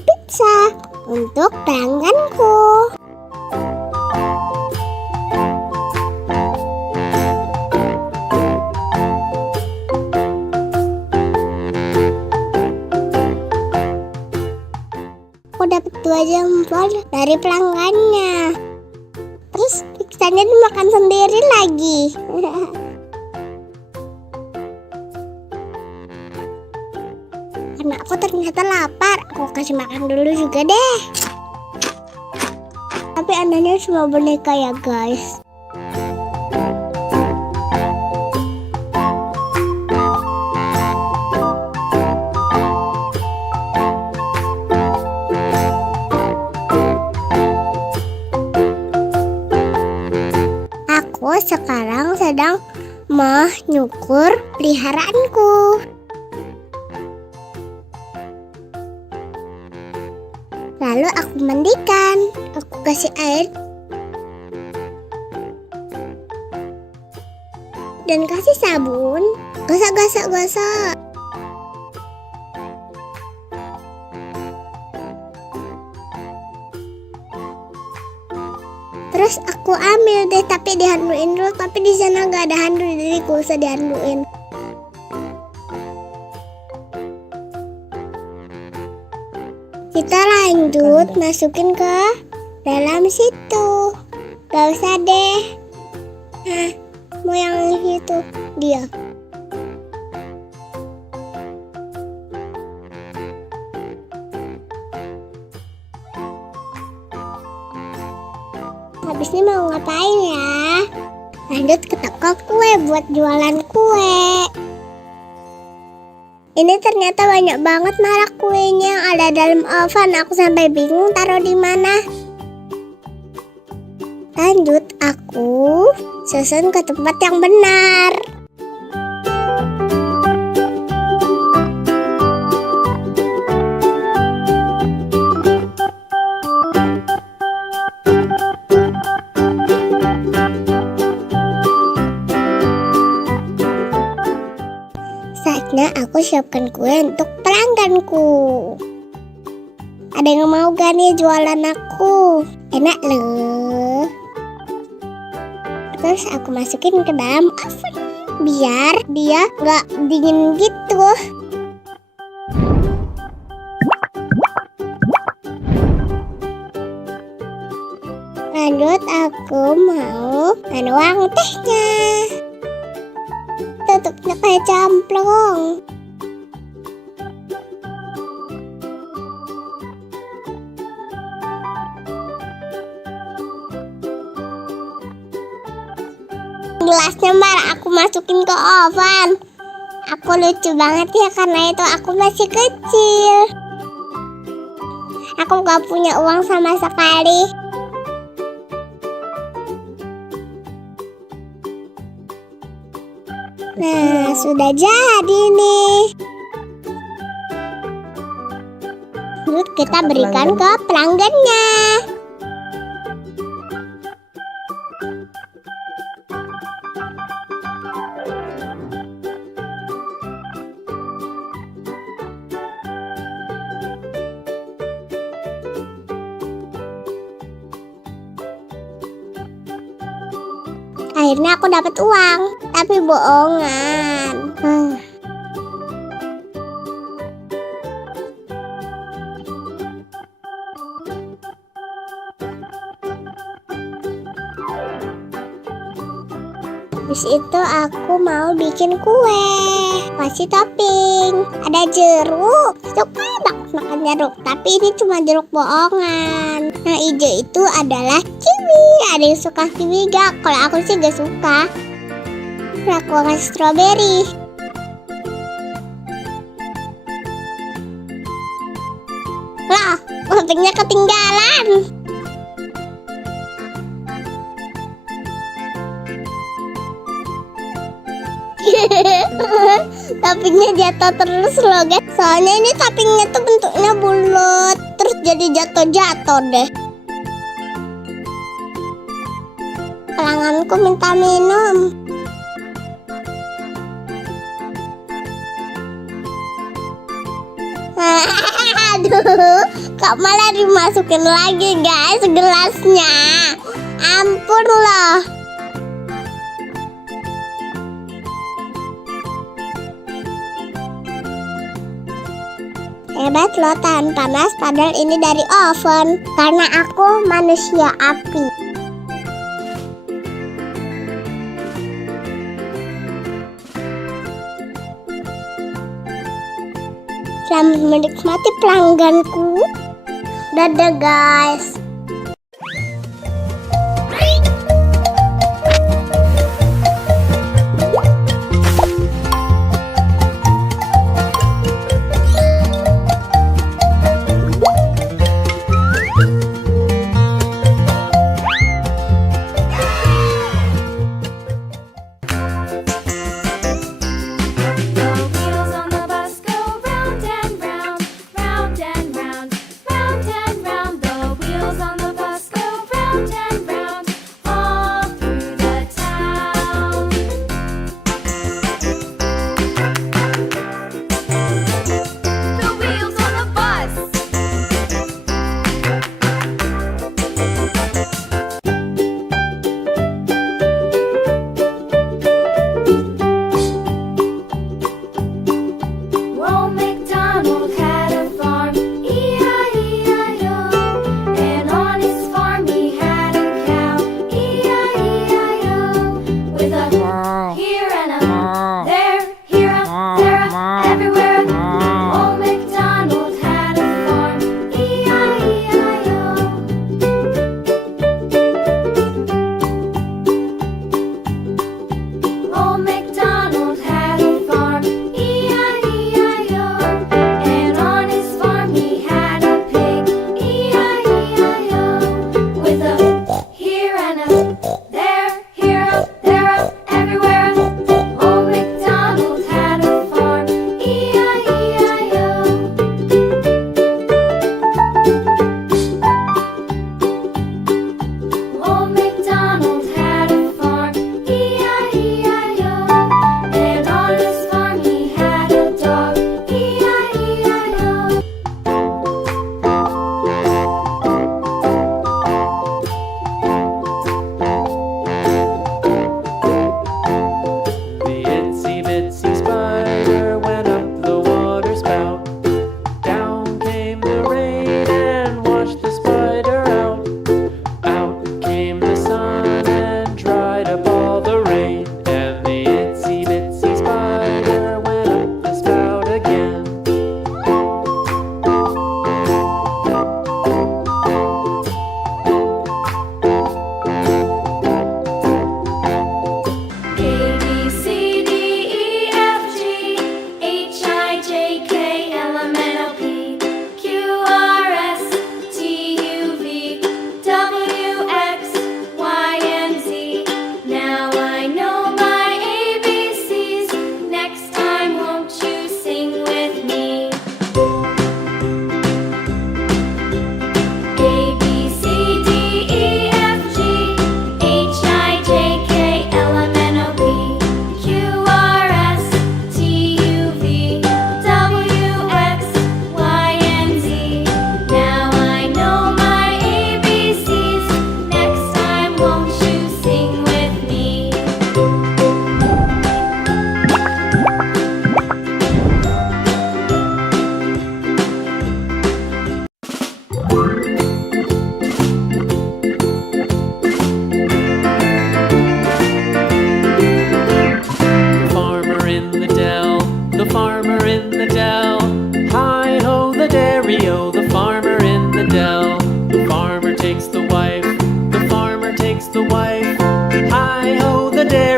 pizza untuk pelangganku. Aku dapat 2 jempol dari pelanggannya. Terus pizzanya dimakan sendiri lagi. Karena aku ternyata lapar, aku kasih makan dulu juga deh. Tapi andanya cuma boneka ya guys. Aku sekarang sedang menyukur peliharaanku. Lalu aku mandikan, aku kasih air dan kasih sabun. Gosok. Terus aku ambil deh, tapi dihanduin dulu. Tapi di sana nggak ada handuk, jadi gak usah dihanduin. Kita lanjut masukin ke dalam situ. Gak usah deh. Nah, mau yang itu dia. Habis ini mau ngapain ya? Lanjut ke toko kue buat jualan kue. Ini ternyata banyak banget merek kuenya yang ada dalam oven. Aku sampai bingung taruh di mana. Lanjut aku susun ke tempat yang benar. Saatnya aku siapkan kue untuk pelangganku. Ada yang mau gak nih jualan aku? Enak loh. Terus aku masukin ke dalam oven biar dia gak dingin gitu. Lanjut aku mau menuang tehnya. Tutupnya kayak camplong. Gelasnya aku masukin ke oven. Aku lucu banget ya, karena itu aku masih kecil. Aku gak punya uang sama sekali. Nah, sudah jadi nih. Terus kita berikan ke pelanggannya. Akhirnya aku dapat uang, tapi bohongan. Habis itu aku mau bikin kue, kasih topping. Ada jeruk, suka banget makan jeruk, tapi ini cuma jeruk bohongan. Nah, hijau itu adalah kiwi. Ada yang suka kiwi gak? Kalau aku sih gak suka. Nah, aku kasih strawberry. Lah, toppingnya ketinggalan. Toppingnya jatuh terus loh guys. Soalnya ini toppingnya tuh bentuknya bulat, terus jadi jatuh-jatuh deh. sembaranganku minta minum. Aduh, kok malah dimasukin lagi guys gelasnya. Ampun loh. Hebat loh, tahan panas padahal ini dari oven. Karena aku manusia api. Selamat menikmati pelangganku. Dadah guys.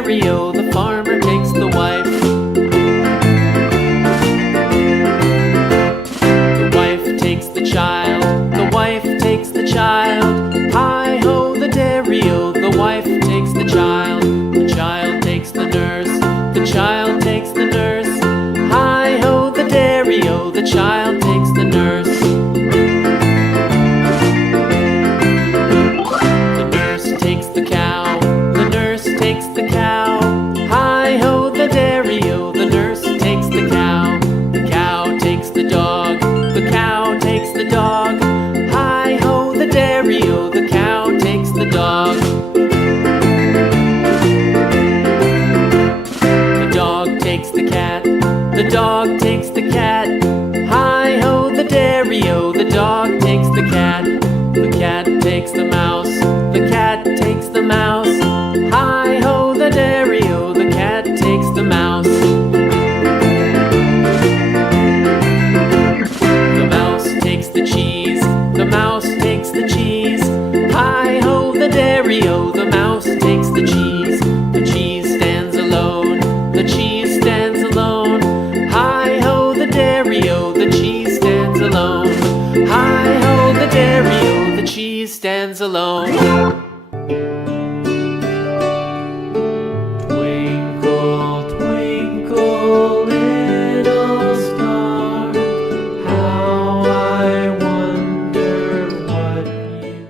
Rio, the farmer takes the wife. The wife takes the child, the wife takes the child. Hi ho, the dairy-o, the wife takes the child takes the nurse, the child takes the nurse. Hi ho, the dairy-o, the child takes the nurse. the cow takes the dog. The dog takes the cat, the dog takes the cat. Hi-ho, the dairy-o, the dog takes the cat. The cat takes the mouse, the cat takes the mouse. Hi-ho, the dairy-o, the cat takes the mouse. The mouse takes the cheese, the mouse takes the cheese. Hi-ho, the dairy-o, the mouse takes the cheese. The cheese stands alone, the cheese stands alone. Hi-ho, the dairy-o, the cheese stands alone. Hi-ho, the dairy-o, the cheese stands alone. Twinkle, twinkle, little star, how I wonder what you...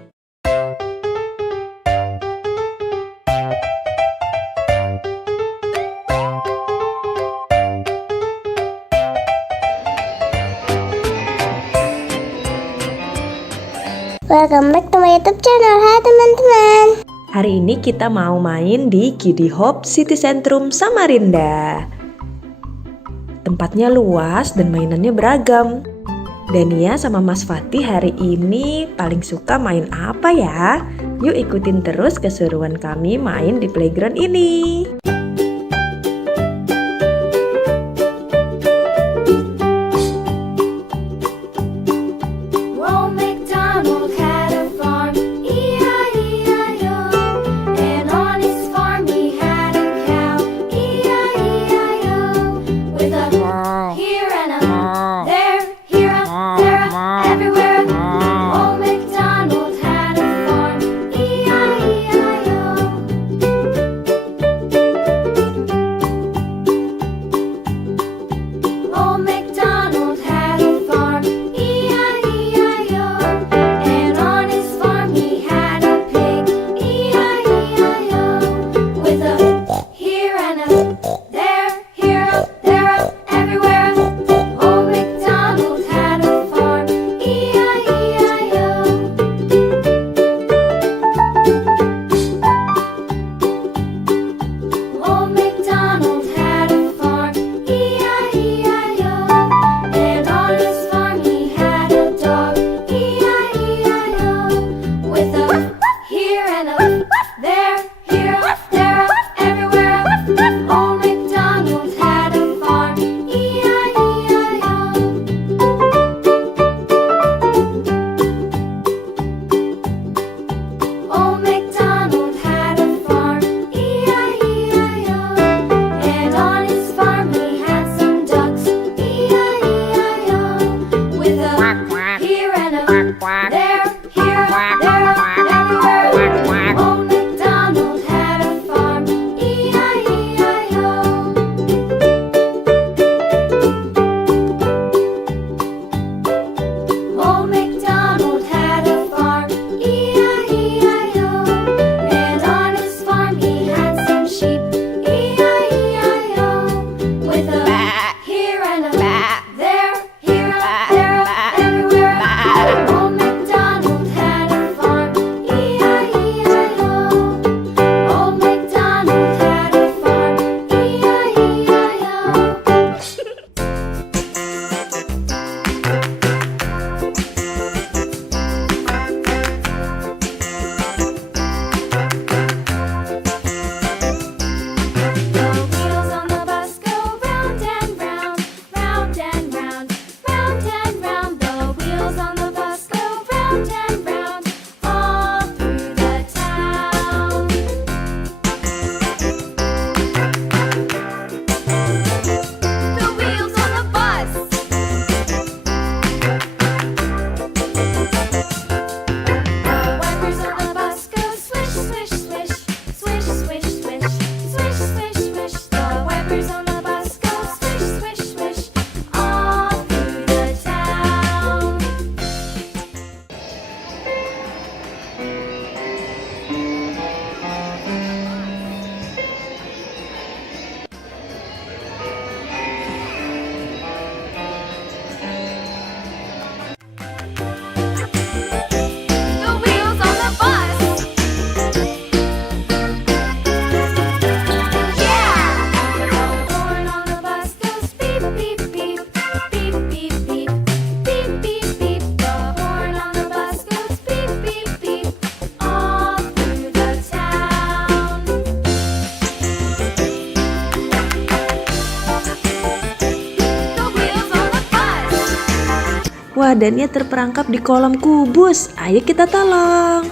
Welcome back to my YouTube channel. Hai teman-teman. Hari ini kita mau main di Kiddy Hope City Centrum Samarinda. Tempatnya luas dan mainannya beragam. Dania sama Mas Fatih hari ini paling suka main apa ya? Yuk ikutin terus keseruan kami main di playground ini. Old MacDonald had a farm, E-I-E-I-O. And on his farm he had a cow, E-I-E-I-O. With a here and a there, here a there a everywhere. Old MacDonald had a farm, E-I-E-I-O. Wah, dan ia terperangkap di kolam kubus. Ayo kita tolong.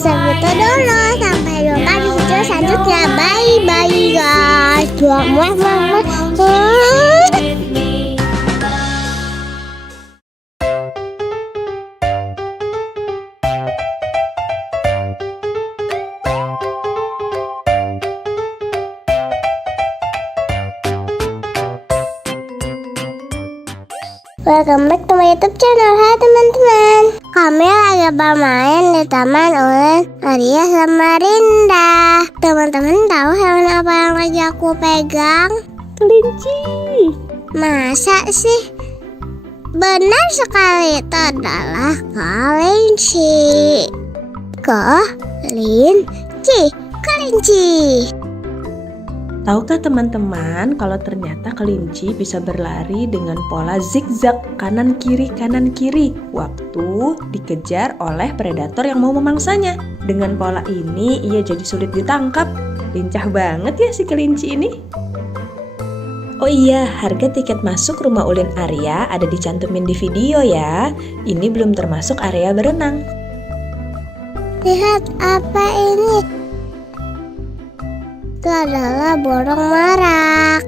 Segitu dulu, sampai jumpa di video selanjutnya. Bye bye guys. Welcome back to my YouTube channel. Hai teman-teman, kami lagi bermain di Taman Ulen Arya sama Rinda. Teman-teman tahu hewan apa yang lagi aku pegang? Kelinci. Masa sih? Benar sekali, itu adalah kelinci. Kelinci. Tahukah teman-teman kalau ternyata kelinci bisa berlari dengan pola zigzag kanan kiri waktu dikejar oleh predator yang mau memangsanya. Dengan pola ini ia jadi sulit ditangkap. Lincah banget ya si kelinci ini. Oh iya, harga tiket masuk Rumah Ulin Arya ada dicantumin di video ya. Ini belum termasuk area berenang. Lihat apa ini? Itu adalah burung merak.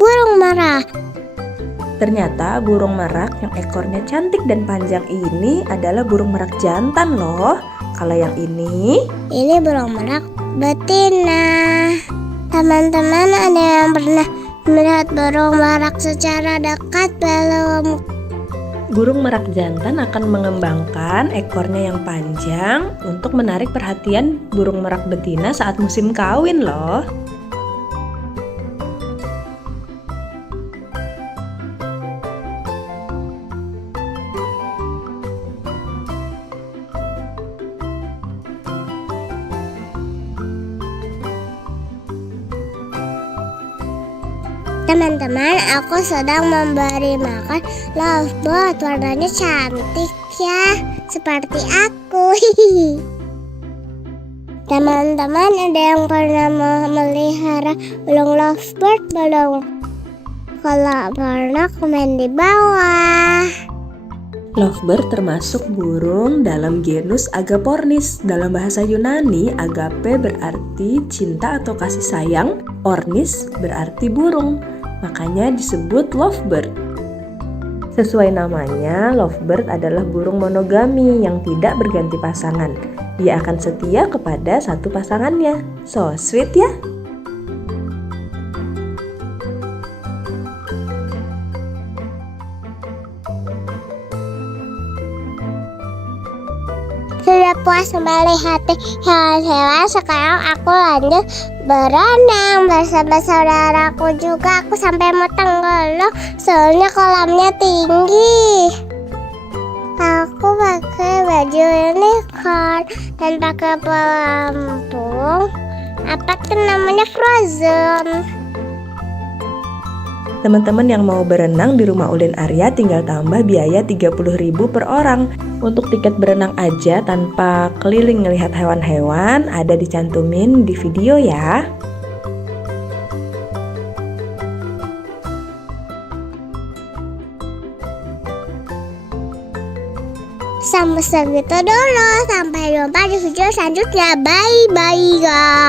Burung merak. Ternyata burung merak yang ekornya cantik dan panjang ini adalah burung merak jantan loh. Kalau yang ini burung merak betina. Teman-teman ada yang pernah melihat burung merak secara dekat belum? Burung merak jantan akan mengembangkan ekornya yang panjang untuk menarik perhatian burung merak betina saat musim kawin loh. Teman-teman, aku sedang memberi makan lovebird. Warnanya cantik ya, seperti aku. Teman-teman, ada yang pernah memelihara burung lovebird belum? Kalau pernah, komen di bawah. Lovebird termasuk burung dalam genus Agapornis. Dalam bahasa Yunani, agape berarti cinta atau kasih sayang, ornis berarti burung. Makanya disebut lovebird. Sesuai namanya, lovebird adalah burung monogami yang tidak berganti pasangan. Dia akan setia kepada satu pasangannya. So sweet ya. Sudah puas melihat hewan-hewan, sekarang aku lanjut berenang bersama saudaraku juga. Aku sampai mau tenggelam soalnya kolamnya tinggi. Aku pakai baju unicorn dan pakai pelampung. Apa tuh namanya, Frozen. Teman-teman yang mau berenang di rumah Ulin Arya tinggal tambah biaya 30.000 per orang. Untuk tiket berenang aja tanpa keliling ngelihat hewan-hewan ada dicantumin di video ya. Sampai segitu dulu. Sampai jumpa di video selanjutnya. Bye bye guys.